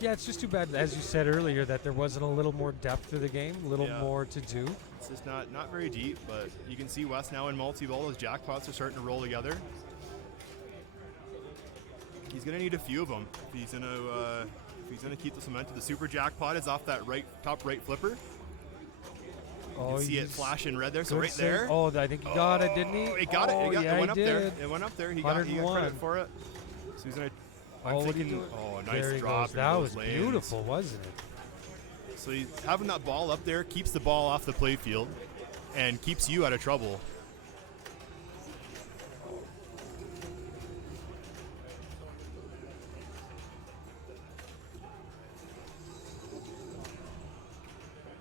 Yeah, it's just too bad, as you said earlier, that there wasn't a little more depth to the game, a little Yeah. more to do. It's just not very deep, but you can see Wes now in multi-ball. Those jackpots are starting to roll together. He's gonna need a few of them if he's gonna keep this momentum. The super jackpot is off that top right flipper. You Oh, can see it he's- flash in red there. So good right save. there. Oh, I think he got it, didn't he? It got oh, it. Yeah, It went up he there. did. It went up there. He got 101. credit for it. So he's gonna. I'm Oh, what are you thinking. doing? Oh, a There nice he drop. goes. into That those was lanes. beautiful, wasn't it? So he's having that ball up there keeps the ball off the play field, and keeps you out of trouble.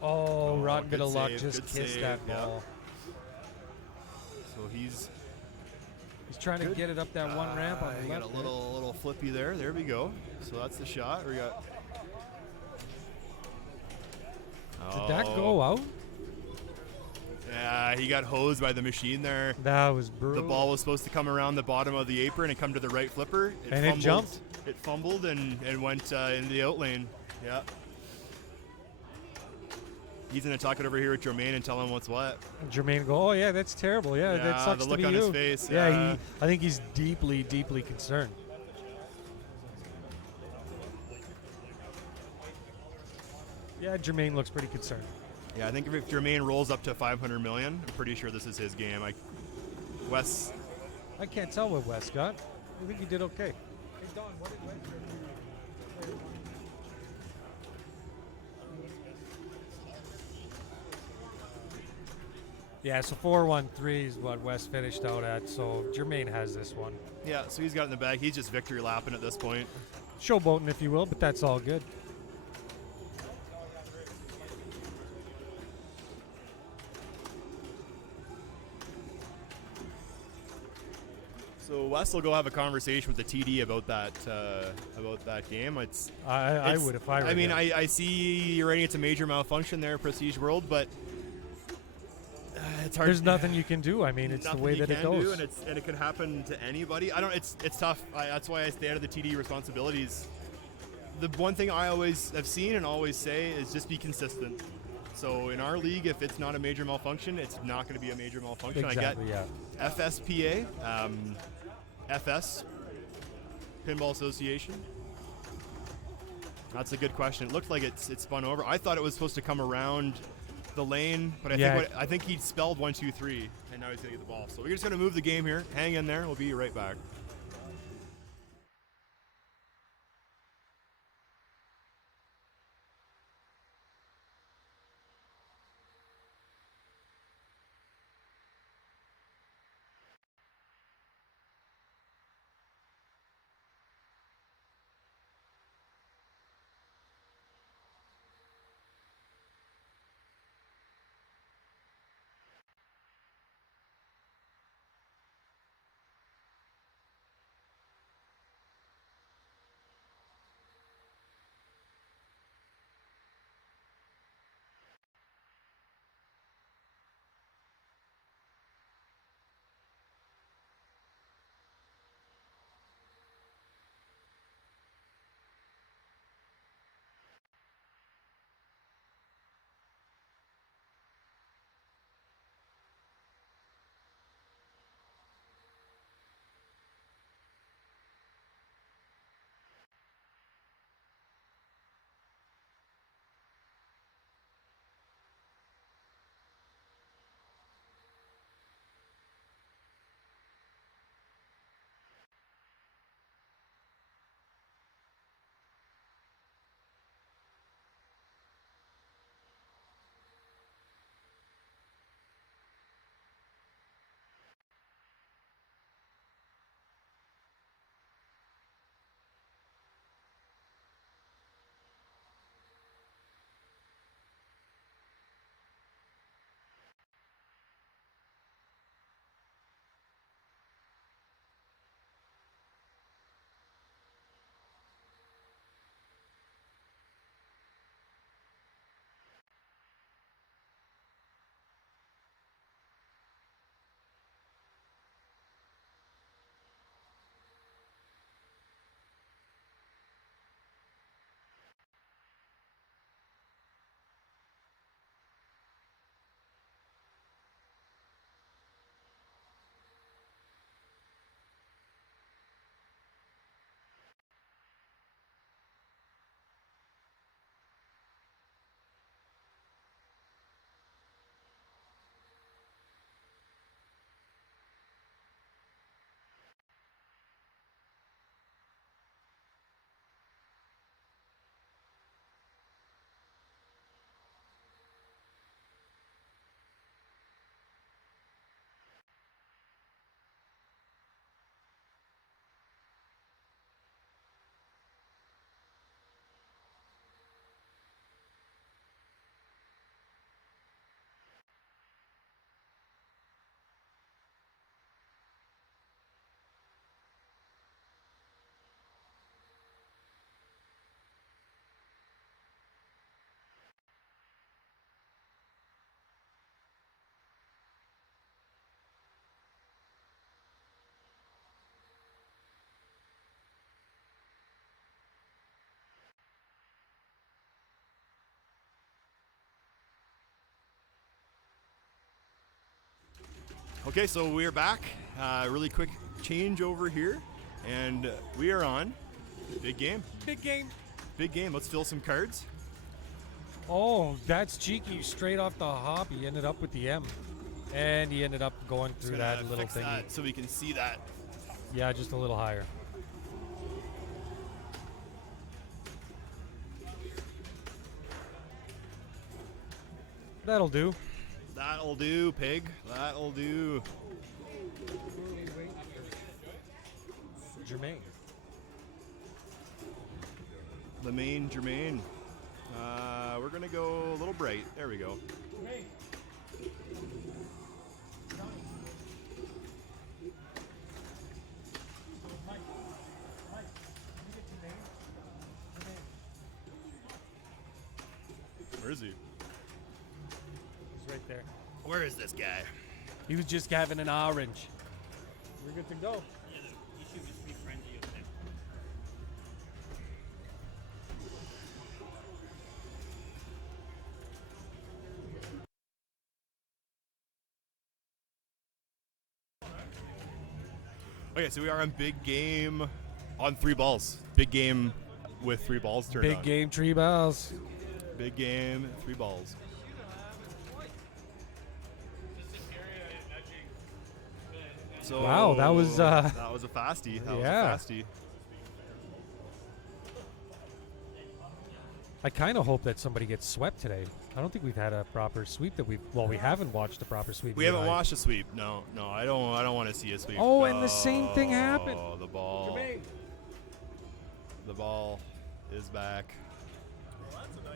Oh, rotten bit good of luck. save, Just good kissed save, that yeah. ball. So he's He's trying to get it up that one ramp on the he got left. a little flippy there. There we go. So that's the shot. We got. Did that Oh, go out? Yeah, he got hosed by the machine there. That was brutal. The ball was supposed to come around the bottom of the apron and come to the right flipper. And it jumped. It fumbled and went into the out lane. Yeah. He's going to talk it over here with Jermaine and tell him what's what. Jermaine go, oh yeah, that's terrible. Yeah, Yeah, that sucks the to look be on you. his face, Yeah, yeah. I think he's deeply, deeply concerned. Yeah, Jermaine looks pretty concerned. Yeah, I think if Jermaine rolls up to 500 million, I'm pretty sure this is his game. Wes, I can't tell what Wes got. I think he did okay. Hey Don, what did Wes Yeah, so 4-1-3 is what Wes finished out at. So Jermaine has this one. yeah, so he's got it in the bag. He's just victory lapping at this point. Showboating, if you will, but that's all good. So Wes will go have a conversation with the TD about that game. I would if I were I mean, him. I see you're writing it's a major malfunction there, Prestige World, but it's hard. There's nothing you can do. I mean, it's the nothing way you that it can do, goes. and it could happen to anybody. It's tough. That's why I stay out of the TD responsibilities. The one thing I always have seen and always say is just be consistent. So in our league, if it's not a major malfunction, it's not going to be a major malfunction. Exactly, yeah. I get FSPA, FS, Pinball Association. That's a good question. It looked like it spun over. I thought it was supposed to come around the lane, but I think he spelled 1, 2, 3, and now he's gonna get the ball. So we're just gonna move the game here. Hang in there. We'll be right back. Okay, so we're back. Really quick change over here, and we are on big game. Big game. Big game. Let's fill some cards. Oh, that's cheeky. Straight off the hop, he ended up with the M. And he ended up going Just through gonna that little fix thingy. that so we can see that. Yeah, just a little higher. That'll do. That'll do, pig. That'll do. Jermaine. The main Jermaine. We're gonna go a little bright. There we go. Where is he? He's right there. Where is this guy? He was just having an orange. We're good to go. Okay, so we are on big game on 3 balls. Big game with 3 balls turned Big on. game, 3 balls. Big game, 3 balls. So Wow, that was, that was a fasty. That yeah. was a fasty. I kind of hope that somebody gets swept today. I don't think we've had a proper sweep that we haven't watched a proper sweep. We haven't watched a sweep. No, I don't want to see a sweep. Oh, and the same thing happened. Oh, the ball. The ball is back.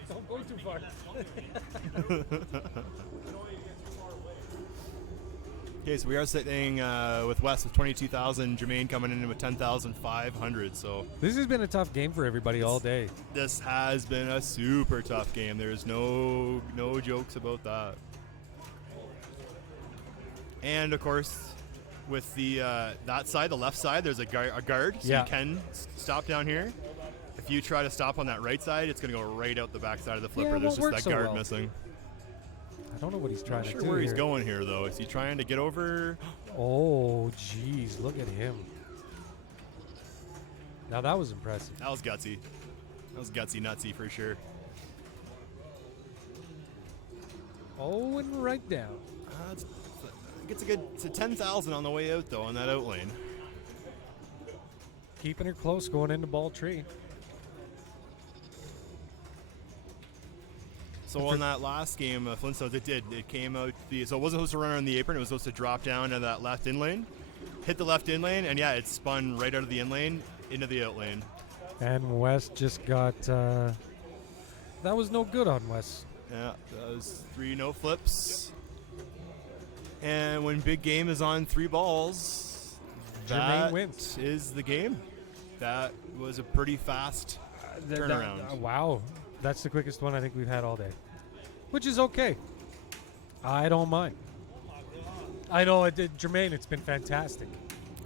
Don't go too far. Okay, so we are sitting with West with 22,000. Jermaine coming in with 10,500. So This has been a tough game for everybody all day. this has been a super tough game. There's no jokes about that. And of course, with the that side, the left side, there's a guard, so Yeah. you can stop down here. If you try to stop on that right side, it's going to go right out the back side of the flipper. Yeah, it There's won't just work that so guard well. missing. I don't know what he's trying Not to sure do where he's here. going here, though. Is he trying to get over? Oh, jeez, look at him. Now that was impressive. That was gutsy. That was gutsy, nutsy for sure. Oh, and right down. I think it's a 10,000 on the way out, though, on that out lane. Keeping her close going into ball tree. So on that last game, Flintstones, it came out, so it wasn't supposed to run on the apron, it was supposed to drop down to that left in lane, hit the left in lane, and yeah, it spun right out of the in lane into the out lane. And West just got, that was no good on West. Yeah, that was 3 no flips. And when big game is on 3 balls, Jermaine that wins. is the game. That was a pretty fast turnaround. Wow. That's the quickest one I think we've had all day. Which is okay. I don't mind. I know, Jermaine, it's been fantastic.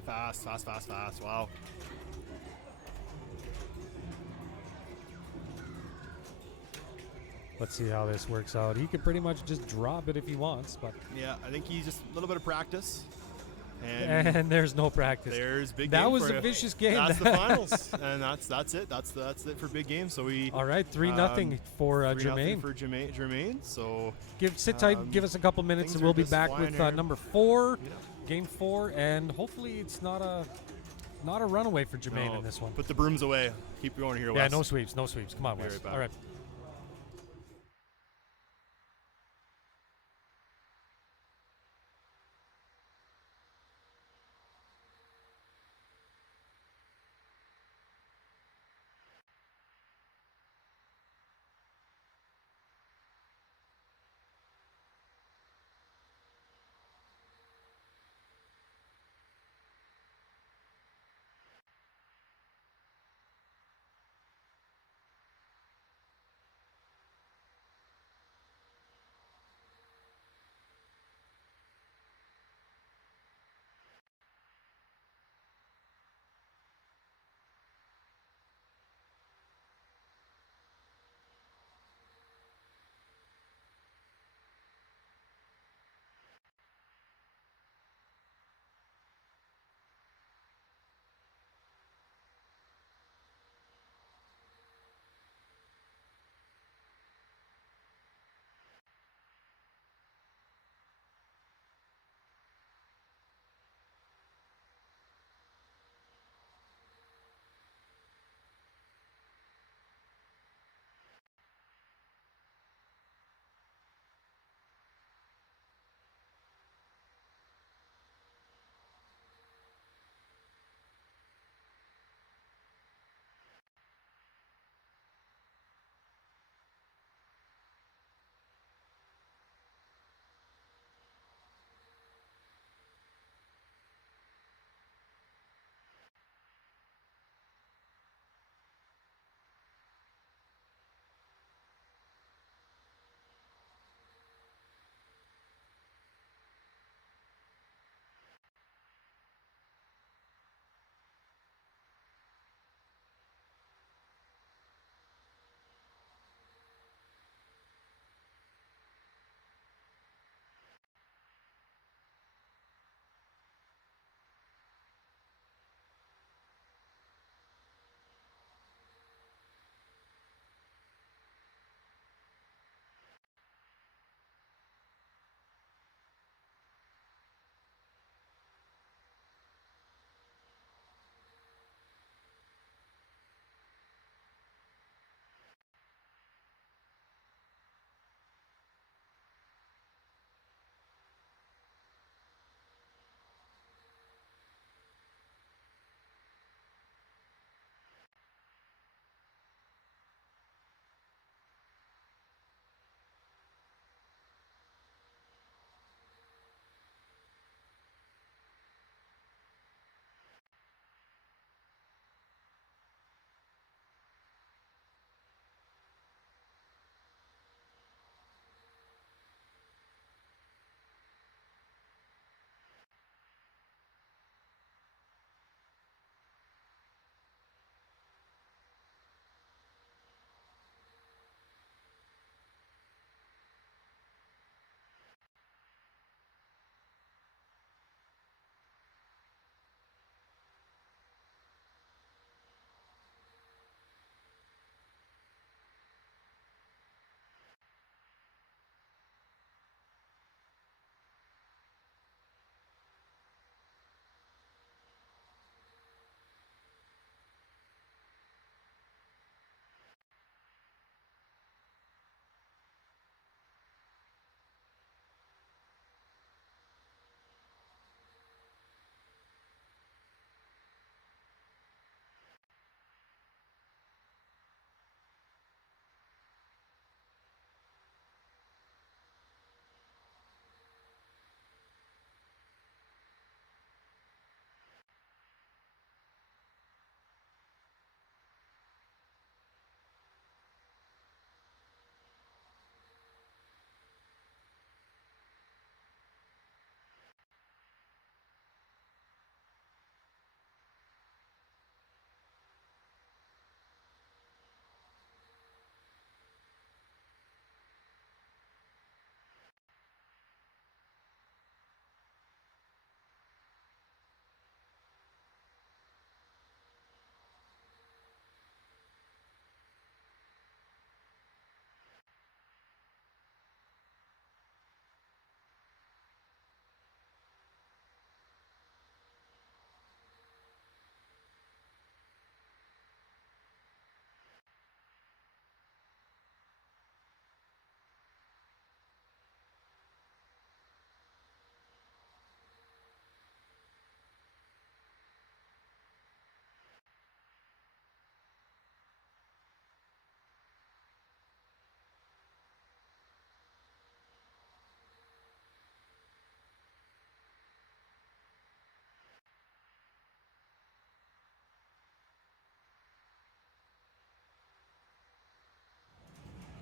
Fast. Wow. Let's see how this works out. He could pretty much just drop it if he wants, but Yeah, I think he's just a little bit of practice. And and there's no practice. there's big That game was for a you. vicious game. That's the finals, and that's it. That's it for big game. So we All right, 3-0 for 3-0 Jermaine. for Jermaine. So Sit tight, give us a couple minutes, things and are we'll be just back flying with here. number 4, game 4, and hopefully it's not a runaway for Jermaine no, in this one. Put the brooms away. Keep going here, Yeah, Wes. no sweeps. Come on, Be Wes. right back. All right.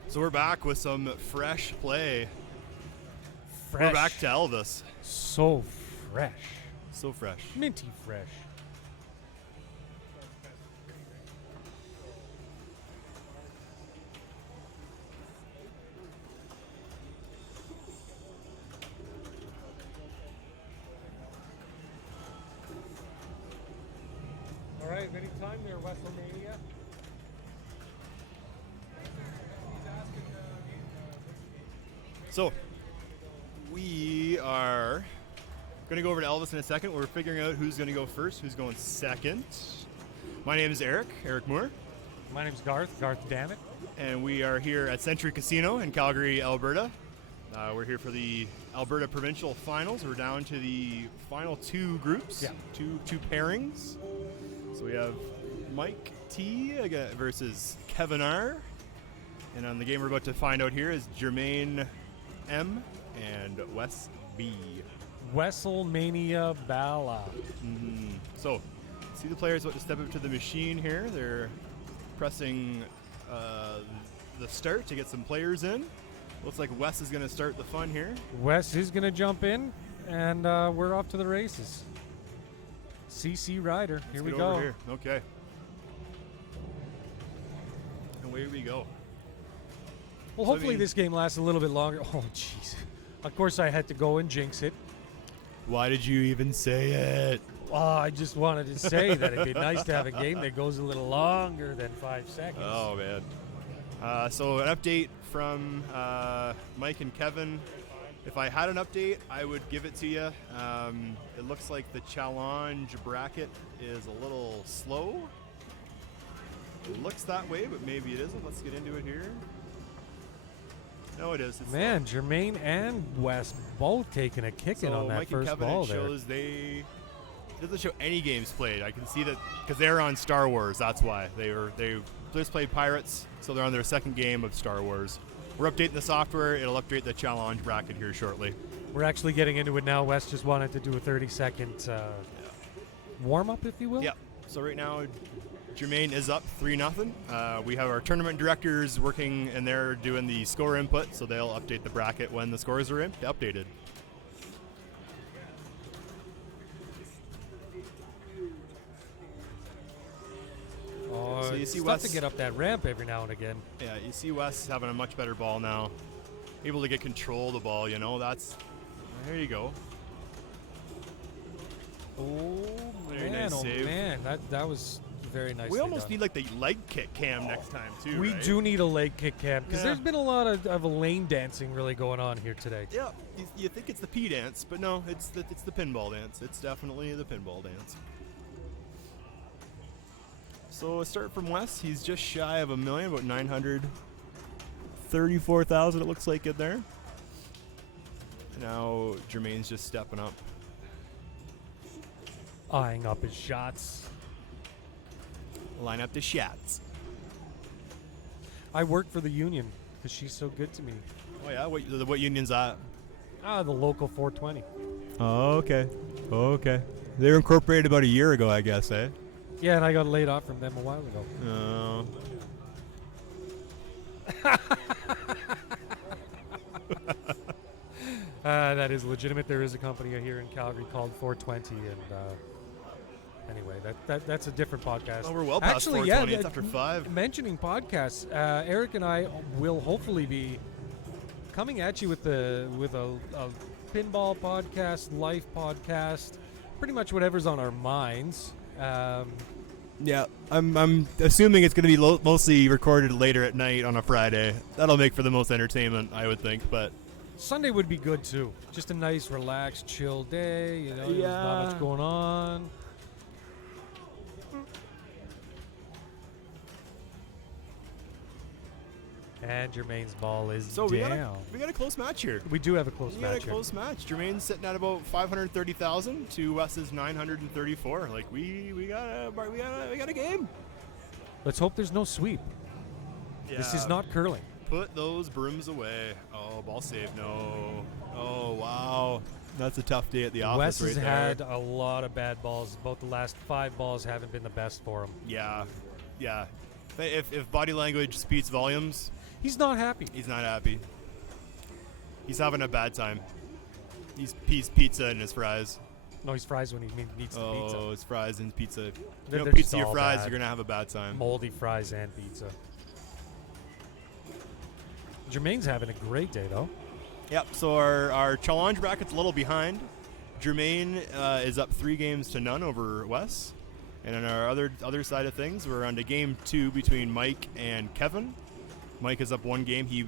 So we're back with some fresh play. Fresh. We're back to Elvis. So fresh. So fresh. Minty fresh. All right, any time there, WrestleMania. So we are going to go over to Elvis in a second. We're figuring out who's going to go first, who's going second. My name is Eric Moore, My name's Garth Dammit. and we are here at Century Casino in Calgary, Alberta. We're here for the Alberta Provincial Finals. We're down to the final two groups, Yeah. two pairings. So we have Mike T versus Kevin R. And on the game we're about to find out here is Jermaine M and Wes B. WrestleMania Bala. So, see the players about to step up to the machine here. They're pressing the start to get some players in. Looks like Wes is going to start the fun here. Wes is going to jump in, and we're off to the races. CC Ryder, here we Let's get go. over here. Okay. Away we go. Well, So, I hopefully mean- this game lasts a little bit longer. Oh, jeez. Of course, I had to go and jinx it. Why did you even say it? Oh, I just wanted to say that it'd be nice to have a game that goes a little longer than 5 seconds. Oh, man. So an update from Mike and Kevin. If I had an update, I would give it to you. It looks like the challenge bracket is a little slow. It looks that way, but maybe it isn't. Let's get into it here. No, it is. It's Man, Jermaine and Wes both taking a kicking so on that Mike first and Kevin, ball it there. shows it doesn't show any games played. I can see that because they're on Star Wars. That's why they just played Pirates, so they're on their second game of Star Wars. We're updating the software. It'll update the challenge bracket here shortly. We're actually getting into it now. Wes just wanted to do a 30-second warm-up, if you will. Yeah. So right now, Jermaine is up 3-0. We have our tournament directors working, and they're doing the score input, so they'll update the bracket when the scores are updated. Oh, So you it's see tough Wes- to get up that ramp every now and again. Yeah, you see Wes having a much better ball now. Able to get control of the ball, that's... There you go. Oh, Very man, nice oh, save. man. That was very nice. We almost need like the leg kick cam next time too. We right? do need a leg kick cam because Yeah. there's been a lot of lane dancing really going on here today. Yeah, you think it's the P dance, but no, it's the pinball dance. It's definitely the pinball dance. So a start from Wes. He's just shy of $1 million, about 934,000. It looks like in there. Now Jermaine's just stepping up. Eyeing up his shots. Line up the shots. I work for the union because she's so good to me. Oh yeah, what union's that? The local 420. Oh, okay. Okay. They were incorporated about a year ago, I guess, eh? Yeah, and I got laid off from them a while ago. Oh. That is legitimate. There is a company here in Calgary called 420, and anyway, that's a different podcast. Oh, we're well past Actually, 420. yeah, It's after 5. Mentioning podcasts, Eric and I will hopefully be coming at you with a pinball podcast, life podcast, pretty much whatever's on our minds. Yeah, I'm assuming it's going to be mostly recorded later at night on a Friday. That'll make for the most entertainment, I would think, but... Sunday would be good too. Just a nice, relaxed, chill day. You know, there's not Yeah. much going on. And Jermaine's ball is So we down. got a close match here. We do have a close We got match a here. close match. Jermaine's sitting at about 530,000 to Wes's 934. Like we got a game. Let's hope there's no sweep. This is Yeah. not curling. Put those brooms away. Oh, ball save. No. Oh, wow. That's a tough day at the office Wes right has there. had a lot of bad balls. Both the last 5 balls haven't been the best for him. Yeah. Yeah. If body language speaks volumes, He's not happy. He's not happy. He's having a bad time. He's pizza and his fries. No, he's fries when he needs the pizza. Oh, it's fries and pizza. You They're know, just pizza your all fries, bad. you're gonna have a bad time. Moldy fries and pizza. Jermaine's having a great day, though. Yep. So our challenge bracket's a little behind. Jermaine is up 3-0 over Wes, and on our other side of things, we're on to game 2 between Mike and Kevin. Mike is up 1 game. He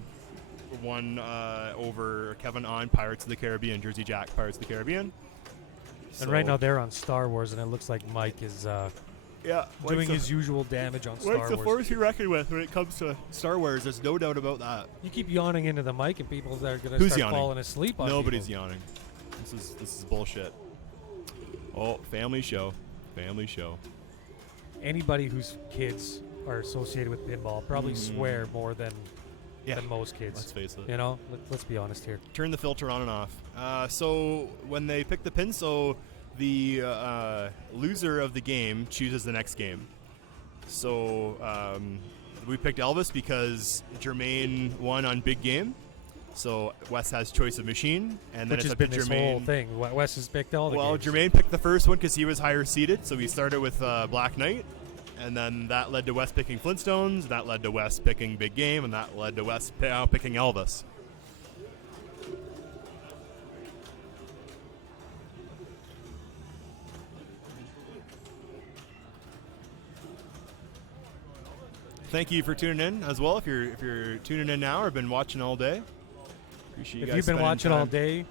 won over Kevin on Pirates of the Caribbean, Jersey Jack Pirates of the Caribbean. And right now they're on Star Wars, and it looks like Mike is doing his usual damage on Star Mike's a Wars. force to be reckoned with when it comes to Star Wars. There's no doubt about that. You keep yawning into the mic, and people are going to Who's start yawning? falling asleep on Nobody's people. yawning. This is bullshit. Oh, family show. Anybody whose kids are associated with pinball probably swear more than most kids. Let's face it. You know, let's be honest here. Turn the filter on and off. So when they pick the pin, so the loser of the game chooses the next game. So we picked Elvis because Jermaine won on big game. So Wes has choice of machine, and then Which it's has up to been this Jermaine. whole thing. Wes has picked all the Well, games. Jermaine picked the first one because he was higher seated. So we started with Black Knight, and then that led to Wes picking Flintstones. That led to Wes picking Big Game, and that led to Wes picking Elvis. Thank you for tuning in as well. If you're tuning in now or been watching all day, appreciate you If guys you've been spending watching all time. day,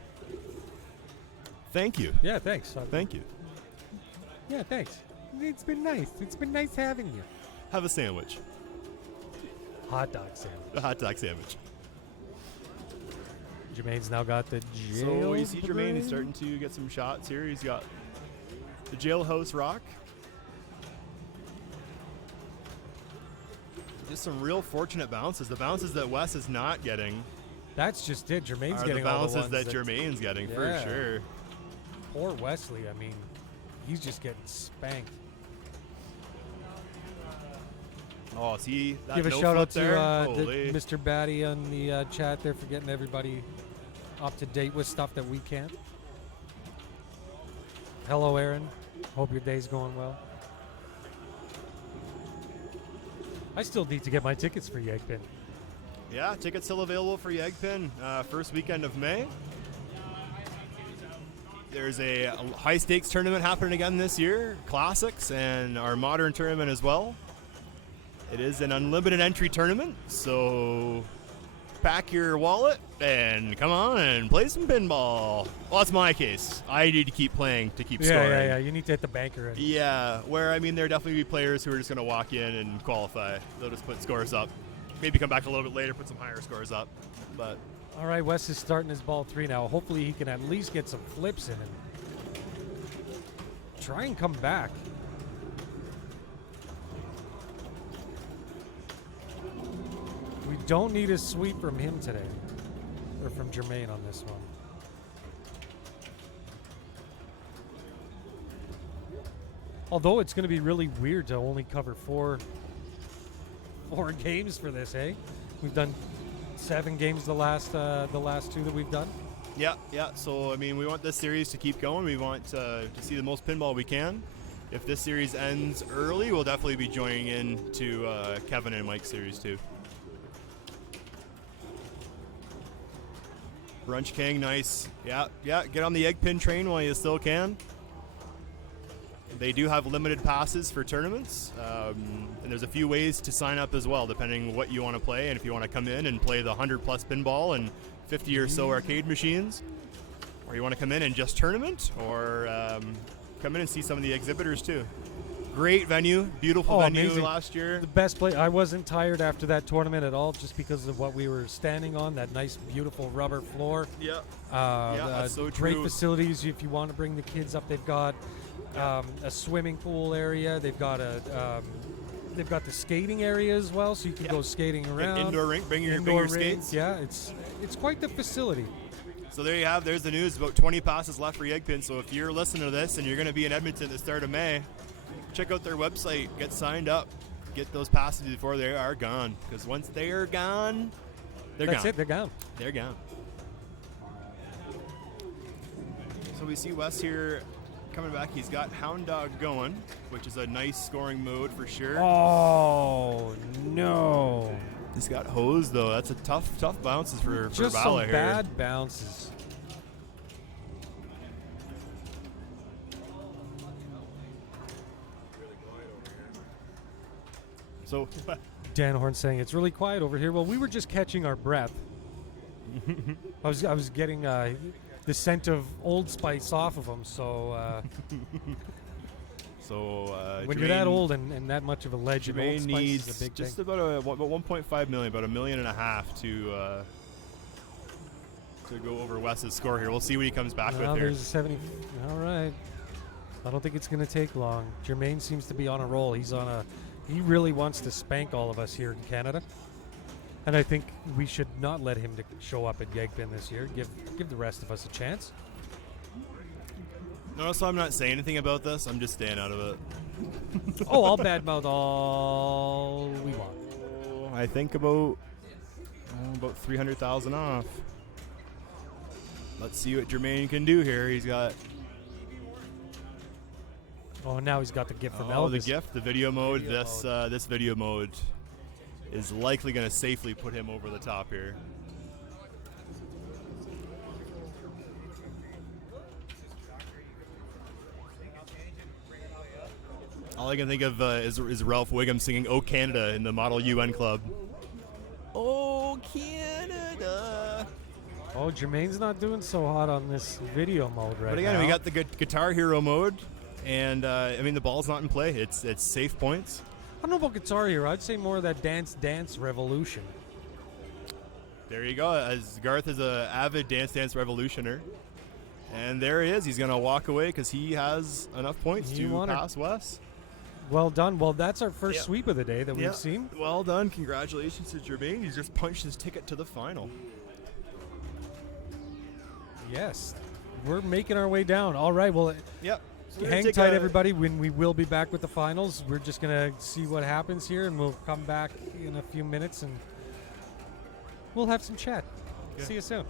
Thank you. yeah, thanks. Thank you. Yeah, thanks. It's been nice. It's been nice having you. Have a sandwich. Hot dog sandwich. A hot dog sandwich. Jermaine's now got the jail. So you see Jermaine, he's starting to get some shots here. He's got the jailhouse rock. Just some real fortunate bounces. The bounces that Wes is not getting That's just it. Jermaine's are getting the all the bounces ones that Jermaine's getting for Yeah. sure. Poor Wesley. I mean, he's just getting spanked. Oh, see that Give a no shout flip out to there? the Mr. Batty on the chat there for getting everybody up to date with stuff that we can't. Hello, Aaron. Hope your day's going well. I still need to get my tickets for Yegpin. Yeah, tickets still available for Yegpin. First weekend of May. There's a high stakes tournament happening again this year, classics, and our modern tournament as well. It is an unlimited entry tournament, so pack your wallet and come on and play some pinball. Well, that's my case. I need to keep playing to keep scoring. Yeah. You need to hit the banker. In. Yeah, where I mean, there definitely be players who are just going to walk in and qualify. They'll just put scores up. Maybe come back a little bit later, put some higher scores up. But All right, Wes is starting his ball 3 now. Hopefully he can at least get some flips in and try and come back. We don't need a sweep from him today, or from Jermaine on this one. Although it's going to be really weird to only cover four games for this, eh? We've done 7 games the last 2 that we've done. yeah. So I mean, we want this series to keep going. We want to see the most pinball we can. If this series ends early, we'll definitely be joining in to Kevin and Mike's series too. Brunch King, nice. Yeah. Get on the egg pin train while you still can. They do have limited passes for tournaments, and there's a few ways to sign up as well, depending what you want to play. And if you want to come in and play the 100+ pinball and 50 or so arcade machines, or you want to come in and just tournament, or come in and see some of the exhibitors too. Great venue, beautiful venue amazing. last year. The best play. I wasn't tired after that tournament at all, just because of what we were standing on, that nice, beautiful rubber floor. Yeah. That's so Great true. facilities if you want to bring the kids up. They've got a swimming pool area. They've got the skating area as well, so you can go skating An around. indoor rink, bring your Indoor skates. rink. Yeah, it's quite the facility. So there you have. There's the news. About 20 passes left for Yegpin. So if you're listening to this and you're going to be in Edmonton at the start of May, check out their website. Get signed up. get those passes before they are gone. Because once they are gone, That's it. They're gone. They're gone. So we see Wes here coming back. He's got Hound Dog going, which is a nice scoring mode for sure. Oh no! He's got Hose though. That's a tough bounces for Just Bala some here. bad bounces. So Dan Horn saying it's really quiet over here. Well, we were just catching our breath. I was getting the scent of Old Spice off of them. So when you're that old and that much of a legend, Old Jermaine Spice needs is a big just thing. about 1.5 million, about $1.5 million to go over Wes's score here. We'll see what he comes back Well, with here. there's a 70. All right. I don't think it's going to take long. Jermaine seems to be on a roll. He really wants to spank all of us here in Canada. And I think we should not let him to show up at Yegpin this year. Give the rest of us a chance. Notice I'm not saying anything about this. I'm just staying out of it. Oh, I'll badmouth all we want. I think about 300,000 off. Let's see what Jermaine can do here. He's got Now he's got the gift from the Elvis. gift, the video mode. This video mode is likely going to safely put him over the top here. All I can think of is Ralph Wiggum singing "Oh Canada" in the Model UN Club. Oh Canada. Oh, Jermaine's not doing so hot on this video mode right now. But again, we got the Guitar Hero mode, and the ball's not in play. It's safe points. I don't know about Guitar Hero. I'd say more of that Dance Revolution. There you go. As Garth is a avid Dance Revolutioner, and there he is. He's gonna walk away because he has enough points to pass Wes. Well done. Well, that's our first sweep of the day that we've seen. Well done. Congratulations to Jermaine. He's just punched his ticket to the final. Yes, we're making our way down. All right. Well, Yep. So we're hang gonna tight, take everybody. When we will be back with the finals, we're just gonna see what happens here, and we'll come back in a few minutes and we'll have some chat. Okay. See you soon.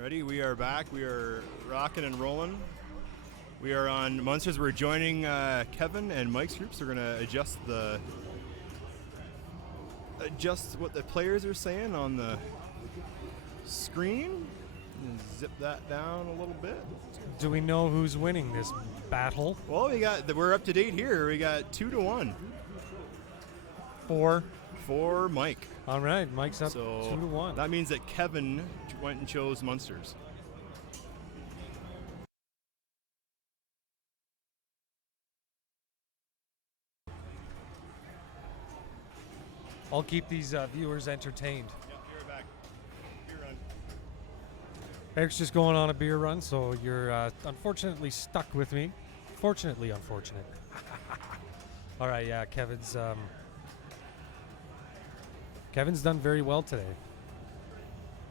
Ready? We are back. We are rocking and rolling. We are on Munsters. We're joining Kevin and Mike's groups. We're gonna adjust what the players are saying on the screen. And zip that down a little bit. Do we know who's winning this battle? Well, we're up to date here. We got 2-1 for Mike. All right, Mike's up So 2-1. that means that Kevin went and chose Munsters. I'll keep these viewers entertained. Yep, you're back. Beer run. Eric's just going on a beer run, so you're unfortunately stuck with me. Fortunately, unfortunate. All right, yeah, Kevin's done very well today.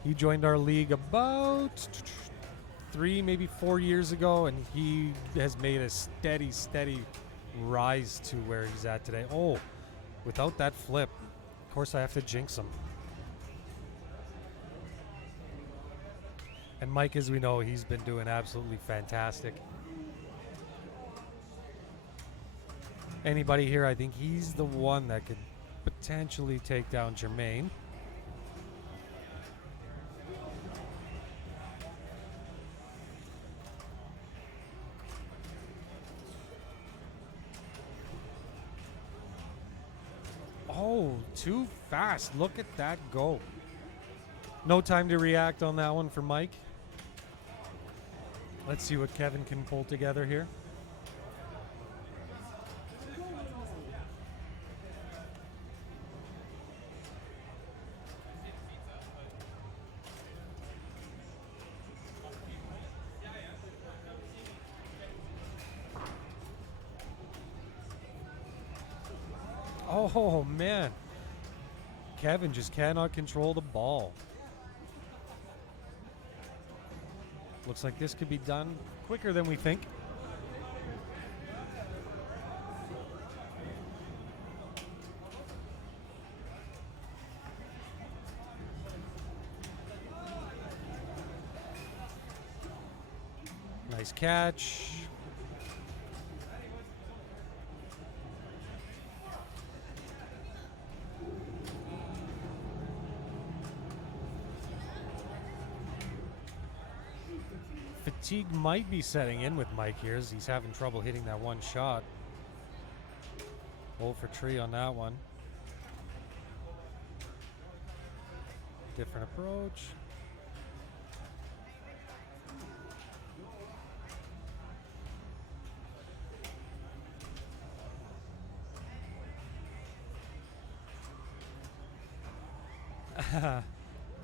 He joined our league about 3, maybe 4 years ago, and he has made a steady rise to where he's at today. Oh, without that flip, of course I have to jinx him. And Mike, as we know, he's been doing absolutely fantastic. Anybody here, I think he's the one that could potentially take down Jermaine. Oh, too fast. Look at that go. No time to react on that one for Mike. Let's see what Kevin can pull together here. Oh, man. Kevin just cannot control the ball. Looks like this could be done quicker than we think. Nice catch. Fatigue might be setting in with Mike here as he's having trouble hitting that one shot. 0 for 3 on that one. Different approach.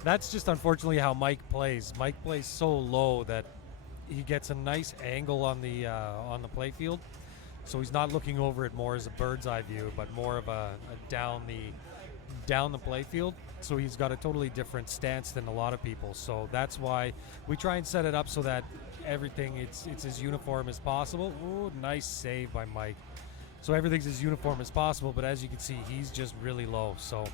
That's just unfortunately how Mike plays. Mike plays so low that he gets a nice angle on the playfield, so he's not looking over it more as a bird's eye view, but more of a down the playfield. So he's got a totally different stance than a lot of people. So that's why we try and set it up so that everything it's as uniform as possible. Ooh, nice save by Mike. So everything's as uniform as possible, but as you can see, he's just really low. So.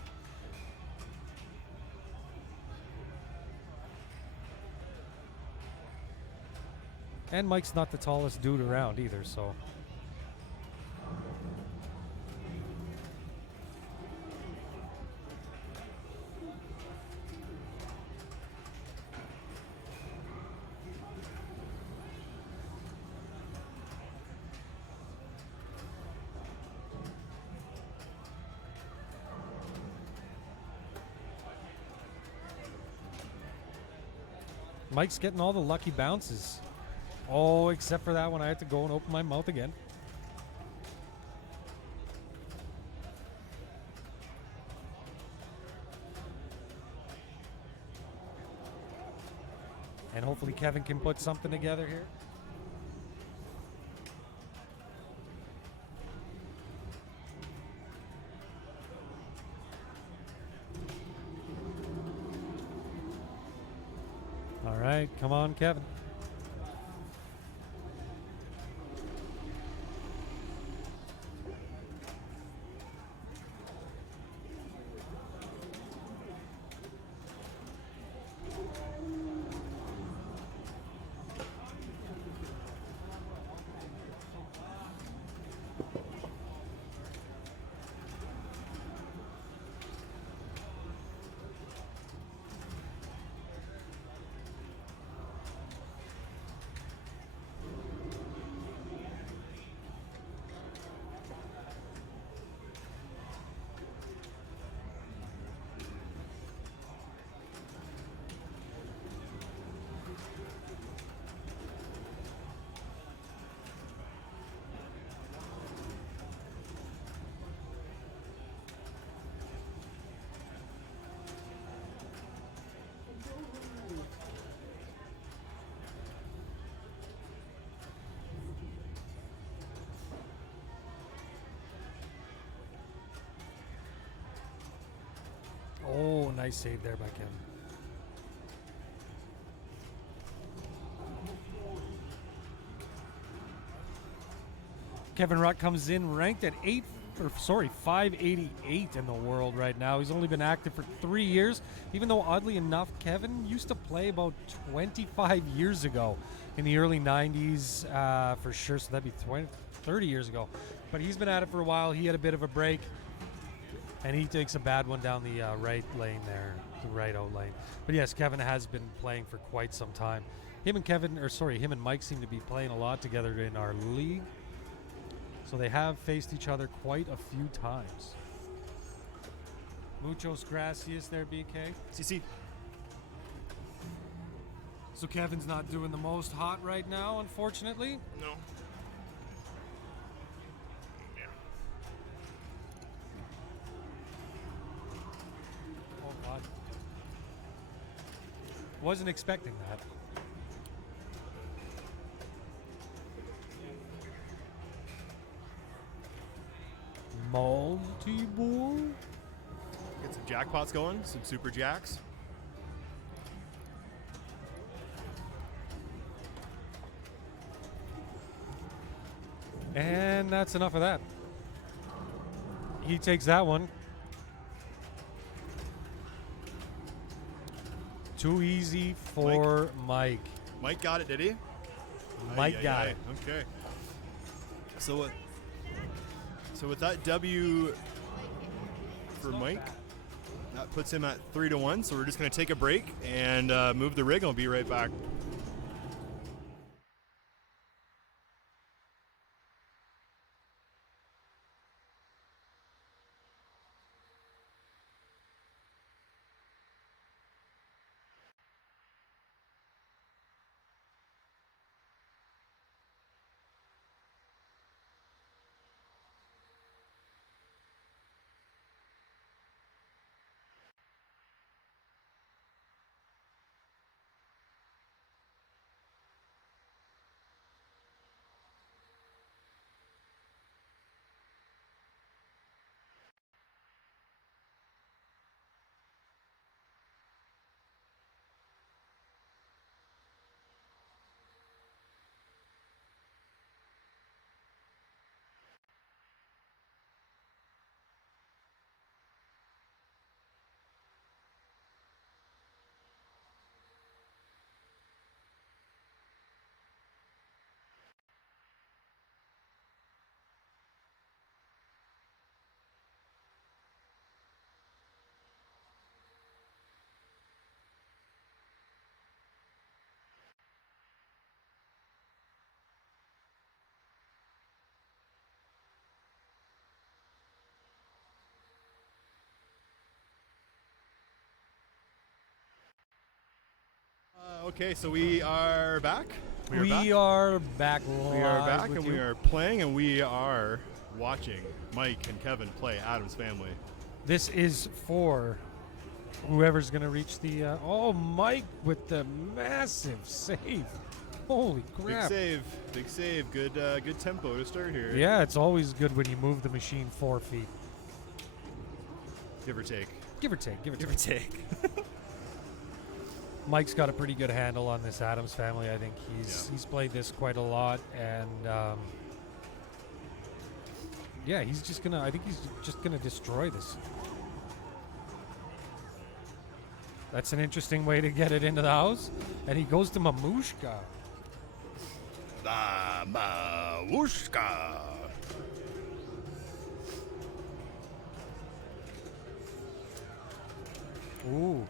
And Mike's not the tallest dude around either, so. Mike's getting all the lucky bounces. Oh, except for that one, I had to go and open my mouth again. And hopefully Kevin can put something together here. All right, come on, Kevin. Oh, nice save there by Kevin. Kevin Rutt comes in ranked at 588 in the world right now. He's only been active for 3 years, even though oddly enough, Kevin used to play about 25 years ago in the early 90s for sure. So that'd be 30 years ago. But he's been at it for a while. He had a bit of a break, and he takes a bad one down the right lane there, the right out lane. But yes, Kevin has been playing for quite some time. Him and Mike seem to be playing a lot together in our league. So they have faced each other quite a few times. Muchos gracias there, BK. CC. So Kevin's not doing the most hot right now, unfortunately. No. Oh, God. Wasn't expecting that. Multi-ball? Get some jackpots going, some super jacks. And that's enough of that. He takes that one. Too easy for Mike. Mike got it, did he? Mike got it. Okay. So with that W for Mike, that puts him at 3-1. So we're just going to take a break and move the rig, and we'll be right back. Okay, so we are back. We are back We are back, and we are playing, and we are watching Mike and Kevin play Adam's Family. This is for whoever's going to reach the... Mike with the massive save. Holy crap. Big save. Good tempo to start here. Yeah, it's always good when you move the machine 4 feet. Give or take. Give or take. Mike's got a pretty good handle on this Adams Family. I think he's played this quite a lot, and he's just gonna destroy this. That's an interesting way to get it into the house, and he goes to Mamushka. Mamushka. Ooh.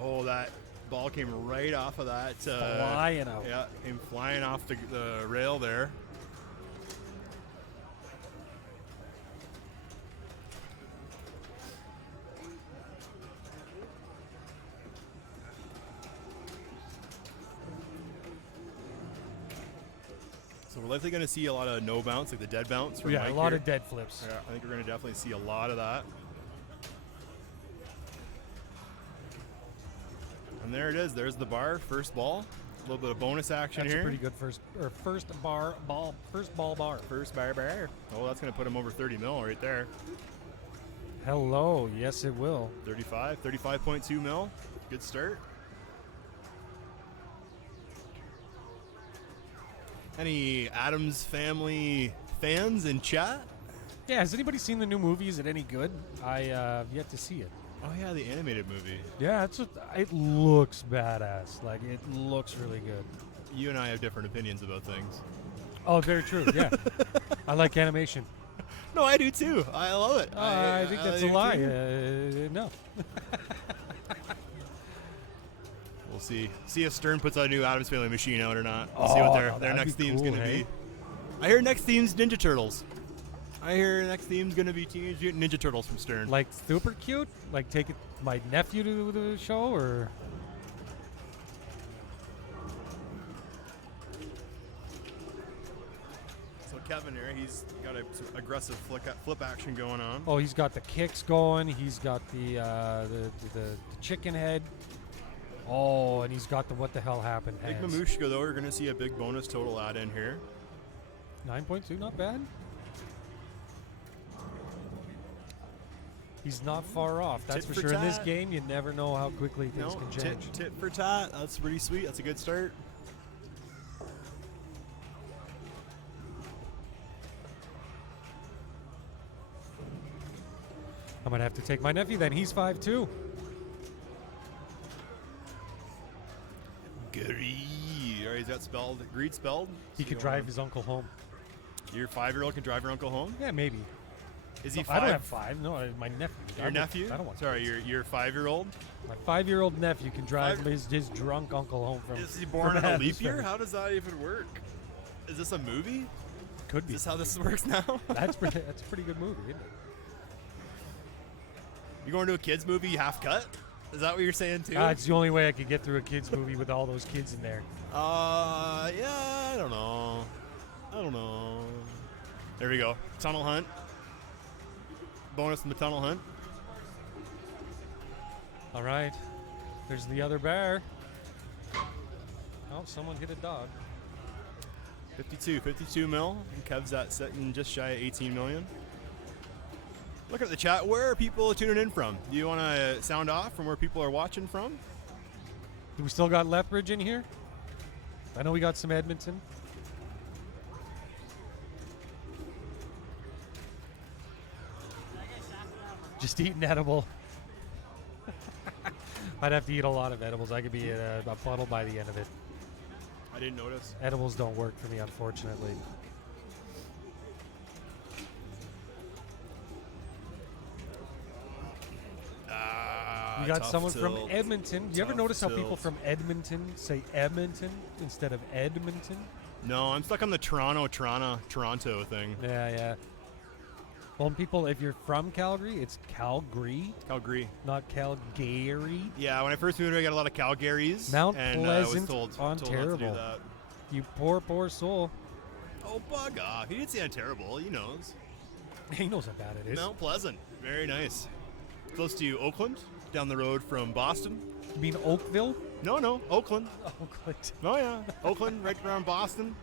Oh, that ball came right off of that. Flying out. Yeah, came flying off the rail there. So we're likely going to see a lot of no bounce, like the dead bounce. From Mike a lot here. of dead flips. Yeah, I think we're going to definitely see a lot of that. And there it is. There's the bar. First ball. A little bit of bonus action That's here. a pretty good first ball bar. First bar. Oh, that's going to put him over 30 mil right there. Hello. Yes, it will. 35.2 mil. Good start. Any Adams Family fans in chat? Yeah, has anybody seen the new movie? Is it any good? I have yet to see it. Oh yeah, the animated movie. Yeah, it looks badass. Like, it looks really good. You and I have different opinions about things. Oh, very true. Yeah. I like animation. No, I do too. I love it. I think that's a do lie. too. No. We'll see. See if Stern puts a new Adams Family machine out or not. We'll Oh, see what no, their that'd next be theme's cool, gonna hey? be. I hear next theme's Ninja Turtles. I hear next theme's gonna be Teenage Mutant Ninja Turtles from Stern. Like, super cute? Like, take my nephew to the show, or? So Kevin here, he's got a some aggressive flip action going on. Oh, he's got the kicks going. He's got the chicken head. Oh, and he's got the what the hell happened Big hands. Mamushka though, we're gonna see a big bonus total add in here. 9.2, not bad. He's not far off. That's Tit for for sure. In this tat. game, you never know how quickly things No, can tit, change. tit for tat. That's pretty sweet. That's a good start. I might have to take my nephew then. He's 5'2". Greed. All right, is that spelled? Greed spelled? He could drive his uncle home. Your 5-year-old can drive your uncle home? Yeah, maybe. Is he No, 5? I don't have 5. No, my nephew. Your nephew? I don't want. Sorry, your 5-year-old? My 5-year-old nephew can drive Five- his drunk uncle home from. Is he born from in a leap Adams year? Family. How does that even work? Is this a movie? Could Is be. this how this works now? That's a pretty good movie, isn't it? You going to a kids movie half cut? Is that what you're saying too? It's the only way I could get through a kids movie with all those kids in there. Yeah, I don't know. There we go. Tunnel hunt. Bonus in the tunnel hunt. All right. There's the other bear. Oh, someone hit a dog. 52 mil. And Kev's at sitting just shy of 18 million. Look at the chat. Where are people tuning in from? Do you want to sound off from where people are watching from? Do we still got Lethbridge in here? I know we got some Edmonton. Just eating edible. I'd have to eat a lot of edibles. I could be a puddle by the end of it. I didn't notice. Edibles don't work for me, unfortunately. We got tough someone from tilt. Edmonton. Do you ever Tough notice how people tilt. from Edmonton say Edmonton instead of Edmonton? No, I'm stuck on the Toronto thing. Yeah. Well, people, if you're from Calgary, it's Calgary, Calgary. not Calgary. Yeah, when I first moved here, I got a lot of Calgarys. Mount and Pleasant, I was told not to do Ontario. that. You poor soul. Oh, bug off. He didn't say Ontario. He knows. He knows how bad it is. Mount Pleasant. Very nice. Close to Oakland, down the road from Boston. You mean Oakville? No, Oakland. Oakland. Oh, yeah. Oakland, right around Boston.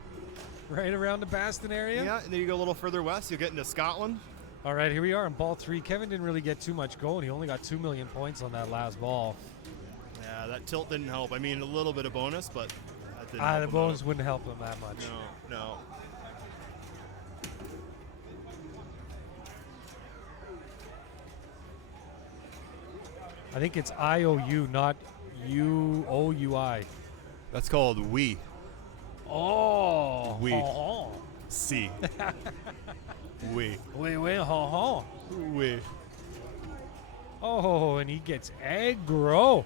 Right around the Baston area? Yeah, and then you go a little further west, you'll get into Scotland. All right, here we are in ball 3. Kevin didn't really get too much going. He only got 2 million points on that last ball. Yeah, that tilt didn't help. I mean, a little bit of bonus, but that didn't help The him bonus out. wouldn't help him that much. No. I think it's IOU, not UOUI. That's called we. Oh. We. Oh. See. we. Wait, ho. We. Oh, and he gets aggro.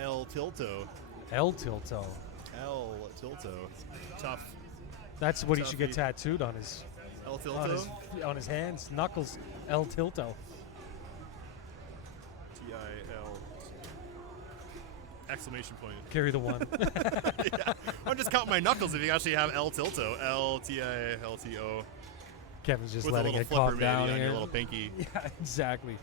El Tilto. El Tilto. El Tilto. Tough. That's what he should get Toughy. tattooed on his El Tilto. on his hands, knuckles. El Tilto. T-I-L. Exclamation point. Carry the one. Yeah. I'm just counting my knuckles if you actually have El Tilto. L-T-I-L-T-O. Kevin's just With a letting little it flipper calm maybe down on here. your little pinky. Yeah, exactly.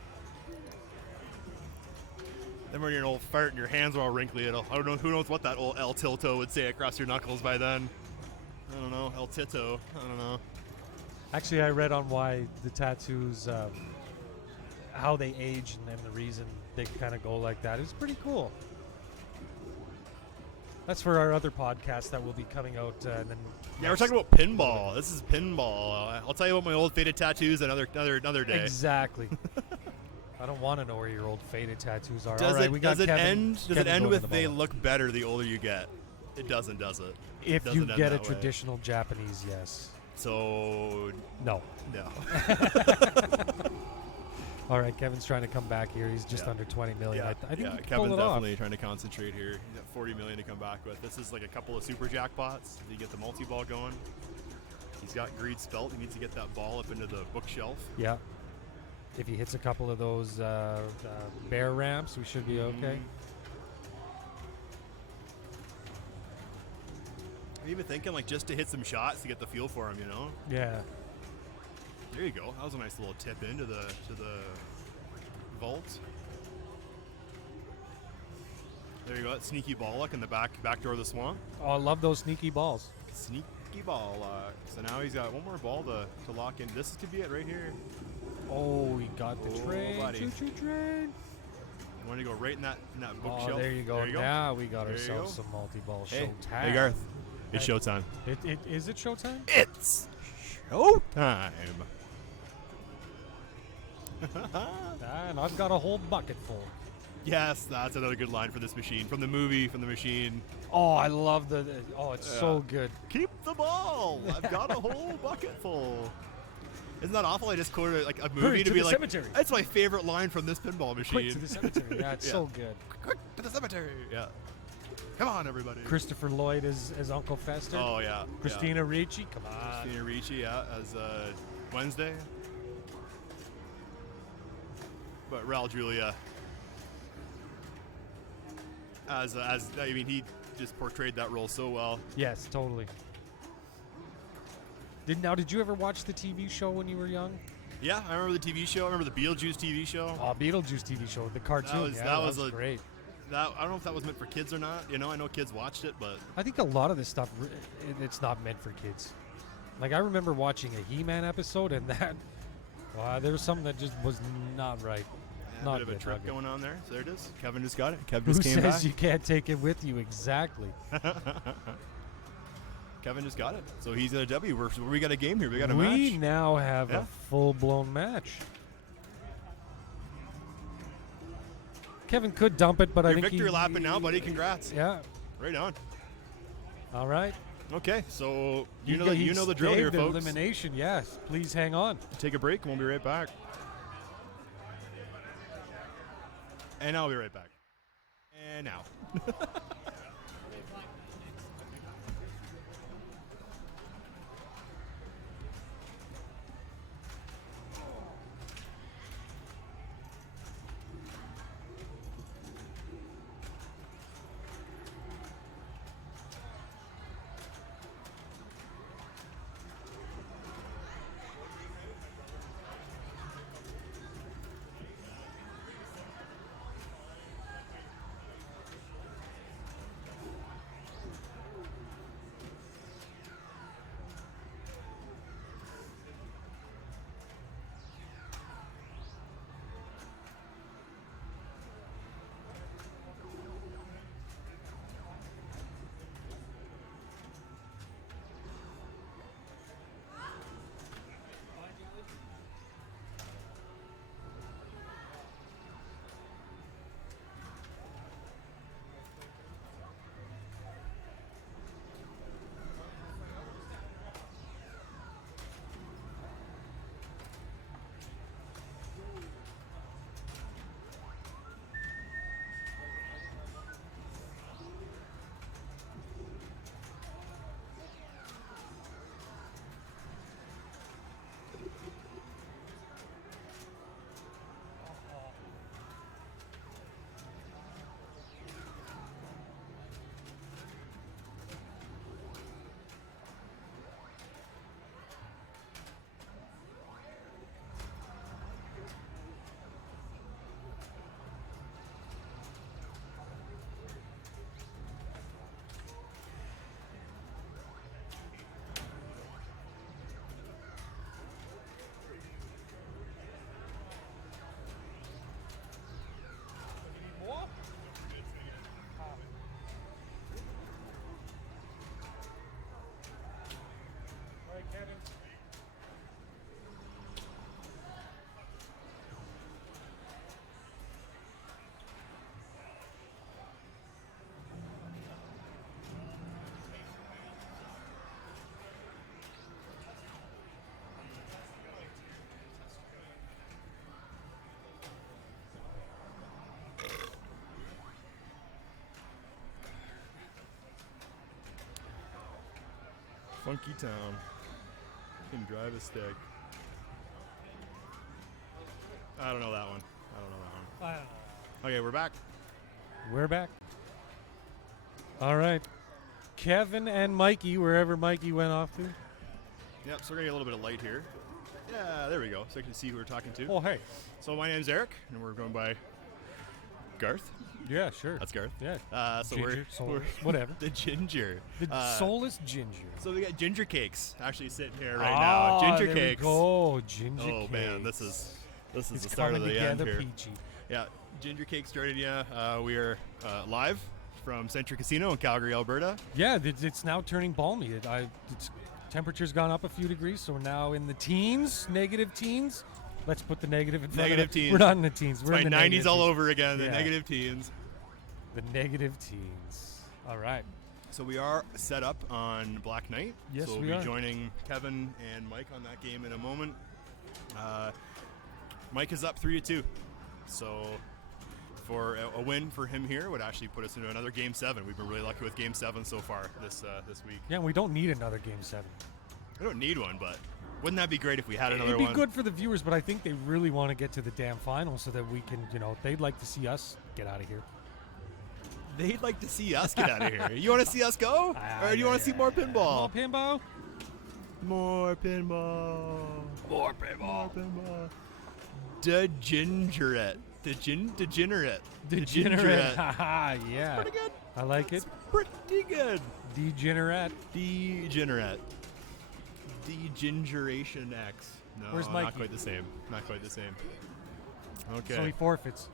Then when you're an old fart and your hands are all wrinkly, I don't know, who knows what that old El Tilto would say across your knuckles by then. I don't know. El Tito. I don't know. Actually, I read on why the tattoos, how they age, and then the reason they kind of go like that. It's pretty cool. That's for our other podcast that will be coming out. And then Yeah, we're talking about pinball. This is pinball. I'll tell you about my old faded tattoos another day. Exactly. I don't want to know where your old faded tattoos are. Does All right, it, we got does it Kevin, end? Does it Kevin end going with to the they ball. look better the older you get? It doesn't, does it? If Doesn't you end get a that way. traditional Japanese, yes. So No. no. All right, Kevin's trying to come back here. He's just Yeah. under 20 million. Yeah, I think he can Kevin's pull it off. definitely trying to concentrate here. He's got 40 million to come back with. This is like a couple of super jackpots. You get the multi-ball going. He's got greed spelt. He needs to get that ball up into the bookshelf. Yeah. If he hits a couple of those bear ramps, we should be okay. I'm even thinking like just to hit some shots to get the feel for him, you know? Yeah. There you go. That was a nice little tip into the vault. There you go. That sneaky ball luck in the back door of the swamp. Oh, I love those sneaky balls. Sneaky ball luck. So now he's got one more ball to lock in. This could be it right here. Oh, he got the Oh, train. buddy. Choo-choo train. You want to go right in that bookshelf? Oh, there you go. There you go. Now we got There you ourselves go. some multi-ball Hey, showtime. hey Garth. It's Hey. showtime. Is it showtime? It's showtime. And I've got a whole bucket full. Yes, that's another good line for this machine. From the movie, from the machine. Oh, I love oh, it's so good. Keep the ball. I've got a whole bucket full. Isn't that awful? I just quoted like a movie Hurry to to be the like, cemetery. that's my favorite line from this pinball machine. Quick to the cemetery. Yeah, it's Yeah. so good. Quick to the cemetery. Yeah. Come on, everybody. Christopher Lloyd as Uncle Fester. Oh yeah. Christina Ricci, come on. Yeah. Christina Ricci, yeah, as Wednesday. But Raul Julia, as I mean, he just portrayed that role so well. Yes, totally. Did you ever watch the TV show when you were young? Yeah, I remember the TV show. I remember the Beetlejuice TV show. Oh, Beetlejuice TV show, the cartoon. That was great. I don't know if that was meant for kids or not. You know, I know kids watched it, but I think a lot of this stuff, it's not meant for kids. Like, I remember watching a He-Man episode, and that, there was something that just was not right. a Not bit of a good, trip not good. going on there. So there it is. Kevin just got it. Kevin Who just came says back. you can't take it with you? Exactly. Kevin just got it. So he's in a W. We got a game here. We got a We match. now have Yeah. a full-blown match. Kevin could dump it, but I You're think victory lapping now, buddy. Congrats. Yeah. Right on. All right. Okay, so you know He the drill here, saved folks. Elimination, yes. Please hang on. Take a break, and we'll be right back. And I'll be right back. And now. Funky town. You can drive a stick. I don't know that one. Okay, we're back. We're back. All right. Kevin and Mikey, wherever Mikey went off to. Yep, so we're going to get a little bit of light here. Yeah, there we go. So I can see who we're talking to. Oh, hey. So my name's Eric, and we're going by Garth. Yeah, sure. That's Garth. Yeah. So Ginger, we're soulless, whatever. the ginger. The soulless ginger. So we got ginger cakes actually sitting here right now. Ginger there cakes. We go. Ginger Oh cakes. man, this is It's the start of coming the end together here. peachy. Yeah, ginger cakes joining you. We are live from Century Casino in Calgary, Alberta. Yeah, it's now turning balmy. Temperature's gone up a few degrees, so we're now in the teens, negative teens. Let's put the negative in front Negative of it. teens. We're not in the teens. We're It's in my the 90s negative all teens. over again. The Yeah. negative teens. The negative teens. All right. So we are set up on Black Knight. Yes, so we'll we be are. joining Kevin and Mike on that game in a moment. Mike is up 3-2. So for a win for him here would actually put us into another Game 7. We've been really lucky with Game 7 so far this week. Yeah, we don't need another Game 7. We don't need one, but wouldn't that be great if we had another It'd be one? good for the viewers, but I think they really want to get to the damn final so that we can, they'd like to see us get out of here. They'd like to see us get out of here. You want to see us go? Or do you want to see more pinball? More pinball? More pinball. More pinball. Degenerate. Degenerate. Degenerate. Haha, yeah. Pretty good. I like it. Pretty good. Degenerate. Degenerate. Degeneration X. No, Where's not Mikey? quite the same. Not quite the same. Okay. So he forfeits.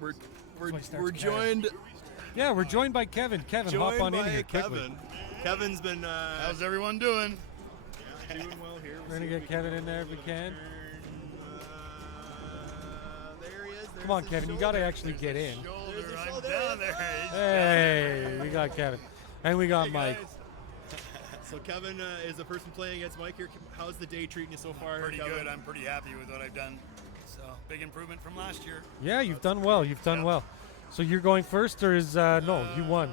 we're That's why he starts we're mad. joined Yeah, we're joined by Kevin. Kevin, hop on in by here quickly. Kevin. Kevin's been How's everyone doing? doing well here. We're going to get Kevin in there if we can. There he is. Come on, Kevin, you got to actually get in. Shoulder, the I'm shoulder. down there. Hey, we got Kevin. And we got Mike. So Kevin is the person playing against Mike here. How's the day treating you so far? Pretty Kevin? good. I'm pretty happy with what I've done. So big improvement from last year. Yeah, you've done well. You've done well. So you're going first, or is no? You won.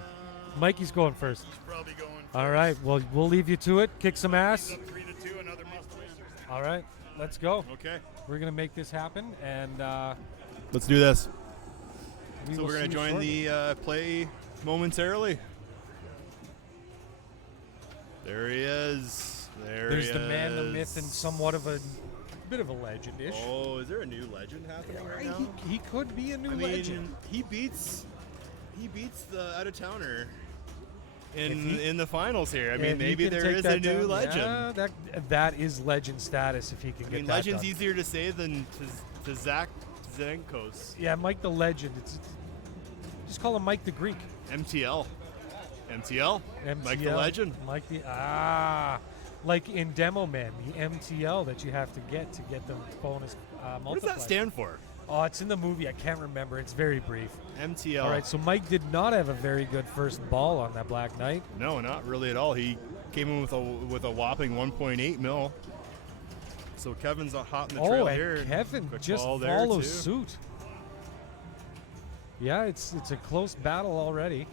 Mikey's going first. He's probably going. All right. Well, we'll leave you to it. Kick some ass. He's up 3-2. Another must win. All right. Let's go. Okay. We're gonna make this happen, and Let's do this. we So will we're going see to you join shortly. the play momentarily. There he is. There's the man, the myth, and somewhat of a bit of a legend-ish. Oh, is there a new legend happening right now? He could be a new I mean, legend. he beats the out of towner If in he- the finals here. I If mean, he maybe can there take is that a new down, legend. Yeah, that is legend status if he can I get mean, that legend's done. easier to say than to Zach Zenkos. Yeah, Mike the Legend. It's just call him Mike the Greek. MTL. MTL. Mike the MTL. legend. Mike the like in Demo Man, the MTL that you have to get the bonus multiplier. What does that stand for? Oh, it's in the movie. I can't remember. It's very brief. MTL. All right, so Mike did not have a very good first ball on that Black Knight. No, not really at all. He came in with a whopping 1.8 mil. So Kevin's hot in the trail and here. Kevin Quick just ball there, follows too. suit. Yeah, it's a close battle already.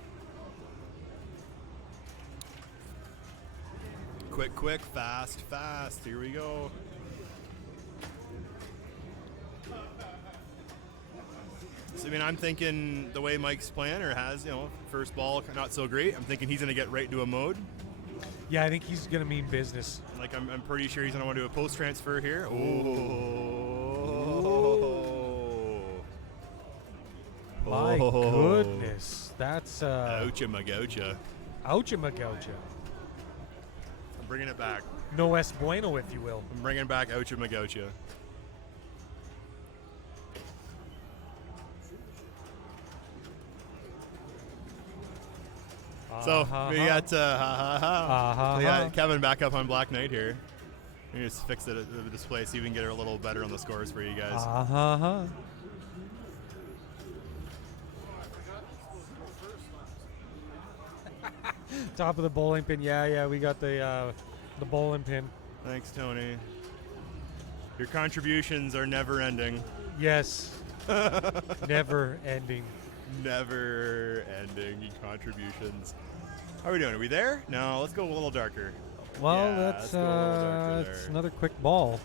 Quick, fast. Here we go. So, I mean, I'm thinking the way Mike's playing or has, first ball not so great. I'm thinking he's going to get right into a mode. Yeah, I think he's gonna mean business. Like, I'm pretty sure he's going to want to do a post transfer here. My goodness, that's Oucha magoucha. oucha magoucha. I'm bringing it back. No es bueno, if you will. I'm bringing back oucha magoucha. So we got we got Kevin back up on Black Knight here. Let me just fix it at the display so we can get a little better on the scores for you guys. Top of the bowling pin. Yeah, we got the bowling pin. Thanks, Tony. Your contributions are never ending. Yes. Never ending. Never ending contributions. How are we doing? Are we there? No, let's go a little darker. Well, Yeah, that's let's go a little darker it's there. another quick ball.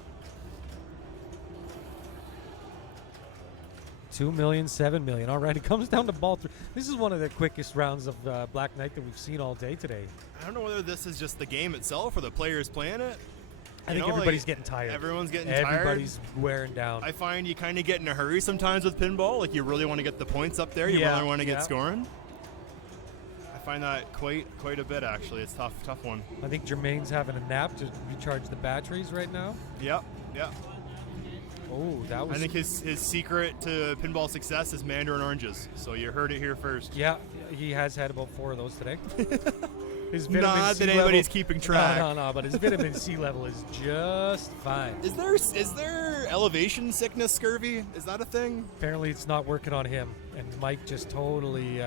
2 million, 7 million. All right, it comes down to ball three. This is one of the quickest rounds of Black Knight that we've seen all day today. I don't know whether this is just the game itself or the players playing it. I think everybody's getting tired. Everyone's getting Everybody's wearing down. tired. I find you kind of get in a hurry sometimes with pinball. Like you really want to get the points up there. You Yeah, really want to get yeah. scoring. I find that quite a bit actually. It's tough one. I think Jermaine's having a nap to recharge the batteries right now. Yep. Oh, that was. I think his secret to pinball success is mandarin oranges. So you heard it here first. Yeah, he has had about 4 of those today. His Not that anybody's keeping track. No, but his vitamin C level is just fine. Is there elevation sickness scurvy? Is that a thing? Apparently, it's not working on him, and Mike just totally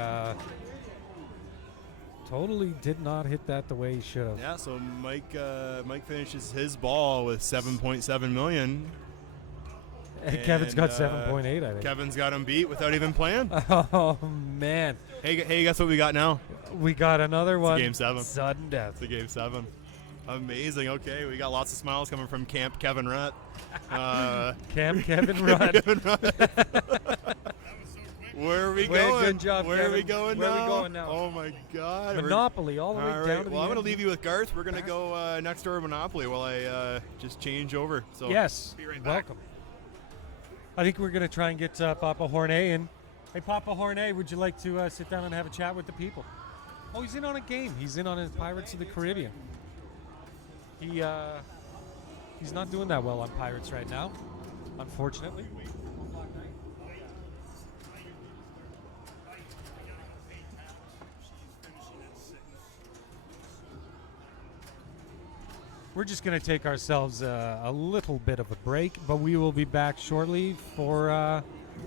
did not hit that the way he should have. Yeah. So Mike finishes his ball with 7.7 million. And Kevin's got And, 7.8, I think. Kevin's got him beat without even playing. Oh man, Hey, guess what we got now? we got another one. Game 7. Sudden death. It's a game 7. Amazing. Okay, we got lots of smiles coming from Camp Kevin Rutt. Camp Kevin Rudd. Kevin Rutt. Where are we going? Good job, Where are we Kevin. going Where now? are we going now? Oh my God. Monopoly all the way All down right. to the Well, I'm end. going to leave you with Garth. We're going to go next door to Monopoly while I just change over. So Yes. be right back. Welcome. I think we're going to try and get Papa Hornet in. Hey, Papa Hornet, would you like to sit down and have a chat with the people? Oh, he's in on a game. He's in on his Pirates of the Caribbean. He's not doing that well on Pirates right now, unfortunately. We're just going to take ourselves a little bit of a break, but we will be back shortly for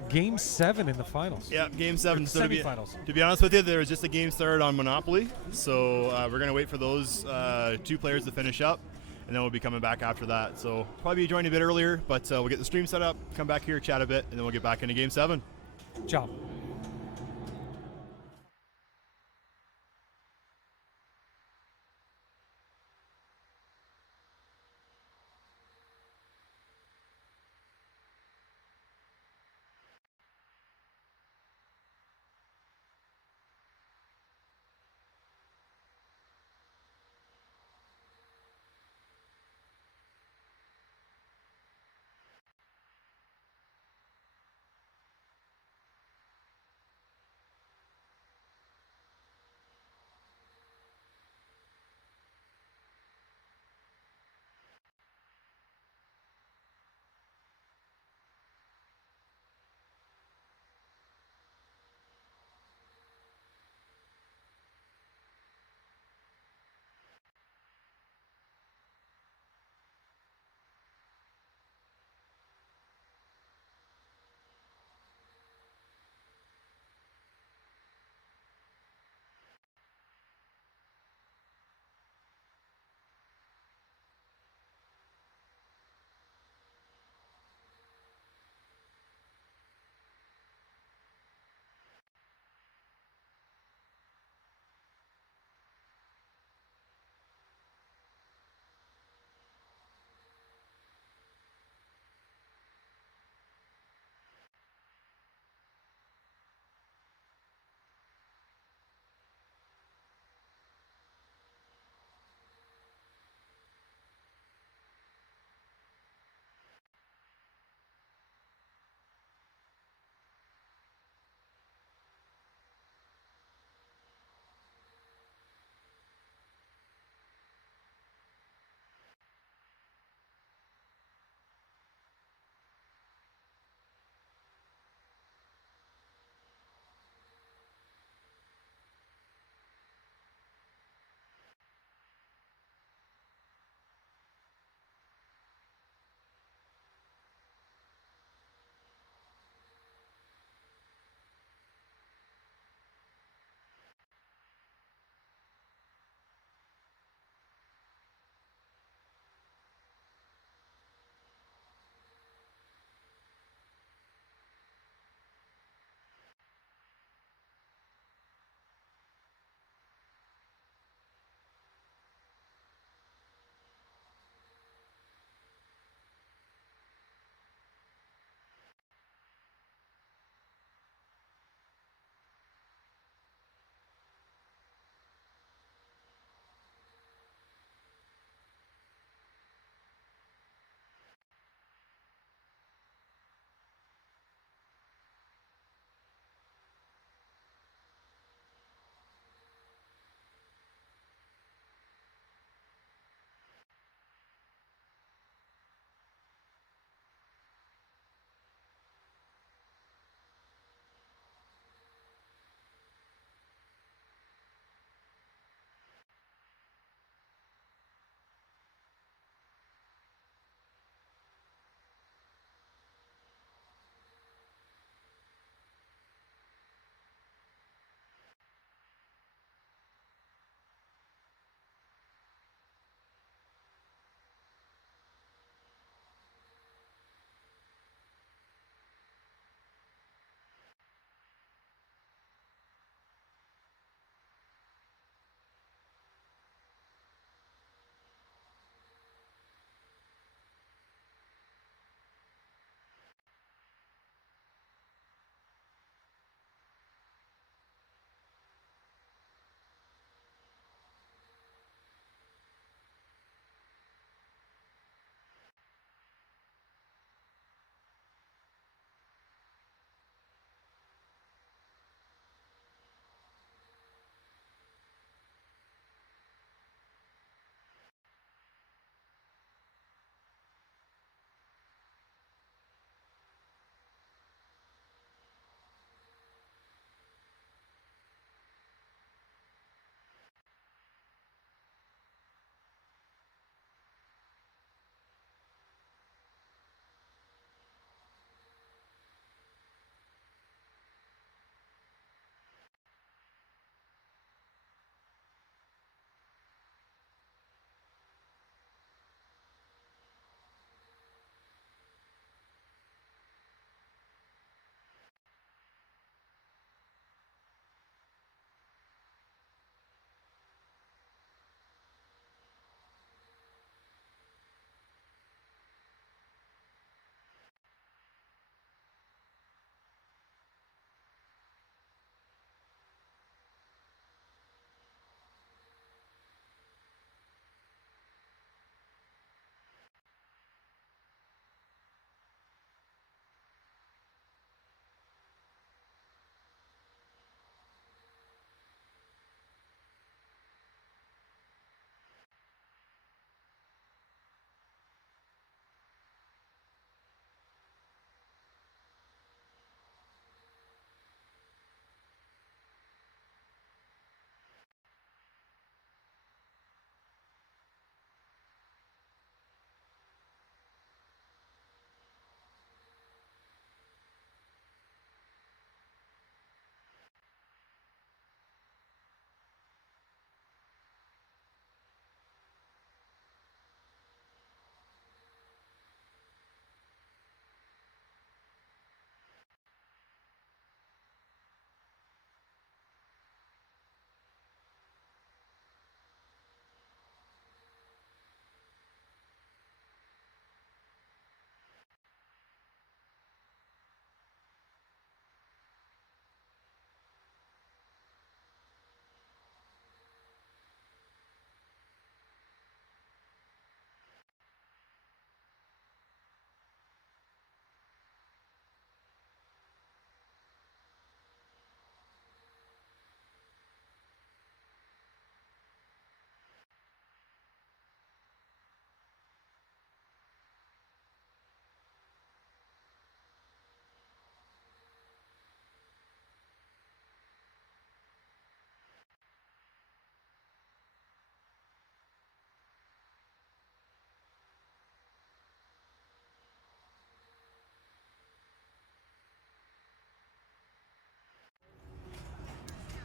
Game 7 in the finals. Yeah, Game 7. So Semifinals. to be honest with you, there was just a game started on Monopoly, so we're going to wait for those 2 players to finish up, and then we'll be coming back after that. So probably be joining a bit earlier, but we'll get the stream set up, come back here, chat a bit, and then we'll get back into Game 7. Ciao.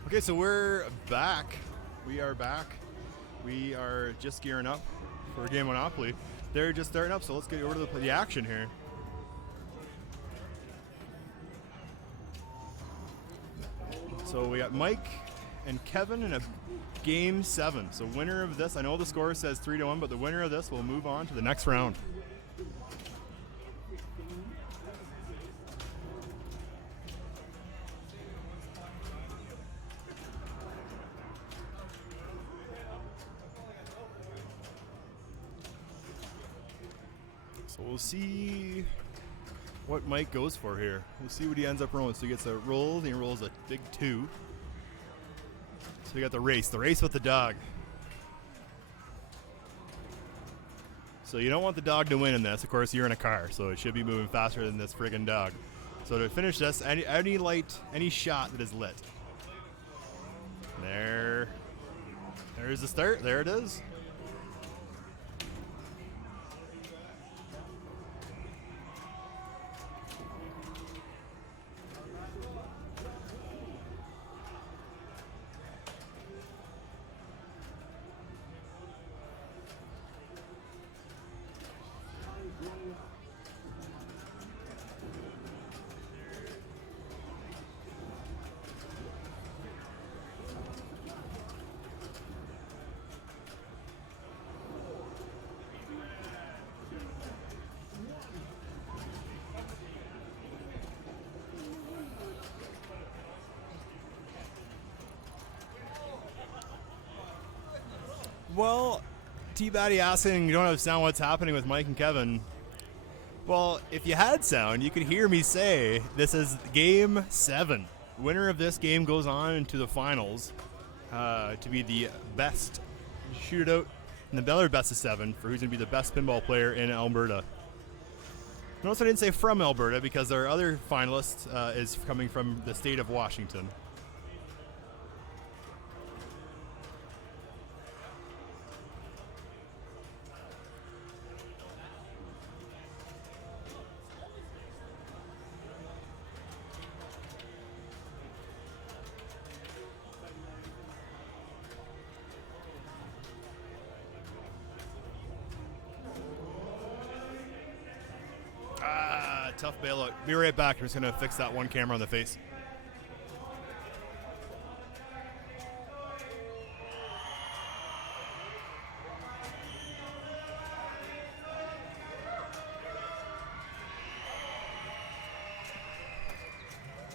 Okay, so we're back. We are back. We are just gearing up for a game of Monopoly. They're just starting up, so let's get over to the action here. So we got Mike and Kevin in a game 7. So winner of this, I know the score says 3-1, but the winner of this will move on to the next round. So we'll see what Mike goes for here. We'll see what he ends up rolling. So he gets a roll, he rolls a big 2. So we got the race with the dog. So you don't want the dog to win in this. Of course, you're in a car, so it should be moving faster than this friggin' dog. So to finish this, any light, any shot that is lit. There's the start. There it is. Well, T-Batty asking, you don't have sound, what's happening with Mike and Kevin? Well, if you had sound, you could hear me say this is game 7. Winner of this game goes on into the finals to be the best shootout and the other best of 7 for who's going to be the best pinball player in Alberta. Notice I didn't say from Alberta because our other finalist is coming from the state of Washington. Tough bailout. Be right back. I'm just going to fix that one camera on the face.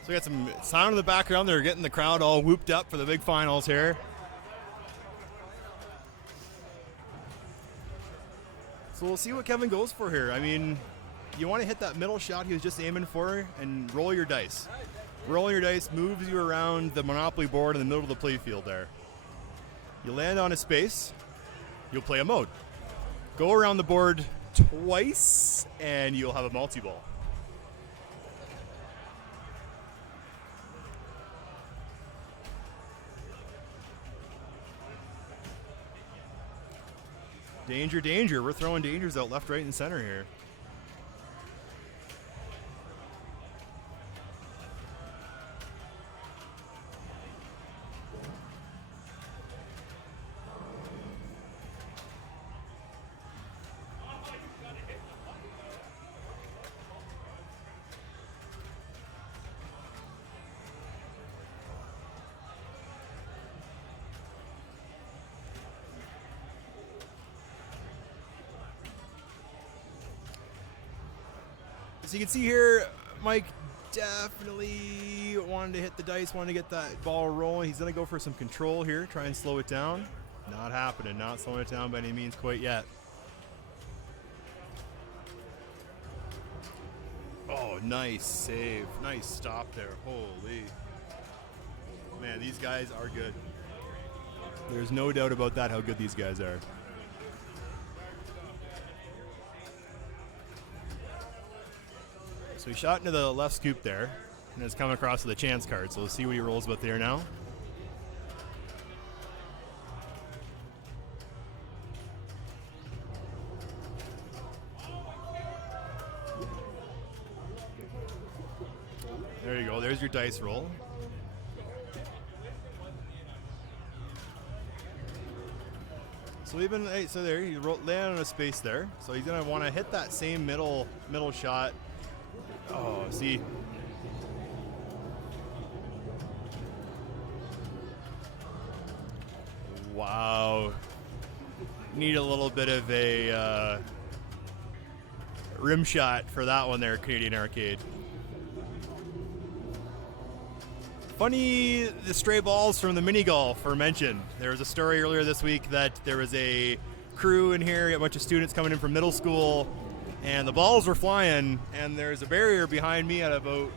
So we got some sound in the background. They're getting the crowd all whooped up for the big finals here. So we'll see what Kevin goes for here. I mean, you want to hit that middle shot he was just aiming for and roll your dice. Rolling your dice moves you around the Monopoly board in the middle of the play field there. You land on a space, you'll play a mode. Go around the board twice and you'll have a multi-ball. Danger, danger. We're throwing dangers out left, right, and center here. So you can see here, Mike definitely wanted to hit the dice, wanted to get that ball rolling. He's going to go for some control here, try and slow it down. Not happening, not slowing it down by any means quite yet. Oh, nice save. Nice stop there. Holy. Man, these guys are good. There's no doubt about that, how good these guys are. So he shot into the left scoop there, and it's coming across with a chance card. So we'll see what he rolls with there now. There you go. There's your dice roll. So so there he landed on a space there. So he's gonna want to hit that same middle shot. Oh, see. Wow. Need a little bit of a rim shot for that one there, Canadian Arcade. Funny, the stray balls from the mini golf were mentioned. There was a story earlier this week that there was a crew in here, a bunch of students coming in from middle school, and the balls were flying, and there's a barrier behind me at about,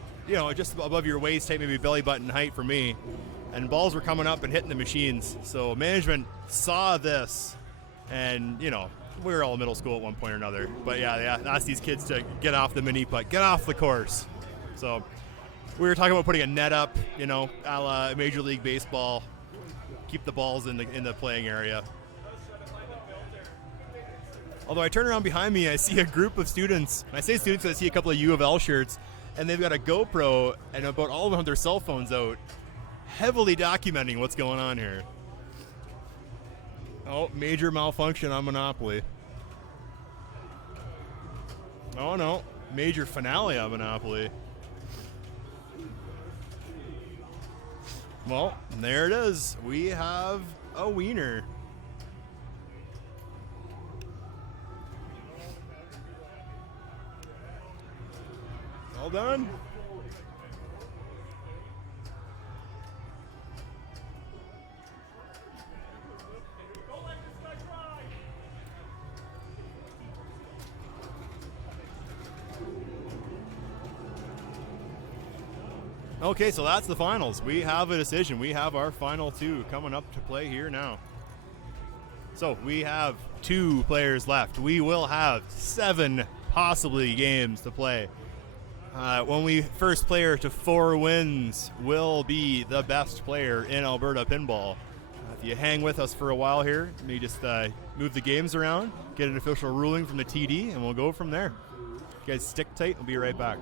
just above your waist height, maybe belly button height for me, and balls were coming up and hitting the machines. So management saw this, and, we were all middle school at one point or another. But yeah, asked these kids to get off the mini putt, get off the course. So we were talking about putting a net up, a la Major League Baseball, keep the balls in the playing area. Although I turn around behind me, I see a group of students. And I say students because I see a couple of U of L shirts, and they've got a GoPro, and about all of them have their cell phones out, heavily documenting what's going on here. Oh, major malfunction on Monopoly. Oh no, major finale on Monopoly. Well, there it is. We have a wiener. All done. Okay, so that's the finals. We have a decision. We have our final two coming up to play here now. So we have 2 players left. We will have 7 possibly games to play. When we first player to 4 wins will be the best player in Alberta Pinball. If you hang with us for a while here, let me just move the games around, get an official ruling from the TD, and we'll go from there. You guys stick tight. We'll be right back.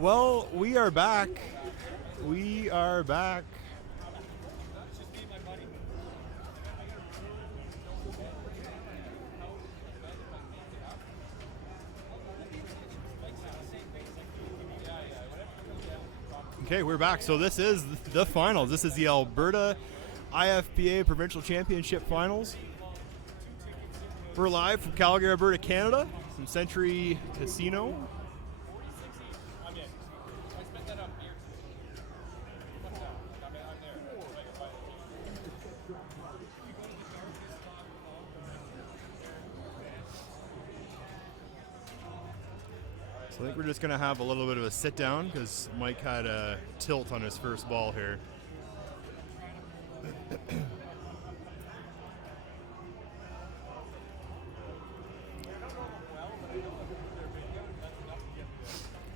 Well, we are back. We are back. Okay, we're back. So this is the finals. This is the Alberta IFPA Provincial Championship Finals. We're live from Calgary, Alberta, Canada, from Century Casino. I think we're just going to have a little bit of a sit down because Mike had a tilt on his first ball here.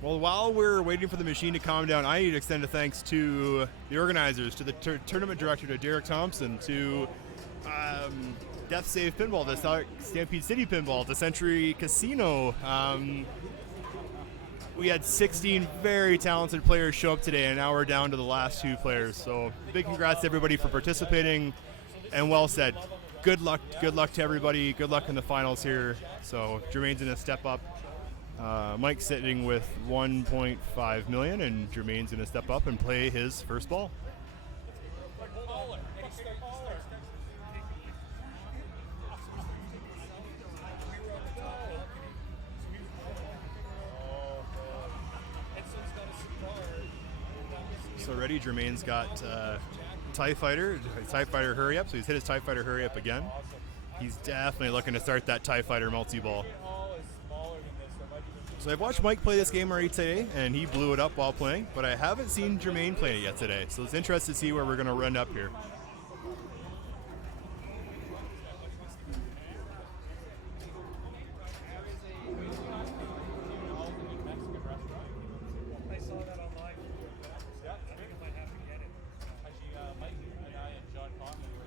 Well, while we're waiting for the machine to calm down, I need to extend a thanks to the organizers, to the tournament director, to Derek Thompson, to Death Save Pinball, to Stampede City Pinball, to Century Casino. We had 16 very talented players show up today, and now we're down to the last 2 players. So big congrats to everybody for participating, and well said. Good luck to everybody. Good luck in the finals here. So Jermaine's going to step up. Mike's sitting with 1.5 million, and Jermaine's going to step up and play his first ball. So ready, Jermaine's got TIE Fighter Hurry Up, so he's hit his TIE Fighter Hurry Up again. He's definitely looking to start that TIE Fighter multi-ball. So I've watched Mike play this game already today, and he blew it up while playing, but I haven't seen Jermaine play it yet today, so it's interesting to see where we're going to end up here.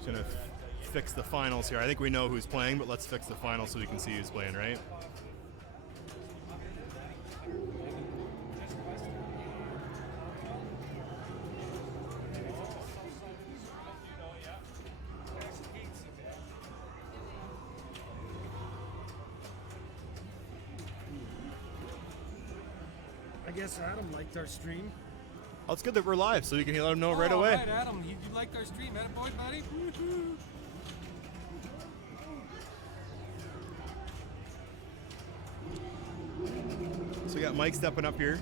Gonna fix the finals here. I think we know who's playing, but let's fix the finals so we can see who's playing, right? I guess Adam liked our stream. Oh, it's good that we're live, so you can let them know right away. All right, Adam, you liked our stream. Attaboy, buddy. Woo-hoo. So we got Mike stepping up here.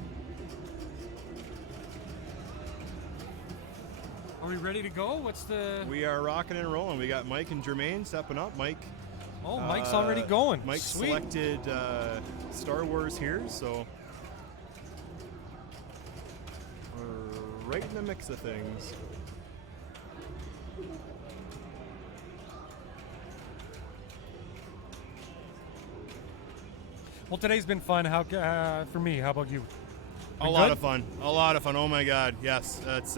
Are we ready to go? What's the... We are rocking and rolling. We got Mike and Jermaine stepping up. Mike. Oh, Mike's already going. Mike Sweet. selected Star Wars here, so we're right in the mix of things. Well, today's been fun. How for me? How about you? A lot of fun. A lot of fun. Oh my God, yes. That's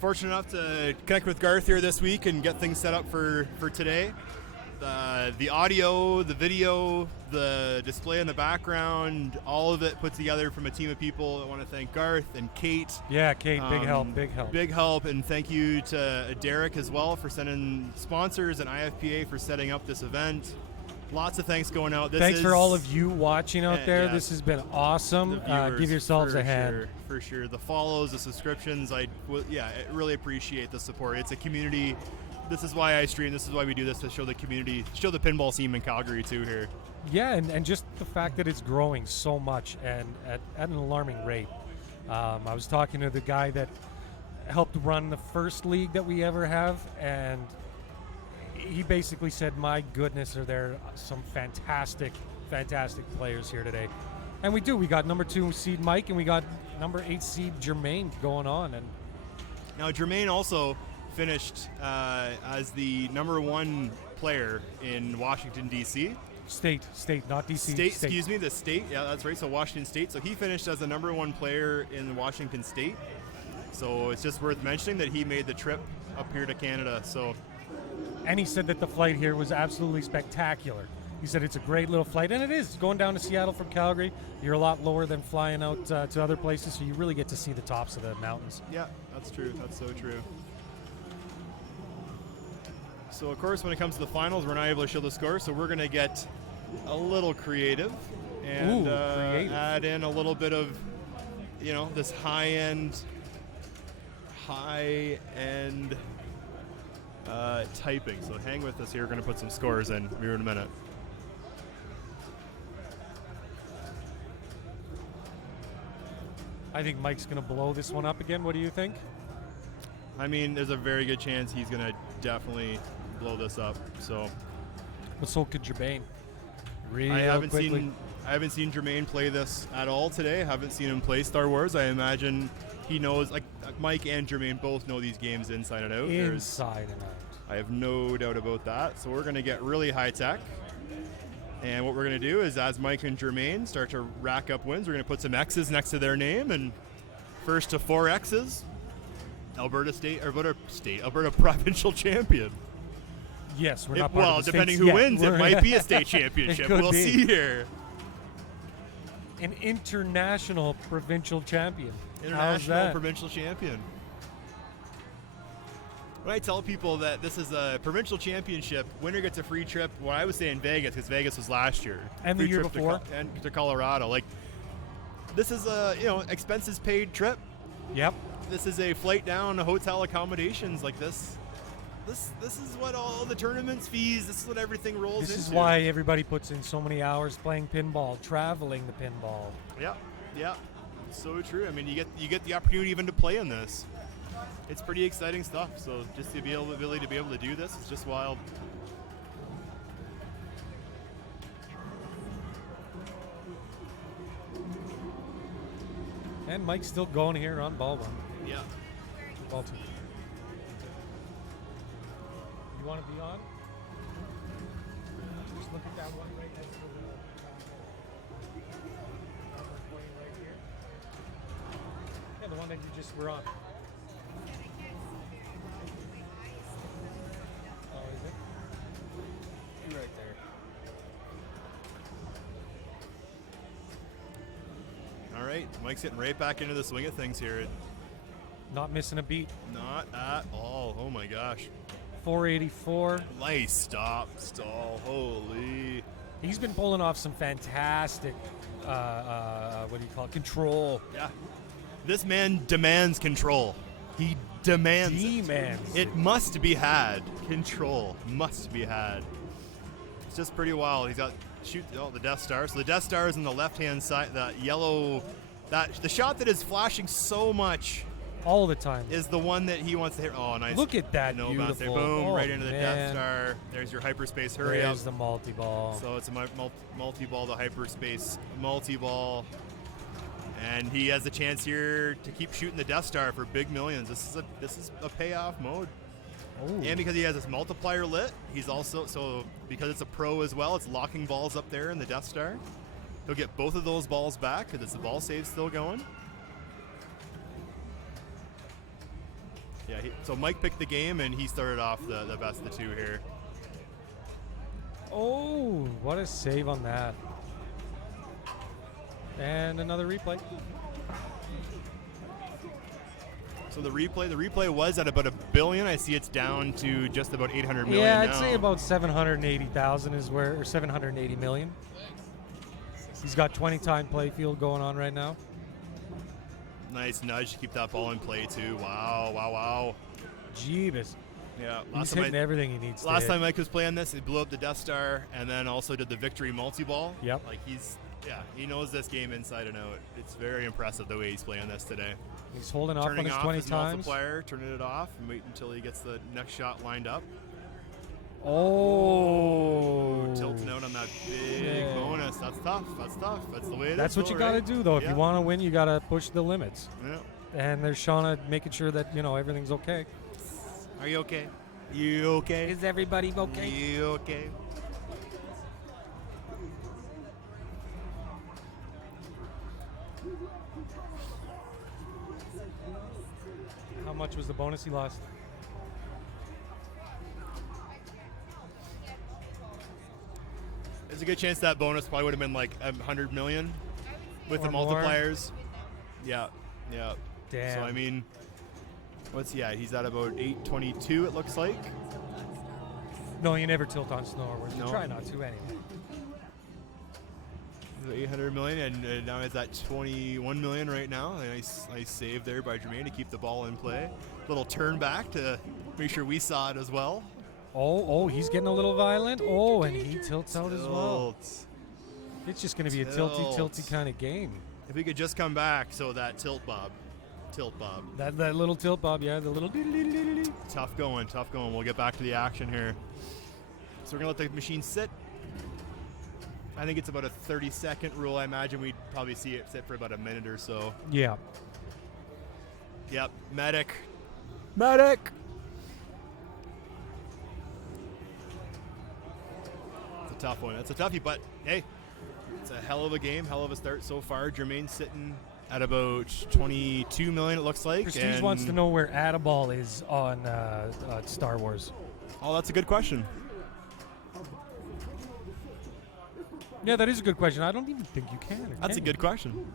fortunate enough to connect with Garth here this week and get things set up for today. The audio, the video, the display in the background, all of it put together from a team of people. I want to thank Garth and Kate. Yeah, Kate, big help, big help. Big help, and thank you to Derek as well for sending sponsors and IFPA for setting up this event. Lots of thanks going out. Thanks for all of you watching out there. Yeah. This has been awesome. Give yourselves a hand. For sure. The follows, the subscriptions, I really appreciate the support. It's a community. This is why I stream. This is why we do this, to show the community, show the pinball scene in Calgary too here. Yeah, and just the fact that it's growing so much and at an alarming rate. I was talking to the guy that helped run the first league that we ever have, and he basically said, my goodness, are there some fantastic players here today. And we do. We got number 2 seed Mike, and we got number 8 seed Jermaine going on. And now Jermaine also finished as the number 1 player in Washington, D.C. State, not D.C. State, excuse me, the state. Yeah, that's right. So Washington State. So he finished as the number 1 player in Washington State. So it's just worth mentioning that he made the trip up here to Canada. So. And he said that the flight here was absolutely spectacular. He said it's a great little flight, and it is. Going down to Seattle from Calgary, you're a lot lower than flying out to other places, so you really get to see the tops of the mountains. Yeah, that's true. That's so true. So, of course, when it comes to the finals, we're not able to show the score, so we're going to get a little creative and creative. add in a little bit of, this high-end typing. So hang with us here. We're going to put some scores in here in a minute. I think Mike's going to blow this one up again. What do you think? I mean, there's a very good chance he's going to definitely blow this up. So But so could Jermaine. I haven't seen Jermaine play this at all today. I haven't seen him play Star Wars. I imagine he knows, like Mike and Jermaine both know these games inside and out. Inside and out. I have no doubt about that. So we're going to get really high tech. And what we're going to do is, as Mike and Jermaine start to rack up wins, we're going to put some X's next to their name. And first to 4 X's, Alberta Provincial Champion. Yes, we're not part Well, of the depending states who yet. wins, it might be a state championship. could We'll be. see here. An international provincial champion. How's International that? provincial champion. When I tell people that this is a provincial championship, winner gets a free trip. Well, I was saying Vegas because Vegas was last year, And the free year trip before. to Colorado. Like, this is a expenses paid trip. Yep. This is a flight down, hotel accommodations. Like this is what all the tournaments fees. This is what everything rolls into. This is why everybody puts in so many hours playing pinball, traveling the pinball. Yeah, so true. I mean, you get the opportunity even to play in this. It's pretty exciting stuff. So just the ability to be able to do this is just wild. And Mike's still going here on ball one. Yeah. Ball two. You want to be on? Just look at that one right next to the pointing right here. Yeah, the one that you just were on. Oh, is it? You right there. All right, Mike's getting right back into the swing of things here. Not missing a beat. Not at all. Oh my gosh. 484. Nice stop, stall. Holy. He's been pulling off some fantastic, what do you call it? Control. Yeah. This man demands control. He demands Demands it. It must be had. Control must be had. It's just pretty wild. He's got the Death Star. So the Death Star is on the left-hand side. The yellow, the shot that is flashing so much all the time. is the one that he wants to hit. Oh, nice. Look at that, No bounce there. beautiful. Boom, Oh, right into the Death man. Star. There's your hyperspace. Hurry There's up. the multi-ball. So it's a multi-ball, the hyperspace multi-ball. And he has a chance here to keep shooting the Death Star for big millions. This is a payoff mode. Ooh. And because he has this multiplier lit, he's also, so because it's a pro as well, it's locking balls up there in the Death Star. He'll get both of those balls back because the ball save's still going. Yeah, so Mike picked the game and he started off the best of the two here. Oh, what a save on that. And another replay. So the replay was at about $1 billion. I see it's down to just about 800 million Yeah, now. I'd say about 780,000 is where, or 780 million. He's got 20-time play field going on right now. Nice nudge to keep that ball in play too. Wow. Jeebus. Yeah, He's hitting everything he needs to last hit. time Mike was playing this, he blew up the Death Star and then also did the victory multi-ball. Yep. Like he knows this game inside and out. It's very impressive the way he's playing this today. He's holding off on Turning his off 20 his times. multiplier, turning it off, and wait until he gets the next shot lined up. Oh. Tilting out on that big Yeah. bonus. That's tough. That's the way it is. That's what you though, got to right? do, though. If Yeah. you want to win, you got to push the limits. Yeah. And there's Shauna making sure that, everything's okay. Are you okay? You okay? Is everybody okay? You okay? How much was the bonus he lost? There's a good chance that bonus probably would have been like 100 million with Or the more. multipliers. Yeah. Damn. So I mean, he's at about 822 it looks like. No, you never tilt on snow awards. No. Try not to anyway. 800 million, and now he's at 21 million right now. A nice save there by Jermaine to keep the ball in play. Little turn back to make sure we saw it as well. Oh, he's getting a little violent. Oh, and he tilts out as well. Tilt. It's just going to be a Tilt. tilty kind of game. If we could just come back, so that tilt bob. That little tilt bob, yeah, the little diddly-diddly-diddly. Tough going. We'll get back to the action here. So we're going to let the machine sit. I think it's about a 30-second rule. I imagine we'd probably see it sit for about a minute or so. Yeah. Yep, medic. It's a tough one. It's a toughie, but hey, it's a hell of a game, hell of a start so far. Jermaine's sitting at about 22 million, it looks like. Prestige and wants to know where Adaball is on Star Wars. Oh, that's a good question. Yeah, that is a good question. I don't even think you can. That's a good question.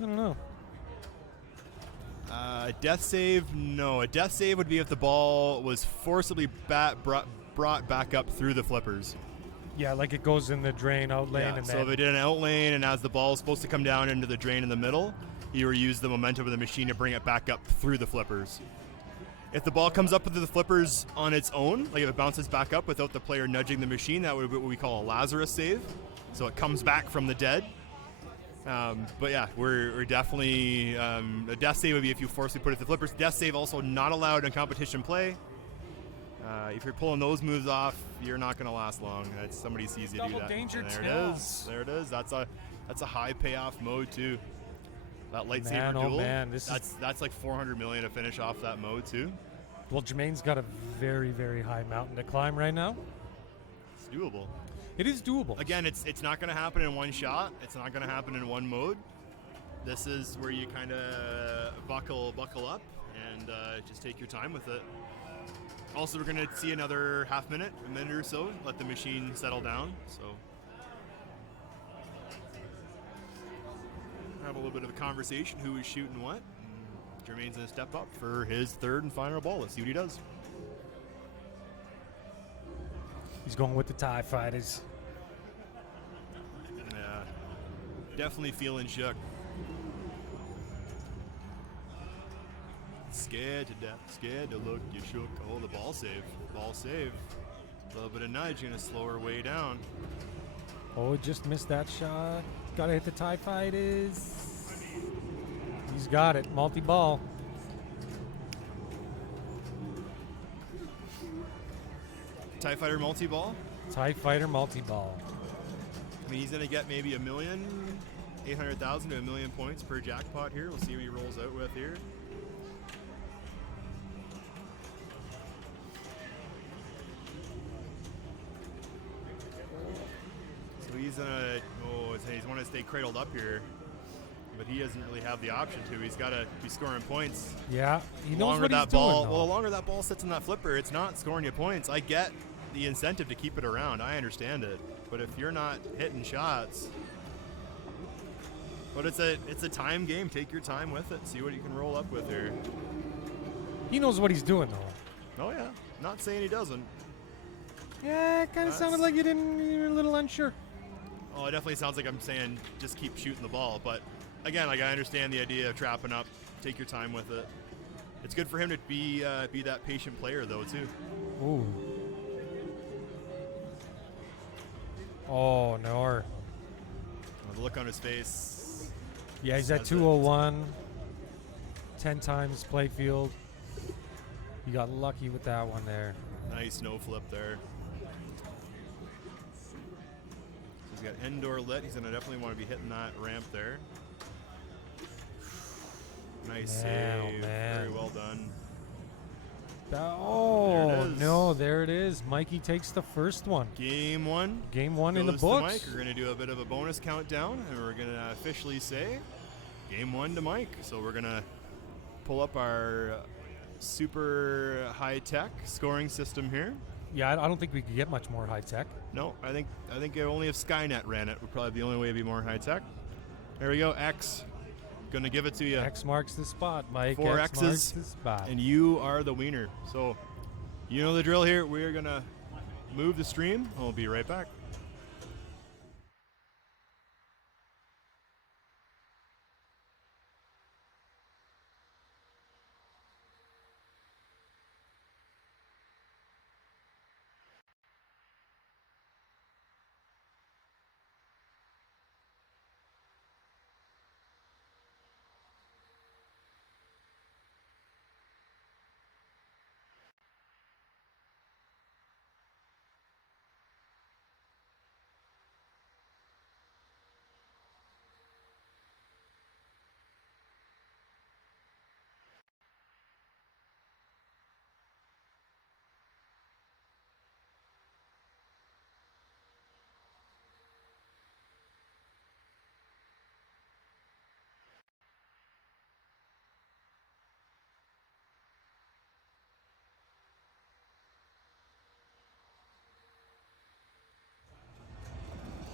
I don't know. Death save, no. A death save would be if the ball was forcibly brought back up through the flippers. Yeah, like it goes in the drain, out lane, and so then... if it did an out lane, and as the ball is supposed to come down into the drain in the middle, you would use the momentum of the machine to bring it back up through the flippers. If the ball comes up through the flippers on its own, like if it bounces back up without the player nudging the machine, that would be what we call a Lazarus save. So it comes back from the dead. But yeah, we're definitely a death save would be if you forcibly put it to the flippers. Death save also not allowed in competition play. If you're pulling those moves off, you're not going to last long. Somebody sees you do Double that. danger And tilts. There it is. That's a high payoff mode too. That lightsaber Man, oh duel. man, That's like 400 million to finish off that mode too. Well, Jermaine's got a very, very high mountain to climb right now. It's doable. It is doable. Again, it's not going to happen in one shot. It's not going to happen in one mode. This is where you kind of buckle up and just take your time with it. Also, we're going to see another a minute or so, let the machine settle down. So have a little bit of a conversation, who is shooting what. And Jermaine's going to step up for his third and final ball. Let's see what he does. He's going with the TIE Fighters. Yeah, definitely feeling shook. Scared to death, scared to look, you shook. Oh, the ball save. A little bit of nudge, gonna slow her way down. Oh, just missed that shot. Gotta hit the TIE Fighters. He's got it. Multi-ball. TIE Fighter multi-ball. TIE Fighter multi-ball. I mean, he's gonna get maybe 1,800,000 to 1,000,000 points per jackpot here. We'll see what he rolls out with here. So he's gonna, he's want to stay cradled up here, but he doesn't really have the option to. He's got to be scoring points. Yeah, he knows Longer what he's that ball, doing. well, the longer that ball sits in that flipper, it's not scoring you points. I get the incentive to keep it around. I understand it, but if you're not hitting shots, but it's a time game. Take your time with it. See what you can roll up with here. He knows what he's doing, though. Oh yeah, not saying he doesn't. Yeah, it kind of sounded like you were a little unsure. Oh, it definitely sounds like I'm saying just keep shooting the ball. But again, like I understand the idea of trapping up. Take your time with it. It's good for him to be that patient player though too. Ooh. Oh no. The look on his face. Yeah, he's at says it. 201. 10 times playfield. You got lucky with that one there. Nice no flip there. He's got indoor lit. He's gonna definitely want to be hitting that ramp there. Nice Man, oh, save. man. Very well done. Oh, There it is. no, there it is. Mikey takes the first one. Game one. Game one in the goes to books. Mike. We're going to do a bit of a bonus countdown, and we're going to officially say game one to Mike. So we're going to pull up our super high-tech scoring system here. Yeah, I don't think we could get much more high tech. No, I think only if Skynet ran it would probably be the only way to be more high tech. There we go. X. Gonna give it to you. X marks the spot, Mike. 4 X X's, marks the spot. and you are the wiener. So, you know the drill here. We're gonna move the stream. We'll be right back.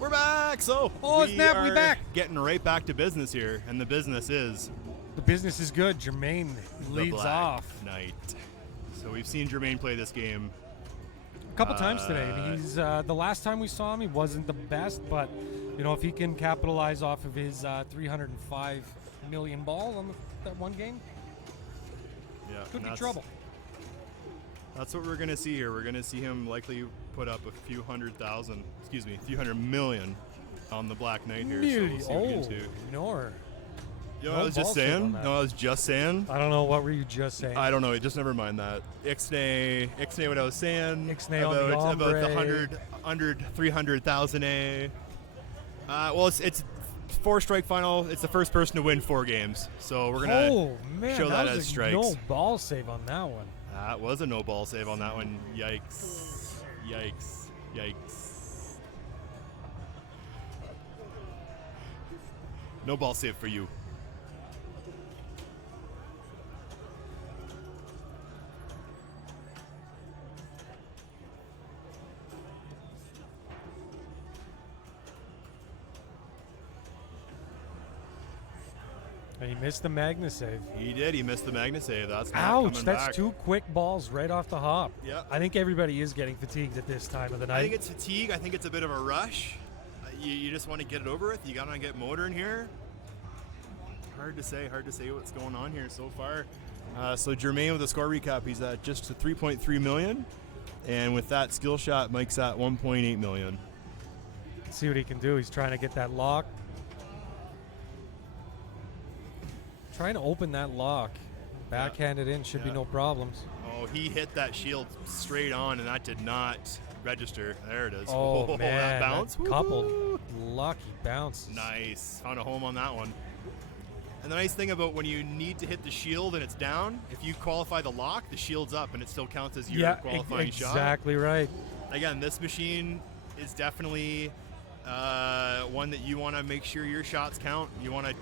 We're back. So Oh, snap, we are back. Getting right back to business here, and the business is The business is good. Jermaine the leads Black off Knight. So we've seen Jermaine play this game. a couple times today. He's the last time we saw him, he wasn't the best, but you know, if he can capitalize off of his 305 million ball on that one game, Yeah, could and be that's- trouble. That's what we're gonna see here. We're gonna see him likely put up a few hundred million on the Black Knight here. So we'll see what we get into. nor. You know no what I was just ball save on saying? that. No, I was just saying. I don't know, what were you just saying? I don't know. Just never mind that. Ixnay, what I was saying Ixnay on the about the ombre. 300,000 A. Well, it's 4-strike final. It's the first person to win 4 games. So we're gonna oh man, show that was as a strikes. no ball save on that one. That was a no ball save on that one. Yikes! Yikes! Yikes! No ball save for you. And he missed the Magna save. He did. He missed the Magna save. That's not Ouch, coming that's back. 2 quick balls right off the hop. Yeah. I think everybody is getting fatigued at this time of the night. I think it's fatigue. I think it's a bit of a rush. You just want to get it over with. You got to get motor in here. Hard to say what's going on here so far. So Jermaine with a score recap, he's at just to 3.3 million. And with that skill shot, Mike's at 1.8 million. Let's see what he can do. He's trying to get that lock. Trying to open that lock. Backhand it in, should be Yeah. no problems. Oh, he hit that shield straight on, and that did not register. There it is. Oh, man, that bounce. that coupled. Woo-hoo. Lucky bounces. Nice. Found a home on that one. And the nice thing about when you need to hit the shield and it's down, if you qualify the lock, the shield's up and it still counts as your Yeah, qualifying shot. exactly right. Again, this machine is definitely one that you want to make sure your shots count. You want to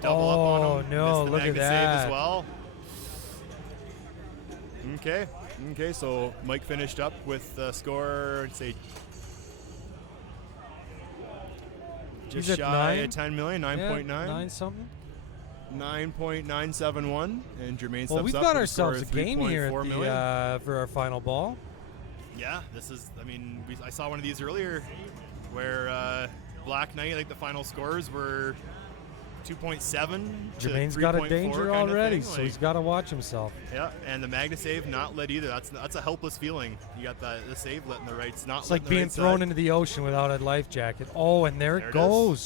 double up on them. no, Miss the look at Magna save that. as well. Okay, so Mike finished up with the score, I'd say just He's at shy 9? of 10 million, 9.9. 9 something. 9.971, and Jermaine Well, steps we've up got with a score ourselves a of game here at 3.4 the, million. for our final ball. Yeah, this is, I saw one of these earlier where Black Knight, I think the final scores were 2.7 to Jermaine's 3.4 got a danger kind of already, thing. so he's got to watch himself. Yeah, and the Magna save not lit either. That's a helpless feeling. You got the save lit in the right. It's not It's lit like in the being right thrown side. into the ocean without a life jacket. Oh, and there There it it goes.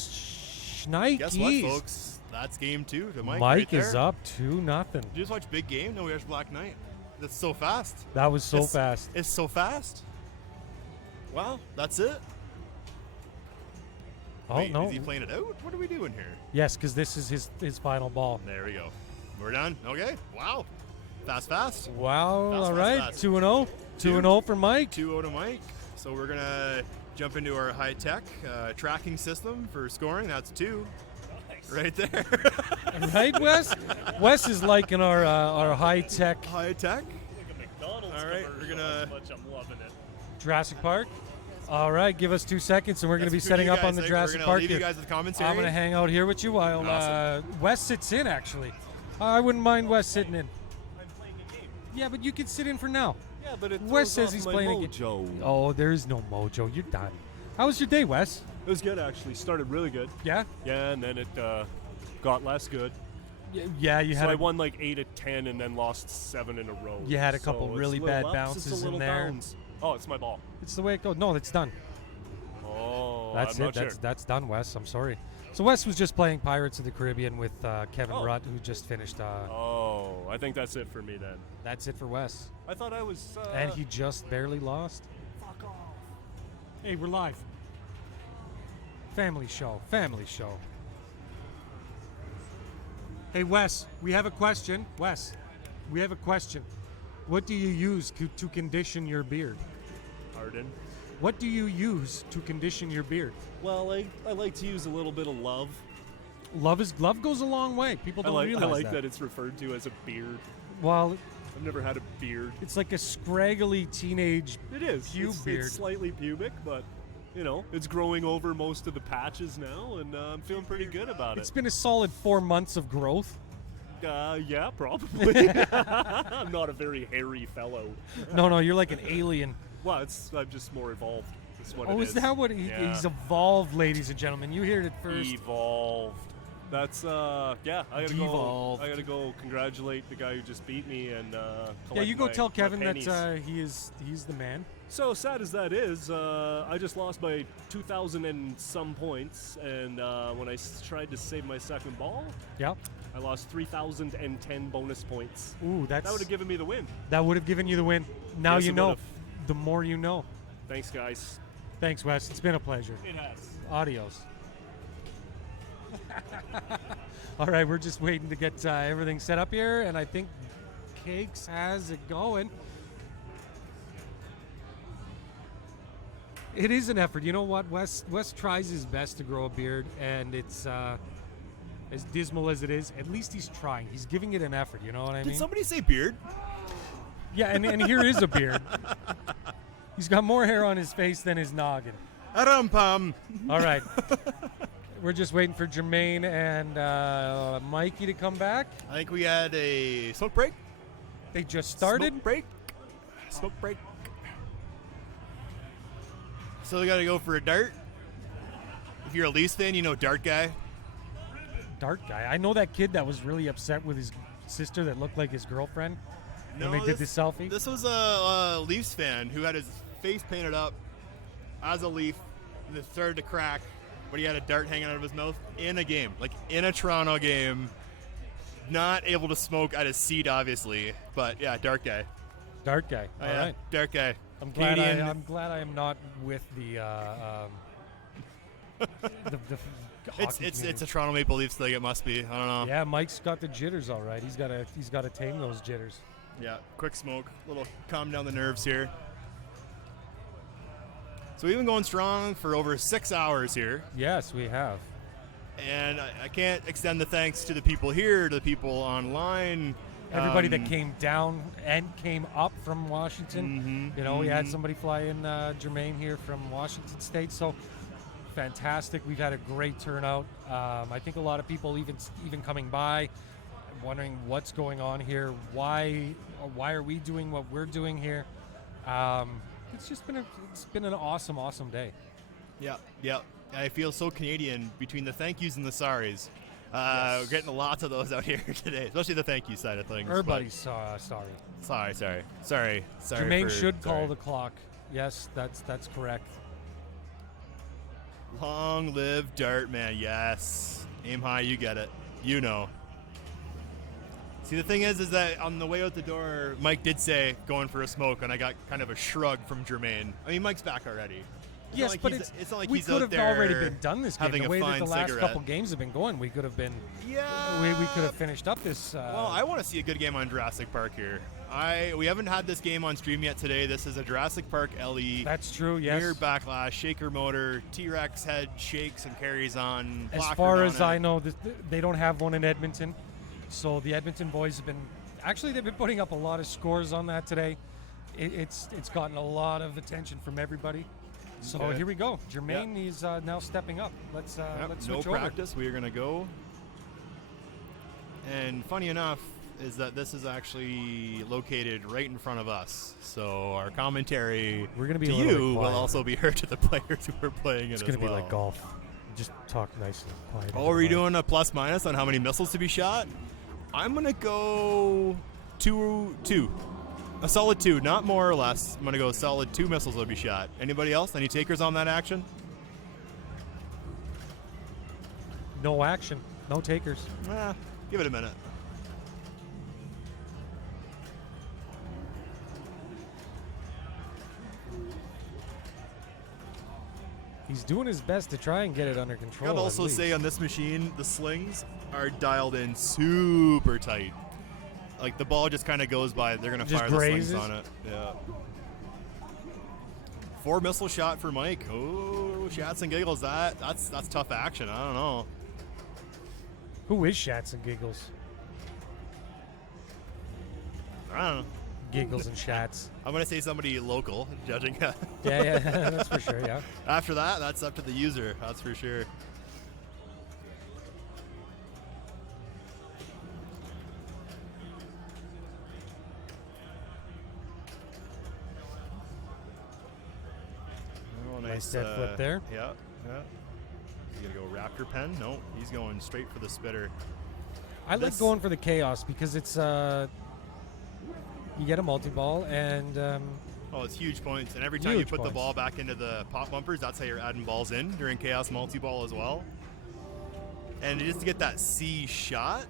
Shnikes. Guess what, folks? That's game 2 to Mike. Mike right is there. up 2-0. Did you just watch Big Game? No, we watched Black Knight. That's so fast. That was so It's- fast. It's so fast. Well, that's it. Oh, Wait, no. Is he playing it out? What are we doing here? Yes, because this is his final ball. There we go. We're done. Okay. Wow. Fast. Wow. Fast, All fast, right. fast. 2-0. 2-0 for Mike. 2-0 to Mike. So we're going to jump into our high-tech tracking system for scoring. That's 2. Right there. Right, Wes? Wes is liking our high-tech. High-tech. Like a McDonald's All right, we're commercial, gonna- as much I'm loving it. Jurassic Park. All right, give us 2 seconds, and we're going to be That's what setting you up guys on the think. Jurassic We're gonna Park leave here. you guys with commentary. I'm going to hang out here with you while Awesome. Wes sits in, actually. I wouldn't mind Wes sitting in. Yeah, but you can sit in for now. Yeah, but it Wes says he's playing a game. Oh, there is no mojo. You're done. How was your day, Wes? It was good, actually. Started really good. Yeah? Yeah, and then it got less good. Yeah, you So had I won like 8 of 10 and then lost 7 in a row. You had a So couple it's really a little bad ups, it's a bounces in little there. downs. Oh, it's my ball. It's the way it goes. No, it's done. Oh, That's I'm it. not sure. That's done, Wes. I'm sorry. So Wes was just playing Pirates of the Caribbean with Kevin Oh. Rutt, who just finished. Oh, I think that's it for me then. That's it for Wes. I thought I was. And he just barely lost. Fuck off. Hey, we're live. Family show. Family show. Hey, Wes, we have a question. Wes, we have a question. What do you use to condition your beard? Pardon? What do you use to condition your beard? Well, I like to use a little bit of love. Love goes a long way. People don't I realize like that it's referred to as a beard. Well, I've never had a beard. it's like a scraggly teenage It is. pube beard. It's slightly pubic, but you know, it's growing over most of the patches now, and I'm feeling pretty good about It's it. been a solid 4 months of growth. Yeah, probably. I'm not a very hairy fellow. No, you're like an alien. Well, I'm just more evolved. That's what Oh, it is that what Yeah. he's evolved, ladies and gentlemen? You heard it first. Evolved. That's yeah. Devolved. I gotta go congratulate the guy who just beat me and Yeah, collect you go my- tell my Kevin pennies. that he's the man. So sad as that is, I just lost by 2,000 and some points, and when I tried to save my second ball, Yeah. I lost 3,010 bonus points. Ooh, That would have given me the win. that would have given you the win. Now Yes, you it know. would've. The more you know. Thanks, guys. Thanks, Wes. It's been a pleasure. It has. Adios. All right, we're just waiting to get everything set up here, and I think Cakes has it going. It is an effort. You know what? Wes tries his best to grow a beard, and it's as dismal as it is. At least he's trying. He's giving it an effort. You know what I Did mean? somebody say beard? Yeah, and here is a beard. He's got more hair on his face than his noggin. Aram-pam. All right. We're just waiting for Jermaine and Mikey to come back. I think we had a smoke break. They just started. Smoke break. Smoke break. So we got to go for a dart. If you're a Leafs fan, you know dart guy. Dart guy. I know that kid that was really upset with his sister that looked like his girlfriend when they did the selfie. This was a Leafs fan who had his face painted up as a Leaf, and it started to crack, but he had a dart hanging out of his mouth in a game, like in a Toronto game. Not able to smoke at his seat, obviously, but yeah, dart guy. Dart guy. Oh, All yeah, right. dart guy. I'm glad. Canadian. I'm glad I am not with the hockey It's community. a Toronto Maple Leafs thing. It must be. I don't know. Yeah, Mike's got the jitters. All right. He's got to tame those jitters. Yeah, quick smoke, little calm down the nerves here. So we've been going strong for over 6 hours here, Yes, we have. and I can't extend the thanks to the people here, to the people online. Everybody that came down and came up from Washington. You know, we had somebody fly in, Jermaine here from Washington State. So fantastic. We've had a great turnout. I think a lot of people even coming by, wondering what's going on here. Why are we doing what we're doing here? It's been an awesome day. Yeah. I feel so Canadian between the thank yous and the sorries. We're getting lots of those out here today, especially the thank you side of things. but- Everybody's sorry. Sorry. Jermaine should call sorry. the clock. Yes, that's correct. Long live Dart, man. Yes. Aim high, you get it. You know. See, the thing is that on the way out the door, Mike did say going for a smoke, and I got kind of a shrug from Jermaine. I mean, Mike's back already. It's Yes, not like but it's not like we he's could out have there already been done this game. having The a way that fine the last cigarette. couple games have been going, we could have been. Yeah. We could have finished up this. Well, I want to see a good game on Jurassic Park here. We haven't had this game on stream yet today. This is a Jurassic Park LE. That's true. Yes. Rear backlash, shaker motor, T-Rex head shakes and carries on. As placard far on as it. I know, they don't have one in Edmonton, so the Edmonton boys have been. Actually, they've been putting up a lot of scores on that today. it's gotten a lot of attention from everybody. So Okay. here we go. Jermaine is now stepping up. Let's Yep, let's no switch over. practice. We are going to go. And funny enough is that this is actually located right in front of us. So our commentary We're gonna be to a little bit you will quiet. also be heard to the players who are playing it It's as going to well. be like golf. Just talk nice and quiet. Oh, are you doing a plus minus on how many missiles to be shot? I'm going to go 2. A solid 2, not more or less. I'm going to go a solid 2 missiles will be shot. Anybody else? Any takers on that action? No action. No takers. Give it a minute. He's doing his best to try and get it under I control. gotta at also least. say on this machine, the slings are dialed in super tight. Like the ball just kind of goes by. They're gonna Just fire the slings grazes? on it. Yeah. 4 missile shot for Mike. Oh, shots and giggles. That's tough action. I don't know. Who is Shats and Giggles? I don't know. Giggles and Shats. I'm gonna say somebody local, judging. Yeah, that's for sure. Yeah. After that, that's up to the user. That's for sure. Oh, Nice dead flip there. Yeah, yeah. He's gonna go Raptor pen. No, he's going straight for the spitter. I like This- going for the chaos because it's you get a multi-ball and Oh, it's huge points. And every time you Huge put the points. ball back into the pop bumpers, that's how you're adding balls in during Chaos Multi-Ball as well. And just to get that C shot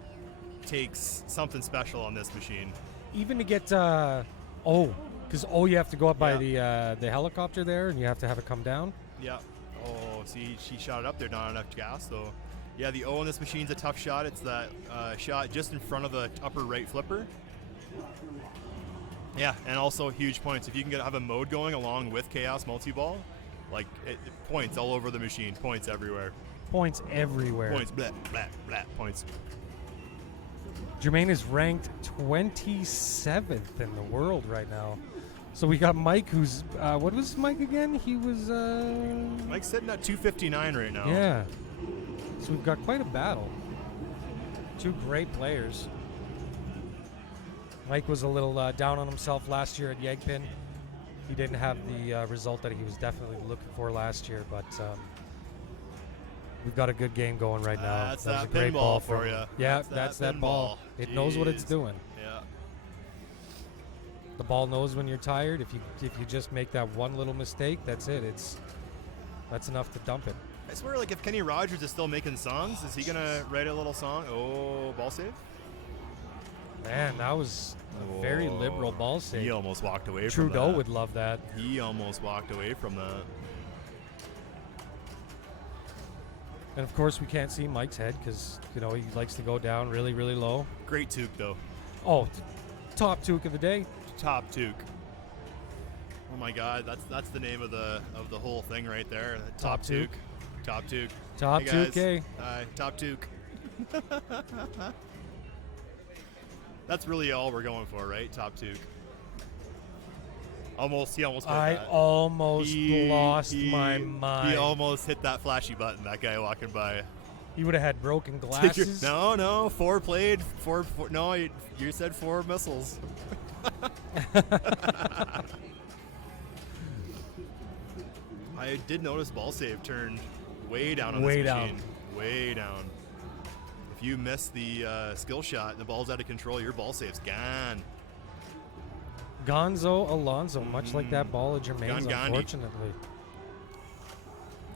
takes something special on this machine. even to get because you have to go up by Yeah. the helicopter there and you have to have it come down. Yeah. Oh, see, she shot it up there, not enough gas, though. Yeah, the O on this machine's a tough shot. It's that shot just in front of the upper right flipper. Yeah, and also huge points. If you can have a mode going along with Chaos Multi-Ball, like points all over the machine, points everywhere. Points everywhere. Points, blah, blah, blah, points. Jermaine is ranked 27th in the world right now. So we got Mike, who's what was Mike again? He was Mike's sitting at 259 right now. yeah. So we've got quite a battle. Two great players. Mike was a little down on himself last year at Yegpin. He didn't have the result that he was definitely looking for last year, but we've got a good game going right now. That's was that a great pinball ball for from- ya. Yeah, That's that's that that ball. pinball. It knows what it's Jeez. doing. Yeah. The ball knows when you're tired. If you just make that one little mistake, that's it. That's enough to dump it. I swear, like, if Kenny Rogers is still making songs, is he gonna write a little song? Oh, ball save? Man, that was a very Whoa. liberal ball He save. almost walked away from Trudeau that. would love that. He almost walked away from that. And of course, we can't see Mike's head because he likes to go down really, really low. Great toque, though. Oh, top toque of the day. Top toque. Oh my God, that's the name of the whole thing right there. Top toque. Top toque. Top Hey guys. toque, eh? Hi, top toque. That's really all we're going for, right? Top toque. He almost put I that. almost He- lost he- my mind. He almost hit that flashy button, that guy walking by. He would have had broken glasses. No, 4 played. Four, no, you said 4 missiles. I did notice ball save turned way down on Way this down. machine. Way down. If you miss the skill shot and the ball's out of control, your ball save's gone. Gonzo Alonso, much like that ball of Jermaine's, Gandhi. unfortunately.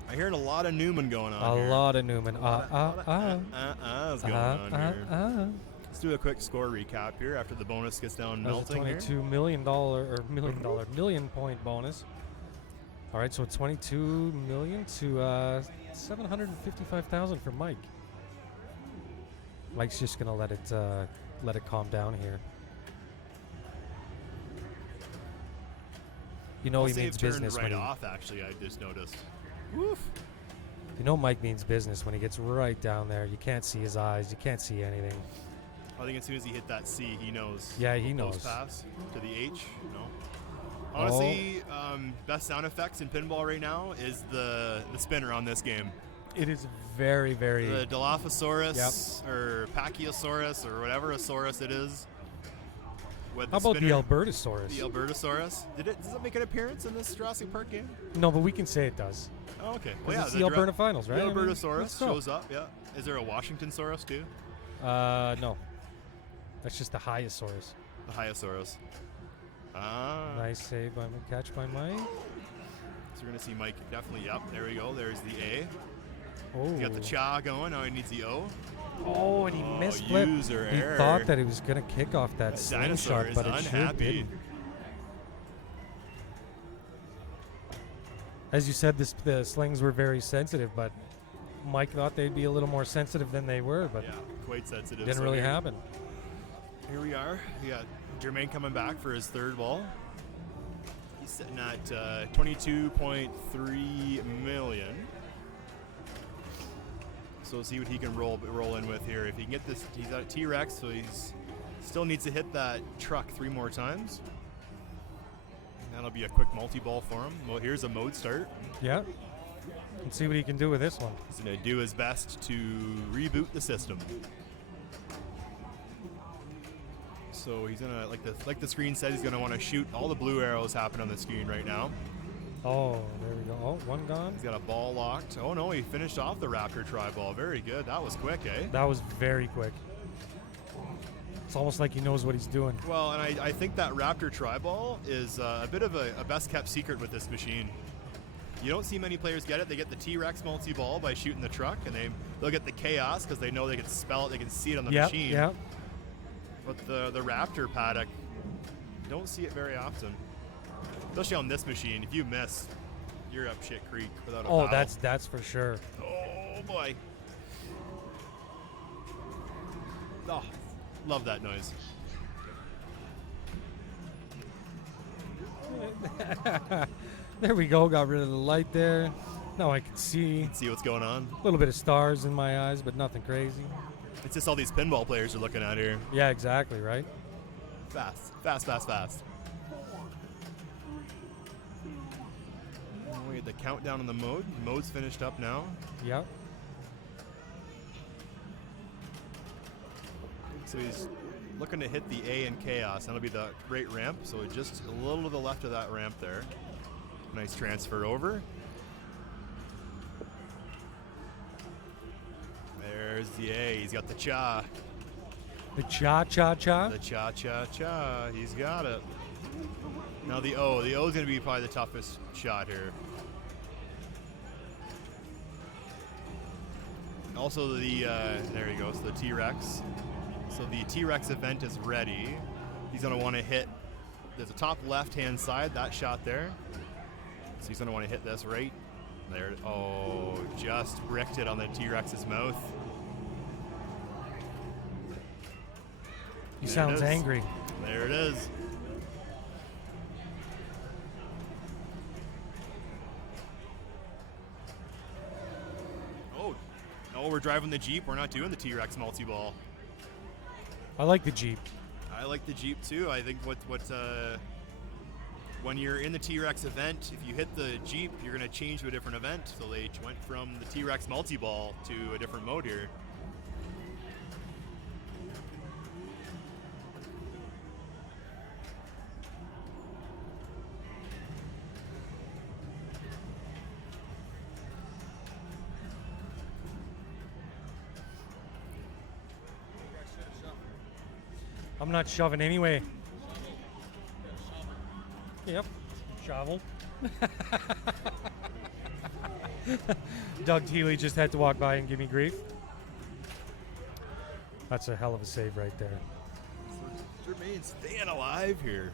I'm hearing a lot of Newman going on A here. lot of Newman. is going on here. Let's do a quick score recap here after the bonus gets down That was a melting here. $22 million point bonus. All right, so 22 million to 755,000 for Mike. Mike's just gonna let it calm down here. You know Ball he save means turned business right when he, off, actually, I just noticed. Woof. you know Mike means business when he gets right down there. You can't see his eyes. You can't see anything. I think as soon as he hit that C, he knows. Yeah, he Close knows. pass to the H. No. Honestly, best sound effects in pinball right now is the spinner on this game. It is very, very. The Dilophosaurus or Pachyosaurus or whatever Asaurus it is. With How about the spinner. Albertosaurus? The Albertosaurus. Does it make an appearance in this Jurassic Park game? No, but we can say it does. Oh, okay. It's the Alberta finals, right? The I mean, Albertosaurus let's go. shows up. Yeah. Is there a Washingtonsaurus too? No. That's just the Hyosaurus. The Hyosaurus. Ah. Nice save by catch by Mike. So we're gonna see Mike definitely. Yep. There we go. There's the A. Oh. He got the cha going. Now he needs the O. Oh, and he Oh, misflipped. user He error. thought that he was going to kick off that That dinosaur slingshot, is but it sure unhappy. didn't. As you said, the slings were very sensitive, but Mike thought they'd be a little more sensitive than they were, but Yeah, quite sensitive. didn't So really here- happen. Here we are. We got Jermaine coming back for his third ball. He's sitting at 22.3 million. So we'll see what he can roll in with here. If he can get this, he's at T-Rex, so he's still needs to hit that truck 3 more times. That'll be a quick multi-ball for him. Well, here's a mode start. Yeah. Let's see what he can do with this one. He's going to do his best to reboot the system. So he's going to, like the screen says, he's going to want to shoot. All the blue arrows happen on the screen right now. Oh, there we go. Oh, one gone. He's got a ball locked. Oh no, he finished off the Raptor tri-ball. Very good. That was quick, eh? That was very quick. It's almost like he knows what he's doing. Well, and I think that Raptor tri-ball is a bit of a best-kept secret with this machine. You don't see many players get it. They get the T-Rex multi-ball by shooting the truck, and they'll get the Chaos because they know they can spell it, they can see it on the machine. Yeah. But the Raptor paddock, don't see it very often. Especially on this machine. If you miss, you're up shit creek without a Oh, foul. that's for sure. Oh boy. Oh, love that noise. There we go. Got rid of the light there. Now I can see See what's going on. a little bit of stars in my eyes, but nothing crazy. It's just all these pinball players are looking at here. Yeah, exactly, right? Fast, fast, fast, fast. We had the countdown on the mode. Mode's finished up now. Yep. So he's looking to hit the A in Chaos. That'll be the right ramp. So just a little to the left of that ramp there. Nice transfer over. There's the A. He's got the cha. The cha-cha-cha. The cha-cha-cha. He's got it. Now the O. The O is going to be probably the toughest shot here. Also the, there he goes, the T-Rex. So the T-Rex event is ready. He's going to want to hit, there's a top left-hand side, that shot there. So he's going to want to hit this right there. Oh, just bricked it on the T-Rex's mouth. He There it sounds is. angry. There it is. Oh, we're driving the Jeep. We're not doing the T-Rex multi-ball. I like the Jeep. I like the Jeep too. I think when you're in the T-Rex event, if you hit the Jeep, you're going to change to a different event. So they went from the T-Rex multi-ball to a different mode here. I'm not shoving anyway. Yep. Shovel. Doug Healy just had to walk by and give me grief. That's a hell of a save right there. Jermaine staying alive here.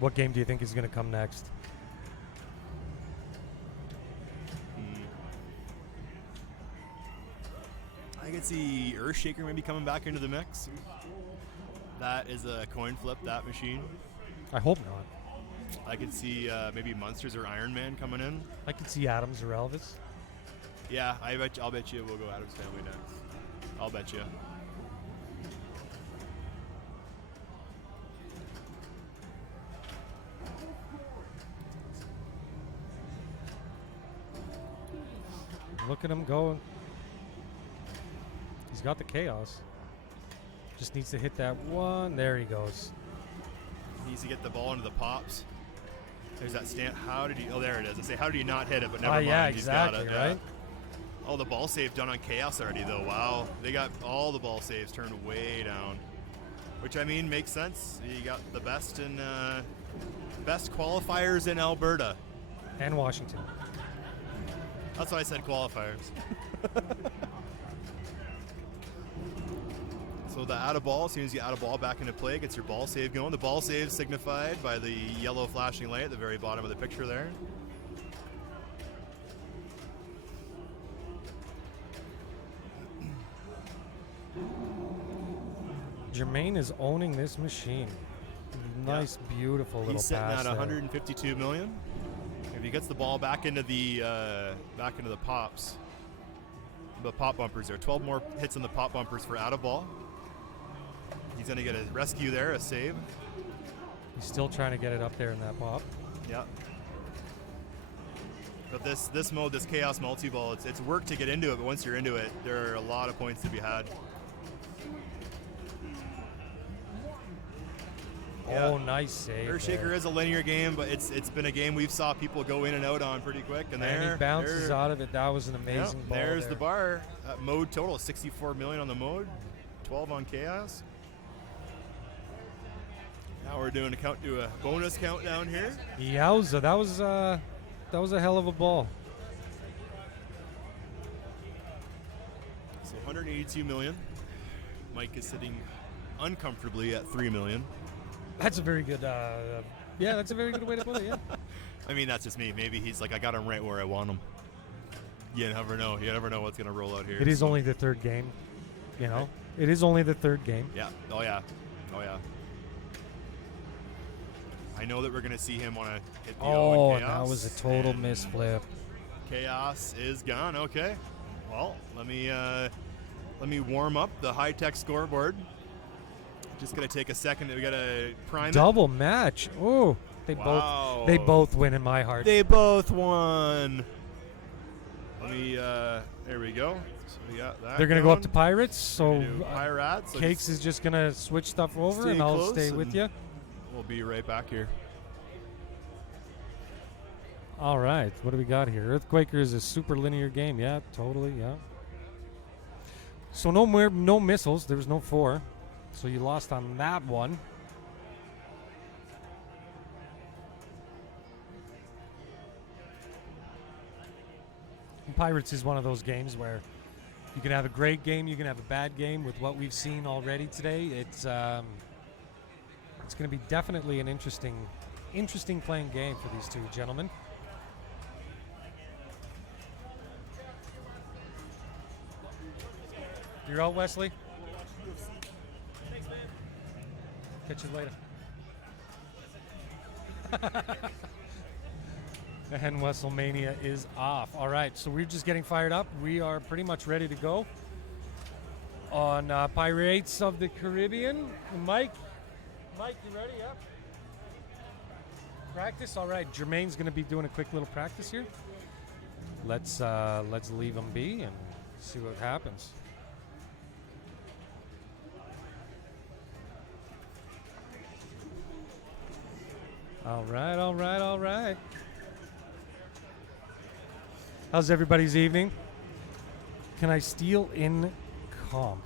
What game do you think is going to come next? I could see Earthshaker maybe coming back into the mix. That is a coin flip, that machine. I hope not. I could see maybe Monsters or Iron Man coming in. I could see Adams or Elvis. Yeah, I'll bet you we'll go Adam's Family next. I'll bet you. Look at him go. He's got the chaos. Just needs to hit that one. There he goes. Needs to get the ball into the pops. There's that stand. How did he? Oh, there it is. I say, how did he not hit it? But never mind. Yeah, He's got exactly, it. right? Oh, the ball save done on chaos already, though. Wow. They got all the ball saves turned way down. Which, I mean, makes sense. You got the best qualifiers in Alberta. And Washington. That's why I said qualifiers. So the out of ball, as soon as you add a ball back into play, gets your ball save going. The ball save signified by the yellow flashing light at the very bottom of the picture there. Jermaine is owning this machine. Nice, beautiful little He's sitting pass at there. 152 million. If he gets the ball back into the pops, the pop bumpers there. 12 more hits on the pop bumpers for out of ball. He's going to get a rescue there, a save. He's still trying to get it up there in that pop. Yeah. But this mode, this chaos multi-ball, it's work to get into it, but once you're into it, there are a lot of points to be had. Yeah. Oh, nice save. Earthshaker is a linear game, but it's been a game we've saw people go in and out on pretty quick. And he bounces out of it. That was an amazing ball. There's there. the bar. Mode total, 64 million on the mode, 12 on chaos. Now we're doing a bonus countdown here. Yowza, that was a hell of a ball. So 182 million. Mike is sitting uncomfortably at 3 million. That's a very good. Yeah, that's a very good way to put it. Yeah. I mean, that's just me. Maybe he's like, I got him right where I want him. You never know. You never know what's going to roll out here. It is only the third game. You know, it is only the third game. Yeah. Oh yeah. Oh yeah. I know that we're going to see him want to hit the Oh, chaos. that was a total misflip. Chaos is gone. Okay. Well, let me warm up the high-tech scoreboard. Just gonna take a second. We gotta prime Double match. Oh, they both win in my heart. They both won. Let me. There we go. So we got that. They're gonna go up to Pirates. So Pirates. So Cakes is just gonna switch stuff over, and I'll stay with you. We'll be right back here. All right. What do we got here? Earthquaker is a super linear game. Yeah, totally. Yeah. So no missiles. There was no 4. So you lost on that one. And Pirates is one of those games where you can have a great game, you can have a bad game. With what we've seen already today, it's going to be definitely an interesting playing game for these two gentlemen. You're out, Wesley? Catch you later. And WrestleMania is off. All right, so we're just getting fired up. We are pretty much ready to go on Pirates of the Caribbean. Mike, you ready? Yep. Practice. All right, Jermaine's going to be doing a quick little practice here. Let's leave him be and see what happens. All right. How's everybody's evening? Can I steal in comp?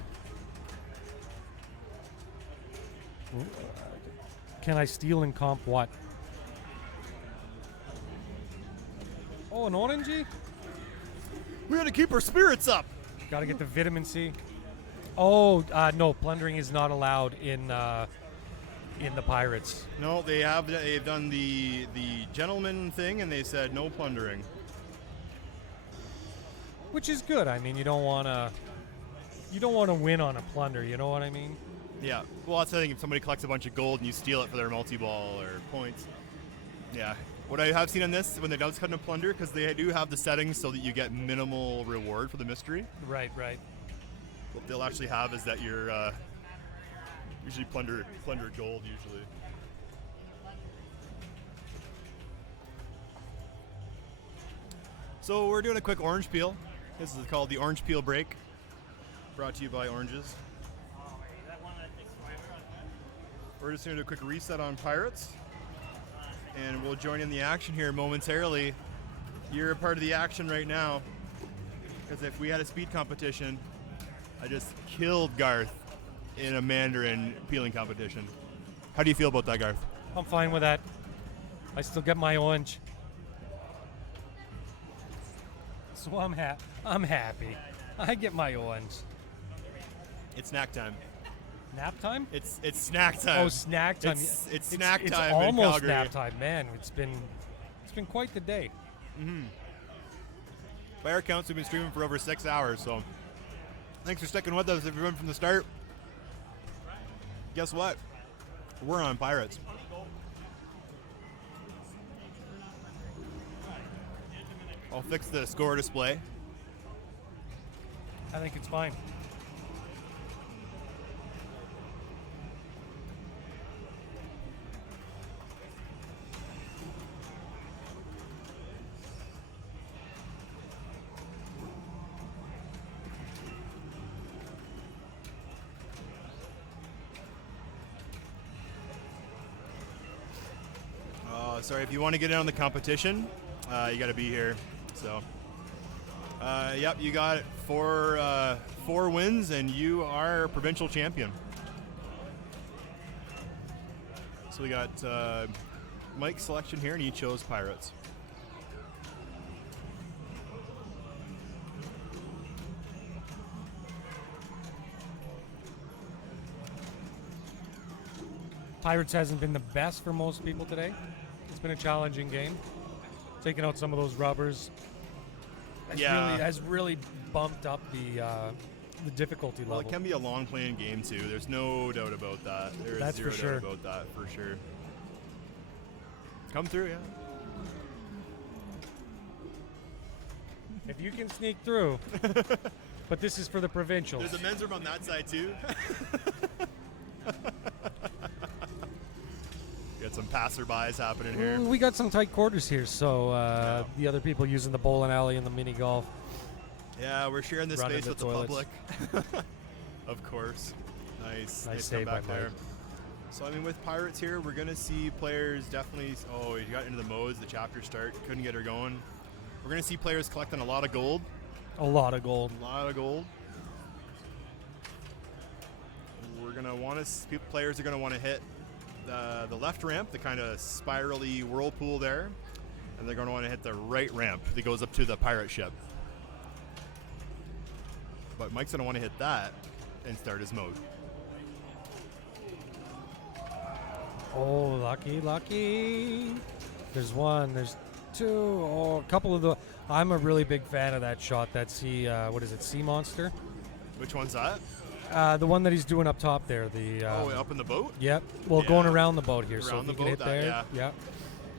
Can I steal in comp what? Oh, an orangey? We got to keep our spirits up. Got to get the vitamin C. Oh, no, plundering is not allowed in the Pirates. No, they've done the gentleman thing, and they said no plundering. Which is good. I mean, you don't want to win on a plunder. You know what I mean? Yeah. Well, that's the thing. If somebody collects a bunch of gold and you steal it for their multi-ball or points. Yeah. What I have seen on this, when they don't cut a plunder, because they do have the settings so that you get minimal reward for the mystery. Right. What they'll actually have is that you're usually plunder gold usually. So we're doing a quick orange peel. This is called the Orange Peel Break. Brought to you by Oranges. We're just going to do a quick reset on Pirates. And we'll join in the action here momentarily. You're a part of the action right now. Because if we had a speed competition, I just killed Garth in a Mandarin peeling competition. How do you feel about that, Garth? I'm fine with that. I still get my orange. So I'm happy. I get my orange. It's snack time. Nap time? It's snack time. Oh, snack time. It's snack time. It's almost in Calgary. nap time, man. It's been quite the day. By our counts, we've been streaming for over 6 hours, so thanks for sticking with us, everyone, from the start. Guess what? We're on Pirates. I'll fix the score display. I think it's fine. Sorry, if you want to get in on the competition, you got to be here. So, yep, you got four wins, and you are provincial champion. So we got Mike's selection here, and he chose Pirates. Pirates hasn't been the best for most people today. It's been a challenging game. Taking out some of those rubbers has really bumped up the difficulty Well, level. it can be a long playing game too. There's no doubt about that. There's That's zero for sure. doubt about that for sure. Come through, yeah. If you can sneak through, but this is for the provincials. There's a men's room on that side too. Got some passerbys happening here. We got some tight quarters here, so the other people using the bowling alley and the mini golf. Yeah, we're sharing this Running space the with toilets. the public. Of course. Nice save come back by Mike. there. So, I mean, with Pirates here, we're going to see players definitely... Oh, you got into the modes, the chapter start. Couldn't get her going. We're going to see players collecting a lot of gold. A lot of gold. A lot of gold. We're going to want to... Players are going to want to hit the left ramp, the kind of spirally whirlpool there. And they're going to want to hit the right ramp that goes up to the pirate ship. But Mike's going to want to hit that and start his mode. Oh, lucky. There's one, there's two, oh, a couple of the... I'm a really big fan of that shot, that sea monster? Which one's that? The one that he's doing up top there. The up in the boat? Yep. Well, Yeah. going around the boat here. So Around if the you can boat, hit there. that- Yeah.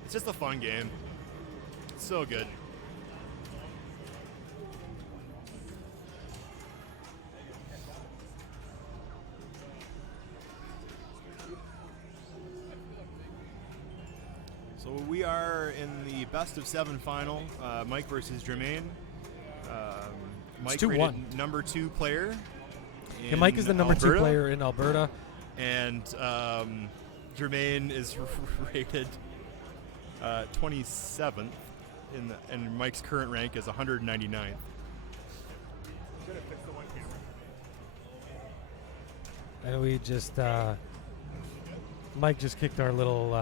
It's just a fun game. It's so good. So we are in the best of 7 final. Mike versus Jermaine. Mike 2-1. rated number 2 player. Yeah, Mike is the number 2 Alberta. player in Alberta. And Jermaine is rated 27th, and Mike's current rank is 199th. And we just... Mike just kicked our little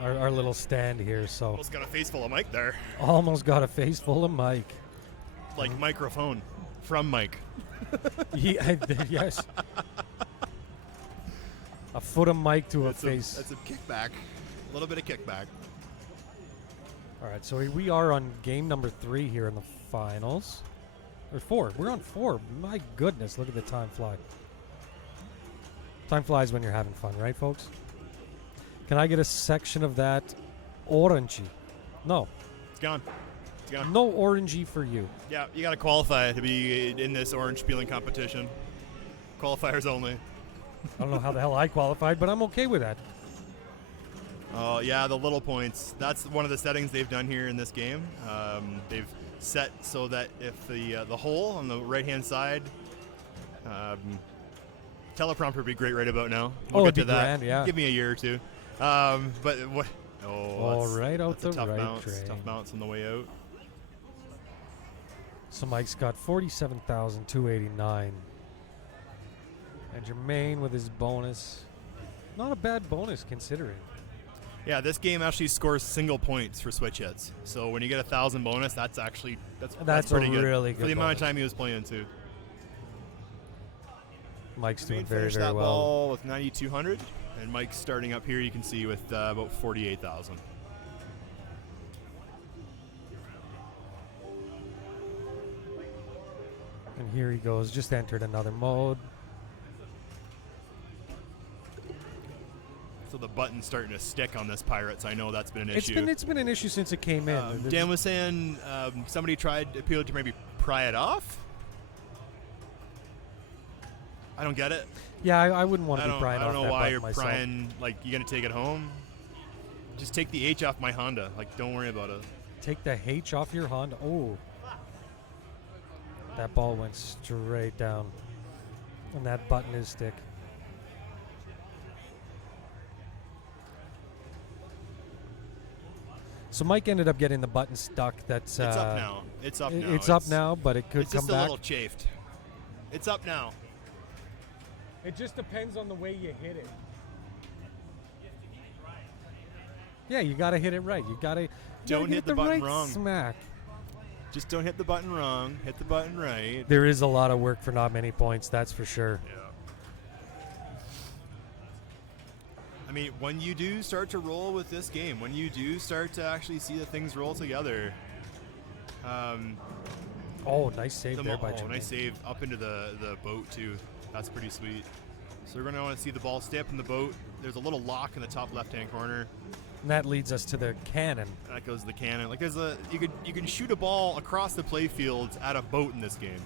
our little stand here, so Almost got a face full of Mike there. almost got a face full of Mike. Like microphone from Mike. Yes. A foot of Mike to a face. That's a kickback. A little bit of kickback. All right, so we are on game number 3 here in the finals. Or 4. We're on 4. My goodness, look at the time fly. Time flies when you're having fun, right, folks? Can I get a section of that orangey? No. It's gone. It's gone. No orangey for you. Yeah, you got to qualify to be in this orange peeling competition. Qualifiers only. I don't know how the hell I qualified, but I'm okay with that. Oh yeah, the little points. That's one of the settings they've done here in this game. They've set so that if the hole on the right-hand side, teleprompter would be great right about now. We'll get it'd to be that. grand, yeah. Give me a year or two. But what? Right out that's the a tough right bounce. drain. Tough bounce on the way out. So Mike's got 47,289. And Jermaine with his bonus. Not a bad bonus considering. Yeah, this game actually scores single points for switch hits. So when you get 1,000 bonus, that's actually that's pretty a good really good for the amount of bonus. time he was playing too. Mike's doing Jermaine very, finished very that well. ball with 9,200, and Mike's starting up here. You can see with about 48,000. And here he goes, just entered another mode. So the button's starting to stick on this Pirates. I know that's been an issue. It's been an issue since it came in. Dan was saying somebody appealed to maybe pry it off. I don't get it. Yeah, I wouldn't want to be I prying off don't know that why button you're myself. prying. Like, you gonna take it home? Just take the H off my Honda. Like, don't worry about it. Take the H off your Honda. Oh. That ball went straight down. And that button is stick. So Mike ended up getting the button stuck. That's It's up now. It's up now. It's up now, but it could It's come just a back. little chafed. It's up now. It just depends on the way you hit it. Yeah, you got to hit it right. You got to Don't hit the button right wrong. smack. Just don't hit the button wrong. Hit the button right. There is a lot of work for not many points, that's for sure. Yeah. I mean, when you do start to roll with this game, when you do start to actually see the things roll together, Oh, nice save there by oh, Jermaine. nice save up into the boat too. That's pretty sweet. So we're going to want to see the ball stay up in the boat. There's a little lock in the top left-hand corner. And that leads us to the cannon. That goes to the cannon. Like you can shoot a ball across the play fields at a boat in this game.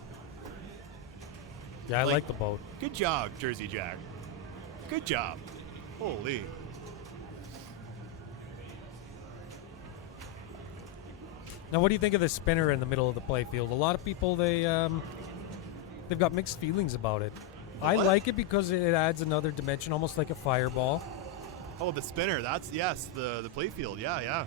Yeah, I like the boat. Good job, Jersey Jack. Good job. Holy. Now, what do you think of the spinner in the middle of the play field? A lot of people they've got mixed feelings about it. I what? like it because it adds another dimension, almost like a fireball. Oh, the spinner. That's the play field. Yeah.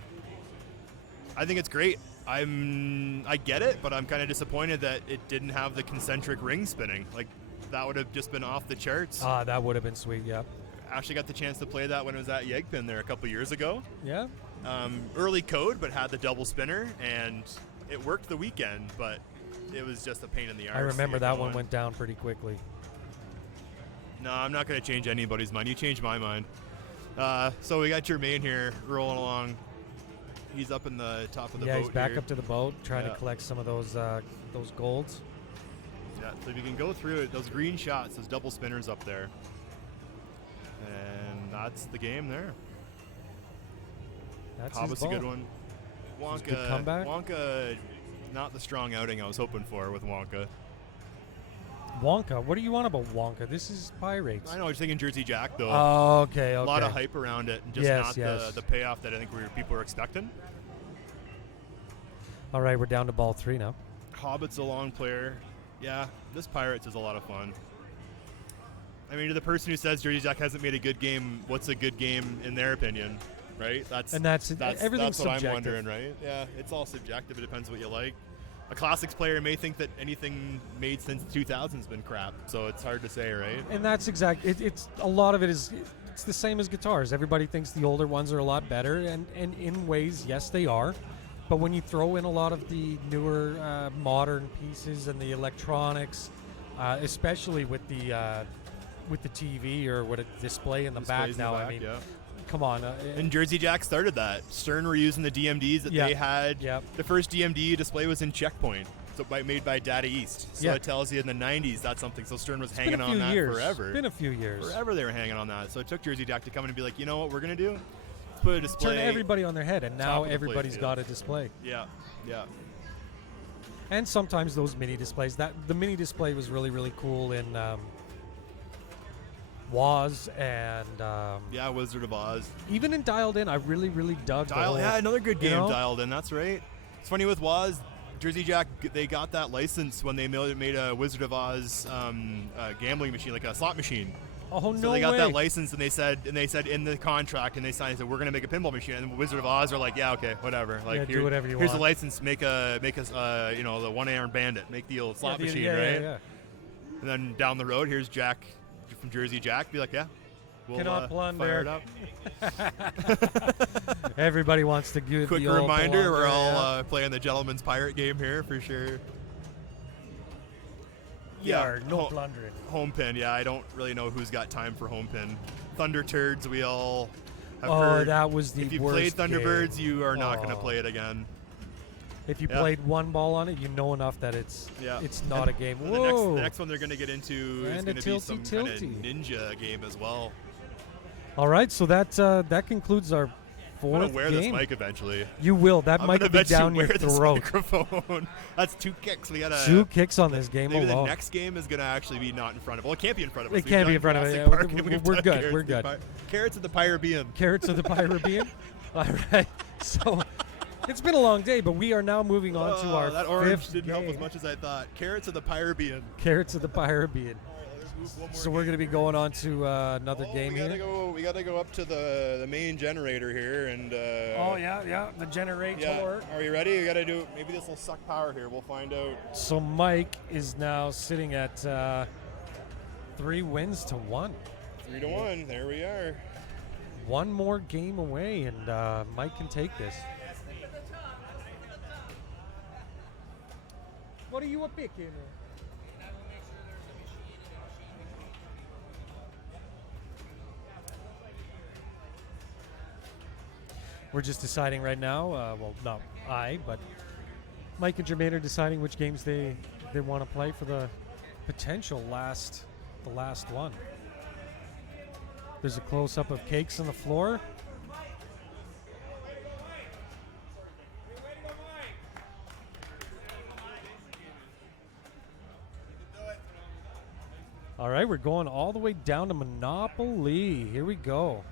I think it's great. I get it, but I'm kind of disappointed that it didn't have the concentric ring spinning. Like, that would have just been off the charts. Ah, that would have been sweet. Yeah. Actually got the chance to play that when it was at Yegpin there a couple years ago. Yeah. Early code, but had the double spinner, and it worked the weekend, but it was just a pain in the arse. I remember to get that one going. went down pretty quickly. No, I'm not going to change anybody's mind. You changed my mind. So we got Jermaine here rolling along. He's up in the top of the boat. Yeah, he's back here. up to the boat, trying Yeah. to collect some of those golds. Yeah, so if you can go through it, those green shots, those double spinners up there. And that's the game there. That's Hobbit's his a good ball. one. was a good comeback. Wonka, not the strong outing I was hoping for with Wonka. Wonka, what do you want about Wonka? This is Pirates. I know, I was thinking Jersey Jack though. Oh, okay. A lot of hype around it, and just Yes, not yes. the payoff that I think people were expecting. All right, we're down to ball 3 now. Hobbit's a long player. Yeah, this Pirates is a lot of fun. I mean, to the person who says Jersey Jack hasn't made a good game, what's a good game in their opinion, right? That's Everything's what subjective. I'm wondering, right? Yeah, it's all subjective. It depends what you like. A classics player may think that anything made since 2000 has been crap, so it's hard to say, right? And that's it's a lot of it is it's the same as guitars. Everybody thinks the older ones are a lot better, and in ways, yes, they are. But when you throw in a lot of the newer modern pieces and the electronics, especially with the TV or with a display in the back Displays in now, the I back, mean, yeah. come on. And Jersey Jack started that. Stern were using the DMDs that Yeah. they had. Yeah. The first DMD display was in Checkpoint, so made by Data East. So Yeah. it tells you in the 90s that's something. So Stern was It's been hanging a on few that years. forever. It's been a few years. Forever they were hanging on that. So it took Jersey Jack to come in and be like, you know what we're going to do? Let's put a display. Turn everybody on their head, and top now of the everybody's playfield. got a display. Yeah. And sometimes those mini displays. The mini display was really, really cool in Waz and Yeah, Wizard of Oz. even in Dialed In, I really, really dug the whole, Yeah, another good you game, know? Dialed In. That's right. It's funny with Waz, Jersey Jack, they got that license when they made a Wizard of Oz gambling machine, like a slot machine. Oh, no So they got way. that license, and they said in the contract, and they signed, said, we're going to make a pinball machine. And Wizard of Oz are like, yeah, okay, whatever. Like, Yeah, do whatever you here's want. the license. Make us, the one-armed bandit. Make the old slot machine, yeah, right? Yeah. And then down the road, here's Jack from Jersey Jack. Be like, yeah, we'll Cannot plunder. fire it up. Everybody wants to give Quick the old reminder, we're plunder, all playing the Gentleman's Pirate game here for sure. yeah. No ho- plundering. Home pin, yeah, I don't really know who's got time for home pin. Thunder Turds, we all have Oh, heard. that was the If you worst played Thunderbirds, game. you are not going to Oh. play it again. If you Yeah. played one ball on it, you know enough that it's not a game. And Whoa! the next one they're going to get into is And a going to be some kind of tilty. ninja game as well. All right, so that concludes our I'm going fourth to wear game. this mic eventually. You will. That I'm might gonna be bet you down your wear this throat. microphone. That's 2 kicks. We got to 2 kicks on this game Maybe alone. the next game is going to actually be not in front of. Well, it can't be in front of us. It We've can't be done in front of it, Jurassic yeah. Park and We're we've good, done we're Carrots good. of the Carrots of the Pyrenean. Carrots of the Pyrenean. All right. So it's been a long day, but we are now moving on to our that orange fifth didn't help game. as much as I thought. Carrots of the Pyrenean. Carrots of the Pyrenean. So we're going to be going on to another game we gotta here. go. We gotta go up to the main generator here, and Oh yeah, the generator. yeah. Are you ready? We gotta do. Maybe this will suck power here. We'll find out. So Mike is now sitting at 3 wins to 1. 3-1. There we are. One more game away, and Mike can take this. What are you a picking? We're just deciding right now. Well, not I, but Mike and Jermaine are deciding which games they want to play for the potential the last one. There's a close-up of cakes on the floor. All right, we're going all the way down to Monopoly. Here we go.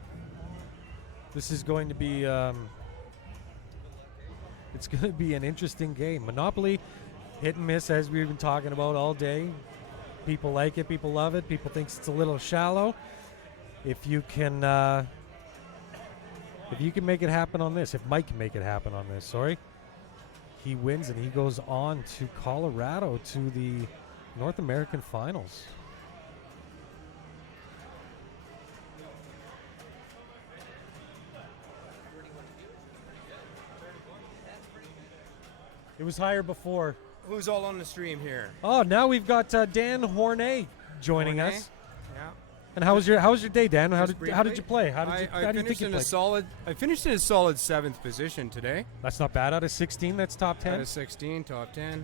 This is going to be it's going to be an interesting game. Monopoly, hit and miss, as we've been talking about all day. People like it, people love it, people think it's a little shallow. If you can make it happen on this, if Mike can make it happen on this, he wins and he goes on to Colorado to the North American Finals. It was higher before. Who's all on the stream here? Oh, now we've got Dan Hornay joining Hornay? us. Yeah. And how was your day, Dan? How Just did you briefly, play? How do you think finished you in played? a solid. I finished in a solid 7th position today. That's not bad. Out of 16, that's top 10. Out of 16, top 10.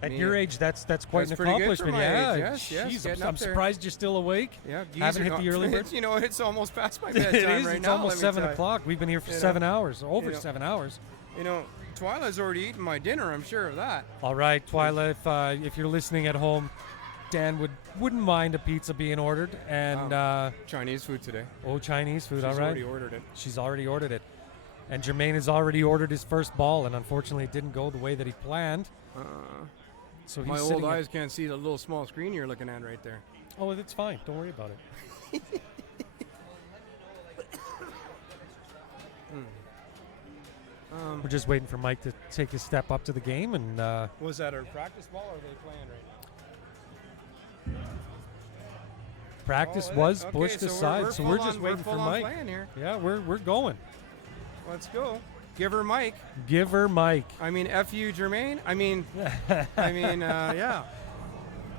At me, your age, that's quite that's an pretty good for accomplishment. my Yeah, age, yes, Jeez, getting I'm up there. surprised you're still awake. Yeah, Haven't hit the early bird. You know, it's almost past my It bedtime is. right It's now. almost let me 7 tell you. o'clock. We've been here for You know, 7 hours, over you know. 7 hours. You know, Twyla's already eaten my dinner. I'm sure of that. All right, Twyla, if you're listening at home, Dan wouldn't mind a pizza being ordered, and Chinese food today. Chinese food. She's all right, already ordered it. She's already ordered it, and Jermaine has already ordered his first ball, and unfortunately, it didn't go the way that he planned. So he's My old sitting at- eyes can't see the little small screen you're looking at right there. Oh, that's fine. Don't worry about it. We're just waiting for Mike to take his step up to the game, and Was that a practice ball or are they playing right now? practice Oh, was okay, pushed so aside. we're So full we're just on- waiting for full on Mike. playing here. Yeah, we're going. Let's go. Give her Mike. Give her Mike. I mean, F you, Jermaine. I mean, yeah.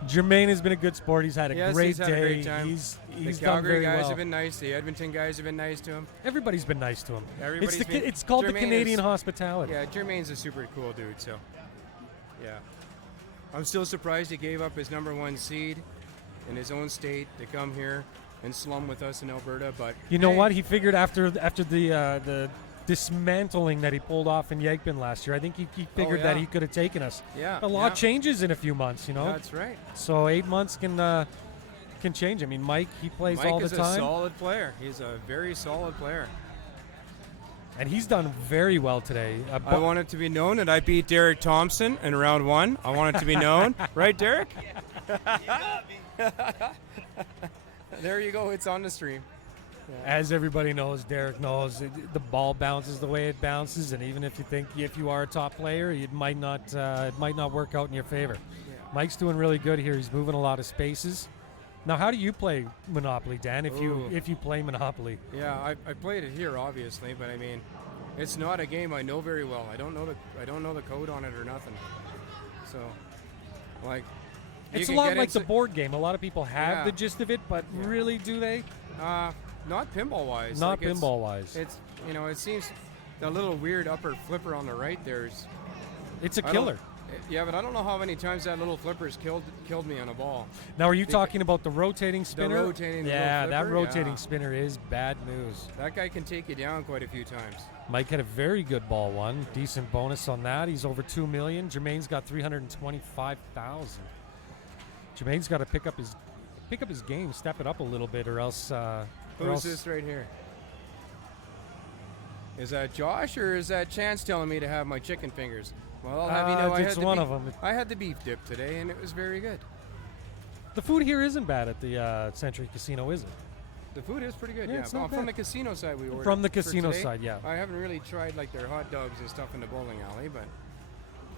Jermaine has been a good sport. He's had a Yes, great he's had a day. great time. He's The done Calgary very guys well. have been nice. The Edmonton guys have been nice to him. Everybody's been nice to him. Everybody's been- It's called the Jermaine Canadian is- hospitality. Yeah, Jermaine's a super cool dude. So, yeah. I'm still surprised he gave up his number 1 seed in his own state to come here and slum with us in Alberta. But You know hey, what? He figured after the dismantling that he pulled off in Yankton last year, I think he figured that yeah. he could have taken us. Yeah, A lot yeah. changes in a few months, you know. That's right. So 8 months can change. I mean, Mike, he plays Mike all the is a time, solid player. He's a very solid player. and he's done very well today. I want it to be known that I beat Derek Thompson in round 1. I want it to be known. Right, Derek? There you go. It's on the stream. As everybody knows, Derek knows, the ball bounces the way it bounces, and even if you think if you are a top player, it might not work out in your favor. Mike's doing really good here. He's moving a lot of spaces. Now, how do you play Monopoly, Dan? If you play Monopoly? Yeah, I played it here, obviously, but I mean, it's not a game I know very well. I don't know the code on it or nothing. So, like, you It's a can lot get like the into- board game. A lot of people have Yeah. the gist of it, but really, do they? Not pinball wise. Not pinball wise. It's it seems the little weird upper flipper on the right there's. It's a I don't- killer. Yeah, but I don't know how many times that little flipper's killed me on a ball. Now, are you talking about the rotating spinner? rotating little yeah, that flipper, rotating yeah. spinner is bad news. That guy can take you down quite a few times. Mike had a very good ball one. Decent bonus on that. He's over 2 million. Jermaine's got 325,000. Jermaine's got to pick up his game, step it up a little bit, or else. Who's this right here? Is that Josh or is that Chance telling me to have my chicken fingers? Well, I'll have you know it's one of them. I had the beef dip today and it was very good. The food here isn't bad at the Century Casino, is it? The food is pretty good. Yeah, Yeah, it's not from bad. the casino side we ordered. From the for casino today. side, yeah. I haven't really tried like their hot dogs and stuff in the bowling alley, but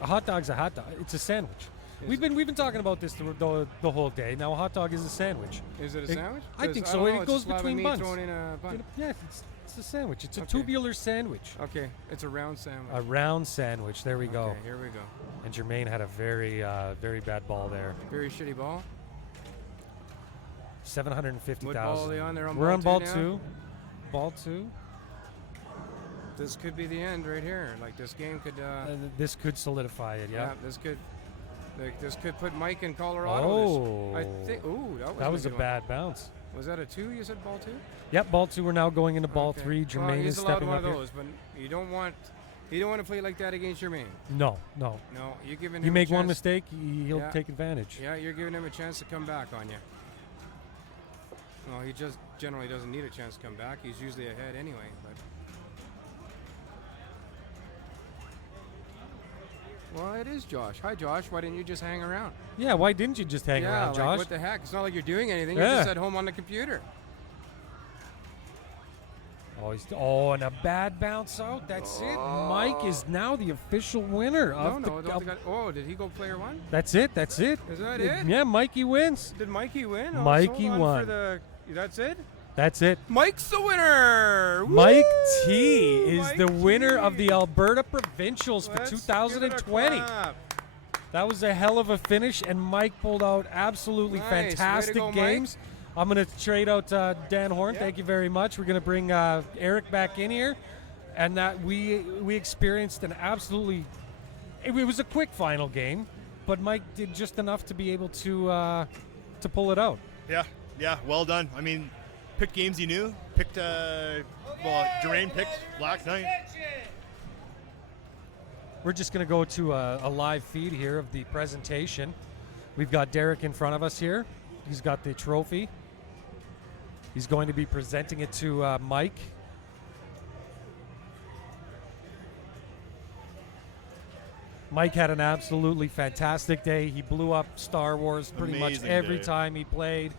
A hot dog's a hot dog. It's a sandwich. We've been talking about this the whole day. Now, a hot dog is a sandwich. is it a sandwich? I 'Cause think don't so. know, It it's goes a slab of between meat buns. thrown in a bun. Yeah, it's a sandwich. It's a Okay. tubular sandwich. Okay, it's a round sandwich. A round sandwich. There we go. Okay, here we go. And Jermaine had a very bad ball there. Very shitty ball. 750,000. What ball are they on? They're on We're ball on ball two now? two. Ball two. This could be the end right here. Like this game could. This could solidify it. Yeah. This could put Mike in Colorado. Oh. I think. Ooh, That was a good one. bad bounce. Was that a 2? You said ball 2? Yep. Ball two. We're now going into ball Okay. three. Well, Jermaine he's is allowed stepping one up of here. those, but you don't want to play like that against Jermaine. No. No, you're giving him You a make one chance- mistake, he'll Yeah. take advantage. Yeah, you're giving him a chance to come back on you. Well, he just generally doesn't need a chance to come back. He's usually ahead anyway. But well, it is Josh. Hi, Josh. Why didn't you just hang around? Yeah. Why didn't you just hang around, like, Josh? what the heck? It's not like you're doing anything. Yeah. You're just at home on the computer. And a bad bounce out. That's it. Mike is now the official winner of Did he go player 1? That's it. That's it. Is that it? Yeah, Mikey wins. Did Mikey win? Oh, Mikey so on won. For that's it? That's it. Mike's the winner! Mike Woo! T is Mike the winner of T. the Alberta Provincials for Let's give it a 2020. clap. That was a hell of a finish, and Mike pulled out absolutely Nice. Way to fantastic go, Mike. games. I'm going to trade out Dan Horn. Yep. Thank you very much. We're going to bring Eric back in here, and that we experienced an absolutely. It was a quick final game, but Mike did just enough to be able to pull it out. Yeah, well done. I mean, picked games you knew. Picked, Durain picked Black Knight. We're just going to go to a live feed here of the presentation. We've got Derek in front of us here. He's got the trophy. He's going to be presenting it to Mike. Mike had an absolutely fantastic day. He blew up Star Wars pretty much Amazing every day. time he played.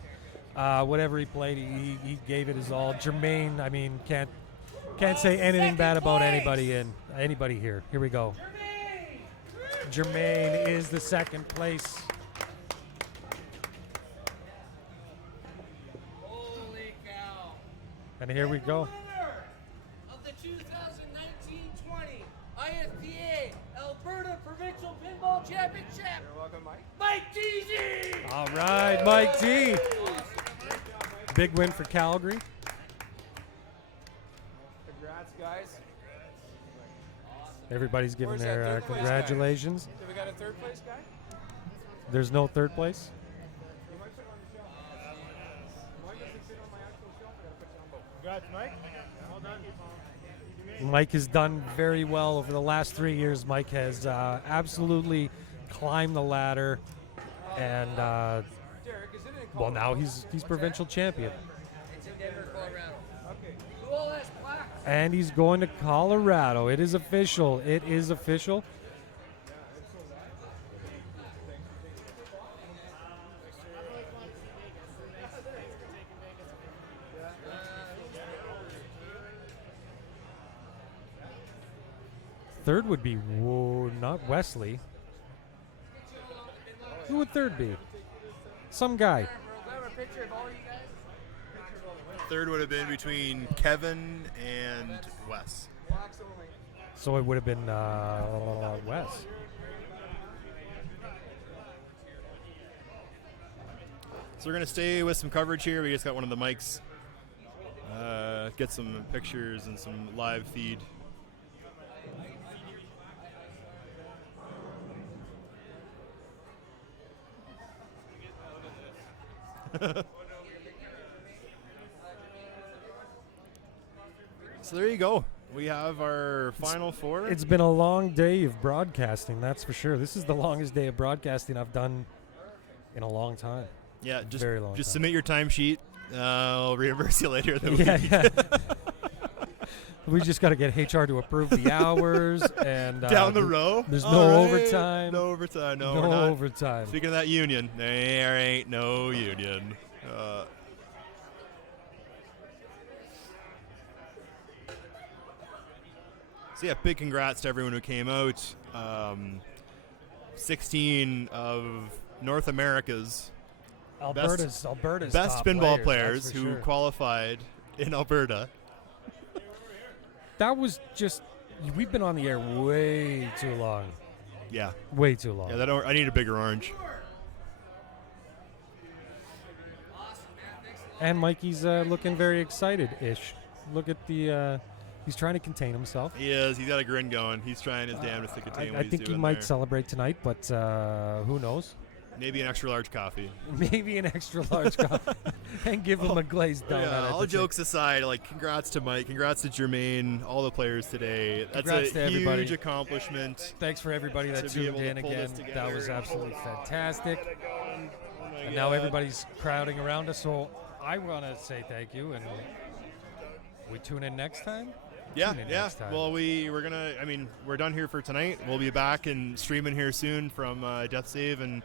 Whatever he played, he gave it his all. Jermaine, I mean, can't say anything bad about anybody here. Here we go. Jermaine is the second place. Holy cow. And here we go. Of the 2019-20 IFPA Alberta Provincial Pinball Championship. You're welcome, Mike. Mike Teasy. All right, Mike T. Big win for Calgary. Congrats, guys. Everybody's giving Where's that their third place guy? congratulations. So we got a third place guy? There's no third place. You might put it on the shelf. Mike doesn't sit on my actual shelf. I gotta put it on both. Congrats, Mike. Well done. Mike has done very well over the last 3 years. Mike has absolutely climbed the ladder, and Derek, is it in Well, now he's provincial champion. It's in Denver, Colorado. Who all has plaques? And he's going to Colorado. It is official. It is official. Third would be not Wesley. Who would third be? Some guy. Third would have been between Kevin and Wes. So it would have been Wes. So we're going to stay with some coverage here. We just got one of the mics. Get some pictures and some live feed. So there you go. We have our final four. It's been a long day of broadcasting, that's for sure. This is the longest day of broadcasting I've done in a long time. Yeah, just very long just time. submit your timesheet. I'll reimburse you later. Yeah. We just got to get HR to approve the hours and down the row. There's All no right. overtime. No overtime. No, No we're not. overtime. Speaking of that union, there ain't no union. So yeah, big congrats to everyone who came out. 16 of North America's Alberta's best top pinball players players that's for who sure. qualified in Alberta. That was just. We've been on the air way too long. Yeah. Way too long. Yeah, I need a bigger orange. And Mikey's looking very excited-ish. Look at the. He's trying to contain himself. He is. He's got a grin going. He's trying his damnedest to contain what I he's think he doing might there. celebrate tonight, but who knows? Maybe an extra large coffee. Maybe an extra large coffee. And give him a glazed donut. Yeah, at all the jokes aside, like congrats to Mike, congrats to Jermaine, all the players today. That's Congrats a to everybody. huge accomplishment. Thanks for everybody that to be tuned able to in pull again. this That together. was absolutely fantastic. my And now God. everybody's crowding around us, so I want to say thank you, and we tune in next time? Yeah, Tune in yeah. next time. Well, we're done here for tonight. We'll be back and streaming here soon from Death Save and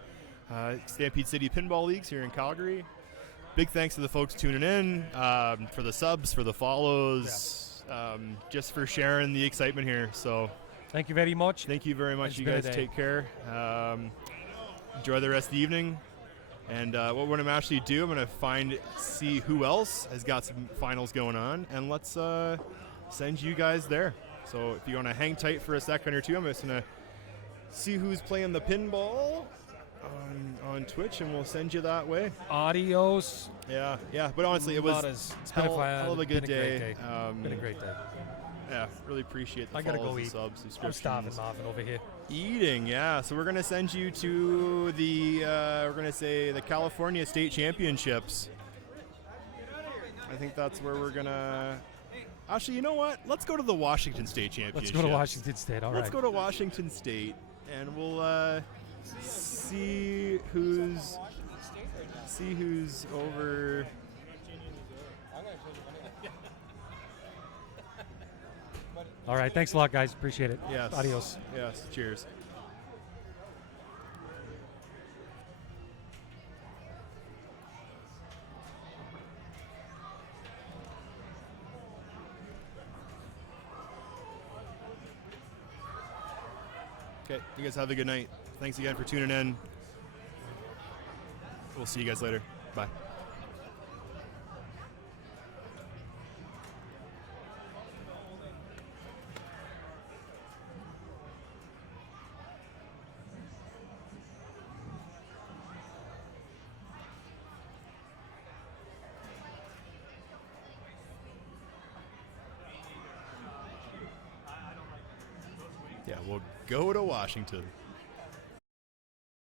Stampede City Pinball Leagues here in Calgary. Big thanks to the folks tuning in, for the subs, for the follows, just for sharing the excitement here. So Thank you very much. thank you very much. It's You been a guys day. take care. Enjoy the rest of the evening. And what we're going to actually do, I'm going to see who else has got some finals going on, and let's send you guys there. So if you want to hang tight for a second or two, I'm just going to see who's playing the pinball on Twitch, and we'll send you that way. Adios. Yeah. But honestly, it was It's been hell of a good been a great day. Been a great day. Yeah, really appreciate the I gotta follows, go the eat. subs, I'm subscriptions. starving, Marvin, over here. Eating, yeah. So we're gonna send you to the the California State Championships. I think that's where we're gonna. Actually, you know what? Let's go to the Washington State Championship. Let's go to Washington State. All right. Let's go to Washington State, and we'll see who's over. All right. Thanks a lot, guys. Appreciate it. Yes. Adios. Yes. Cheers. Okay, you guys have a good night. Thanks again for tuning in. We'll see you guys later. Bye. Yeah, we'll go to Washington.